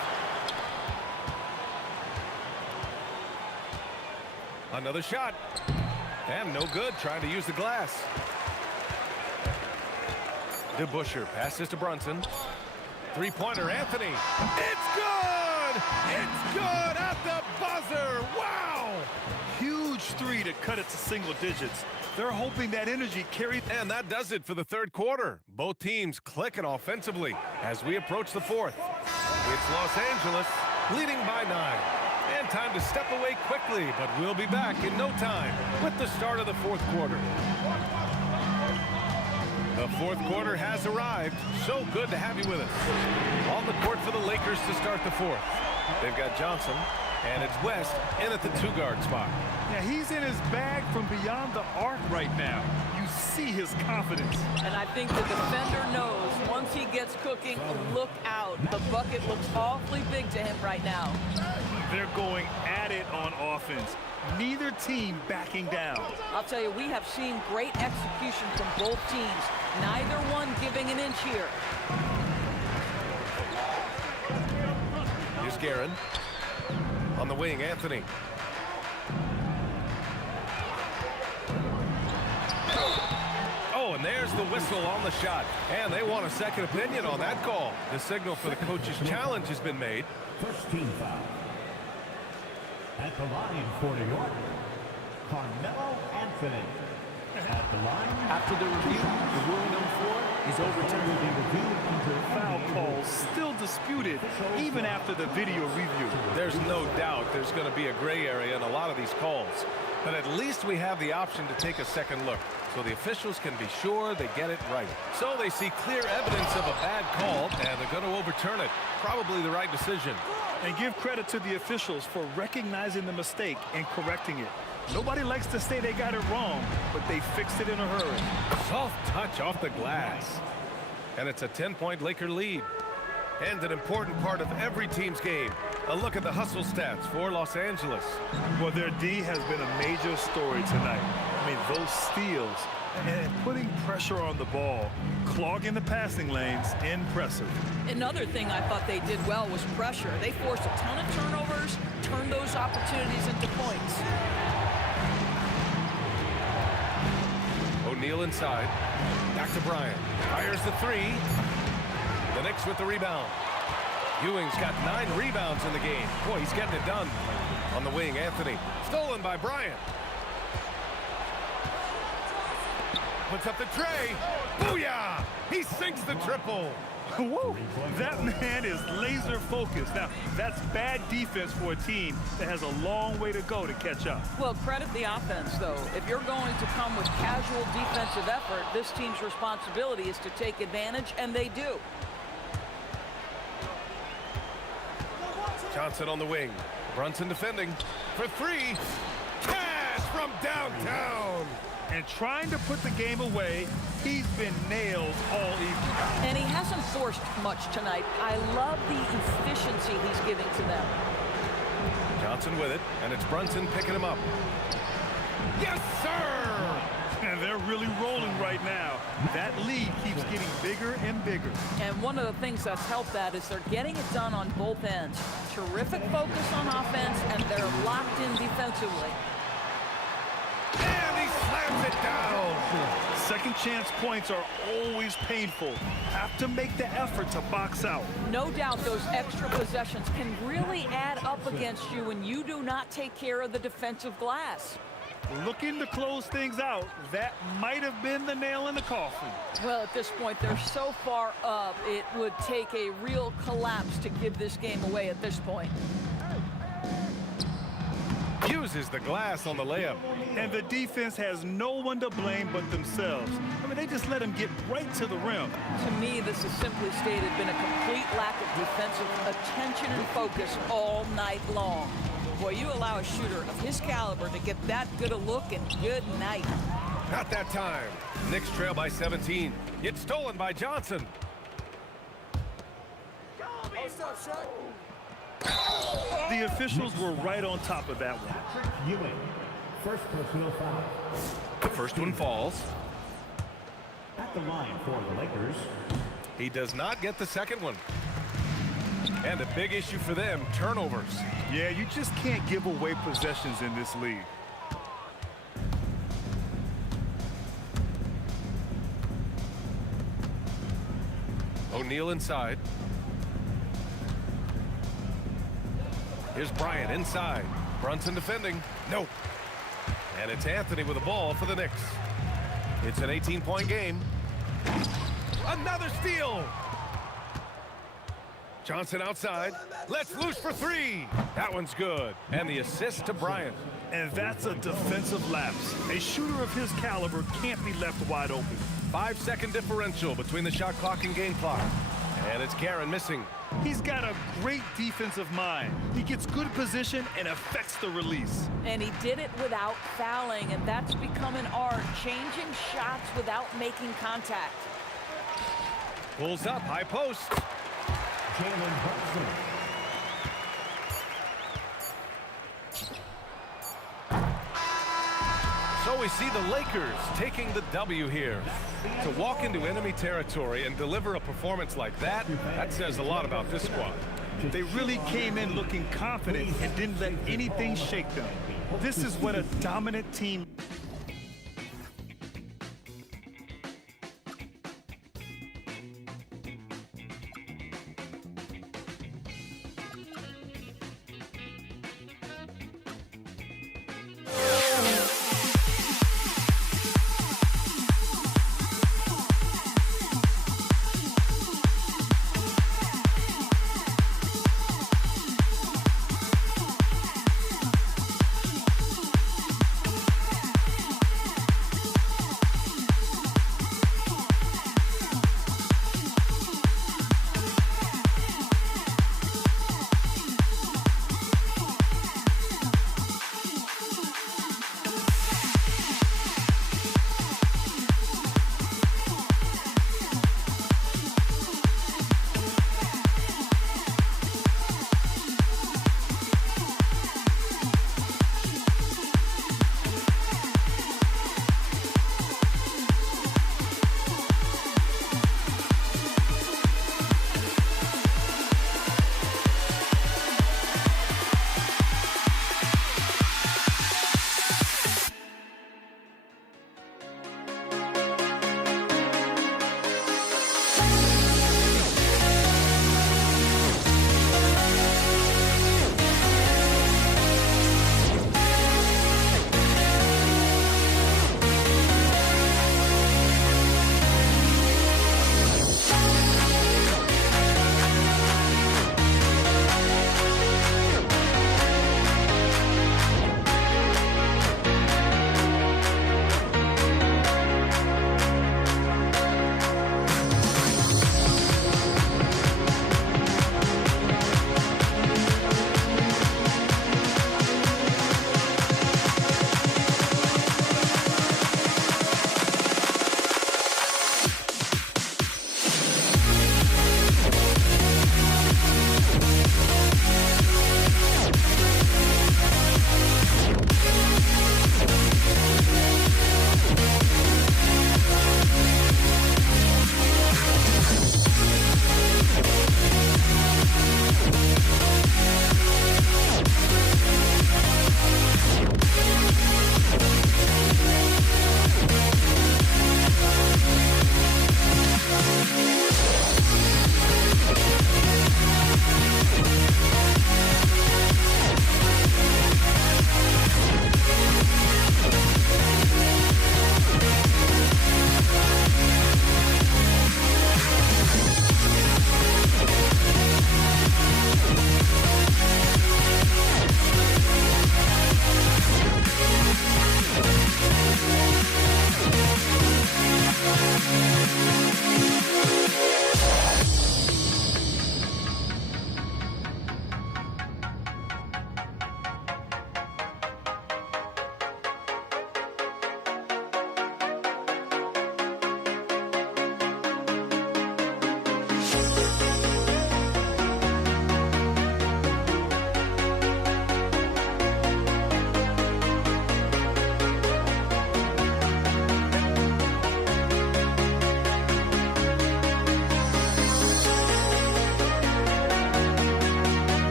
Another shot. And no good, trying to use the glass. DeBusschere passes to Brunson. 3-pointer, Anthony. It's good! It's good at the buzzer! Wow! Huge 3 to cut it to single digits. They're hoping that energy carries. And that does it for the 3rd quarter. Both teams clicking offensively as we approach the 4th. It's Los Angeles leading by 9. And time to step away quickly, but we'll be back in no time with the start of the 4th quarter. The 4th quarter has arrived. So good to have you with us. On the court for the Lakers to start the 4th. They've got Johnson, and it's West in at the 2-guard spot. Yeah, he's in his bag from beyond the arc right now. You see his confidence. And I think the defender knows once he gets cooking, look out. The bucket looks awfully big to him right now. They're going at it on offense. Neither team backing down. I'll tell you, we have seen great execution from both teams. Neither one giving an inch here. Here's Guerin. On the wing, Anthony. Oh, and there's the whistle on the shot. And they want a second opinion on that call. The signal for the coach's challenge has been made. First team foul. At the line for New York, Carmelo Anthony. At the line. After the review, the ruling on the floor is overturned. Foul call still disputed even after the video review. There's no doubt there's going to be a gray area in a lot of these calls. But at least we have the option to take a second look, so the officials can be sure they get it right. So they see clear evidence of a bad call, and they're going to overturn it. Probably the right decision. And give credit to the officials for recognizing the mistake and correcting it. Nobody likes to say they got it wrong, but they fixed it in a hurry. Soft touch off the glass. And it's a 10-point Laker lead. And an important part of every team's game. A look at the hustle stats for Los Angeles. Well, their D has been a major story tonight. I mean, those steals and putting pressure on the ball, clogging the passing lanes, impressive. Another thing I thought they did well was pressure. They forced a ton of turnovers, turned those opportunities into points. O'Neal inside. Back to Bryant. Fires the 3. The Knicks with the rebound. Ewing's got 9 rebounds in the game. Boy, he's getting it done. On the wing, Anthony. Stolen by Bryant. Puts up the tray. Booyah! He sinks the triple. Woo! That man is laser focused. Now, that's bad defense for a team that has a long way to go to catch up. Well, credit the offense, though. If you're going to come with casual defensive effort, this team's responsibility is to take advantage, and they do. Johnson on the wing. Brunson defending for three. Cash from downtown. And trying to put the game away, he's been nailed all evening. And he hasn't forced much tonight. I love the efficiency he's giving to them. Johnson with it, and it's Brunson picking him up. Yes, sir! And they're really rolling right now. That lead keeps getting bigger and bigger. And one of the things that's helped that is they're getting it done on both ends. Terrific focus on offense, and they're locked in defensively. And he slams it down. Second chance points are always painful. Have to make the effort to box out. No doubt those extra possessions can really add up against you when you do not take care of the defensive glass. Looking to close things out, that might have been the nail in the coffin. Well, at this point, they're so far up, it would take a real collapse to give this game away at this point. Uses the glass on the layup. And the defense has no one to blame but themselves. I mean, they just let him get right to the rim. To me, this has simply stated been a complete lack of defensive attention and focus all night long. Boy, you allow a shooter of his caliber to get that good a look, and good night. Not that time. Knicks trail by 17. It's stolen by Johnson. The officials were right on top of that one. Ewing, first personal foul. The first one falls. At the line for the Lakers. He does not get the second one. And a big issue for them, turnovers. Yeah, you just can't give away possessions in this league. O'Neal inside. Here's Bryant inside. Brunson defending. Nope. And it's Anthony with the ball for the Knicks. It's an 18-point game. Another steal. Johnson outside. Let's loose for three. That one's good. And the assist to Bryant. And that's a defensive lapse. A shooter of his caliber can't be left wide open. 5-second differential between the shot clock and game clock. And it's Garren missing. He's got a great defensive mind. He gets good position and affects the release. And he did it without fouling, and that's become an art, changing shots without making contact. Pulls up, high post. Jalen Brunson. So we see the Lakers taking the W here. To walk into enemy territory and deliver a performance like that, that says a lot about this squad. They really came in looking confident and didn't let anything shake them. This is what a dominant team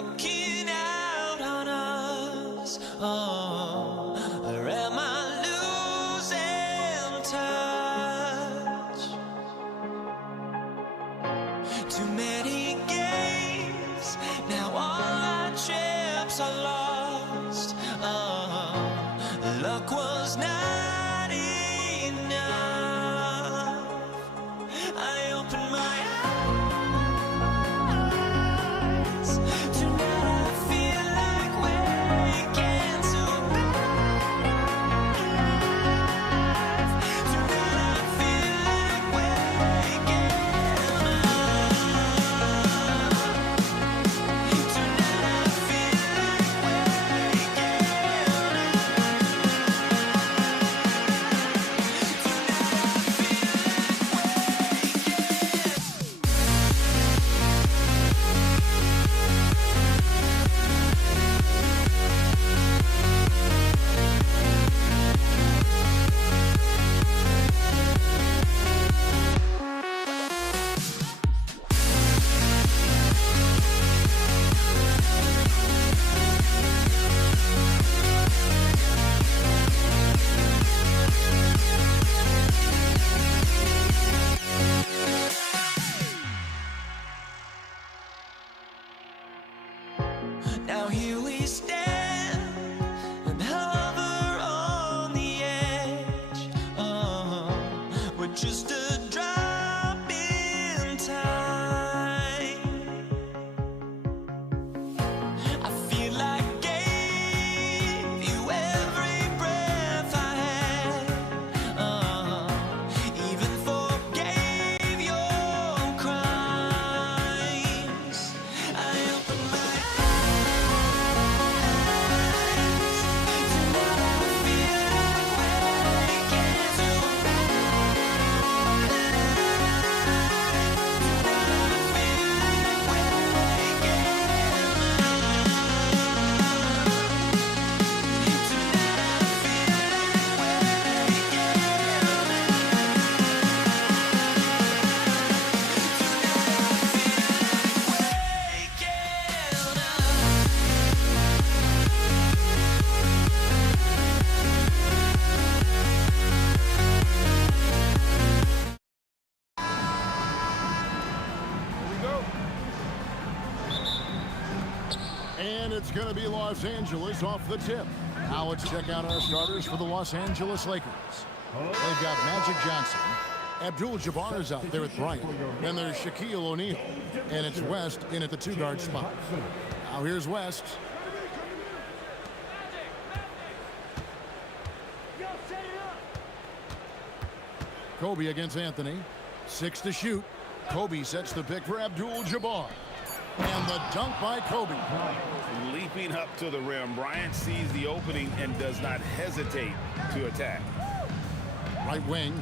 walking out on us? Oh, or am I losing touch? Too many games, now all our chips are lost. Oh, luck was not enough. I opened my eyes. Tonight I feel like waking to a better life. Tonight I feel like waking up. Tonight I feel like waking Now here we stand and hover on the edge. Oh, we're just a drop in time. I feel like gave you every breath I had. Even forgave your crimes. I opened my And it's going to be Los Angeles off the tip. Now let's check out our starters for the Los Angeles Lakers. They've got Magic Johnson. Abdul-Jabbar is out there at Bryant. Then there's Shaquille O'Neal. And it's West in at the two-guard spot. Now here's West. Kobe against Anthony. 6 to shoot. Kobe sets the pick for Abdul-Jabbar. And the dunk by Kobe. Leaping up to the rim, Bryant sees the opening and does not hesitate to attack. Right wing.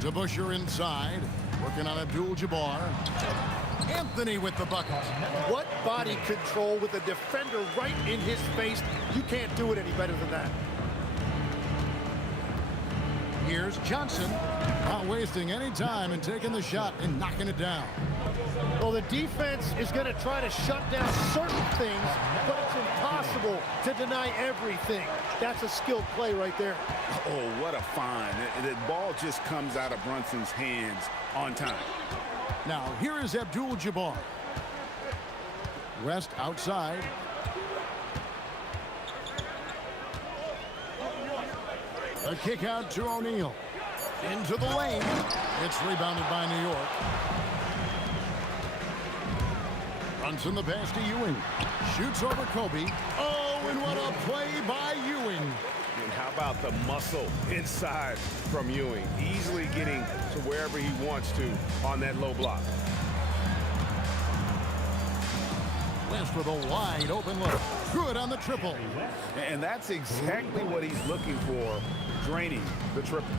DeBusschere inside. Working on Abdul-Jabbar. Anthony with the bucket. What body control with a defender right in his face. You can't do it any better than that. Here's Johnson, not wasting any time and taking the shot and knocking it down. Well, the defense is going to try to shut down certain things, but it's impossible to deny everything. That's a skilled play right there. Oh, what a find. The ball just comes out of Brunson's hands on time. Now, here is Abdul-Jabbar. West outside. A kick out to O'Neal. Into the lane. It's rebounded by New York. Brunson the pass to Ewing. Shoots over Kobe. Oh, and what a play by Ewing. And how about the muscle inside from Ewing? Easily getting to wherever he wants to on that low block. West with a wide open look. Good on the triple. And that's exactly what he's looking for, draining the triple.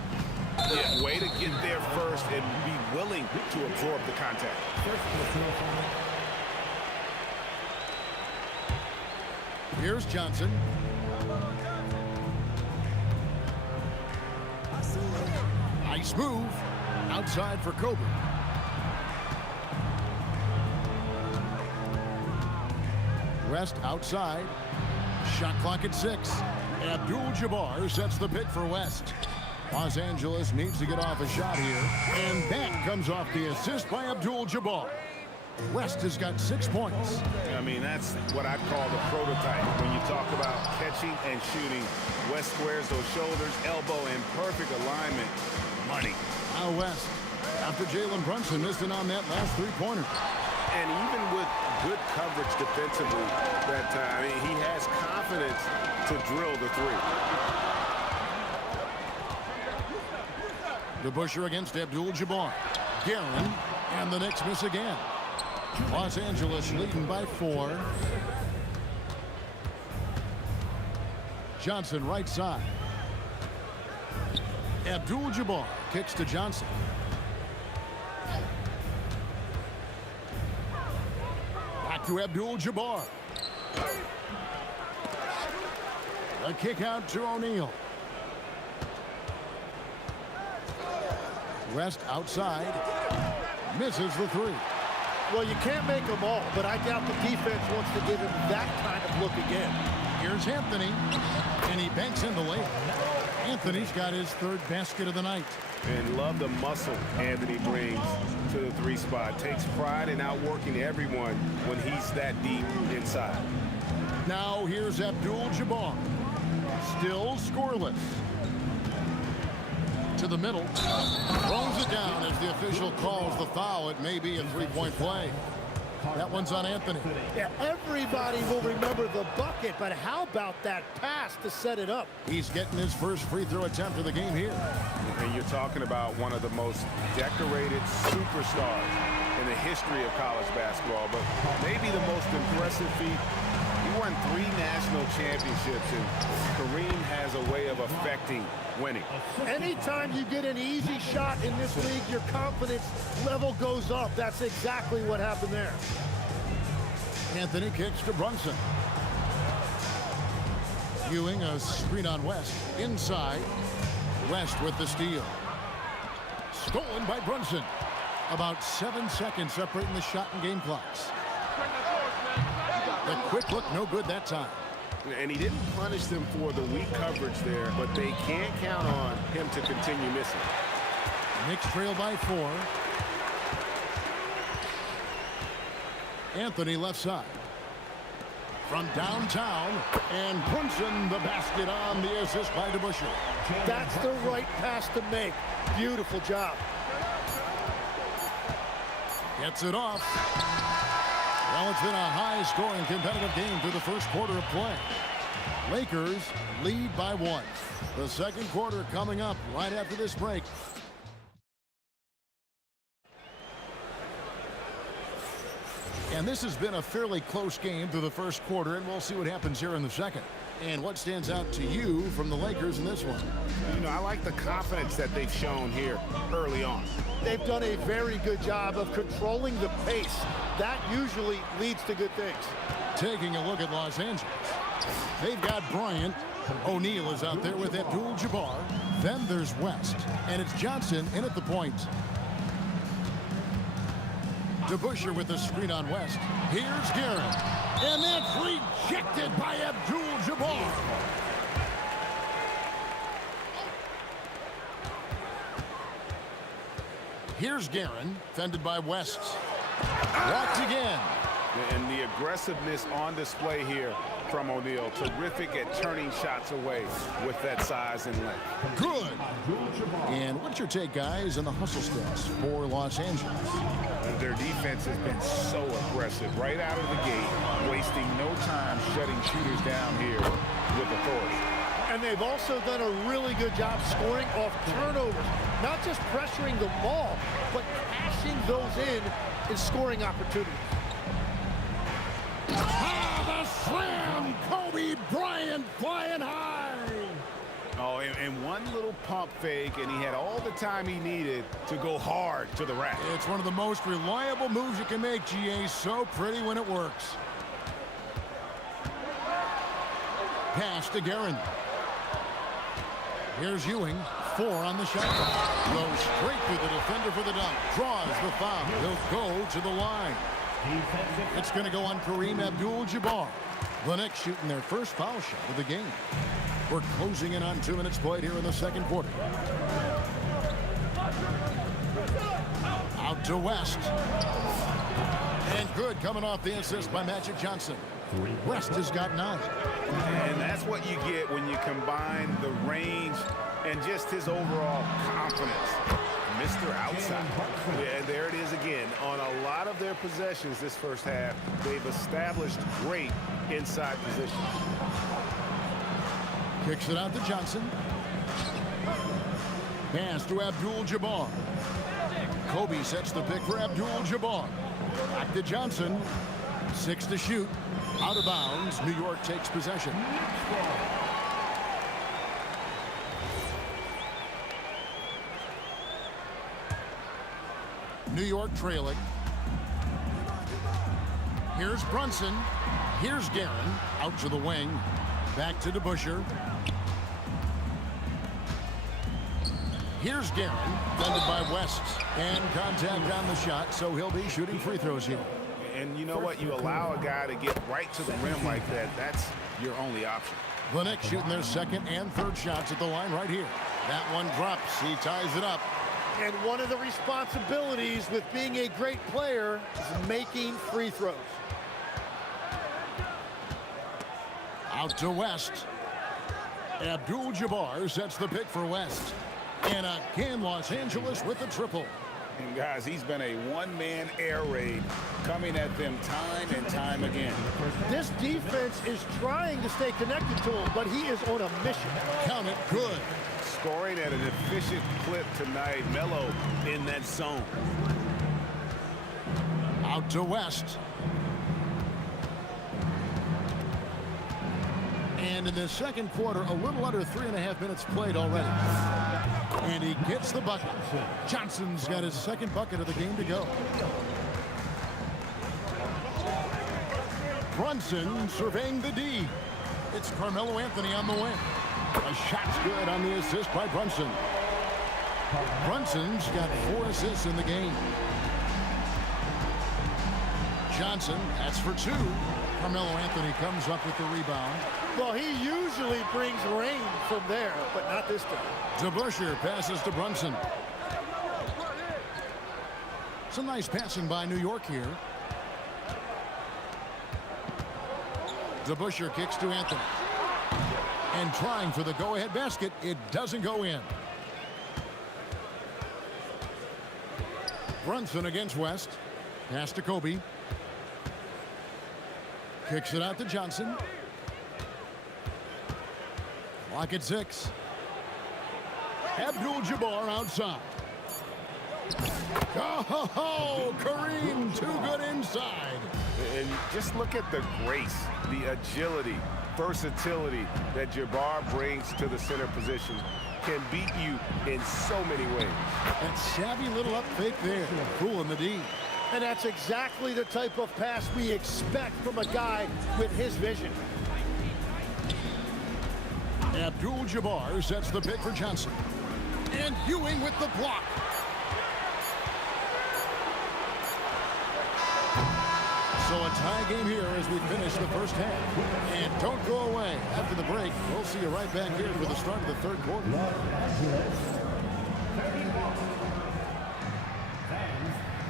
Yeah, way to get there first and be willing to absorb the contact. Here's Johnson. Nice move. Outside for Kobe. West outside. Shot clock at 6. Abdul-Jabbar sets the pick for West. Los Angeles needs to get off a shot here. And that comes off the assist by Abdul-Jabbar. West has got 6 points. I mean, that's what I'd call the prototype. When you talk about catching and shooting, West squares those shoulders, elbow in perfect alignment. Money. Now West, after Jalen Brunson missed it on that last three-pointer. And even with good coverage defensively that time, he has confidence to drill the three. DeBusschere against Abdul-Jabbar. Guerin, and the Knicks miss again. Los Angeles leading by 4. Johnson right side. Abdul-Jabbar kicks to Johnson. Back to Abdul-Jabbar. A kick out to O'Neal. West outside. Misses the three. Well, you can't make them all, but I doubt the defense wants to give him that kind of look again. Here's Anthony, and he banks in the layup. Anthony's got his 3rd basket of the night. And love the muscle Anthony brings to the 3 spot. Takes pride in outworking everyone when he's that deep inside. Now here's Abdul-Jabbar. Still scoreless. To the middle. Throws it down as the official calls the foul. It may be a 3-point play. That one's on Anthony. Yeah, everybody will remember the bucket, but how about that pass to set it up? He's getting his first free throw attempt of the game here. And you're talking about one of the most decorated superstars in the history of college basketball, but maybe the most impressive feat. He won 3 national championships, and Kareem has a way of affecting winning. Anytime you get an easy shot in this league, your confidence level goes up. That's exactly what happened there. Anthony kicks to Brunson. Ewing a screen on West. Inside. West with the steal. Stolen by Brunson. About 7 seconds separating the shot and game clocks. The quick look, no good that time. And he didn't punish them for the weak coverage there, but they can't count on him to continue missing. Knicks trail by 4. Anthony left side. From downtown, and Brunson the basket on the assist by DeBusschere. That's the right pass to make. Beautiful job. Gets it off. Well, it's been a high-scoring competitive game through the first quarter of play. Lakers lead by 1. The second quarter coming up right after this break. And this has been a fairly close game through the first quarter, and we'll see what happens here in the second. And what stands out to you from the Lakers in this one? You know, I like the confidence that they've shown here early on. They've done a very good job of controlling the pace. That usually leads to good things. Taking a look at Los Angeles. They've got Bryant. O'Neal is out there with Abdul-Jabbar. Then there's West. And it's Johnson in at the point. DeBusschere with the screen on West. Here's Guerin. And that's rejected by Abdul-Jabbar. Here's Guerin, fended by West. Walked again. And the aggressiveness on display here from O'Neal. Terrific at turning shots away with that size and length. Good. And what's your take, guys, on the hustle stats for Los Angeles? Their defense has been so aggressive right out of the gate, wasting no time shutting shooters down here with authority. And they've also done a really good job scoring off turnovers. Not just pressuring the ball, but cashing those in scoring opportunities. Ah, the slam! Kobe Bryant flying high! Oh, and one little pump fake, and he had all the time he needed to go hard to the rack. It's one of the most reliable moves you can make, GA. So pretty when it works. Pass to Guerin. Here's Ewing. 4 on the shot clock. Goes straight through the defender for the dunk. Draws the foul. He'll go to the line. It's going to go on Kareem Abdul-Jabbar. The Knicks shooting their first foul shot of the game. We're closing in on 2 minutes played here in the second quarter. Out to West. And good coming off the assist by Magic Johnson. West has got 9. And that's what you get when you combine the range and just his overall confidence. Mr. Outside. And there it is again. On a lot of their possessions this first half, they've established great inside position. Kicks it out to Johnson. Pass to Abdul-Jabbar. Kobe sets the pick for Abdul-Jabbar. Back to Johnson. 6 to shoot. Out of bounds. New York takes possession. New York trailing. Here's Brunson. Here's Guerin. Out to the wing. Back to DeBusschere. Here's Guerin. Defended by West. And contact on the shot, so he'll be shooting free throws here. And you know what? You allow a guy to get right to the rim like that. That's your only option. The Knicks shooting their second and third shots at the line right here. That one drops. He ties it up. And one of the responsibilities with being a great player is making free throws. Out to West. Abdul-Jabbar sets the pick for West. And again, Los Angeles with a triple. And guys, he's been a one-man air raid coming at them time and time again. This defense is trying to stay connected to him, but he is on a mission. Count it good. Scoring at an efficient clip tonight. Melo in that zone. Out to West. And in the second quarter, a little under 3.5 minutes played already. And he gets the bucket. Johnson's got his second bucket of the game to go. Brunson surveying the D. It's Carmelo Anthony on the wing. A shot's good on the assist by Brunson. Brunson's got 4 assists in the game. Johnson, that's for 2. Carmelo Anthony comes up with the rebound. Well, he usually brings rain from there, but not this time. DeBusschere passes to Brunson. Some nice passing by New York here. DeBusschere kicks to Anthony. And trying for the go-ahead basket, it doesn't go in. Brunson against West. Pass to Kobe. Kicks it out to Johnson. Clock at 6. Abdul-Jabbar outside. Oh, Kareem, too good inside. And just look at the grace, the agility, versatility that Jabbar brings to the center position. Can beat you in so many ways. That savvy little up fake there, fooling the D. And that's exactly the type of pass we expect from a guy with his vision. Abdul-Jabbar sets the pick for Johnson. And Ewing with the block. So a tie game here as we finish the first half. And don't go away. After the break, we'll see you right back here for the start of the third quarter.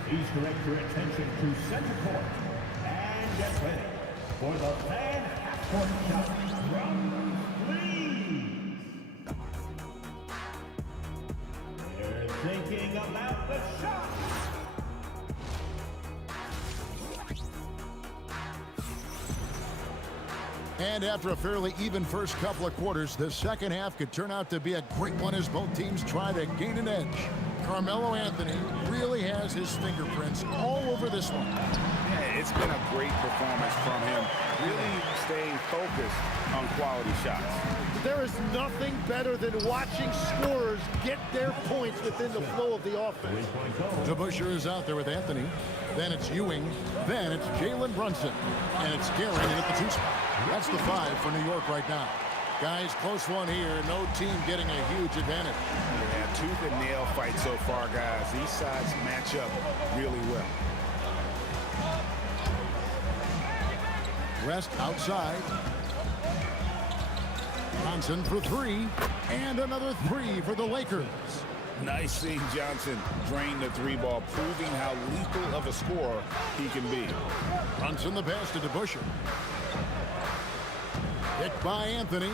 Please direct your attention to center court and get ready for the fan half-court shot from Please. They're thinking about the shot. And after a fairly even first couple of quarters, the second half could turn out to be a great one as both teams try to gain an edge. Carmelo Anthony really has his fingerprints all over this one. Yeah, it's been a great performance from him, really staying focused on quality shots. There is nothing better than watching scorers get their points within the flow of the offense. DeBusschere is out there with Anthony. Then it's Ewing. Then it's Jalen Brunson. And it's Guerin at the 2 spot. That's the 5 for New York right now. Guys, close one here. No team getting a huge advantage. Yeah, tooth and nail fight so far, guys. These sides match up really well. West outside. Johnson for three. And another three for the Lakers. Nice seeing Johnson drain the three ball, proving how lethal of a scorer he can be. Brunson the pass to DeBusschere. Hit by Anthony.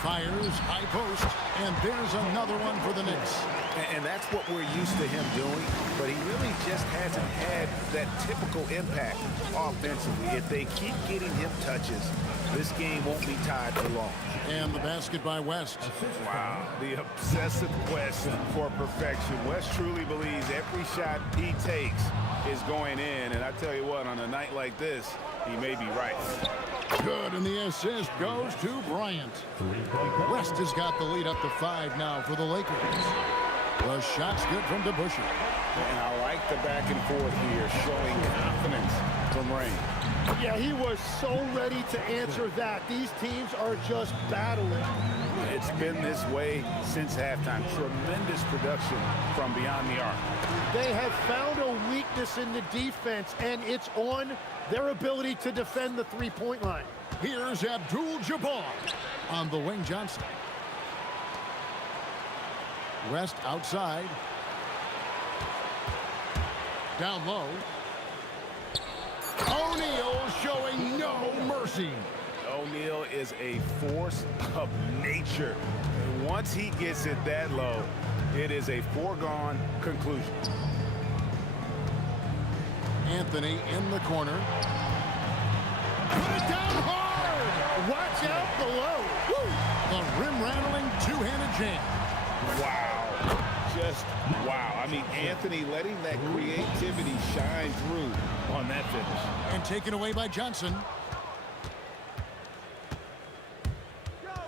Fires, high post, and there's another one for the Knicks. And that's what we're used to him doing, but he really just hasn't had that typical impact offensively. If they keep getting him touches, this game won't be tied for long. And the basket by West. Wow, the obsessive quest for perfection. West truly believes every shot he takes is going in, and I tell you what, on a night like this, he may be right. Good, and the assist goes to Bryant. West has got the lead up to 5 now for the Lakers. The shot's good from DeBusschere. And I like the back and forth here, showing confidence from Rain. Yeah, he was so ready to answer that. These teams are just battling. It's been this way since halftime. Tremendous production from beyond the arc. They have found a weakness in the defense, and it's on their ability to defend the three-point line. Here's Abdul-Jabbar on the wing. Johnson. West outside. Down low. O'Neal showing no mercy. O'Neal is a force of nature. And once he gets it that low, it is a foregone conclusion. Anthony in the corner. Put it down hard. Watch out below. Woo. The rim-rattling two-handed jam. Wow. Just wow. I mean, Anthony letting that creativity shine through on that finish. And taken away by Johnson.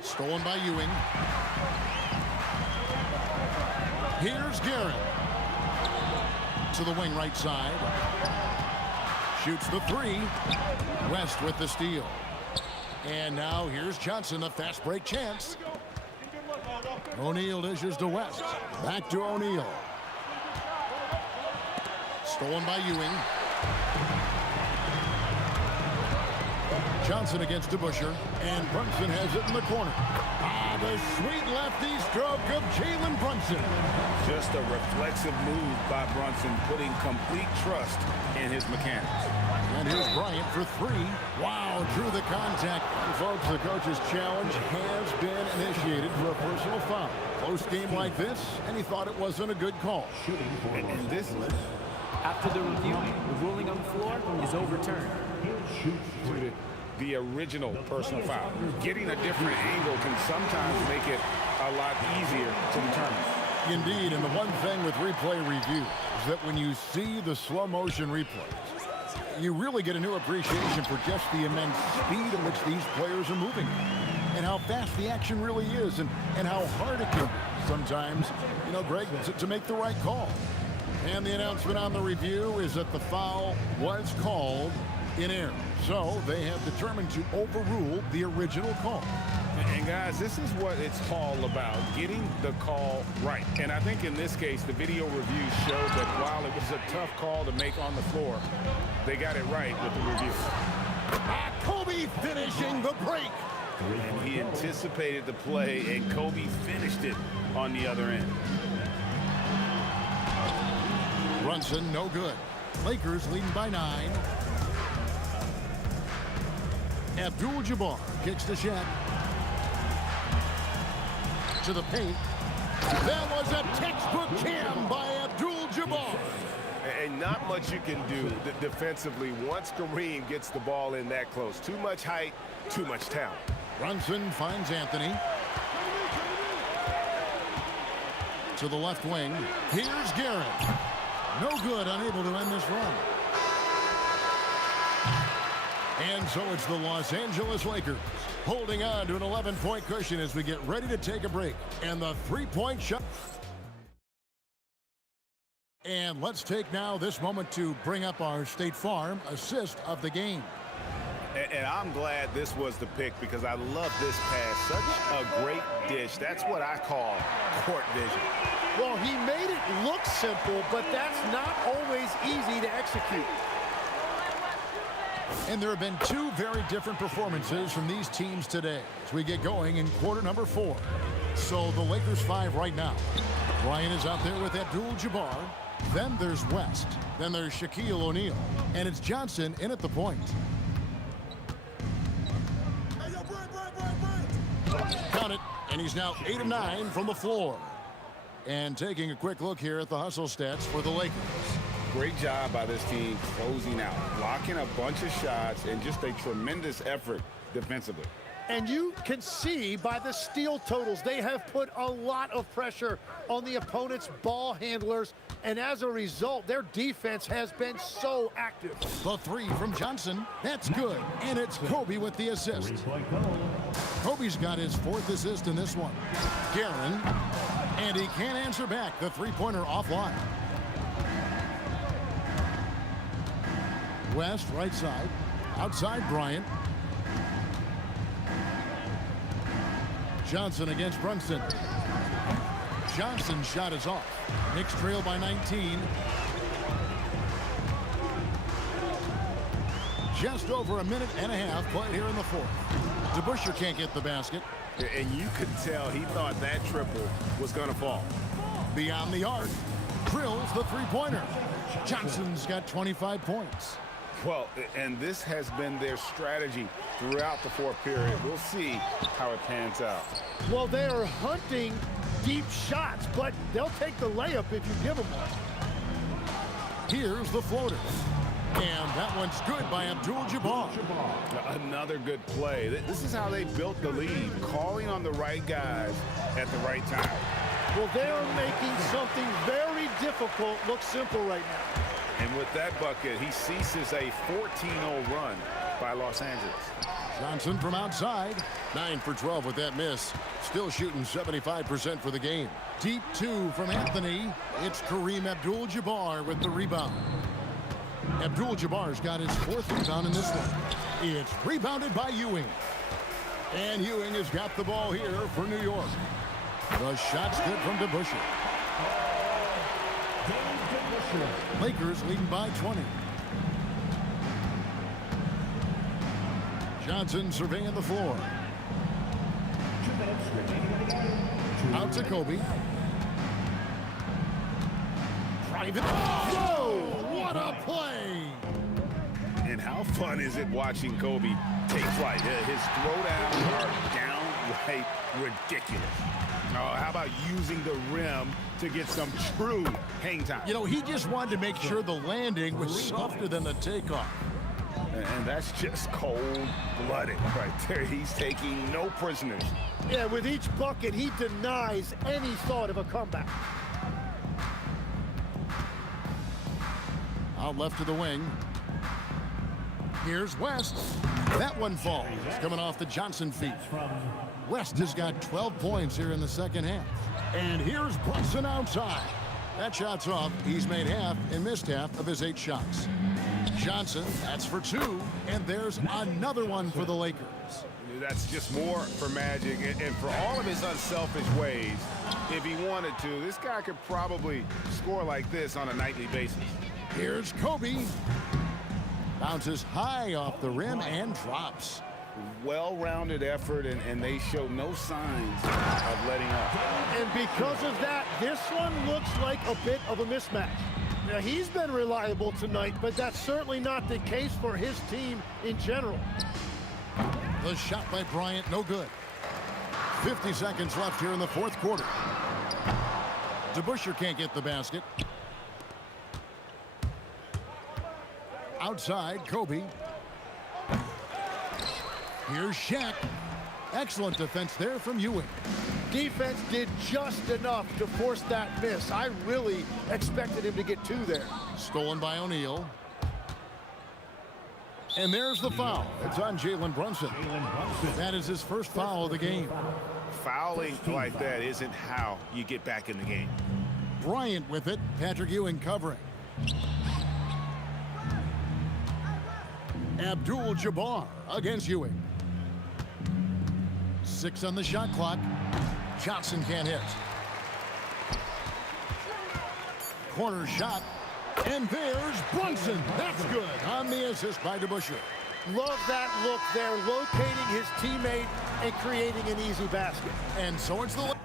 Stolen by Ewing. Here's Garrett. To the wing right side. Shoots the three. West with the steal. And now here's Johnson, a fast break chance. O'Neal dishes to West. Back to O'Neal. Stolen by Ewing. Johnson against DeBusschere. And Brunson has it in the corner. Ah, the sweet lefty stroke of Jalen Brunson. Just a reflexive move by Brunson, putting complete trust in his mechanics. And here's Bryant for three. Wow, drew the contact. And folks, the coach's challenge has been initiated for a personal foul. Close game like this, and he thought it wasn't a good call. And this is... After the review, the ruling on the floor is overturned. The original personal foul. Getting a different angle can sometimes make it a lot easier to determine. Indeed, and the one thing with replay review is that when you see the slow motion replays, you really get a new appreciation for just the immense speed in which these players are moving and how fast the action really is and how hard it can be sometimes, you know, Greg, to make the right call. And the announcement on the review is that the foul was called in error. So they have determined to overrule the original call. And guys, this is what it's all about, getting the call right. And I think in this case, the video review showed that while it was a tough call to make on the floor, they got it right with the review. Kobe finishing the break. And he anticipated the play, and Kobe finished it on the other end. Brunson, no good. Lakers leading by 9. Abdul-Jabbar kicks the shot. To the paint. That was a textbook jam by Abdul-Jabbar. And not much you can do defensively once Kareem gets the ball in that close. Too much height, too much talent. Brunson finds Anthony. To the left wing. Here's Garrett. No good, unable to end this run. And so it's the Los Angeles Lakers holding on to an 11-point cushion as we get ready to take a break. And the three-point shot. And let's take now this moment to bring up our State Farm assist of the game. And I'm glad this was the pick because I love this pass. Such a great dish. That's what I call court vision. Well, he made it look simple, but that's not always easy to execute. And there have been two very different performances from these teams today as we get going in quarter number 4. So the Lakers 5 right now. Bryant is out there with Abdul-Jabbar. Then there's West. Then there's Shaquille O'Neal. And it's Johnson in at the point. Count it. And he's now 8 of 9 from the floor. And taking a quick look here at the hustle stats for the Lakers. Great job by this team closing out, blocking a bunch of shots, and just a tremendous effort defensively. And you can see by the steal totals, they have put a lot of pressure on the opponent's ball handlers. And as a result, their defense has been so active. The 3 from Johnson. That's good. And it's Kobe with the assist. Kobe's got his 4th assist in this one. Guerin. And he can't answer back. The three-pointer offline. West, right side. Outside Bryant. Johnson against Brunson. Johnson's shot is off. Knicks trail by 19. Just over a minute and a half played here in the 4th. DeBusschere can't get the basket. And you could tell he thought that triple was going to fall. Beyond the arc. Drills the three-pointer. Johnson's got 25 points. Well, and this has been their strategy throughout the 4th period. We'll see how it pans out. Well, they are hunting deep shots, but they'll take the layup if you give them one. Here's the floater. And that one's good by Abdul-Jabbar. Another good play. This is how they built the lead, calling on the right guys at the right time. Well, they are making something very difficult look simple right now. And with that bucket, he ceases a 14-0 run by Los Angeles. Johnson from outside. 9 for 12 with that miss. Still shooting 75% for the game. Deep 2 from Anthony. It's Kareem Abdul-Jabbar with the rebound. Abdul-Jabbar's got his 4th rebound in this one. It's rebounded by Ewing. And Ewing has got the ball here for New York. The shot's good from DeBusschere. Lakers leading by 20. Johnson surveying the floor. Out to Kobe. Private. Whoa! What a play! And how fun is it watching Kobe take flight? His throwdowns are downright ridiculous. Oh, how about using the rim to get some true hang time? You know, he just wanted to make sure the landing was softer than the takeoff. And that's just cold-blooded right there. He's taking no prisoners. Yeah, with each bucket, he denies any thought of a comeback. Out left to the wing. Here's West. That one falls, coming off the Johnson feet. West has got 12 points here in the second half. And here's Brunson outside. That shot's off. He's made half and missed half of his 8 shots. Johnson, that's for 2. And there's another one for the Lakers. That's just more for Magic. And for all of his unselfish ways, if he wanted to, this guy could probably score like this on a nightly basis. Here's Kobe. Bounces high off the rim and drops. Well-rounded effort, and they show no signs of letting up. And because of that, this one looks like a bit of a mismatch. Now, he's been reliable tonight, but that's certainly not the case for his team in general. The shot by Bryant, no good. 50 seconds left here in the 4th quarter. DeBusschere can't get the basket. Outside, Kobe. Here's Shaq. Excellent defense there from Ewing. Defense did just enough to force that miss. I really expected him to get 2 there. Stolen by O'Neal. And there's the foul. It's on Jalen Brunson. That is his first foul of the game. Fouling like that isn't how you get back in the game. Bryant with it. Patrick Ewing covering. Abdul-Jabbar against Ewing. 6 on the shot clock. Johnson can't hit. Corner shot. And there's Brunson. That's good on the assist by DeBusschere. Love that look there, locating his teammate and creating an easy basket. And so it's the...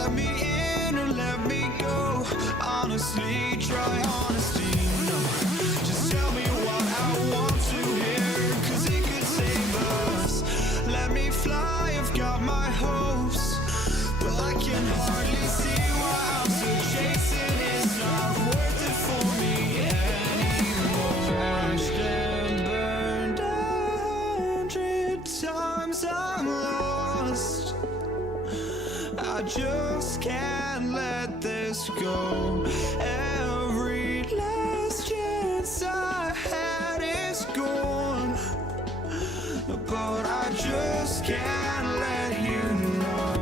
Let me in or let me go. Honestly, try honesty. No, just tell me what I want to hear, 'cause it could save us. Let me fly, I've got my hopes, but I can hardly see why I'm still chasing. It's not worth it for me anymore. Crashed and burned 100 times, I'm lost. I just can't let this go. Every last chance I had is gone, but I just can't let you know.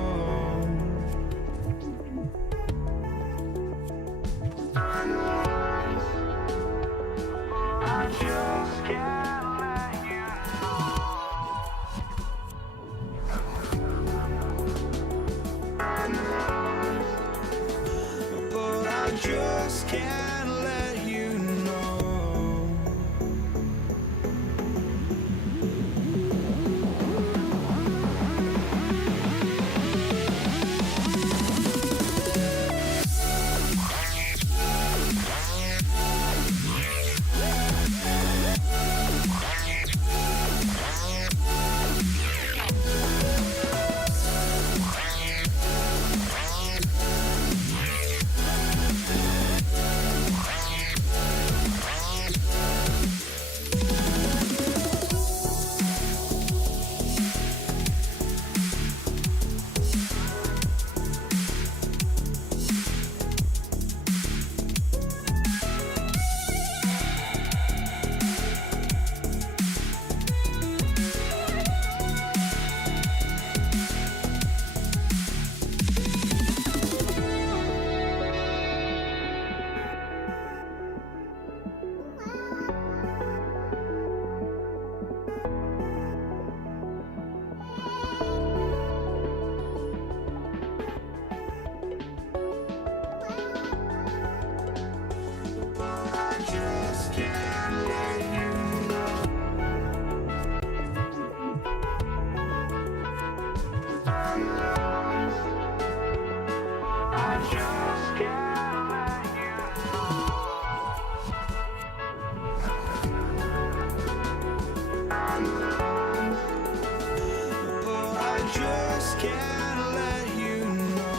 I just can't let you know. But I just can't let you know.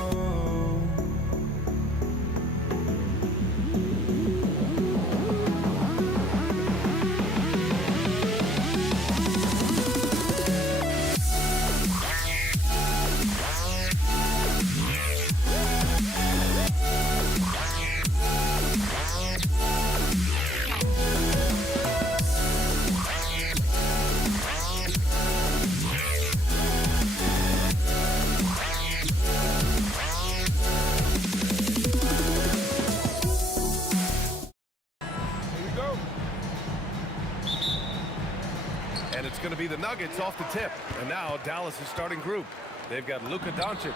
And it's going to be the Nuggets off the tip. And now Dallas' starting group. They've got Luka Doncic.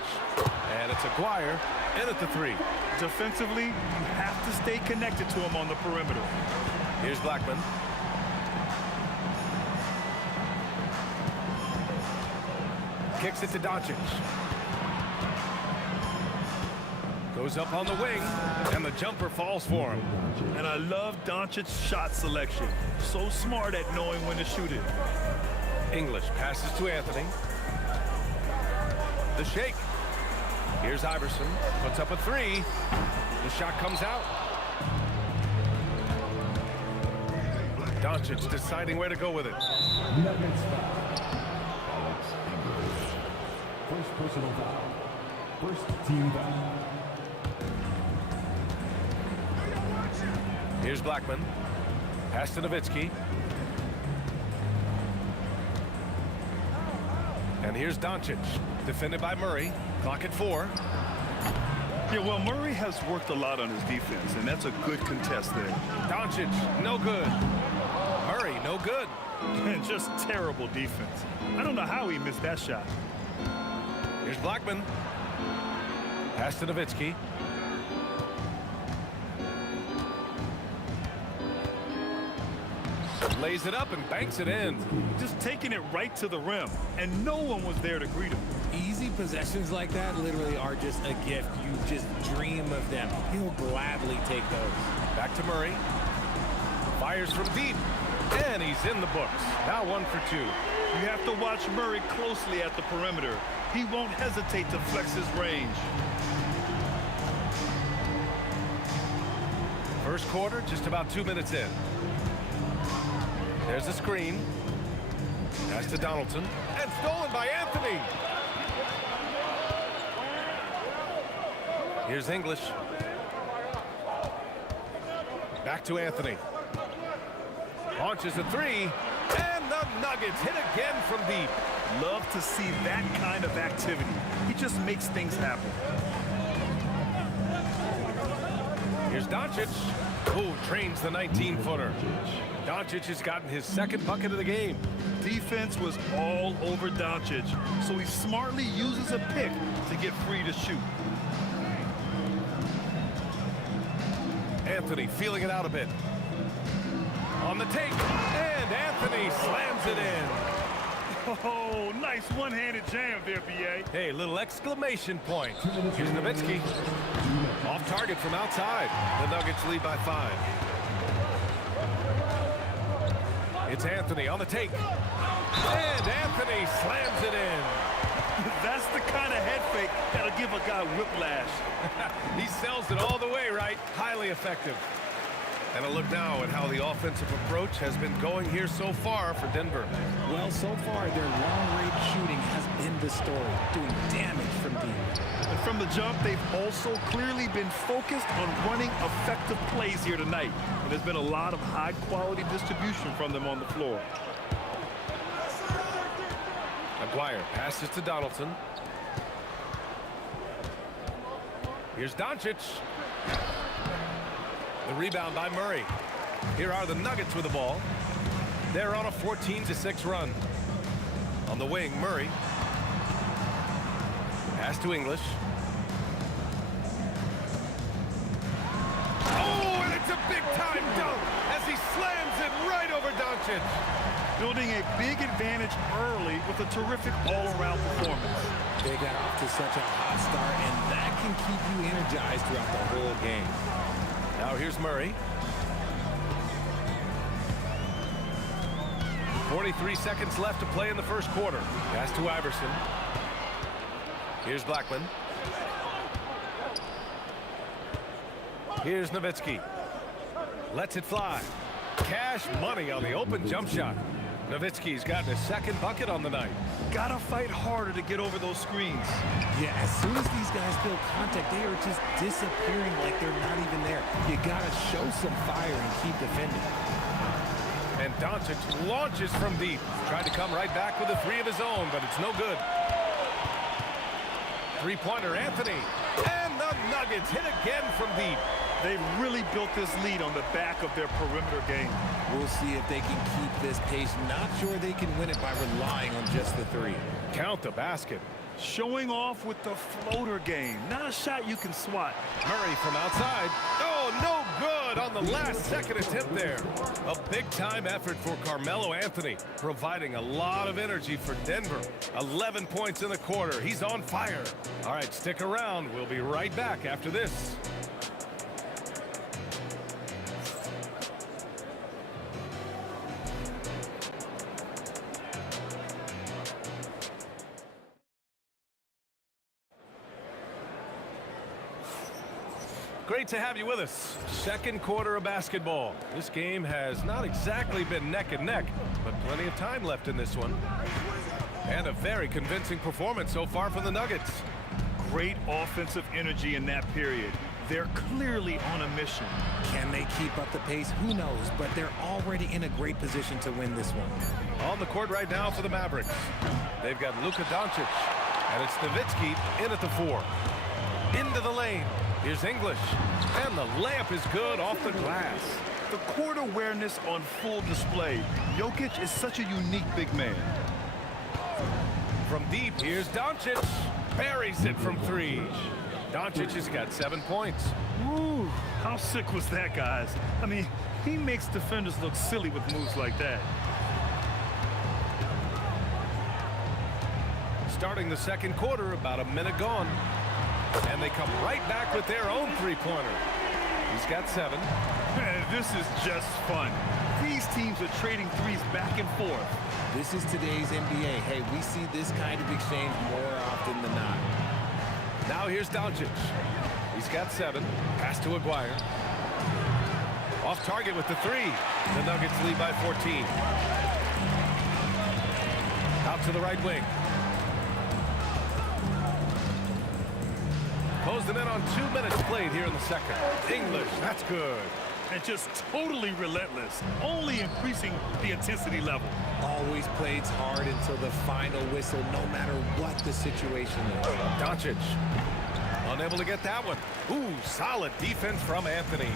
And it's Aguirre in at the 3. Defensively, you have to stay connected to him on the perimeter. Here's Blackman. Kicks it to Doncic. Goes up on the wing, and the jumper falls for him. And I love Doncic's shot selection. So smart at knowing when to shoot it. English passes to Anthony. The shake. Here's Iverson. Puts up a 3. The shot comes out. Doncic deciding where to go with it. Nuggets foul. Alex English. First personal foul. First team foul. Here's Blackman. Pass to Nowitzki. And here's Doncic. Defended by Murray. Clock at 4. Yeah, well, Murray has worked a lot on his defense, and that's a good contest there. Doncic, no good. Murray, no good. Just terrible defense. I don't know how he missed that shot. Here's Blackman. Pass to Nowitzki. lays it up and banks it in. Just taking it right to the rim, and no one was there to greet him. Easy possessions like that literally are just a gift. You just dream of them. He'll gladly take those. Back to Murray. Fires from deep, and he's in the books. Now 1 for 2. You have to watch Murray closely at the perimeter. He won't hesitate to flex his range. First quarter, just about 2 minutes in. There's the screen. Pass to Donaldson, and stolen by Anthony. Here's English. Back to Anthony. Launches a three, and the Nuggets hit again from deep. Love to see that kind of activity. He just makes things happen. Here's Doncic, who trains the 19-footer. Doncic has gotten his second bucket of the game. Defense was all over Doncic, so he smartly uses a pick to get free to shoot. Anthony feeling it out a bit. On the take, and Anthony slams it in. Oh, nice one-handed jam there, B.A. Hey, little exclamation point. Here's Nowitzki. Off target from outside. The Nuggets lead by 5. It's Anthony on the take. And Anthony slams it in. That's the kind of head fake that'll give a guy whiplash. He sells it all the way, right? Highly effective. And a look now at how the offensive approach has been going here so far for Denver. Well, so far, their long-range shooting has been the story, doing damage from deep. And from the jump, they've also clearly been focused on running effective plays here tonight. And there's been a lot of high-quality distribution from them on the floor. Aguirre passes to Donaldson. Here's Doncic. The rebound by Murray. Here are the Nuggets with the ball. They're on a 14-6 run. On the wing, Murray. Pass to English. Oh, and it's a big-time dunk as he slams it right over Doncic. Building a big advantage early with a terrific all-around performance. They got off to such a hot start, and that can keep you energized throughout the whole game. Now here's Murray. 43 seconds left to play in the first quarter. Pass to Iverson. Here's Blackman. Here's Nowitzki. Lets it fly. Cash money on the open jump shot. Nowitzki's gotten his second bucket on the night. Gotta fight harder to get over those screens. Yeah, as soon as these guys build contact, they are just disappearing like they're not even there. You gotta show some fire and keep defending. And Doncic launches from deep. Tried to come right back with a three of his own, but it's no good. Three-pointer, Anthony. And the Nuggets hit again from deep. They've really built this lead on the back of their perimeter game. We'll see if they can keep this pace. Not sure they can win it by relying on just the three. Count the basket. Showing off with the floater game. Not a shot you can swat. Murray from outside. Oh, no good on the last second attempt there. A big-time effort for Carmelo Anthony, providing a lot of energy for Denver. 11 points in the quarter. He's on fire. All right, stick around. We'll be right back after this. Great to have you with us. Second quarter of basketball. This game has not exactly been neck and neck, but plenty of time left in this one. And a very convincing performance so far from the Nuggets. Great offensive energy in that period. They're clearly on a mission. Can they keep up the pace? Who knows, but they're already in a great position to win this one. On the court right now for the Mavericks. They've got Luka Doncic, and it's Nowitzki in at the 4. Into the lane. Here's English, and the layup is good off the glass. The court awareness on full display. Jokic is such a unique big man. From deep, here's Doncic. Buries it from 3. Doncic has got 7 points. Woo, how sick was that, guys? I mean, he makes defenders look silly with moves like that. Starting the second quarter, about a minute gone. And they come right back with their own three-pointer. He's got 7. Man, this is just fun. These teams are trading threes back and forth. This is today's NBA. Hey, we see this kind of exchange more often than not. Now here's Doncic. He's got 7. Pass to Aguirre. Off target with the 3. The Nuggets lead by 14. Out to the right wing. Close them in on 2 minutes played here in the second. English, that's good. And just totally relentless, only increasing the intensity level. Always plays hard until the final whistle, no matter what the situation is. Doncic, unable to get that one. Ooh, solid defense from Anthony.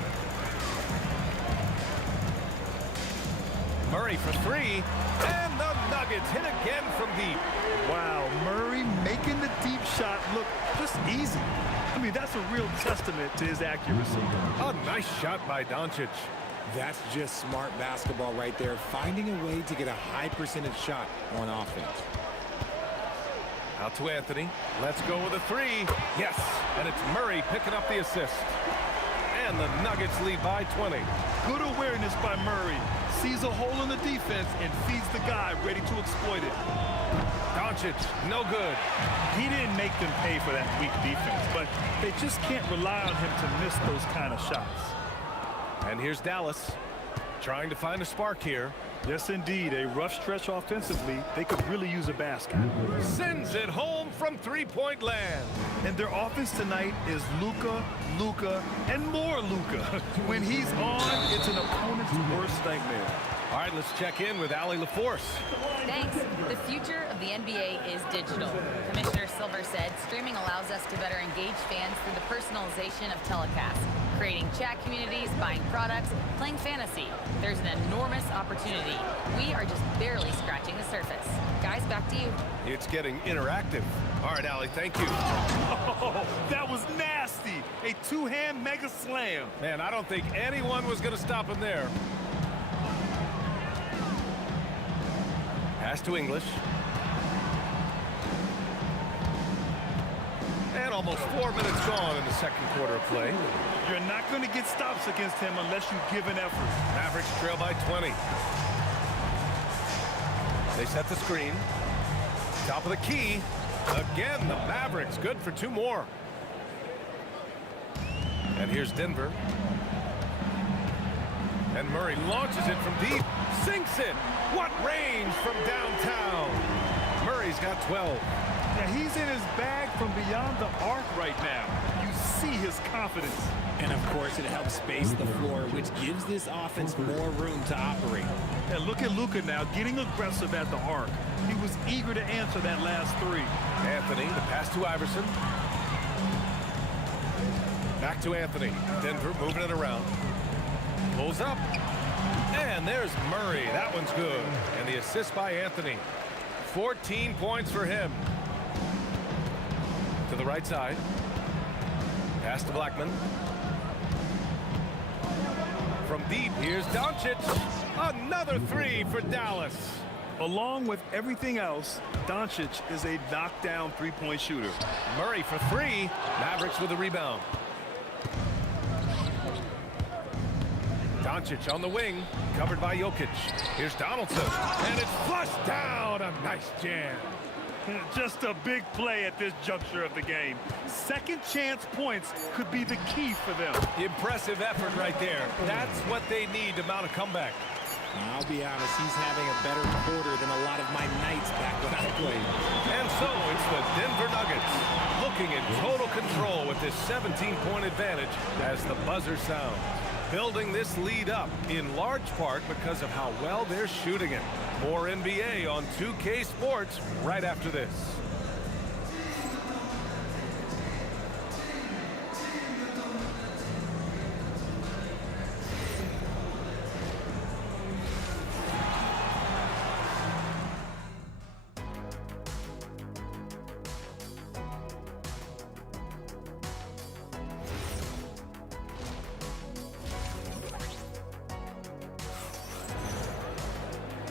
Murray for 3, and the Nuggets hit again from deep. Wow, Murray making the deep shot look just easy. I mean, that's a real testament to his accuracy. A nice shot by Doncic. That's just smart basketball right there, finding a way to get a high percentage shot on offense. Out to Anthony. Let's go with a 3. Yes, and it's Murray picking up the assist. And the Nuggets lead by 20. Good awareness by Murray. Sees a hole in the defense and feeds the guy ready to exploit it. Doncic, no good. He didn't make them pay for that weak defense, but they just can't rely on him to miss those kind of shots. And here's Dallas trying to find a spark here. Yes, indeed. A rough stretch offensively. They could really use a basket. Sends it home from three-point land. And their offense tonight is Luka, Luka, and more Luka. When he's on, it's an opponent's worst nightmare. All right, let's check in with Allie LaForce. Thanks. The future of the NBA is digital. Commissioner Silver said streaming allows us to better engage fans through the personalization of telecasts, creating chat communities, buying products, playing fantasy. There's an enormous opportunity. We are just barely scratching the surface. Guys, back to you. It's getting interactive. All right, Allie, thank you. Oh, that was nasty. A two-hand mega slam. Man, I don't think anyone was going to stop him there. Pass to English. And almost 4 minutes gone in the second quarter of play. You're not going to get stops against him unless you give an effort. Mavericks trail by 20. They set the screen. Top of the key. Again, the Mavericks good for 2 more. And here's Denver. And Murray launches it from deep. Sinks it. What range from downtown. Murray's got 12. Yeah, he's in his bag from beyond the arc right now. You see his confidence. And of course, it helps space the floor, which gives this offense more room to operate. And look at Luka now, getting aggressive at the arc. He was eager to answer that last 3. Anthony, the pass to Iverson. Back to Anthony. Denver moving it around. Pulls up. And there's Murray. That one's good. And the assist by Anthony. 14 points for him. To the right side. Pass to Blackman. From deep, here's Doncic. Another 3 for Dallas. Along with everything else, Doncic is a knockdown three-point shooter. Murray for 3. Mavericks with a rebound. Doncic on the wing, covered by Jokic. Here's Donaldson, and it's flushed down. A nice jam. Just a big play at this juncture of the game. Second chance points could be the key for them. Impressive effort right there. That's what they need to mount a comeback. I'll be honest, he's having a better quarter than a lot of my nights back when I played. And so it's the Denver Nuggets looking in total control with this 17-point advantage as the buzzer sounds. Building this lead up in large part because of how well they're shooting it. More NBA on 2K Sports right after this.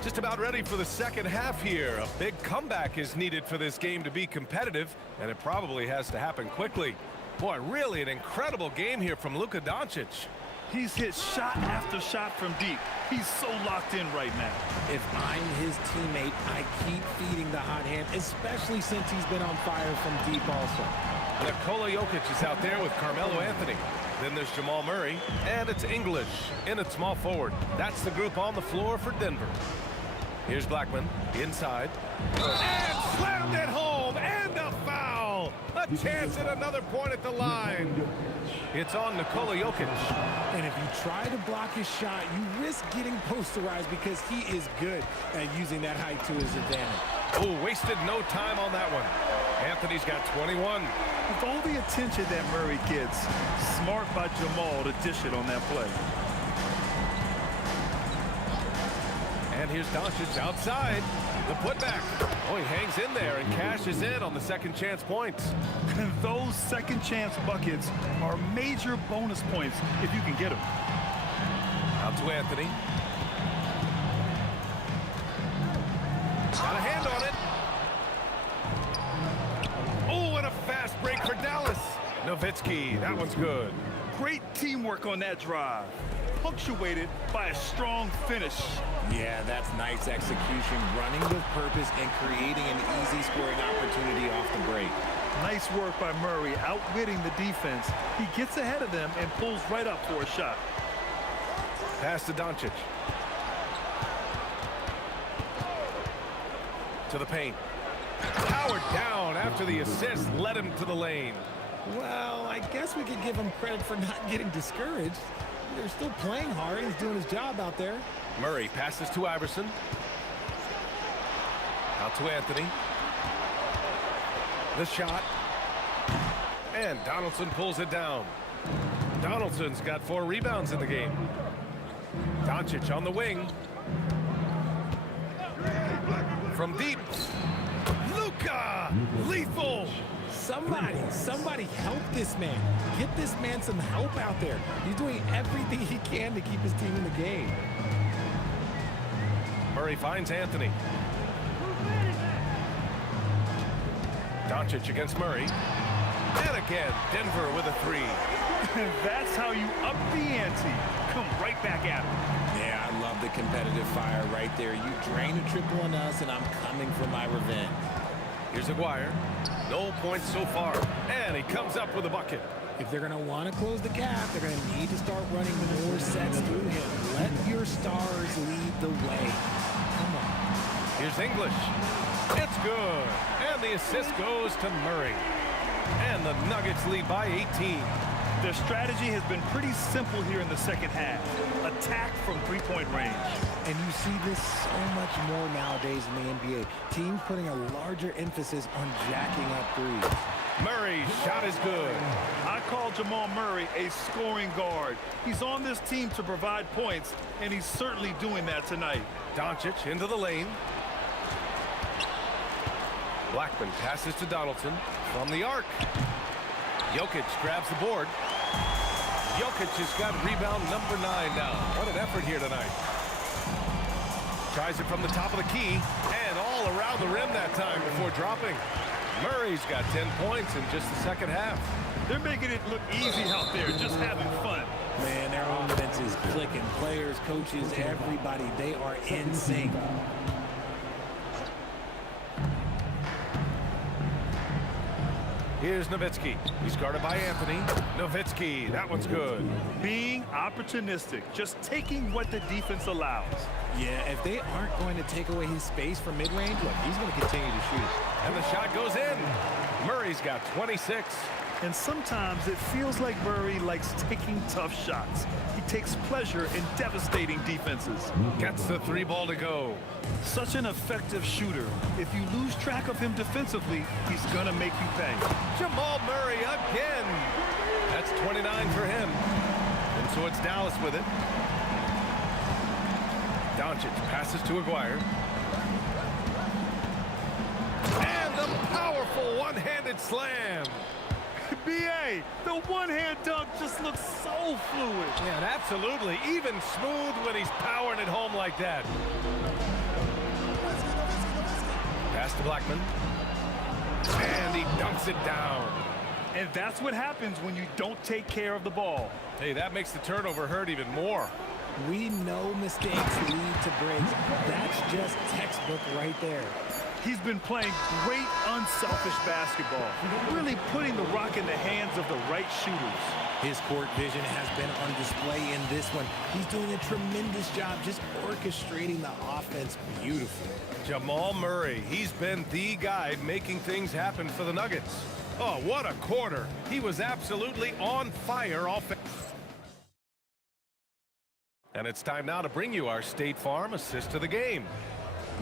Just about ready for the second half here. A big comeback is needed for this game to be competitive, and it probably has to happen quickly. Boy, really an incredible game here from Luka Doncic. He's hit shot after shot from deep. He's so locked in right now. If I'm his teammate, I keep feeding the hot hand, especially since he's been on fire from deep also. Nikola Jokic is out there with Carmelo Anthony. Then there's Jamal Murray, and it's English in at small forward. That's the group on the floor for Denver. Here's Blackman inside. And slammed it home, and a foul. A chance at another point at the line. It's on Nikola Jokic. And if you try to block his shot, you risk getting posterized because he is good at using that height to his advantage. Oh, wasted no time on that one. Anthony's got 21. With all the attention that Murray gets, smart by Jamal to dish it on that play. And here's Doncic outside. The putback. Oh, he hangs in there and cashes in on the second chance points. And those second chance buckets are major bonus points if you can get them. Out to Anthony. Got a hand on it. Oh, and a fast break for Dallas. Nowitzki, that one's good. Great teamwork on that drive, punctuated by a strong finish. Yeah, that's nice execution, running with purpose and creating an easy scoring opportunity off the break. Nice work by Murray, outwitting the defense. He gets ahead of them and pulls right up for a shot. Pass to Doncic. To the paint. Powered down after the assist led him to the lane. Well, I guess we could give him credit for not getting discouraged. They're still playing hard. He's doing his job out there. Murray passes to Iverson. Out to Anthony. The shot. And Donaldson pulls it down. Donaldson's got 4 rebounds in the game. Doncic on the wing. From deep. Luka! Lethal! Somebody help this man. Get this man some help out there. He's doing everything he can to keep his team in the game. Murray finds Anthony. Doncic against Murray. And again, Denver with a 3. That's how you up the ante. Come right back at him. Yeah, I love the competitive fire right there. You drain a triple on us, and I'm coming for my revenge. Here's Aguirre. No points so far. And he comes up with a bucket. If they're going to want to close the gap, they're going to need to start running more sets through him. Let your stars lead the way. Come on. Here's English. It's good. And the assist goes to Murray. And the Nuggets lead by 18. Their strategy has been pretty simple here in the second half. Attack from three-point range. And you see this so much more nowadays in the NBA. Teams putting a larger emphasis on jacking up threes. Murray's shot is good. I call Jamal Murray a scoring guard. He's on this team to provide points, and he's certainly doing that tonight. Doncic into the lane. Blackman passes to Donaldson from the arc. Jokic grabs the board. Jokic has got rebound number 9 now. What an effort here tonight. Tries it from the top of the key and all around the rim that time before dropping. Murray's got 10 points in just the second half. They're making it look easy out there, just having fun. Man, their offense is clicking. Players, coaches, everybody, they are in sync. Here's Nowitzki. He's guarded by Anthony. Nowitzki, that one's good. Being opportunistic, just taking what the defense allows. Yeah, if they aren't going to take away his space from mid-range, look, he's going to continue to shoot. And the shot goes in. Murray's got 26. And sometimes it feels like Murray likes taking tough shots. He takes pleasure in devastating defenses. Gets the 3 ball to go. Such an effective shooter. If you lose track of him defensively, he's gonna make you pay. Jamal Murray again. That's 29 for him. And so it's Dallas with it. Doncic passes to Aguirre. And the powerful one-handed slam. B.A., the one-hand dunk just looks so fluid. Yeah, absolutely. Even smooth when he's powering it home like that. to Blackman. And he dunks it down. And that's what happens when you don't take care of the ball. Hey, that makes the turnover hurt even more. We know mistakes lead to breaks. That's just textbook right there. He's been playing great, unselfish basketball, really putting the rock in the hands of the right shooters. His court vision has been on display in this one. He's doing a tremendous job just orchestrating the offense beautifully. Jamal Murray, he's been the guy making things happen for the Nuggets. Oh, what a quarter. He was absolutely on fire offensively. And it's time now to bring you our State Farm assist of the game.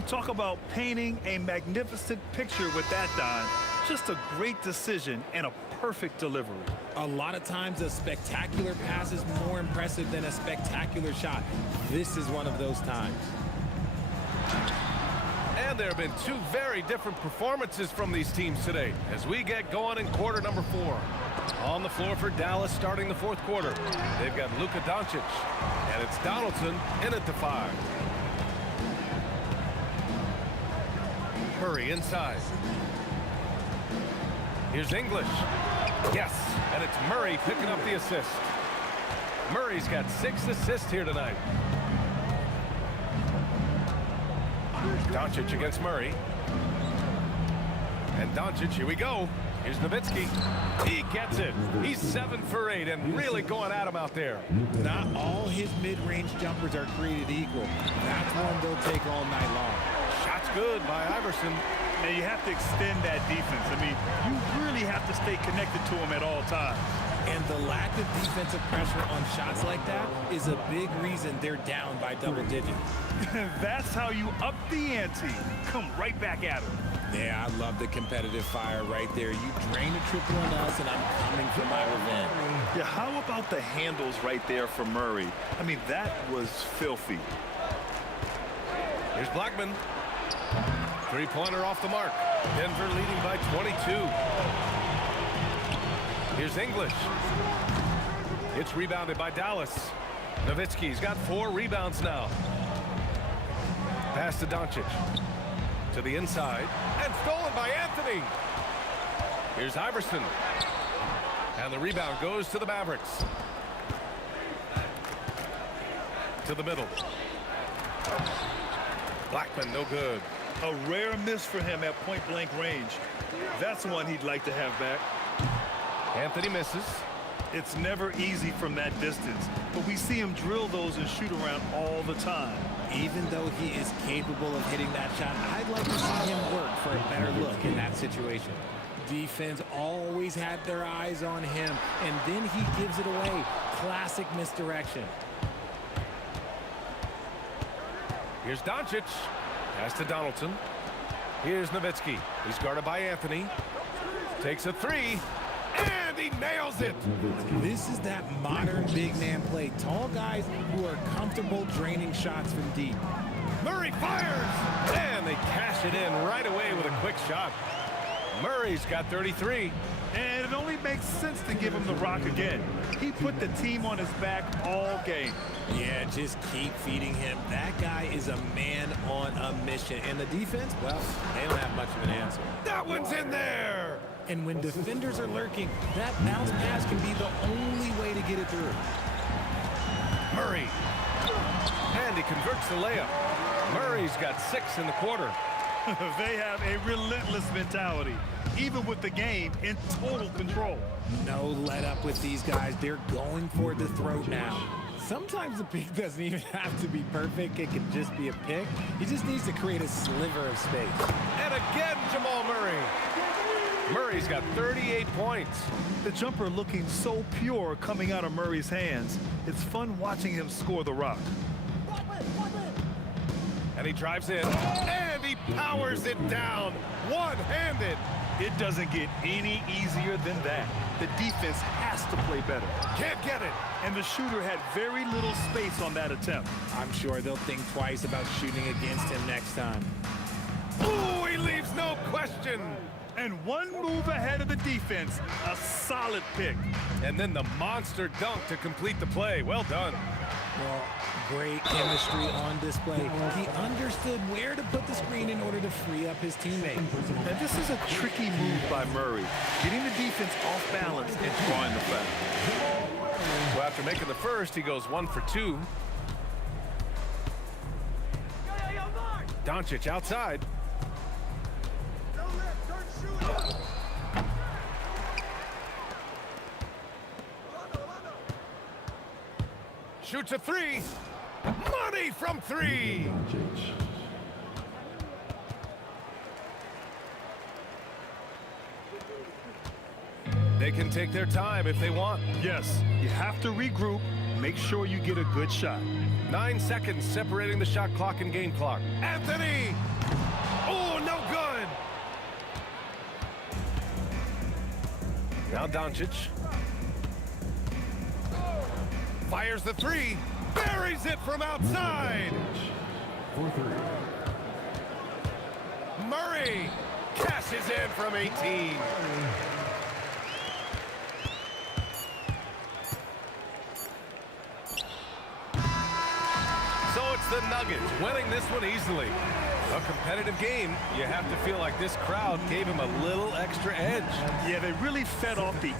Talk about painting a magnificent picture with that, Don. Just a great decision and a perfect delivery. A lot of times a spectacular pass is more impressive than a spectacular shot. This is one of those times. And there have been two very different performances from these teams today as we get going in quarter number 4. On the floor for Dallas starting the fourth quarter. They've got Luka Doncic, and it's Donaldson in at the 5. Murray inside. Here's English. Yes, and it's Murray picking up the assist. Murray's got 6 assists here tonight. Doncic against Murray. And Doncic, here we go. Here's Nowitzki. He gets it. He's 7 for 8 and really going at him out there. Not all his mid-range jumpers are created equal. That's one they'll take all night long. Shot's good by Iverson. Now you have to extend that defense. I mean, you really have to stay connected to him at all times. And the lack of defensive pressure on shots like that is a big reason they're down by double digits. That's how you up the ante. Come right back at him. Yeah, I love the competitive fire right there. You drain a triple on us, and I'm coming for my revenge. Yeah, how about the handles right there for Murray? I mean, that was filthy. Here's Blackman. Three-pointer off the mark. Denver leading by 22. Here's English. It's rebounded by Dallas. Nowitzki's got 4 rebounds now. Pass to Doncic. To the inside. And stolen by Anthony. Here's Iverson. And the rebound goes to the Mavericks. To the middle. Blackman, no good. A rare miss for him at point-blank range. That's one he'd like to have back. Anthony misses. It's never easy from that distance, but we see him drill those and shoot around all the time. Even though he is capable of hitting that shot, I'd like to see him work for a better look in that situation. Defense always had their eyes on him, and then he gives it away. Classic misdirection. Here's Doncic. Pass to Donaldson. Here's Nowitzki. He's guarded by Anthony. Takes a 3. And he nails it. This is that modern big man play. Tall guys who are comfortable draining shots from deep. Murray fires. And they cash it in right away with a quick shot. Murray's got 33. And it only makes sense to give him the rock again. He put the team on his back all game. Yeah, just keep feeding him. That guy is a man on a mission. And the defense, well, they don't have much of an answer. That one's in there. And when defenders are lurking, that bounce pass can be the only way to get it through. Murray. And he converts the layup. Murray's got 6 in the quarter. They have a relentless mentality, even with the game in total control. No let up with these guys. They're going for the throat now. Sometimes the pick doesn't even have to be perfect. It can just be a pick. He just needs to create a sliver of space. And again, Jamal Murray. Murray's got 38 points. The jumper looking so pure coming out of Murray's hands. It's fun watching him score the rock. And he drives in. And he powers it down. One-handed. It doesn't get any easier than that. The defense has to play better. Can't get it. And the shooter had very little space on that attempt. I'm sure they'll think twice about shooting against him next time. Ooh, he leaves no question. And one move ahead of the defense. A solid pick. And then the monster dunk to complete the play. Well done. Well, great chemistry on display. He understood where to put the screen in order to free up his teammate. And this is a tricky move by Murray, getting the defense off balance and drawing the foul. So after making the first, he goes 1 for 2. Doncic outside. Shoots a 3. Money from 3. They can take their time if they want. Yes, you have to regroup. Make sure you get a good shot. 9 seconds separating the shot clock and game clock. Anthony! Oh, no good! Now Doncic. Fires the 3. Buries it from outside. Murray cashes in from 18. So it's the Nuggets winning this one easily. A competitive game, you have to feel like this crowd gave him a little extra edge. Yeah, they really fed off the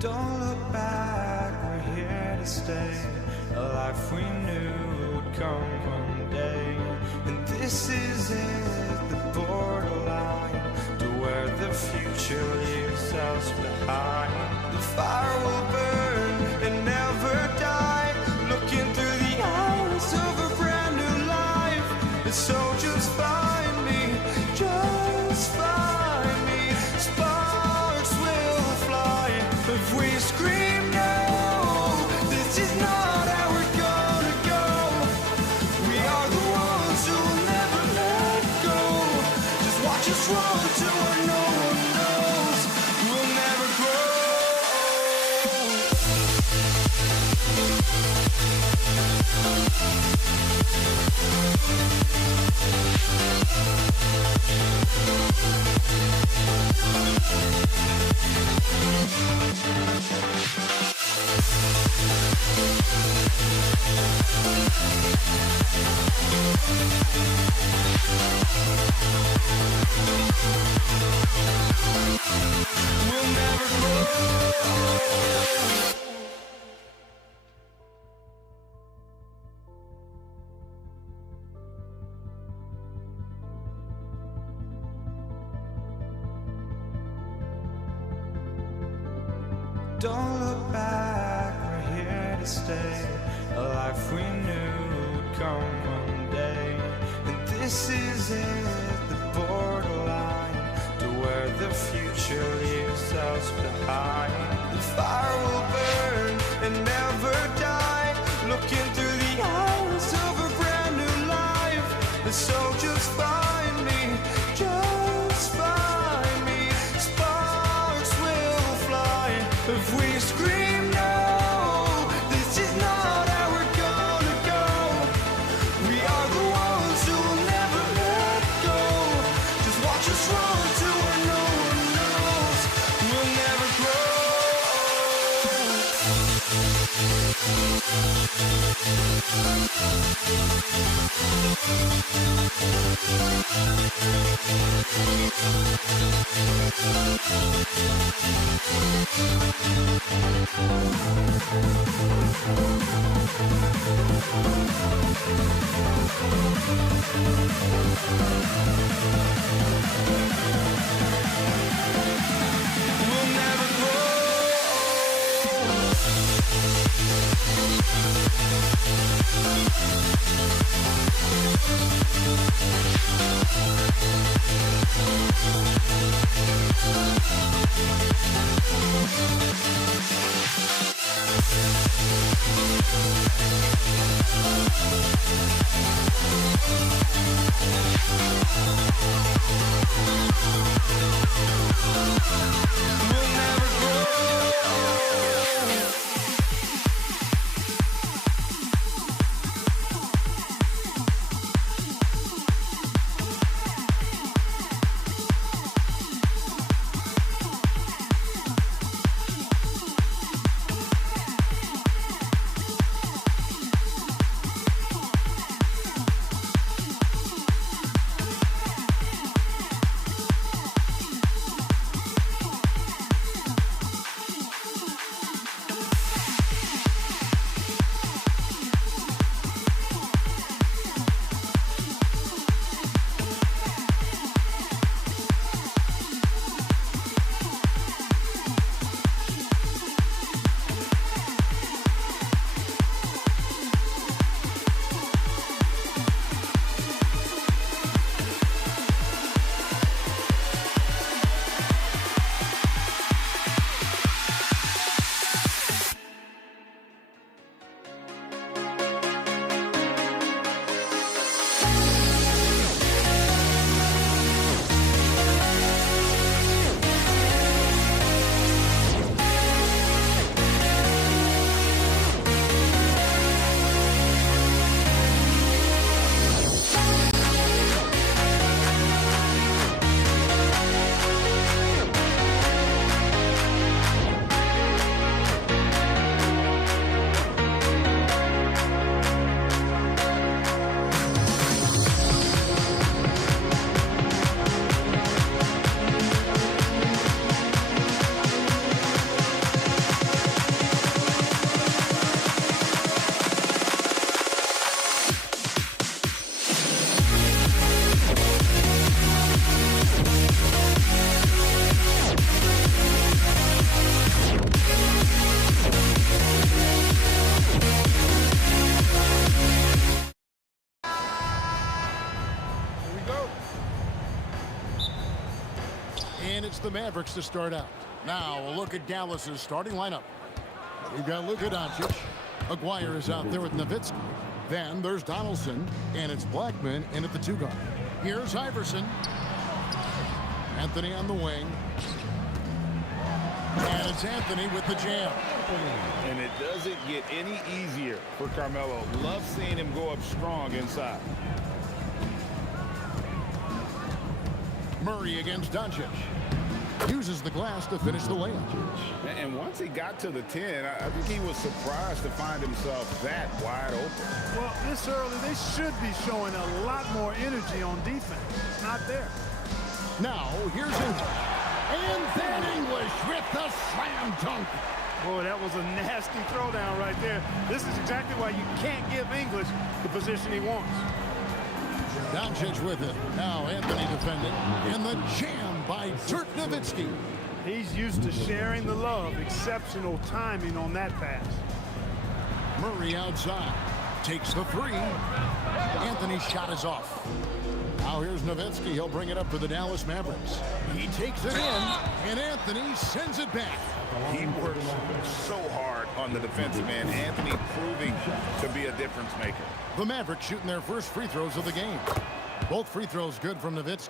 Don't look back, we're here to stay. A life we knew would come one day. And this is it, the borderline to where the future leaves us behind. The fire will burn and never die, looking through the eyes of a brand new life. And so just find me, just find me. Sparks will fly if we scream no. This is not how we're gonna go. We are the ones who will never let go. Just watch us run to where no one knows. We'll never grow. We'll never grow. Don't look back, we're here to stay. A life we knew would come one day. And this is it, the borderline to where the future leaves us behind. The fire will burn and never die, looking through the eyes of a brand new life. And so just find me, just find me. Sparks will fly if we scream no. This is not how we're gonna go. We are the ones who will never let go. Just watch us run to where no one knows. We'll never grow. We'll never grow. the Mavericks to start out. Now a look at Dallas's starting lineup. We've got Luka Doncic. Aguirre is out there with Nowitzki. Then there's Donaldson, and it's Blackman in at the 2 guard. Here's Iverson. Anthony on the wing. And it's Anthony with the jam. And it doesn't get any easier for Carmelo. Love seeing him go up strong inside. Murray against Doncic. Uses the glass to finish the layup. And once he got to the 10, I think he was surprised to find himself that wide open. Well, this early, they should be showing a lot more energy on defense. It's not there. Now, here's English. And then English with the slam dunk. Boy, that was a nasty throwdown right there. This is exactly why you can't give English the position he wants. Doncic with it. Now Anthony defending. And the jam by Dirk Nowitzki. He's used to sharing the love. Exceptional timing on that pass. Murray outside. Takes the 3. Anthony's shot is off. Now here's Nowitzki. He'll bring it up for the Dallas Mavericks. He takes it in, and Anthony sends it back. He works so hard on the defensive end. Anthony proving to be a difference maker. The Mavericks shooting their first free throws of the game. Both free throws good from Nowitzki.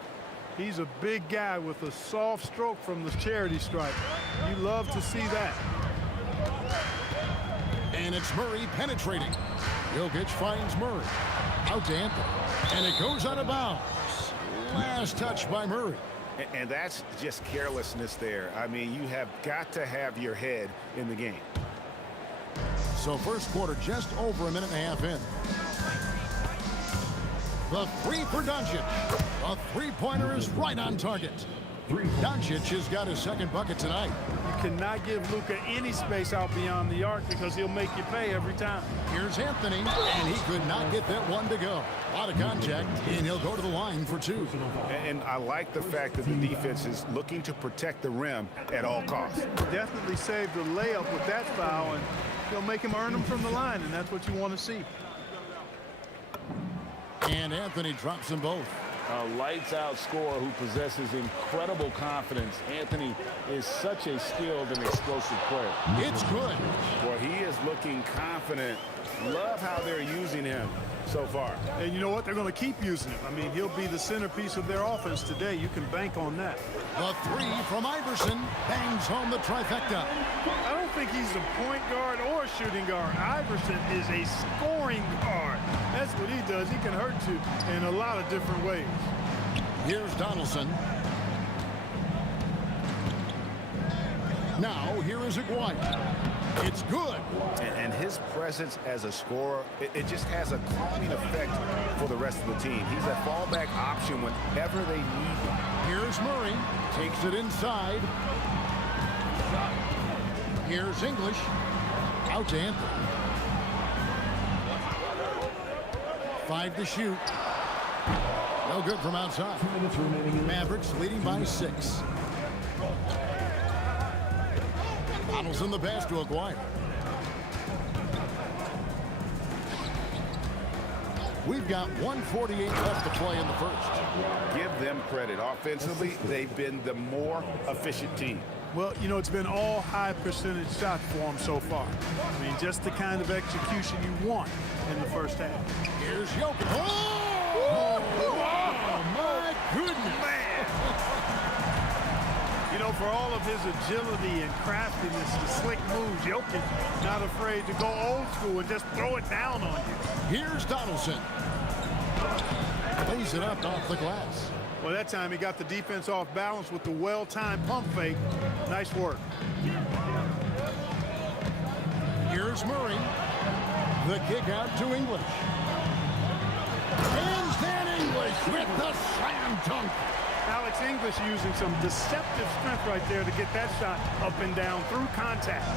He's a big guy with a soft stroke from the charity stripe. You love to see that. And it's Murray penetrating. Jokic finds Murray. Out to Anthony. And it goes out of bounds. Last touch by Murray. And that's just carelessness there. I mean, you have got to have your head in the game. So first quarter just over a minute and a half in. The 3 for Doncic. A three-pointer is right on target. Doncic has got his second bucket tonight. You cannot give Luka any space out beyond the arc because he'll make you pay every time. Here's Anthony, and he could not get that one to go. A lot of contact, and he'll go to the line for 2. And I like the fact that the defense is looking to protect the rim at all costs. Definitely saved the layup with that foul, and he'll make him earn them from the line, and that's what you want to see. And Anthony drops them both. A lights-out scorer who possesses incredible confidence. Anthony is such a skilled and explosive player. It's good. Boy, he is looking confident. Love how they're using him so far. And you know what? They're going to keep using him. I mean, he'll be the centerpiece of their offense today. You can bank on that. The 3 from Iverson bangs home the trifecta. I don't think he's a point guard or a shooting guard. Iverson is a scoring guard. That's what he does. He can hurt you in a lot of different ways. Here's Donaldson. Now, here is Aguirre. It's good. And his presence as a scorer, it just has a calming effect for the rest of the team. He's a fallback option whenever they need him. Here's Murray. Takes it inside. Here's English. Out to Anthony. 5 to shoot. No good from outside. Mavericks leading by 6. Donaldson the pass to Aguirre. We've got 1:48 left to play in the first. Give them credit. Offensively, they've been the more efficient team. Well, you know, it's been all high percentage shots for them so far. I mean, just the kind of execution you want in the first half. Here's Jokic. Oh, my goodness. Man. You know, for all of his agility and craftiness, the slick moves, Jokic not afraid to go old school and just throw it down on you. Here's Donaldson. Lays it up off the glass. Well, that time he got the defense off balance with the well-timed pump fake. Nice work. Here's Murray. The kick out to English. And then English with the slam dunk. Alex English using some deceptive strength right there to get that shot up and down through contact.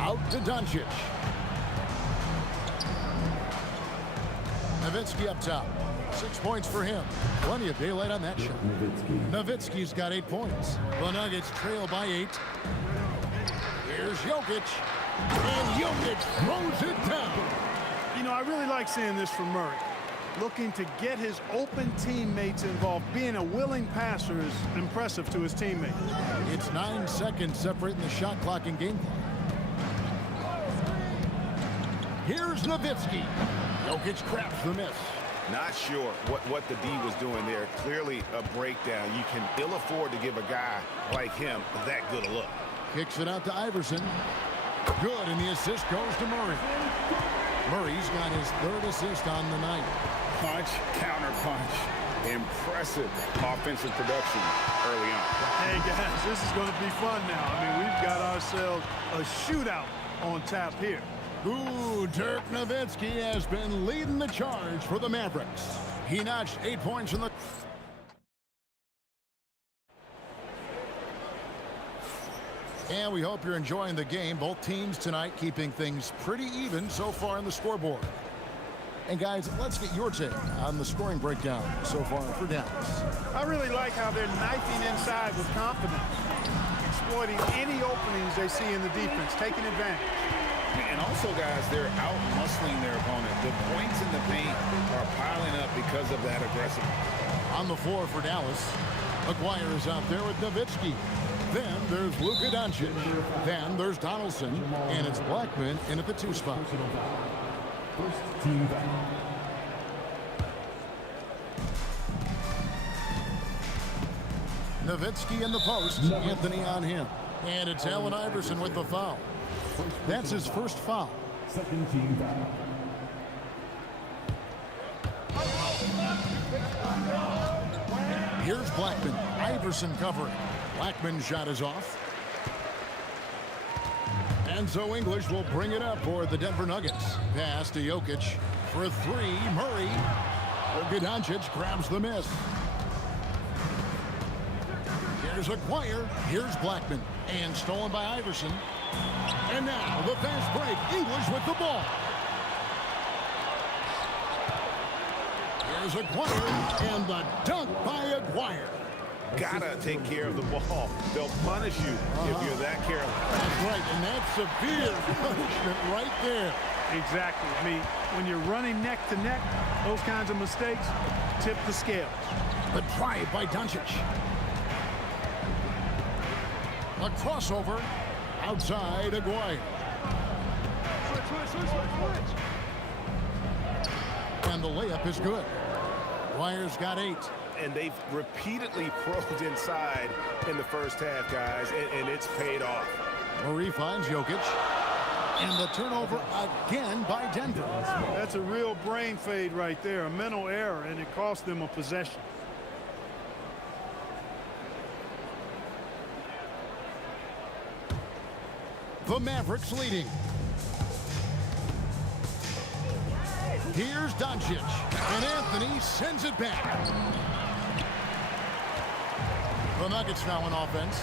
Out to Doncic. Nowitzki up top. 6 points for him. Plenty of daylight on that shot. Nowitzki's got 8 points. The Nuggets trail by 8. Here's Jokic. And Jokic throws it down. You know, I really like seeing this from Murray. looking to get his open teammates involved. Being a willing passer is impressive to his teammates. It's 9 seconds separating the shot clock and game clock. Here's Nowitzki. Jokic crafts the miss. Not sure what the D was doing there. Clearly a breakdown. You can ill afford to give a guy like him that good a look. Kicks it out to Iverson. Good, and the assist goes to Murray. Murray's got his 3rd assist on the night. Punch, counter punch. Impressive offensive production early on. Hey, guys, this is going to be fun now. I mean, we've got ourselves a shootout on tap here. Ooh, Dirk Nowitzki has been leading the charge for the Mavericks. He notched 8 points in the... And we hope you're enjoying the game. Both teams tonight keeping things pretty even so far on the scoreboard. And guys, let's get your take on the scoring breakdown so far for Dallas. I really like how they're knifing inside with confidence, exploiting any openings they see in the defense, taking advantage. And also, guys, they're out-muscling their opponent. The points in the paint are piling up because of that aggressiveness. On the floor for Dallas, Maguire is out there with Nowitzki. Then there's Luka Doncic. Then there's Donaldson. And it's Blackman in at the 2 spot. First team foul. Nowitzki in the post. Anthony on him. And it's Allen Iverson with the foul. That's his first foul. Second team foul. Here's Blackman. Iverson covering. Blackman's shot is off. And so English will bring it up for the Denver Nuggets. Pass to Jokic for 3. Murray. Luka Doncic grabs the miss. Here's Maguire. Here's Blackman. And stolen by Iverson. And now the fast break. English with the ball. Here's Maguire. And the dunk by Maguire. Gotta take care of the ball. They'll punish you if you're that careless. That's right, and that's severe punishment right there. Exactly. I mean, when you're running neck to neck, those kinds of mistakes tip the scales. The drive by Doncic. A crossover outside Aguirre. And the layup is good. Aguirre's got 8. And they've repeatedly probed inside in the first half, guys, and it's paid off. Murray finds Jokic. And the turnover again by Denver. That's a real brain fade right there, a mental error, and it cost them a possession. The Mavericks leading. Here's Doncic. And Anthony sends it back. The Nuggets now on offense.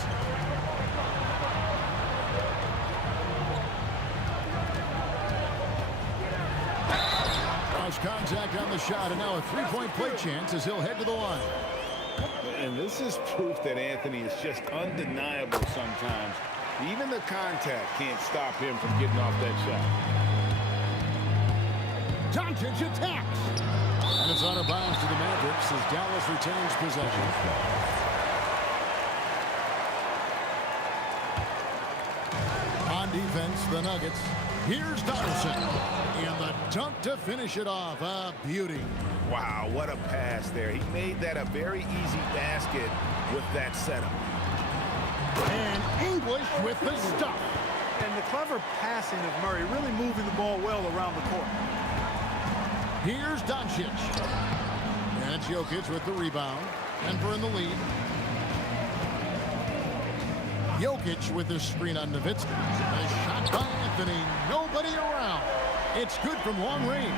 Cross contact on the shot, and now a 3-point play chance as he'll head to the line. And this is proof that Anthony is just undeniable sometimes. Even the contact can't stop him from getting off that shot. Doncic attacks. And it's out of bounds to the Mavericks as Dallas retains possession. On defense, the Nuggets. Here's Donaldson. And the dunk to finish it off. A beauty. Wow, what a pass there. He made that a very easy basket with that setup. And English with the stuff. And the clever passing of Murray, really moving the ball well around the court. Here's Doncic. And it's Jokic with the rebound. Denver in the lead. Jokic with the screen on Nowitzki. A shot by Anthony. Nobody around. It's good from long range.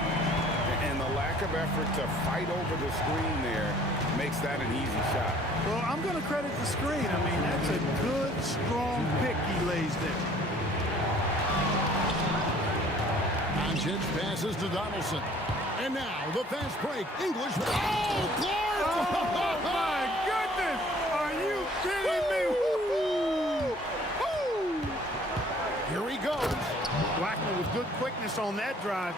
And the lack of effort to fight over the screen there makes that an easy shot. Well, I'm going to credit the screen. I mean, that's a good, strong pick he lays there. Doncic passes to Donaldson. And now the fast break. English. Oh, Clark! Oh, my goodness! Are you kidding me? Here he goes. Blackman with good quickness on that drive.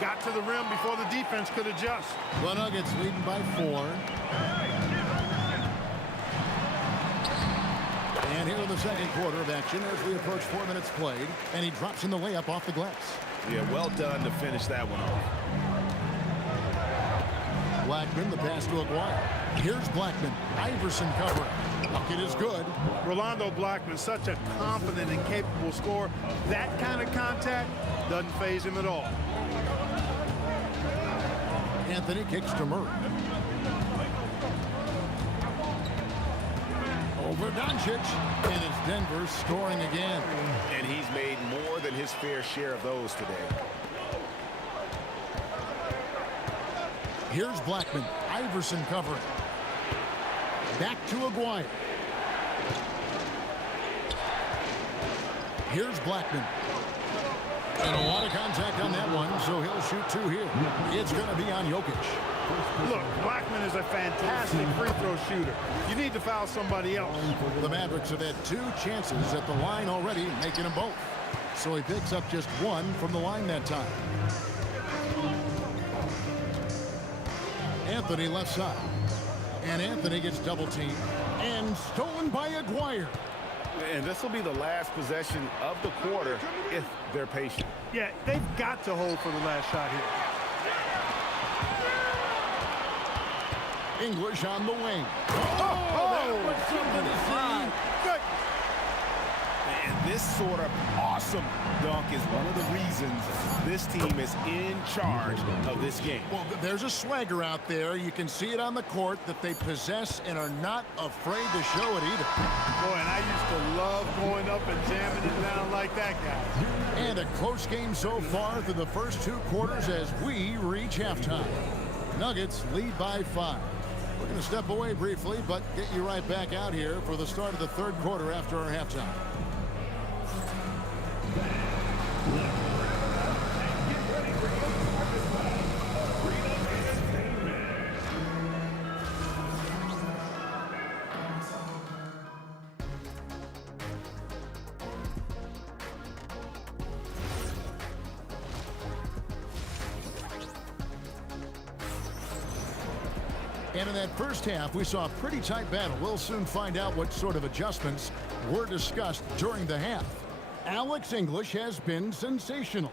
got to the rim before the defense could adjust. The Nuggets leading by 4. And here in the second quarter of action as we approach 4 minutes played. And he drops in the layup off the glass. Yeah, well done to finish that one off. Blackman, the pass to Aguirre. Here's Blackman. Iverson covering. Bucket is good. Rolando Blackman, such a confident and capable scorer. That kind of contact doesn't faze him at all. Anthony kicks to Murray. Over Doncic. And it's Denver scoring again. And he's made more than his fair share of those today. Here's Blackman. Iverson covering. Back to Aguirre. Here's Blackman. And a lot of contact on that one, so he'll shoot 2 here. It's going to be on Jokic. Look, Blackman is a fantastic free throw shooter. You need to foul somebody else. The Mavericks have had 2 chances at the line already, making them both. So he picks up just 1 from the line that time. Anthony left side. And Anthony gets double teamed and stolen by Aguirre. And this will be the last possession of the quarter if they're patient. Yeah, they've got to hold for the last shot here. English on the wing. That was something to see. Good. And this sort of awesome dunk is one of the reasons this team is in charge of this game. Well, there's a swagger out there. You can see it on the court that they possess and are not afraid to show it either. Boy, and I used to love going up and jamming it down like that guy. And a close game so far through the first 2 quarters as we reach halftime. Nuggets lead by 5. We're going to step away briefly, but get you right back out here for the start of the 3rd quarter after our halftime. And in that first half, we saw a pretty tight battle. We'll soon find out what sort of adjustments were discussed during the half. Alex English has been sensational.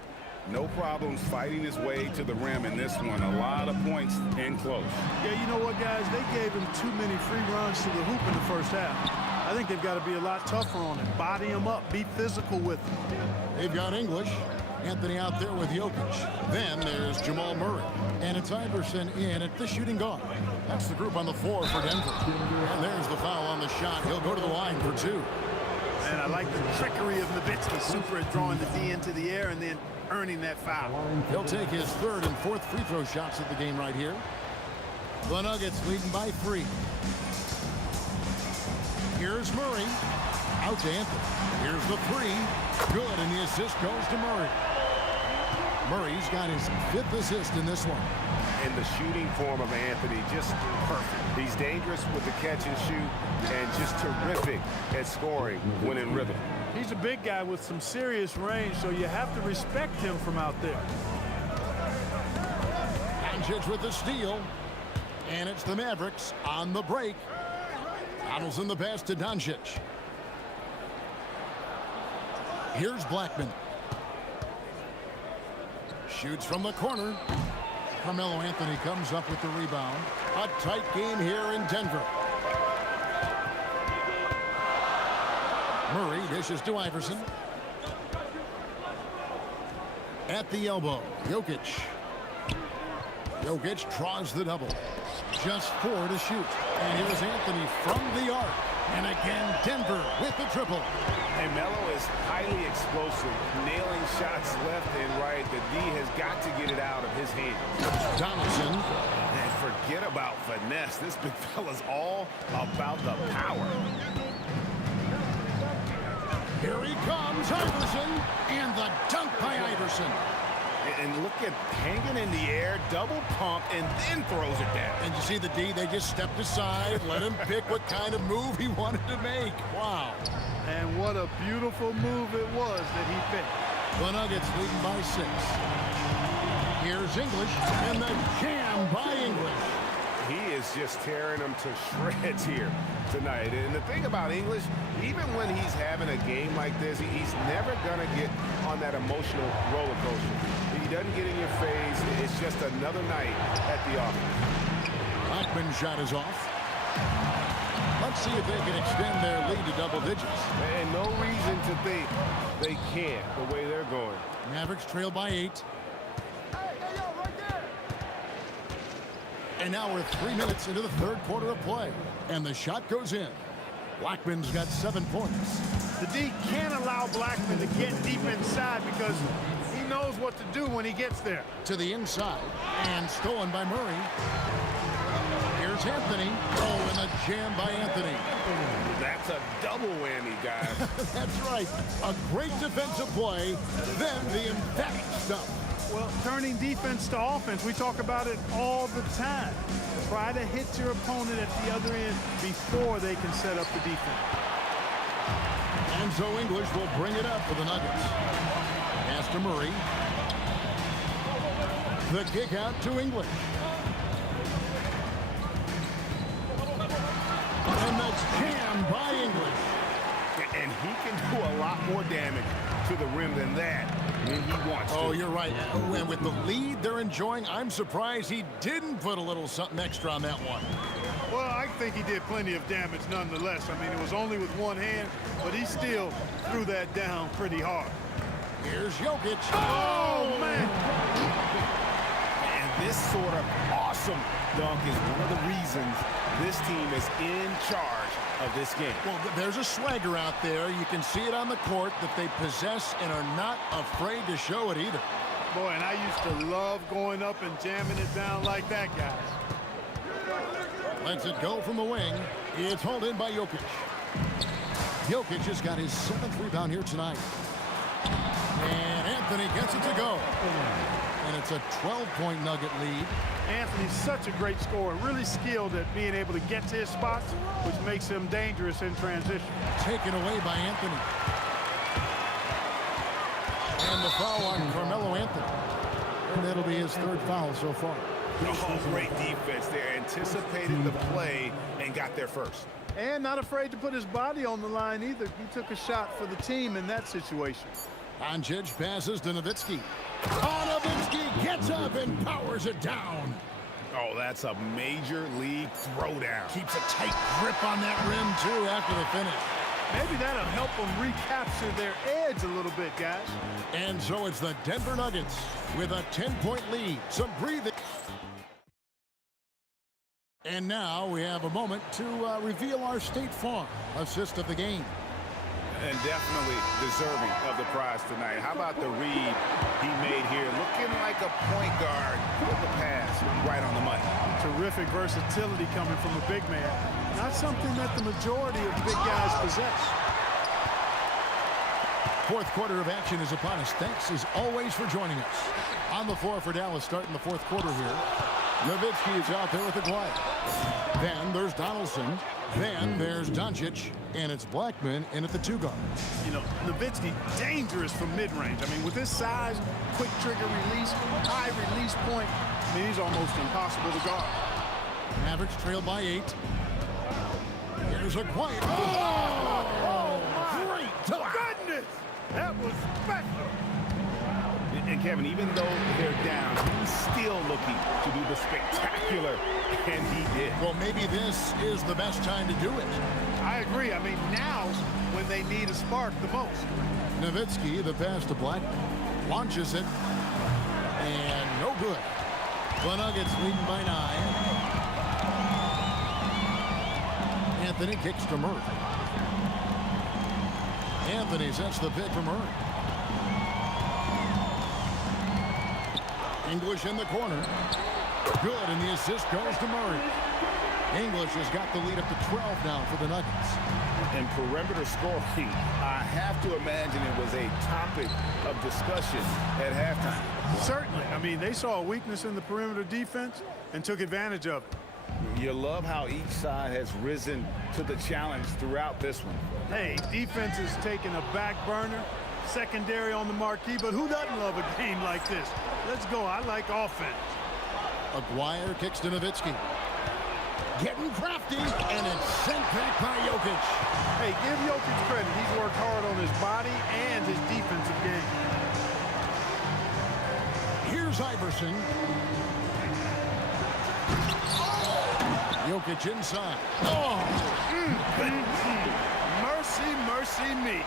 No problems fighting his way to the rim in this one. A lot of points in close. Yeah, you know what, guys? They gave him too many free runs to the hoop in the first half. I think they've got to be a lot tougher on him. Body him up. Be physical with him. They've got English. Anthony out there with Jokic. Then there's Jamal Murray. And it's Iverson in at the shooting guard. That's the group on the floor for Denver. And there's the foul on the shot. He'll go to the line for 2. And I like the trickery of Nowitzki. Super at drawing the D into the air and then earning that foul. He'll take his 3rd and 4th free throw shots of the game right here. The Nuggets leading by 3. Here's Murray. Out to Anthony. Here's the 3. Good, and the assist goes to Murray. Murray's got his 5th assist in this one. And the shooting form of Anthony, just perfect. He's dangerous with the catch and shoot and just terrific at scoring when in rhythm. He's a big guy with some serious range, so you have to respect him from out there. Doncic with the steal. And it's the Mavericks on the break. Donaldson the pass to Doncic. Here's Blackman. Shoots from the corner. Carmelo Anthony comes up with the rebound. A tight game here in Denver. Murray dishes to Iverson. At the elbow, Jokic. Jokic draws the double. Just 4 to shoot. And here's Anthony from the arc. And again, Denver with the triple. And Melo is highly explosive, nailing shots left and right. The D has got to get it out of his hands. Donaldson. And forget about finesse. This big fella's all about the power. Here he comes, Iverson. And the dunk by Iverson. And look at hanging in the air, double pump, and then throws it down. And you see the D, they just stepped aside, let him pick what kind of move he wanted to make. Wow. And what a beautiful move it was that he picked. The Nuggets leading by 6. Here's English, and the jam by English. He is just tearing them to shreds here tonight. And the thing about English, even when he's having a game like this, he's never going to get on that emotional roller coaster. He doesn't get in your face. It's just another night at the office. Blackman's shot is off. Let's see if they can extend their lead to double digits. And no reason to think they can't the way they're going. Mavericks trail by 8. And now we're 3 minutes into the third quarter of play. And the shot goes in. Blackman's got 7 points. The D can't allow Blackman to get deep inside because he knows what to do when he gets there. To the inside. And stolen by Murray. Here's Anthony. Oh, and a jam by Anthony. That's a double whammy, guys. That's right. A great defensive play. Then the emphatic stuff. Well, turning defense to offense, we talk about it all the time. Try to hit your opponent at the other end before they can set up the defense. And so English will bring it up for the Nuggets. Pass to Murray. The kick out to English. And that's jammed by English. And he can do a lot more damage to the rim than that when he wants to. Oh, you're right. And with the lead they're enjoying, I'm surprised he didn't put a little something extra on that one. Well, I think he did plenty of damage nonetheless. I mean, it was only with one hand, but he still threw that down pretty hard. Here's Jokic. Oh, man. And this sort of awesome dunk is one of the reasons this team is in charge of this game. Well, there's a swagger out there. You can see it on the court that they possess and are not afraid to show it either. Boy, and I used to love going up and jamming it down like that, guys. Lets it go from the wing. It's hauled in by Jokic. Jokic has got his 7th rebound here tonight. And Anthony gets it to go. And it's a 12-point Nugget lead. Anthony's such a great scorer, really skilled at being able to get to his spots, which makes him dangerous in transition. Taken away by Anthony. And the foul on Carmelo Anthony. And that'll be his 3rd foul so far. Oh, great defense there. Anticipated the play and got there first. And not afraid to put his body on the line either. He took a shot for the team in that situation. Doncic passes to Nowitzki. Oh, Nowitzki gets up and powers it down. Oh, that's a major league throwdown. Keeps a tight grip on that rim, too, after the finish. Maybe that'll help them recapture their edge a little bit, guys. And so it's the Denver Nuggets with a 10-point lead. Some breathing. And now we have a moment to reveal our State Farm assist of the game. And definitely deserving of the prize tonight. How about the read he made here? Looking like a point guard with the pass right on the money. Terrific versatility coming from a big man. Not something that the majority of big guys possess. 4th quarter of action is upon us. Thanks, as always, for joining us. On the floor for Dallas starting the 4th quarter here. Nowitzki is out there with the quiet. Then there's Donaldson. Then there's Doncic. And it's Blackman in at the 2 guard. You know, Nowitzki dangerous from mid-range. I mean, with his size, quick trigger release, high release point, I mean, he's almost impossible to guard. Mavericks trail by 8. Here's a quiet. Oh, great dunk. Goodness, that was special. And Kevin, even though they're down, he's still looking to do the spectacular, and he did. Well, maybe this is the best time to do it. I agree. I mean, now's when they need a spark the most. Nowitzki, the pass to Blackman, launches it, and no good. The Nuggets leading by 9. Anthony kicks to Murray. Anthony sets the pick for Murray. English in the corner. Good, and the assist goes to Murray. English has got the lead up to 12 now for the Nuggets. And perimeter scoring, I have to imagine it was a topic of discussion at halftime. Certainly. I mean, they saw a weakness in the perimeter defense and took advantage of it. You love how each side has risen to the challenge throughout this one. Hey, defense is taking a back burner, secondary on the marquee, but who doesn't love a game like this? Let's go. I like offense. Aguirre kicks to Nowitzki. Getting crafty, and it's sent back by Jokic. Hey, give Jokic credit. He's worked hard on his body and his defensive game. Here's Iverson. Jokic inside. Oh! Mercy, mercy me.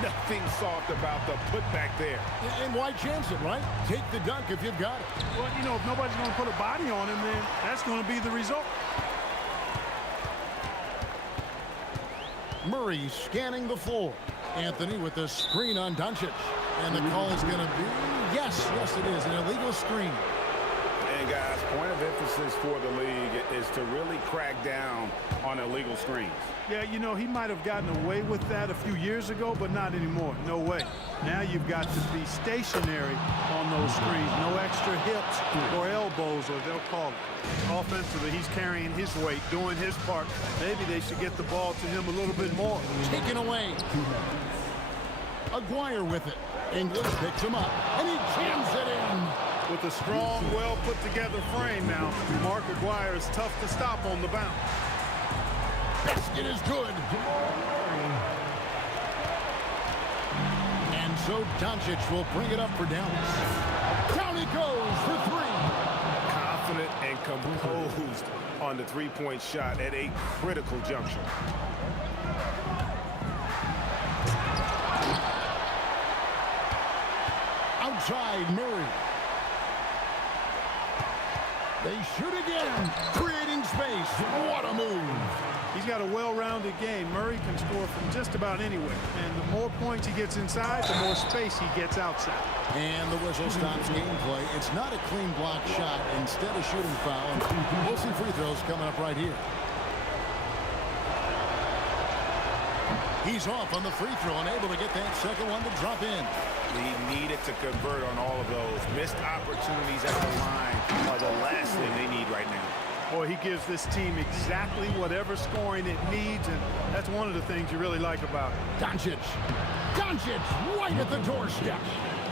Nothing soft about the putback there. And why chance it, right? Take the dunk if you've got it. Well, you know, if nobody's going to put a body on him, then that's going to be the result. Murray scanning the floor. Anthony with the screen on Doncic. And the call is going to be, yes, it is, an illegal screen. And guys, point of emphasis for the league is to really crack down on illegal screens. Yeah, you know, he might have gotten away with that a few years ago, but not anymore. No way. Now you've got to be stationary on those screens. No extra hips or elbows, or they'll call it. Offensively, he's carrying his weight, doing his part. Maybe they should get the ball to him a little bit more. Taken away. Aguirre with it. English picks him up, and he jams it in. With a strong, well-put-together frame now, Mark Aguirre is tough to stop on the bounce. Basket is good. And so Doncic will bring it up for Dallas. Down he goes for three. Confident and composed on the three-point shot at a critical juncture. Outside Murray. They shoot again, creating space. What a move. He's got a well-rounded game. Murray can score from just about anywhere. And the more points he gets inside, the more space he gets outside. And the whistle stops gameplay. It's not a clean block shot. Instead of shooting foul, we'll see free throws coming up right here. He's off on the free throw and able to get that second one to drop in. He needed to convert on all of those. Missed opportunities at the line are the last thing they need right now. Boy, he gives this team exactly whatever scoring it needs, and that's one of the things you really like about it. Doncic right at the doorstep.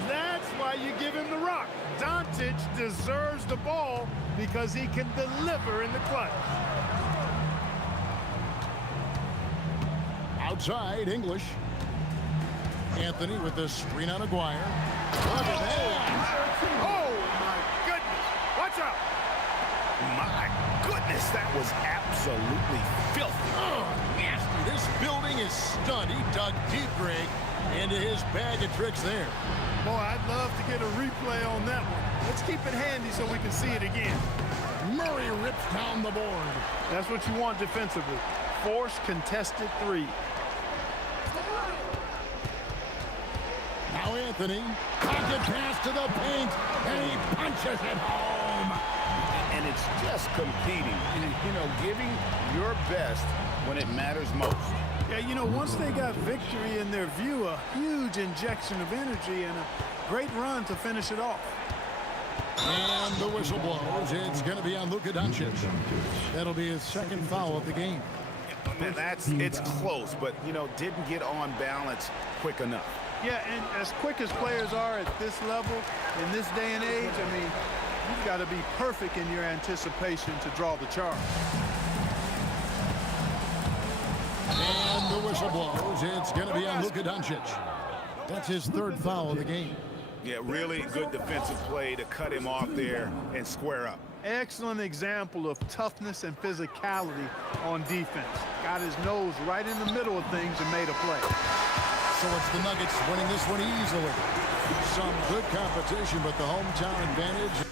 That's why you give him the rock. Doncic deserves the ball because he can deliver in the clutch. Outside, English. Anthony with the screen on Aguirre. Look at that. Oh, my goodness. Watch out. My goodness, that was absolutely filthy. Oh, nasty. This building is stunned. He dug deep, Greg, into his bag of tricks there. Boy, I'd love to get a replay on that one. Let's keep it handy so we can see it again. Murray rips down the board. That's what you want defensively. Force contested three. Now Anthony, pocket pass to the paint, and he punches it home. And it's just competing, you know, giving your best when it matters most. Yeah, you know, once they got victory in their view, a huge injection of energy and a great run to finish it off. And the whistle blows. It's going to be on Luka Doncic. That'll be his second foul of the game. Man, it's close, but, you know, didn't get on balance quick enough. Yeah, and as quick as players are at this level, in this day and age, I mean, you've got to be perfect in your anticipation to draw the charge. And the whistle blows. It's going to be on Luka Doncic. That's his third foul of the game. Yeah, really good defensive play to cut him off there and square up. Excellent example of toughness and physicality on defense. Got his nose right in the middle of things and made a play. So it's the Nuggets winning this one easily. Some good competition, but the hometown advantage.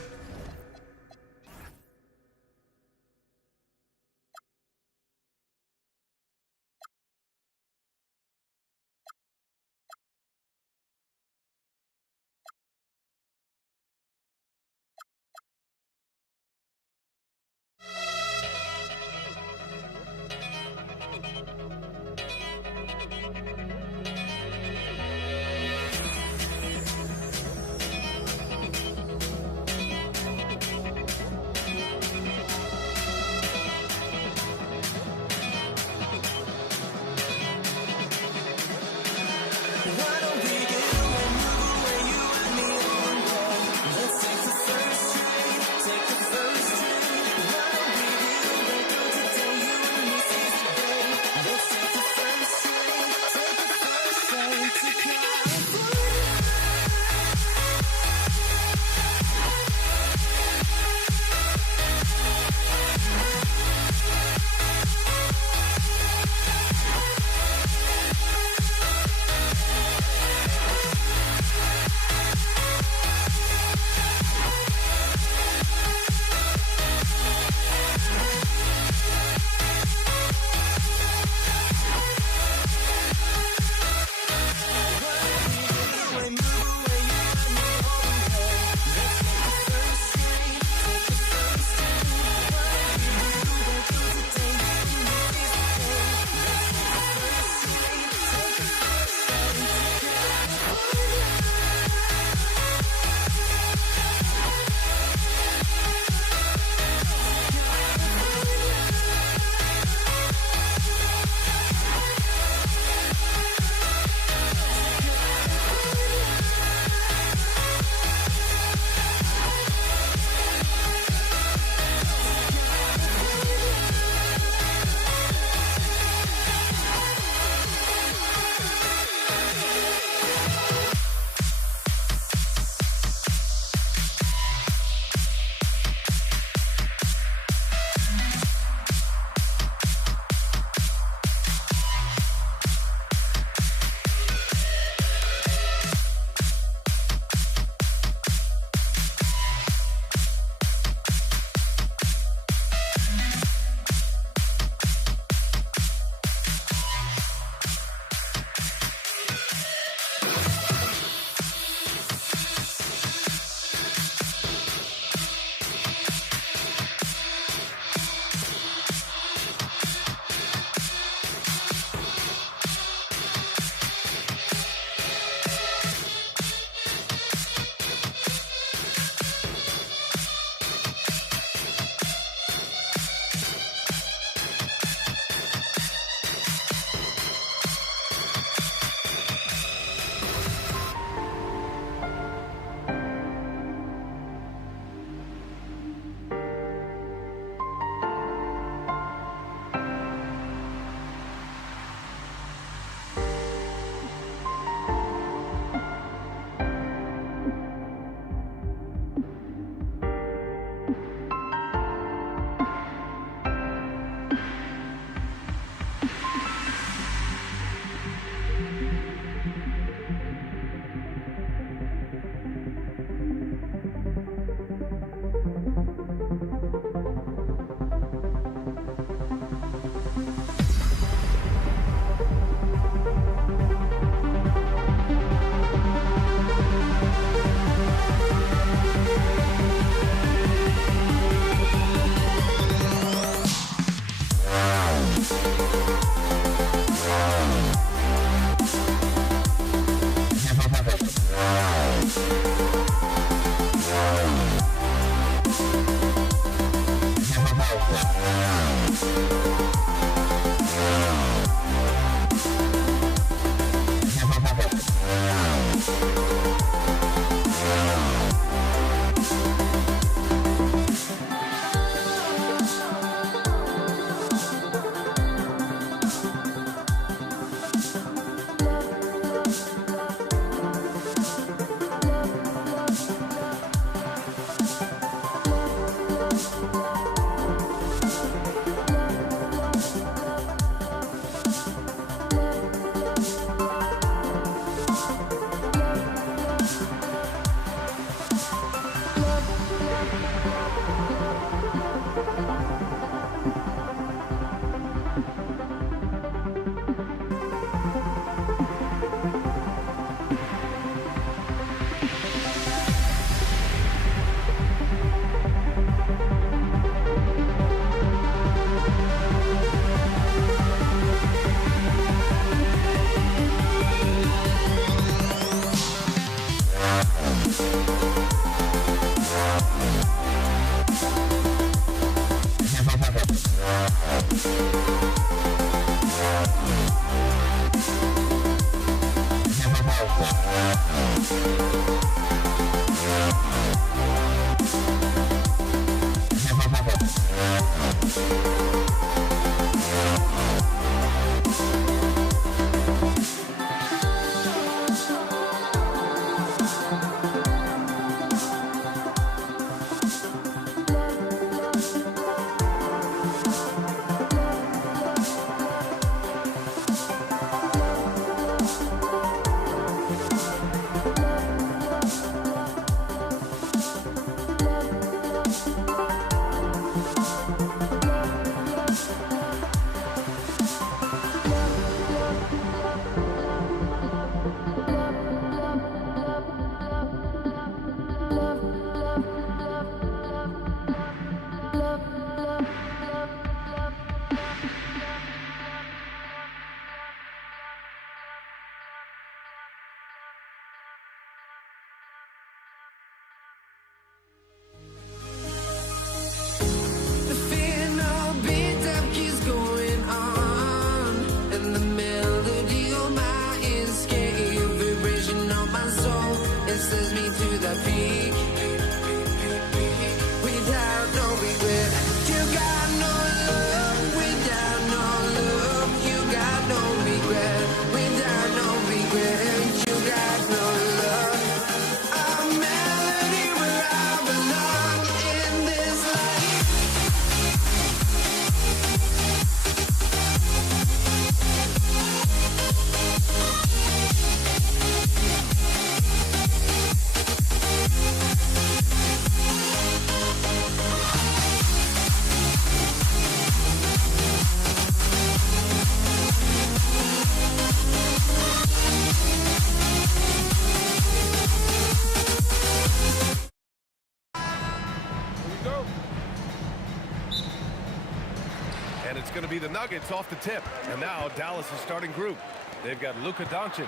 And it's going to be the Nuggets off the tip. And now Dallas' starting group. They've got Luka Doncic.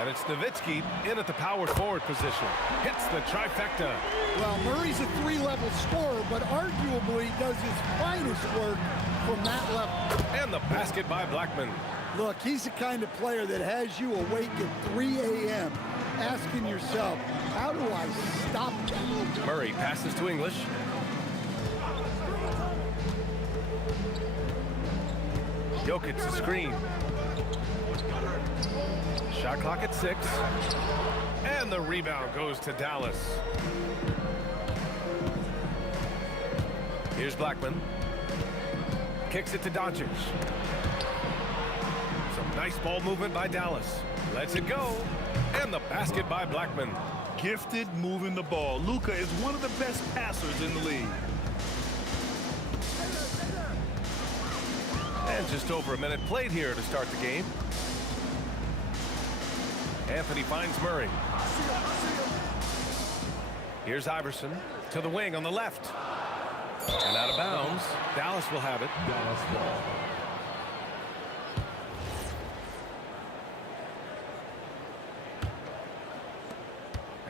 And it's Nowitzki in at the power forward position. Hits the trifecta. Well, Murray's a three-level scorer, but arguably does his finest work from that level. And the basket by Blackman. Look, he's the kind of player that has you awake at 3 a.m. asking yourself, how do I stop that? Murray passes to English. Jokic the screen. Shot clock at 6. And the rebound goes to Dallas. Here's Blackman. Kicks it to Doncic. Some nice ball movement by Dallas. Lets it go. And the basket by Blackman. Gifted moving the ball. Luka is one of the best passers in the league. And just over a minute played here to start the game. Anthony finds Murray. Here's Iverson to the wing on the left. And out of bounds. Dallas will have it. Dallas ball.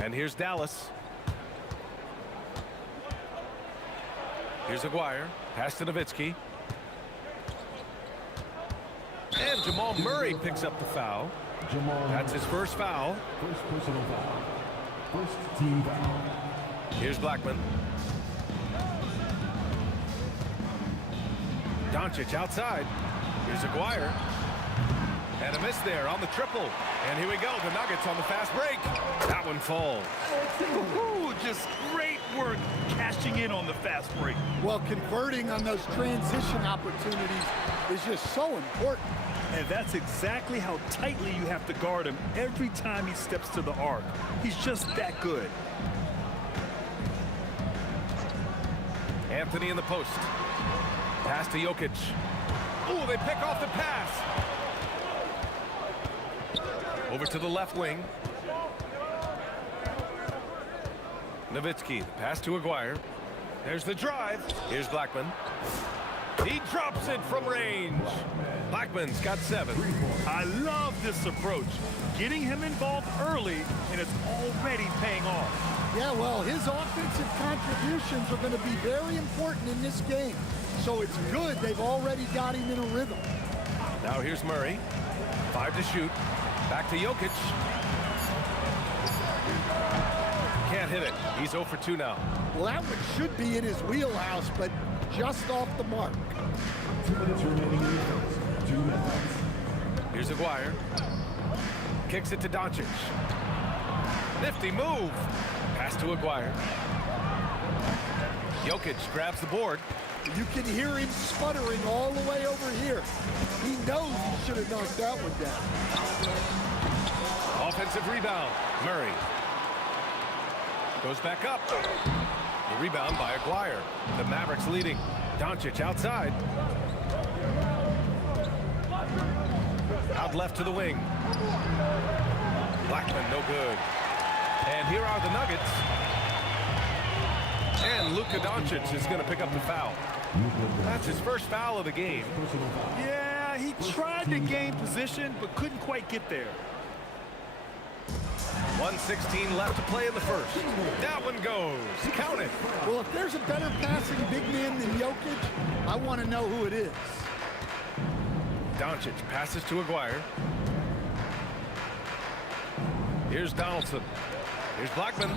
And here's Dallas. Here's Aguirre. Pass to Nowitzki. And Jamal Murray picks up the foul. That's his first foul. First personal foul. First team foul. Here's Blackman. Doncic outside. Here's Aguirre. And a miss there on the triple. And here we go. The Nuggets on the fast break. That one falls. Ooh, just great work cashing in on the fast break. Well, converting on those transition opportunities is just so important. And that's exactly how tightly you have to guard him every time he steps to the arc. He's just that good. Anthony in the post. Pass to Jokic. Ooh, they pick off the pass. Over to the left wing. Nowitzki, the pass to Aguirre. There's the drive. Here's Blackman. He drops it from range. Blackman's got 7. I love this approach. Getting him involved early, and it's already paying off. Yeah, well, his offensive contributions are going to be very important in this game. So it's good they've already got him in a rhythm. Now here's Murray. 5 to shoot. Back to Jokic. Can't hit it. He's 0 for 2 now. Well, that one should be in his wheelhouse, but just off the mark. 2 minutes remaining in the first. 2 minutes. Here's Aguirre. Kicks it to Doncic. Nifty move. Pass to Aguirre. Jokic grabs the board. You can hear him sputtering all the way over here. He knows he should have knocked that one down. Offensive rebound. Murray. Goes back up. The rebound by Aguirre. The Mavericks leading. Doncic outside. Out left to the wing. Blackman no good. And here are the Nuggets. And Luka Doncic is going to pick up the foul. That's his first foul of the game. Yeah, he tried to gain position, but couldn't quite get there. 1:16 left to play in the first. That one goes. Count it. Well, if there's a better passing big man than Jokic, I want to know who it is. Doncic passes to Aguirre. Here's Donaldson. Here's Blackman.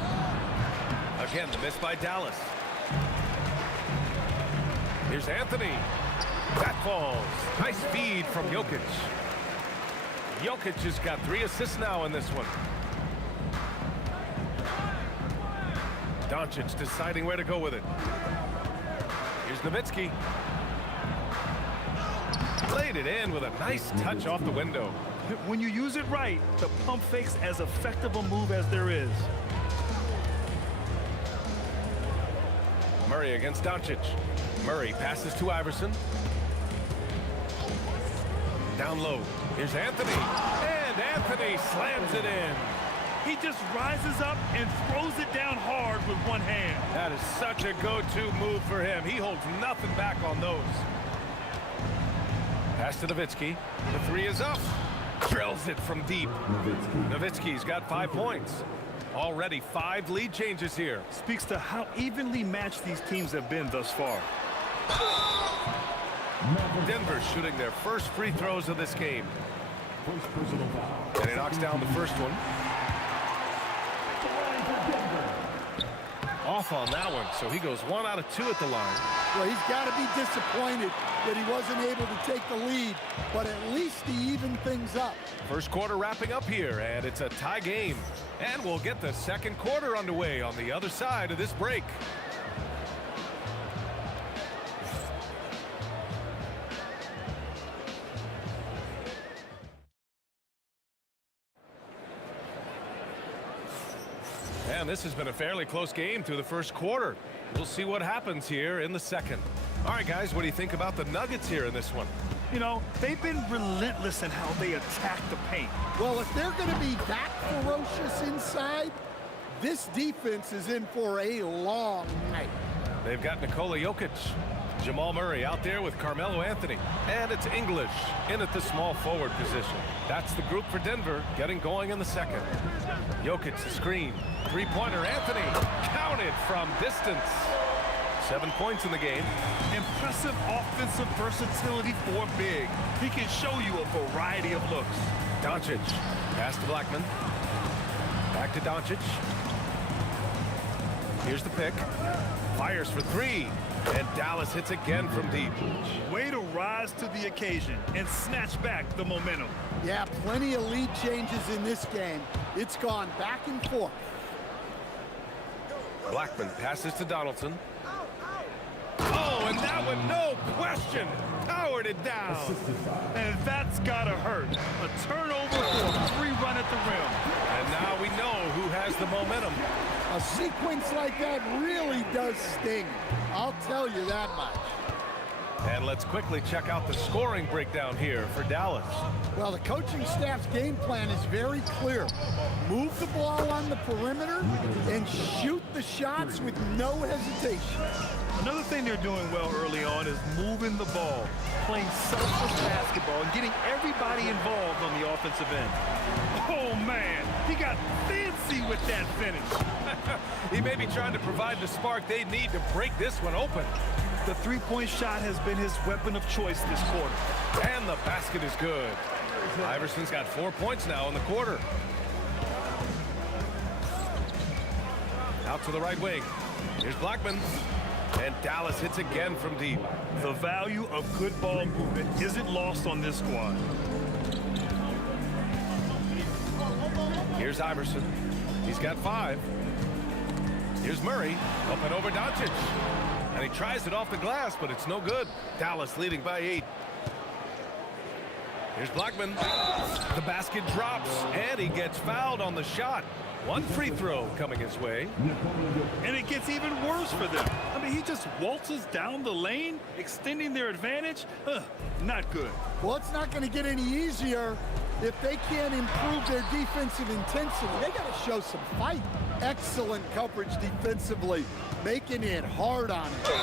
Again, the miss by Dallas. Here's Anthony. That falls. Nice feed from Jokic. Jokic has got 3 assists now in this one. Doncic deciding where to go with it. Here's Nowitzki. Laid it in with a nice touch off the window. When you use it right, the pump fake's as effective a move as there is. Murray against Doncic. Murray passes to Iverson. Down low. Here's Anthony. And Anthony slams it in. He just rises up and throws it down hard with one hand. That is such a go-to move for him. He holds nothing back on those. Pass to Nowitzki. The 3 is up. Drills it from deep. Nowitzki's got 5 points. Already 5 lead changes here. Speaks to how evenly matched these teams have been thus far. Denver shooting their first free throws of this game. And he knocks down the first one. Off on that one, so he goes 1 out of 2 at the line. Well, he's got to be disappointed that he wasn't able to take the lead, but at least he evened things up. First quarter wrapping up here, and it's a tie game. And we'll get the second quarter underway on the other side of this break. And this has been a fairly close game through the first quarter. We'll see what happens here in the second. All right, guys, what do you think about the Nuggets here in this one? You know, they've been relentless in how they attack the paint. Well, if they're going to be that ferocious inside, this defense is in for a long night. They've got Nikola Jokic, Jamal Murray out there with Carmelo Anthony, and it's English in at the small forward position. That's the group for Denver getting going in the second. Jokic the screen, 3-pointer Anthony, counted from distance. 7 points in the game. Impressive offensive versatility for big. He can show you a variety of looks. Doncic, pass to Blackman. Back to Doncic. Here's the pick. Fires for 3. And Dallas hits again from deep. Way to rise to the occasion and snatch back the momentum. Yeah, plenty of lead changes in this game. It's gone back and forth. Blackman passes to Donaldson. Oh, and that one, no question, powered it down. And that's gotta hurt. A turnover for a free run at the rim. And now we know who has the momentum. A sequence like that really does sting. I'll tell you that much. And let's quickly check out the scoring breakdown here for Dallas. Well, the coaching staff's game plan is very clear. Move the ball on the perimeter and shoot the shots with no hesitation. Another thing they're doing well early on is moving the ball, playing selfless basketball, and getting everybody involved on the offensive end. Oh, man, he got fancy with that finish. He may be trying to provide the spark they need to break this one open. The three-point shot has been his weapon of choice this quarter. And the basket is good. Iverson's got 4 points now in the quarter. Out to the right wing. Here's Blackman. And Dallas hits again from deep. The value of good ball movement isn't lost on this squad. Here's Iverson. He's got 5. Here's Murray. Up and over Doncic. And he tries it off the glass, but it's no good. Dallas leading by 8. Here's Blackman. The basket drops, and he gets fouled on the shot. 1 free throw coming his way. And it gets even worse for them. I mean, he just waltzes down the lane, extending their advantage. Not good. Well, it's not going to get any easier if they can't improve their defensive intensity. They got to show some fight. Excellent coverage defensively, making it hard on him.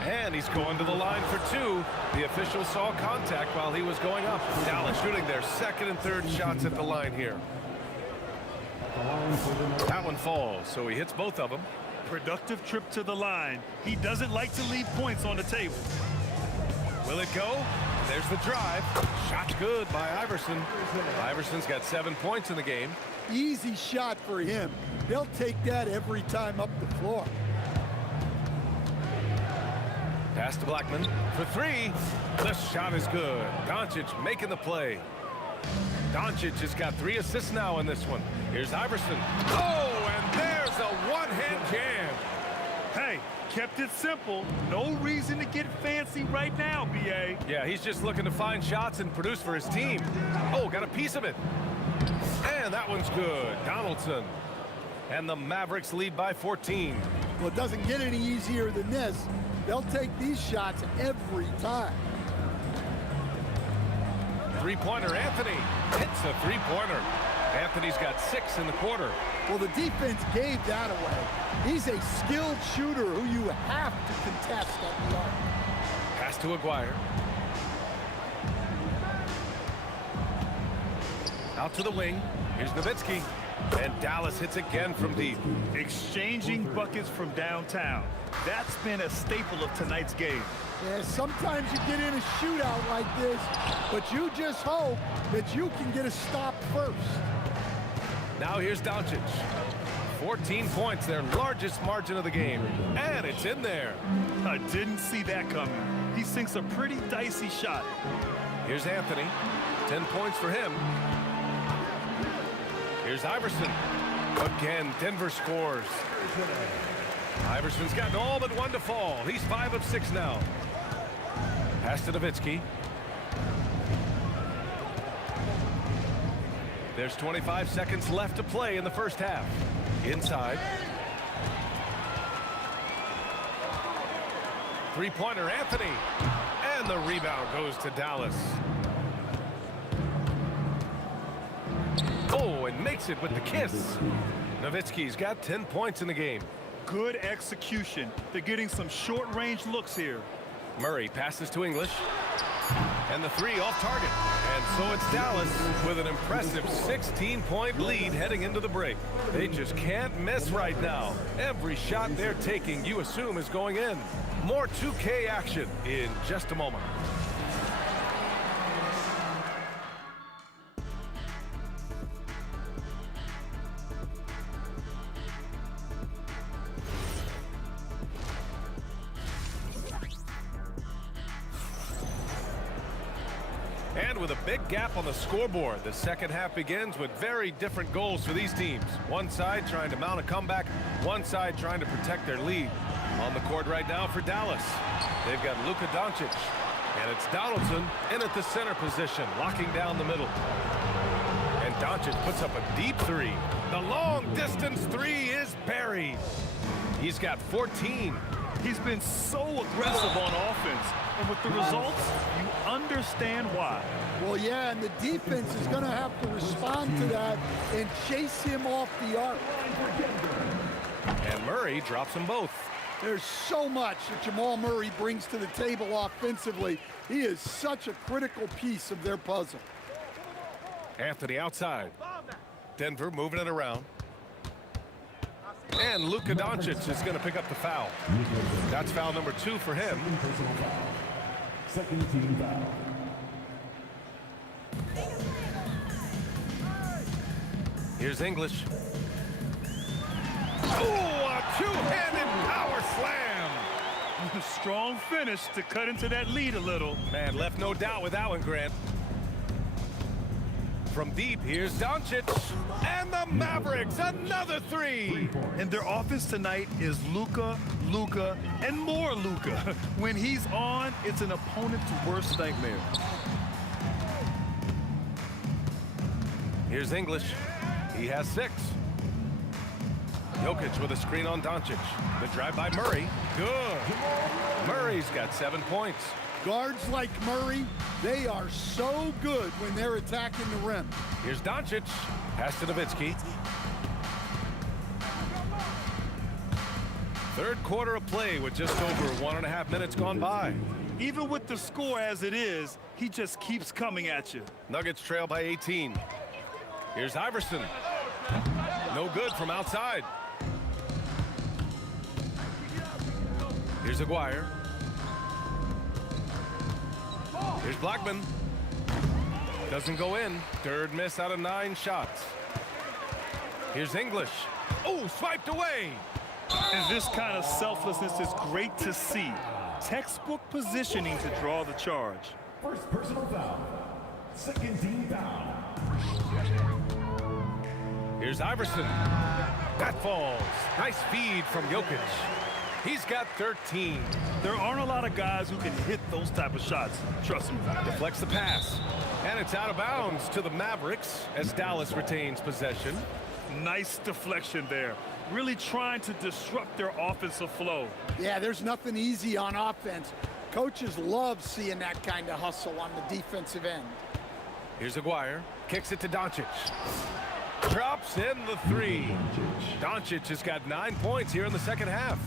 And he's going to the line for 2. The official saw contact while he was going up. Dallas shooting their 2nd and 3rd shots at the line here. That one falls, so he hits both of them. Productive trip to the line. He doesn't like to leave points on the table. Will it go? There's the drive. Shot good by Iverson. Iverson's got 7 points in the game. Easy shot for him. They'll take that every time up the floor. Pass to Blackman for 3. The shot is good. Doncic making the play. Doncic has got 3 assists now in this one. Here's Iverson. Oh, and there's a one-hand jam. Hey, kept it simple. No reason to get fancy right now, B.A. Yeah, he's just looking to find shots and produce for his team. Oh, got a piece of it. And that one's good. Donaldson. And the Mavericks lead by 14. Well, it doesn't get any easier than this. They'll take these shots every time. Three-pointer, Anthony hits a three-pointer. Anthony's got 6 in the quarter. Well, the defense gave that away. He's a skilled shooter who you have to contest at the arc. Pass to Aguirre. Out to the wing. Here's Nowitzki. And Dallas hits again from deep. Exchanging buckets from downtown. That's been a staple of tonight's game. Yeah, sometimes you get in a shootout like this, but you just hope that you can get a stop first. Now here's Doncic. 14 points, their largest margin of the game. And it's in there. I didn't see that coming. He sinks a pretty dicey shot. Here's Anthony. 10 points for him. Here's Iverson. Again, Denver scores. Iverson's gotten all but 1 to fall. He's 5 of 6 now. Pass to Nowitzki. There's 25 seconds left to play in the first half. Inside. Three-pointer, Anthony. And the rebound goes to Dallas. Oh, and makes it with the kiss. Nowitzki's got 10 points in the game. Good execution. They're getting some short-range looks here. Murray passes to English. And the 3 off target. And so it's Dallas with an impressive 16-point lead heading into the break. They just can't miss right now. Every shot they're taking, you assume, is going in. More 2K action in just a moment. And with a big gap on the scoreboard, the second half begins with very different goals for these teams. One side trying to mount a comeback, one side trying to protect their lead. On the court right now for Dallas, they've got Luka Doncic, and it's Donaldson in at the center position, locking down the middle. And Doncic puts up a deep 3. The long-distance 3 is buried. He's got 14. He's been so aggressive on offense, and with the results, you understand why. Well, yeah, and the defense is going to have to respond to that and chase him off the arc. And Murray drops them both. There's so much that Jamal Murray brings to the table offensively. He is such a critical piece of their puzzle. Anthony outside. Denver moving it around. And Luka Doncic is going to pick up the foul. That's foul number 2 for him. Second team foul. Here's English. Ooh, a two-handed power slam. Strong finish to cut into that lead a little. Man, left no doubt with that one, Grant. From deep, here's Doncic. And the Mavericks, another three. And their offense tonight is Luka, Luka, and more Luka. When he's on, it's an opponent's worst nightmare. Here's English. He has 6. Jokic with a screen on Doncic. The drive by Murray. Good. Murray's got 7 points. Guards like Murray, they are so good when they're attacking the rim. Here's Doncic. Pass to Nowitzki. Third quarter of play with just over 1.5 minutes gone by. Even with the score as it is, he just keeps coming at you. Nuggets trail by 18. Here's Iverson. No good from outside. Here's Aguirre. Here's Blackman. Doesn't go in. Third miss out of 9 shots. Here's English. Oh, swiped away. And this kind of selflessness is great to see. Textbook positioning to draw the charge. First personal foul. Second team foul. Here's Iverson. That falls. Nice feed from Jokic. He's got 13. There aren't a lot of guys who can hit those type of shots. Trust me. Deflects the pass. And it's out of bounds to the Mavericks as Dallas retains possession. Nice deflection there. Really trying to disrupt their offensive flow. Yeah, there's nothing easy on offense. Coaches love seeing that kind of hustle on the defensive end. Here's Aguirre. Kicks it to Doncic. Drops in the 3. Doncic has got 9 points here in the second half.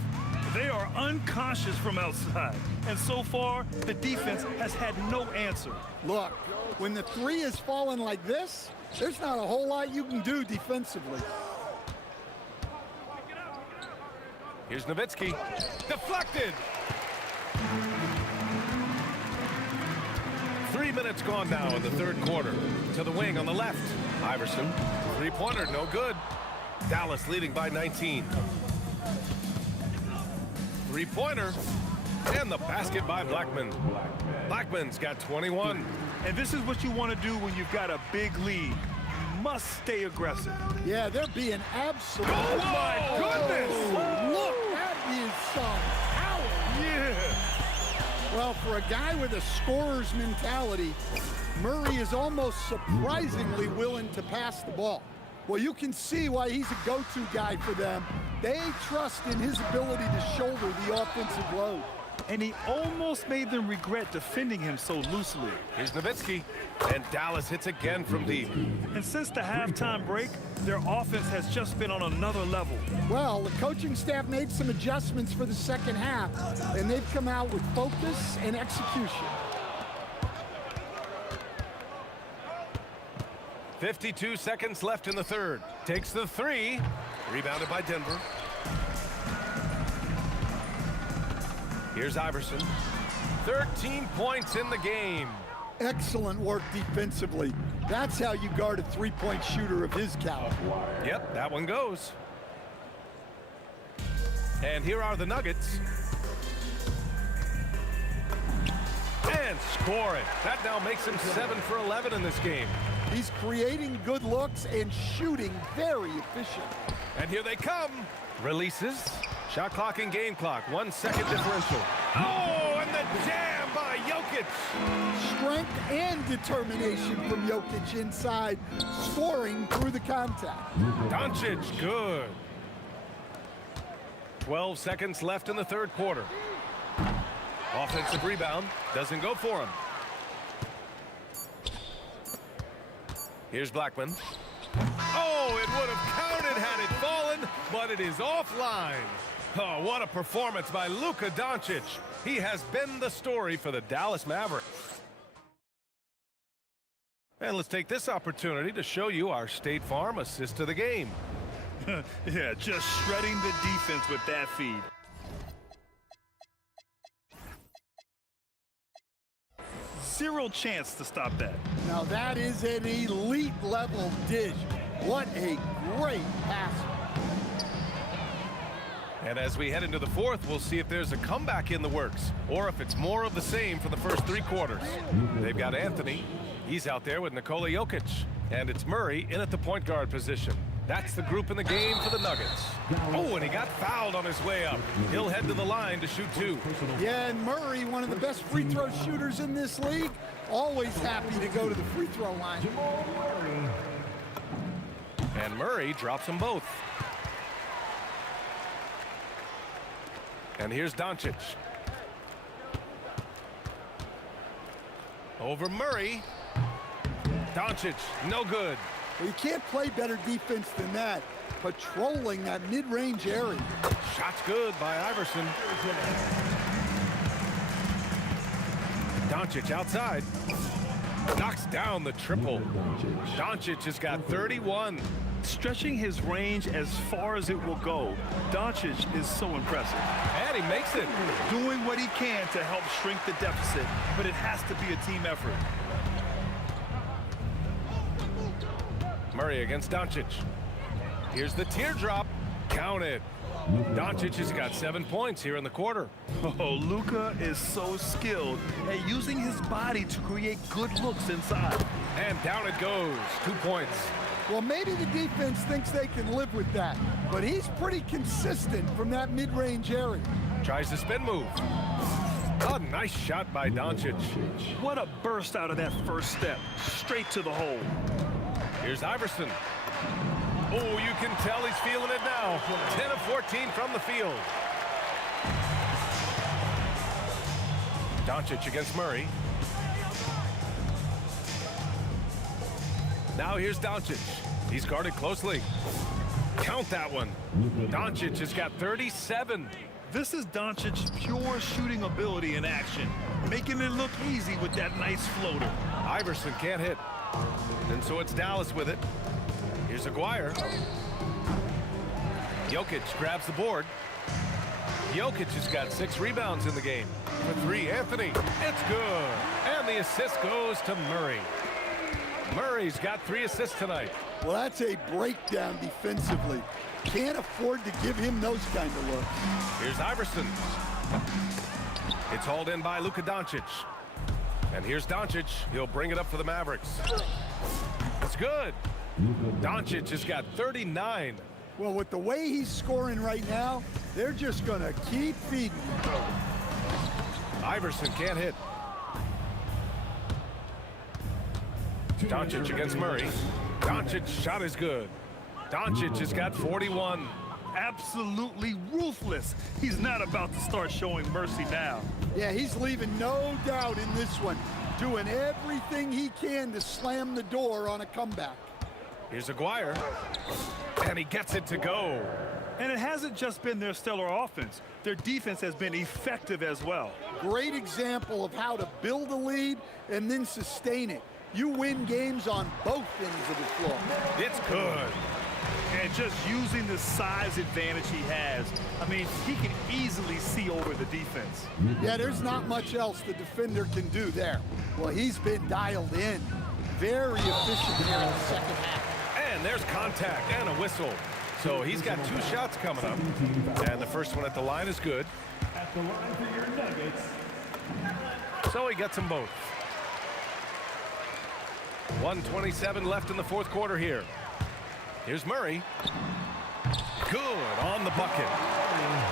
They are unconscious from outside. And so far, the defense has had no answer. Look, when the 3 is falling like this, there's not a whole lot you can do defensively. Here's Nowitzki. Deflected. 3 minutes gone now in the third quarter. To the wing on the left. Iverson. Three-pointer, no good. Dallas leading by 19. Three-pointer. And the basket by Blackman. Blackman's got 21. And this is what you want to do when you've got a big lead. You must stay aggressive. Yeah, they're being absolute. Oh, my goodness! Oh, look, that is some power. Yeah. Well, for a guy with a scorer's mentality, Murray is almost surprisingly willing to pass the ball. Well, you can see why he's a go-to guy for them. They trust in his ability to shoulder the offensive load. And he almost made them regret defending him so loosely. Here's Nowitzki. And Dallas hits again from deep. And since the halftime break, their offense has just been on another level. Well, the coaching staff made some adjustments for the second half, and they've come out with focus and execution. 52 seconds left in the third. Takes the 3. Rebounded by Denver. Here's Iverson. 13 points in the game. Excellent work defensively. That's how you guard a three-point shooter of his caliber. Yep, that one goes. And here are the Nuggets. And score it. That now makes him 7 for 11 in this game. He's creating good looks and shooting very efficient. And here they come. Releases. Shot clock and game clock. 1 second differential. Oh, and the jam by Jokic. Strength and determination from Jokic inside, scoring through the contact. Doncic, good. 12 seconds left in the third quarter. Offensive rebound. Doesn't go for him. Here's Blackman. Oh, it would have counted had it fallen, but it is offline. Oh, what a performance by Luka Doncic. He has been the story for the Dallas Mavericks. And let's take this opportunity to show you our State Farm assist to the game. Yeah, just shredding the defense with that feed. Zero chance to stop that. Now that is an elite level dish. What a great pass. And as we head into the fourth, we'll see if there's a comeback in the works or if it's more of the same for the first 3 quarters. They've got Anthony. He's out there with Nikola Jokic. And it's Murray in at the point guard position. That's the group in the game for the Nuggets. Oh, and he got fouled on his way up. He'll head to the line to shoot 2. Yeah, and Murray, one of the best free throw shooters in this league, always happy to go to the free throw line. And Murray drops them both. And here's Doncic. Over Murray. Doncic, no good. Well, you can't play better defense than that, patrolling that mid-range area. Shot's good by Iverson. Doncic outside. Knocks down the triple. Doncic has got 31. Stretching his range as far as it will go, Doncic is so impressive. And he makes it. Doing what he can to help shrink the deficit, but it has to be a team effort. Murray against Doncic. Here's the teardrop. Count it. Doncic has got 7 points here in the quarter. Oh, Luka is so skilled at using his body to create good looks inside. And down it goes. 2 points. Well, maybe the defense thinks they can live with that, but he's pretty consistent from that mid-range area. Tries the spin move. A nice shot by Doncic. What a burst out of that first step. Straight to the hole. Here's Iverson. Oh, you can tell he's feeling it now. 10 of 14 from the field. Doncic against Murray. Now here's Doncic. He's guarded closely. Count that one. Doncic has got 37. This is Doncic's pure shooting ability in action, making it look easy with that nice floater. Iverson can't hit. And so it's Dallas with it. Here's Aguirre. Jokic grabs the board. Jokic has got 6 rebounds in the game. For 3, Anthony. It's good. And the assist goes to Murray. Murray's got 3 assists tonight. Well, that's a breakdown defensively. Can't afford to give him those kind of looks. Here's Iverson. It's hauled in by Luka Doncic. And here's Doncic. He'll bring it up for the Mavericks. It's good. Doncic has got 39. Well, with the way he's scoring right now, they're just going to keep feeding him. Iverson can't hit. Doncic against Murray. Doncic's shot is good. Doncic has got 41. Absolutely ruthless. He's not about to start showing mercy now. Yeah, he's leaving no doubt in this one, doing everything he can to slam the door on a comeback. Here's Aguirre, and he gets it to go. And it hasn't just been their stellar offense. Their defense has been effective as well. Great example of how to build a lead and then sustain it. You win games on both ends of the floor. It's good. And just using the size advantage he has, I mean, he can easily see over the defense. Yeah, there's not much else the defender can do there. Well, he's been dialed in. Very efficient here in the second half. And there's contact and a whistle. So he's got 2 shots coming up. And the first one at the line is good. At the line for your Nuggets. So he gets them both. 1:27 left in the fourth quarter here. Here's Murray. Good on the bucket.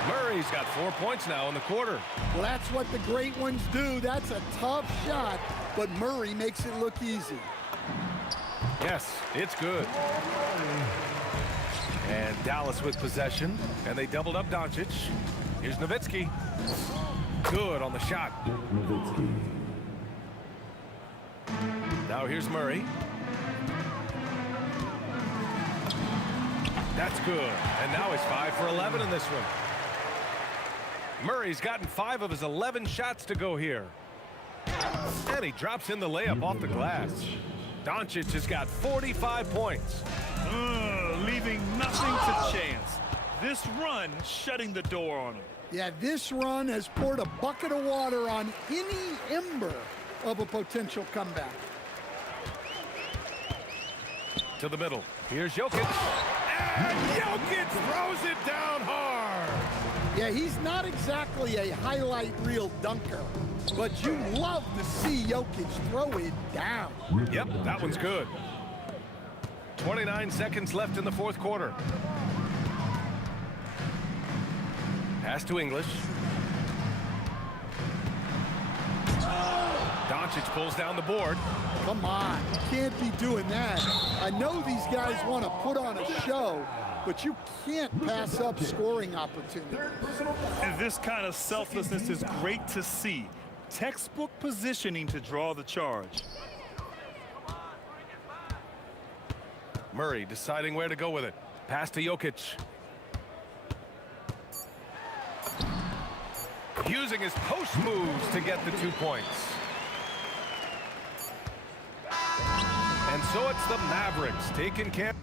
Murray's got 4 points now in the quarter. Well, that's what the great ones do. That's a tough shot, but Murray makes it look easy. Yes, it's good. And Dallas with possession, and they doubled up Doncic. Here's Nowitzki. Good on the shot. Now here's Murray. That's good. And now he's 5 for 11 in this one. Murray's gotten 5 of his 11 shots to go here. And he drops in the layup off the glass. Doncic has got 45 points. Leaving nothing to chance. This run shutting the door on him. Yeah, this run has poured a bucket of water on any ember of a potential comeback. To the middle. Here's Jokic. And Jokic throws it down hard. Yeah, he's not exactly a highlight reel dunker, but you love to see Jokic throw it down. Yep, that one's good. 29 seconds left in the fourth quarter. Pass to English. Doncic pulls down the board. Come on, you can't be doing that. I know these guys want to put on a show, but you can't pass up scoring opportunities. And this kind of selflessness is great to see. Textbook positioning to draw the charge. Murray deciding where to go with it. Pass to Jokic. Using his post moves to get the 2 points. And so it's the Mavericks taking care.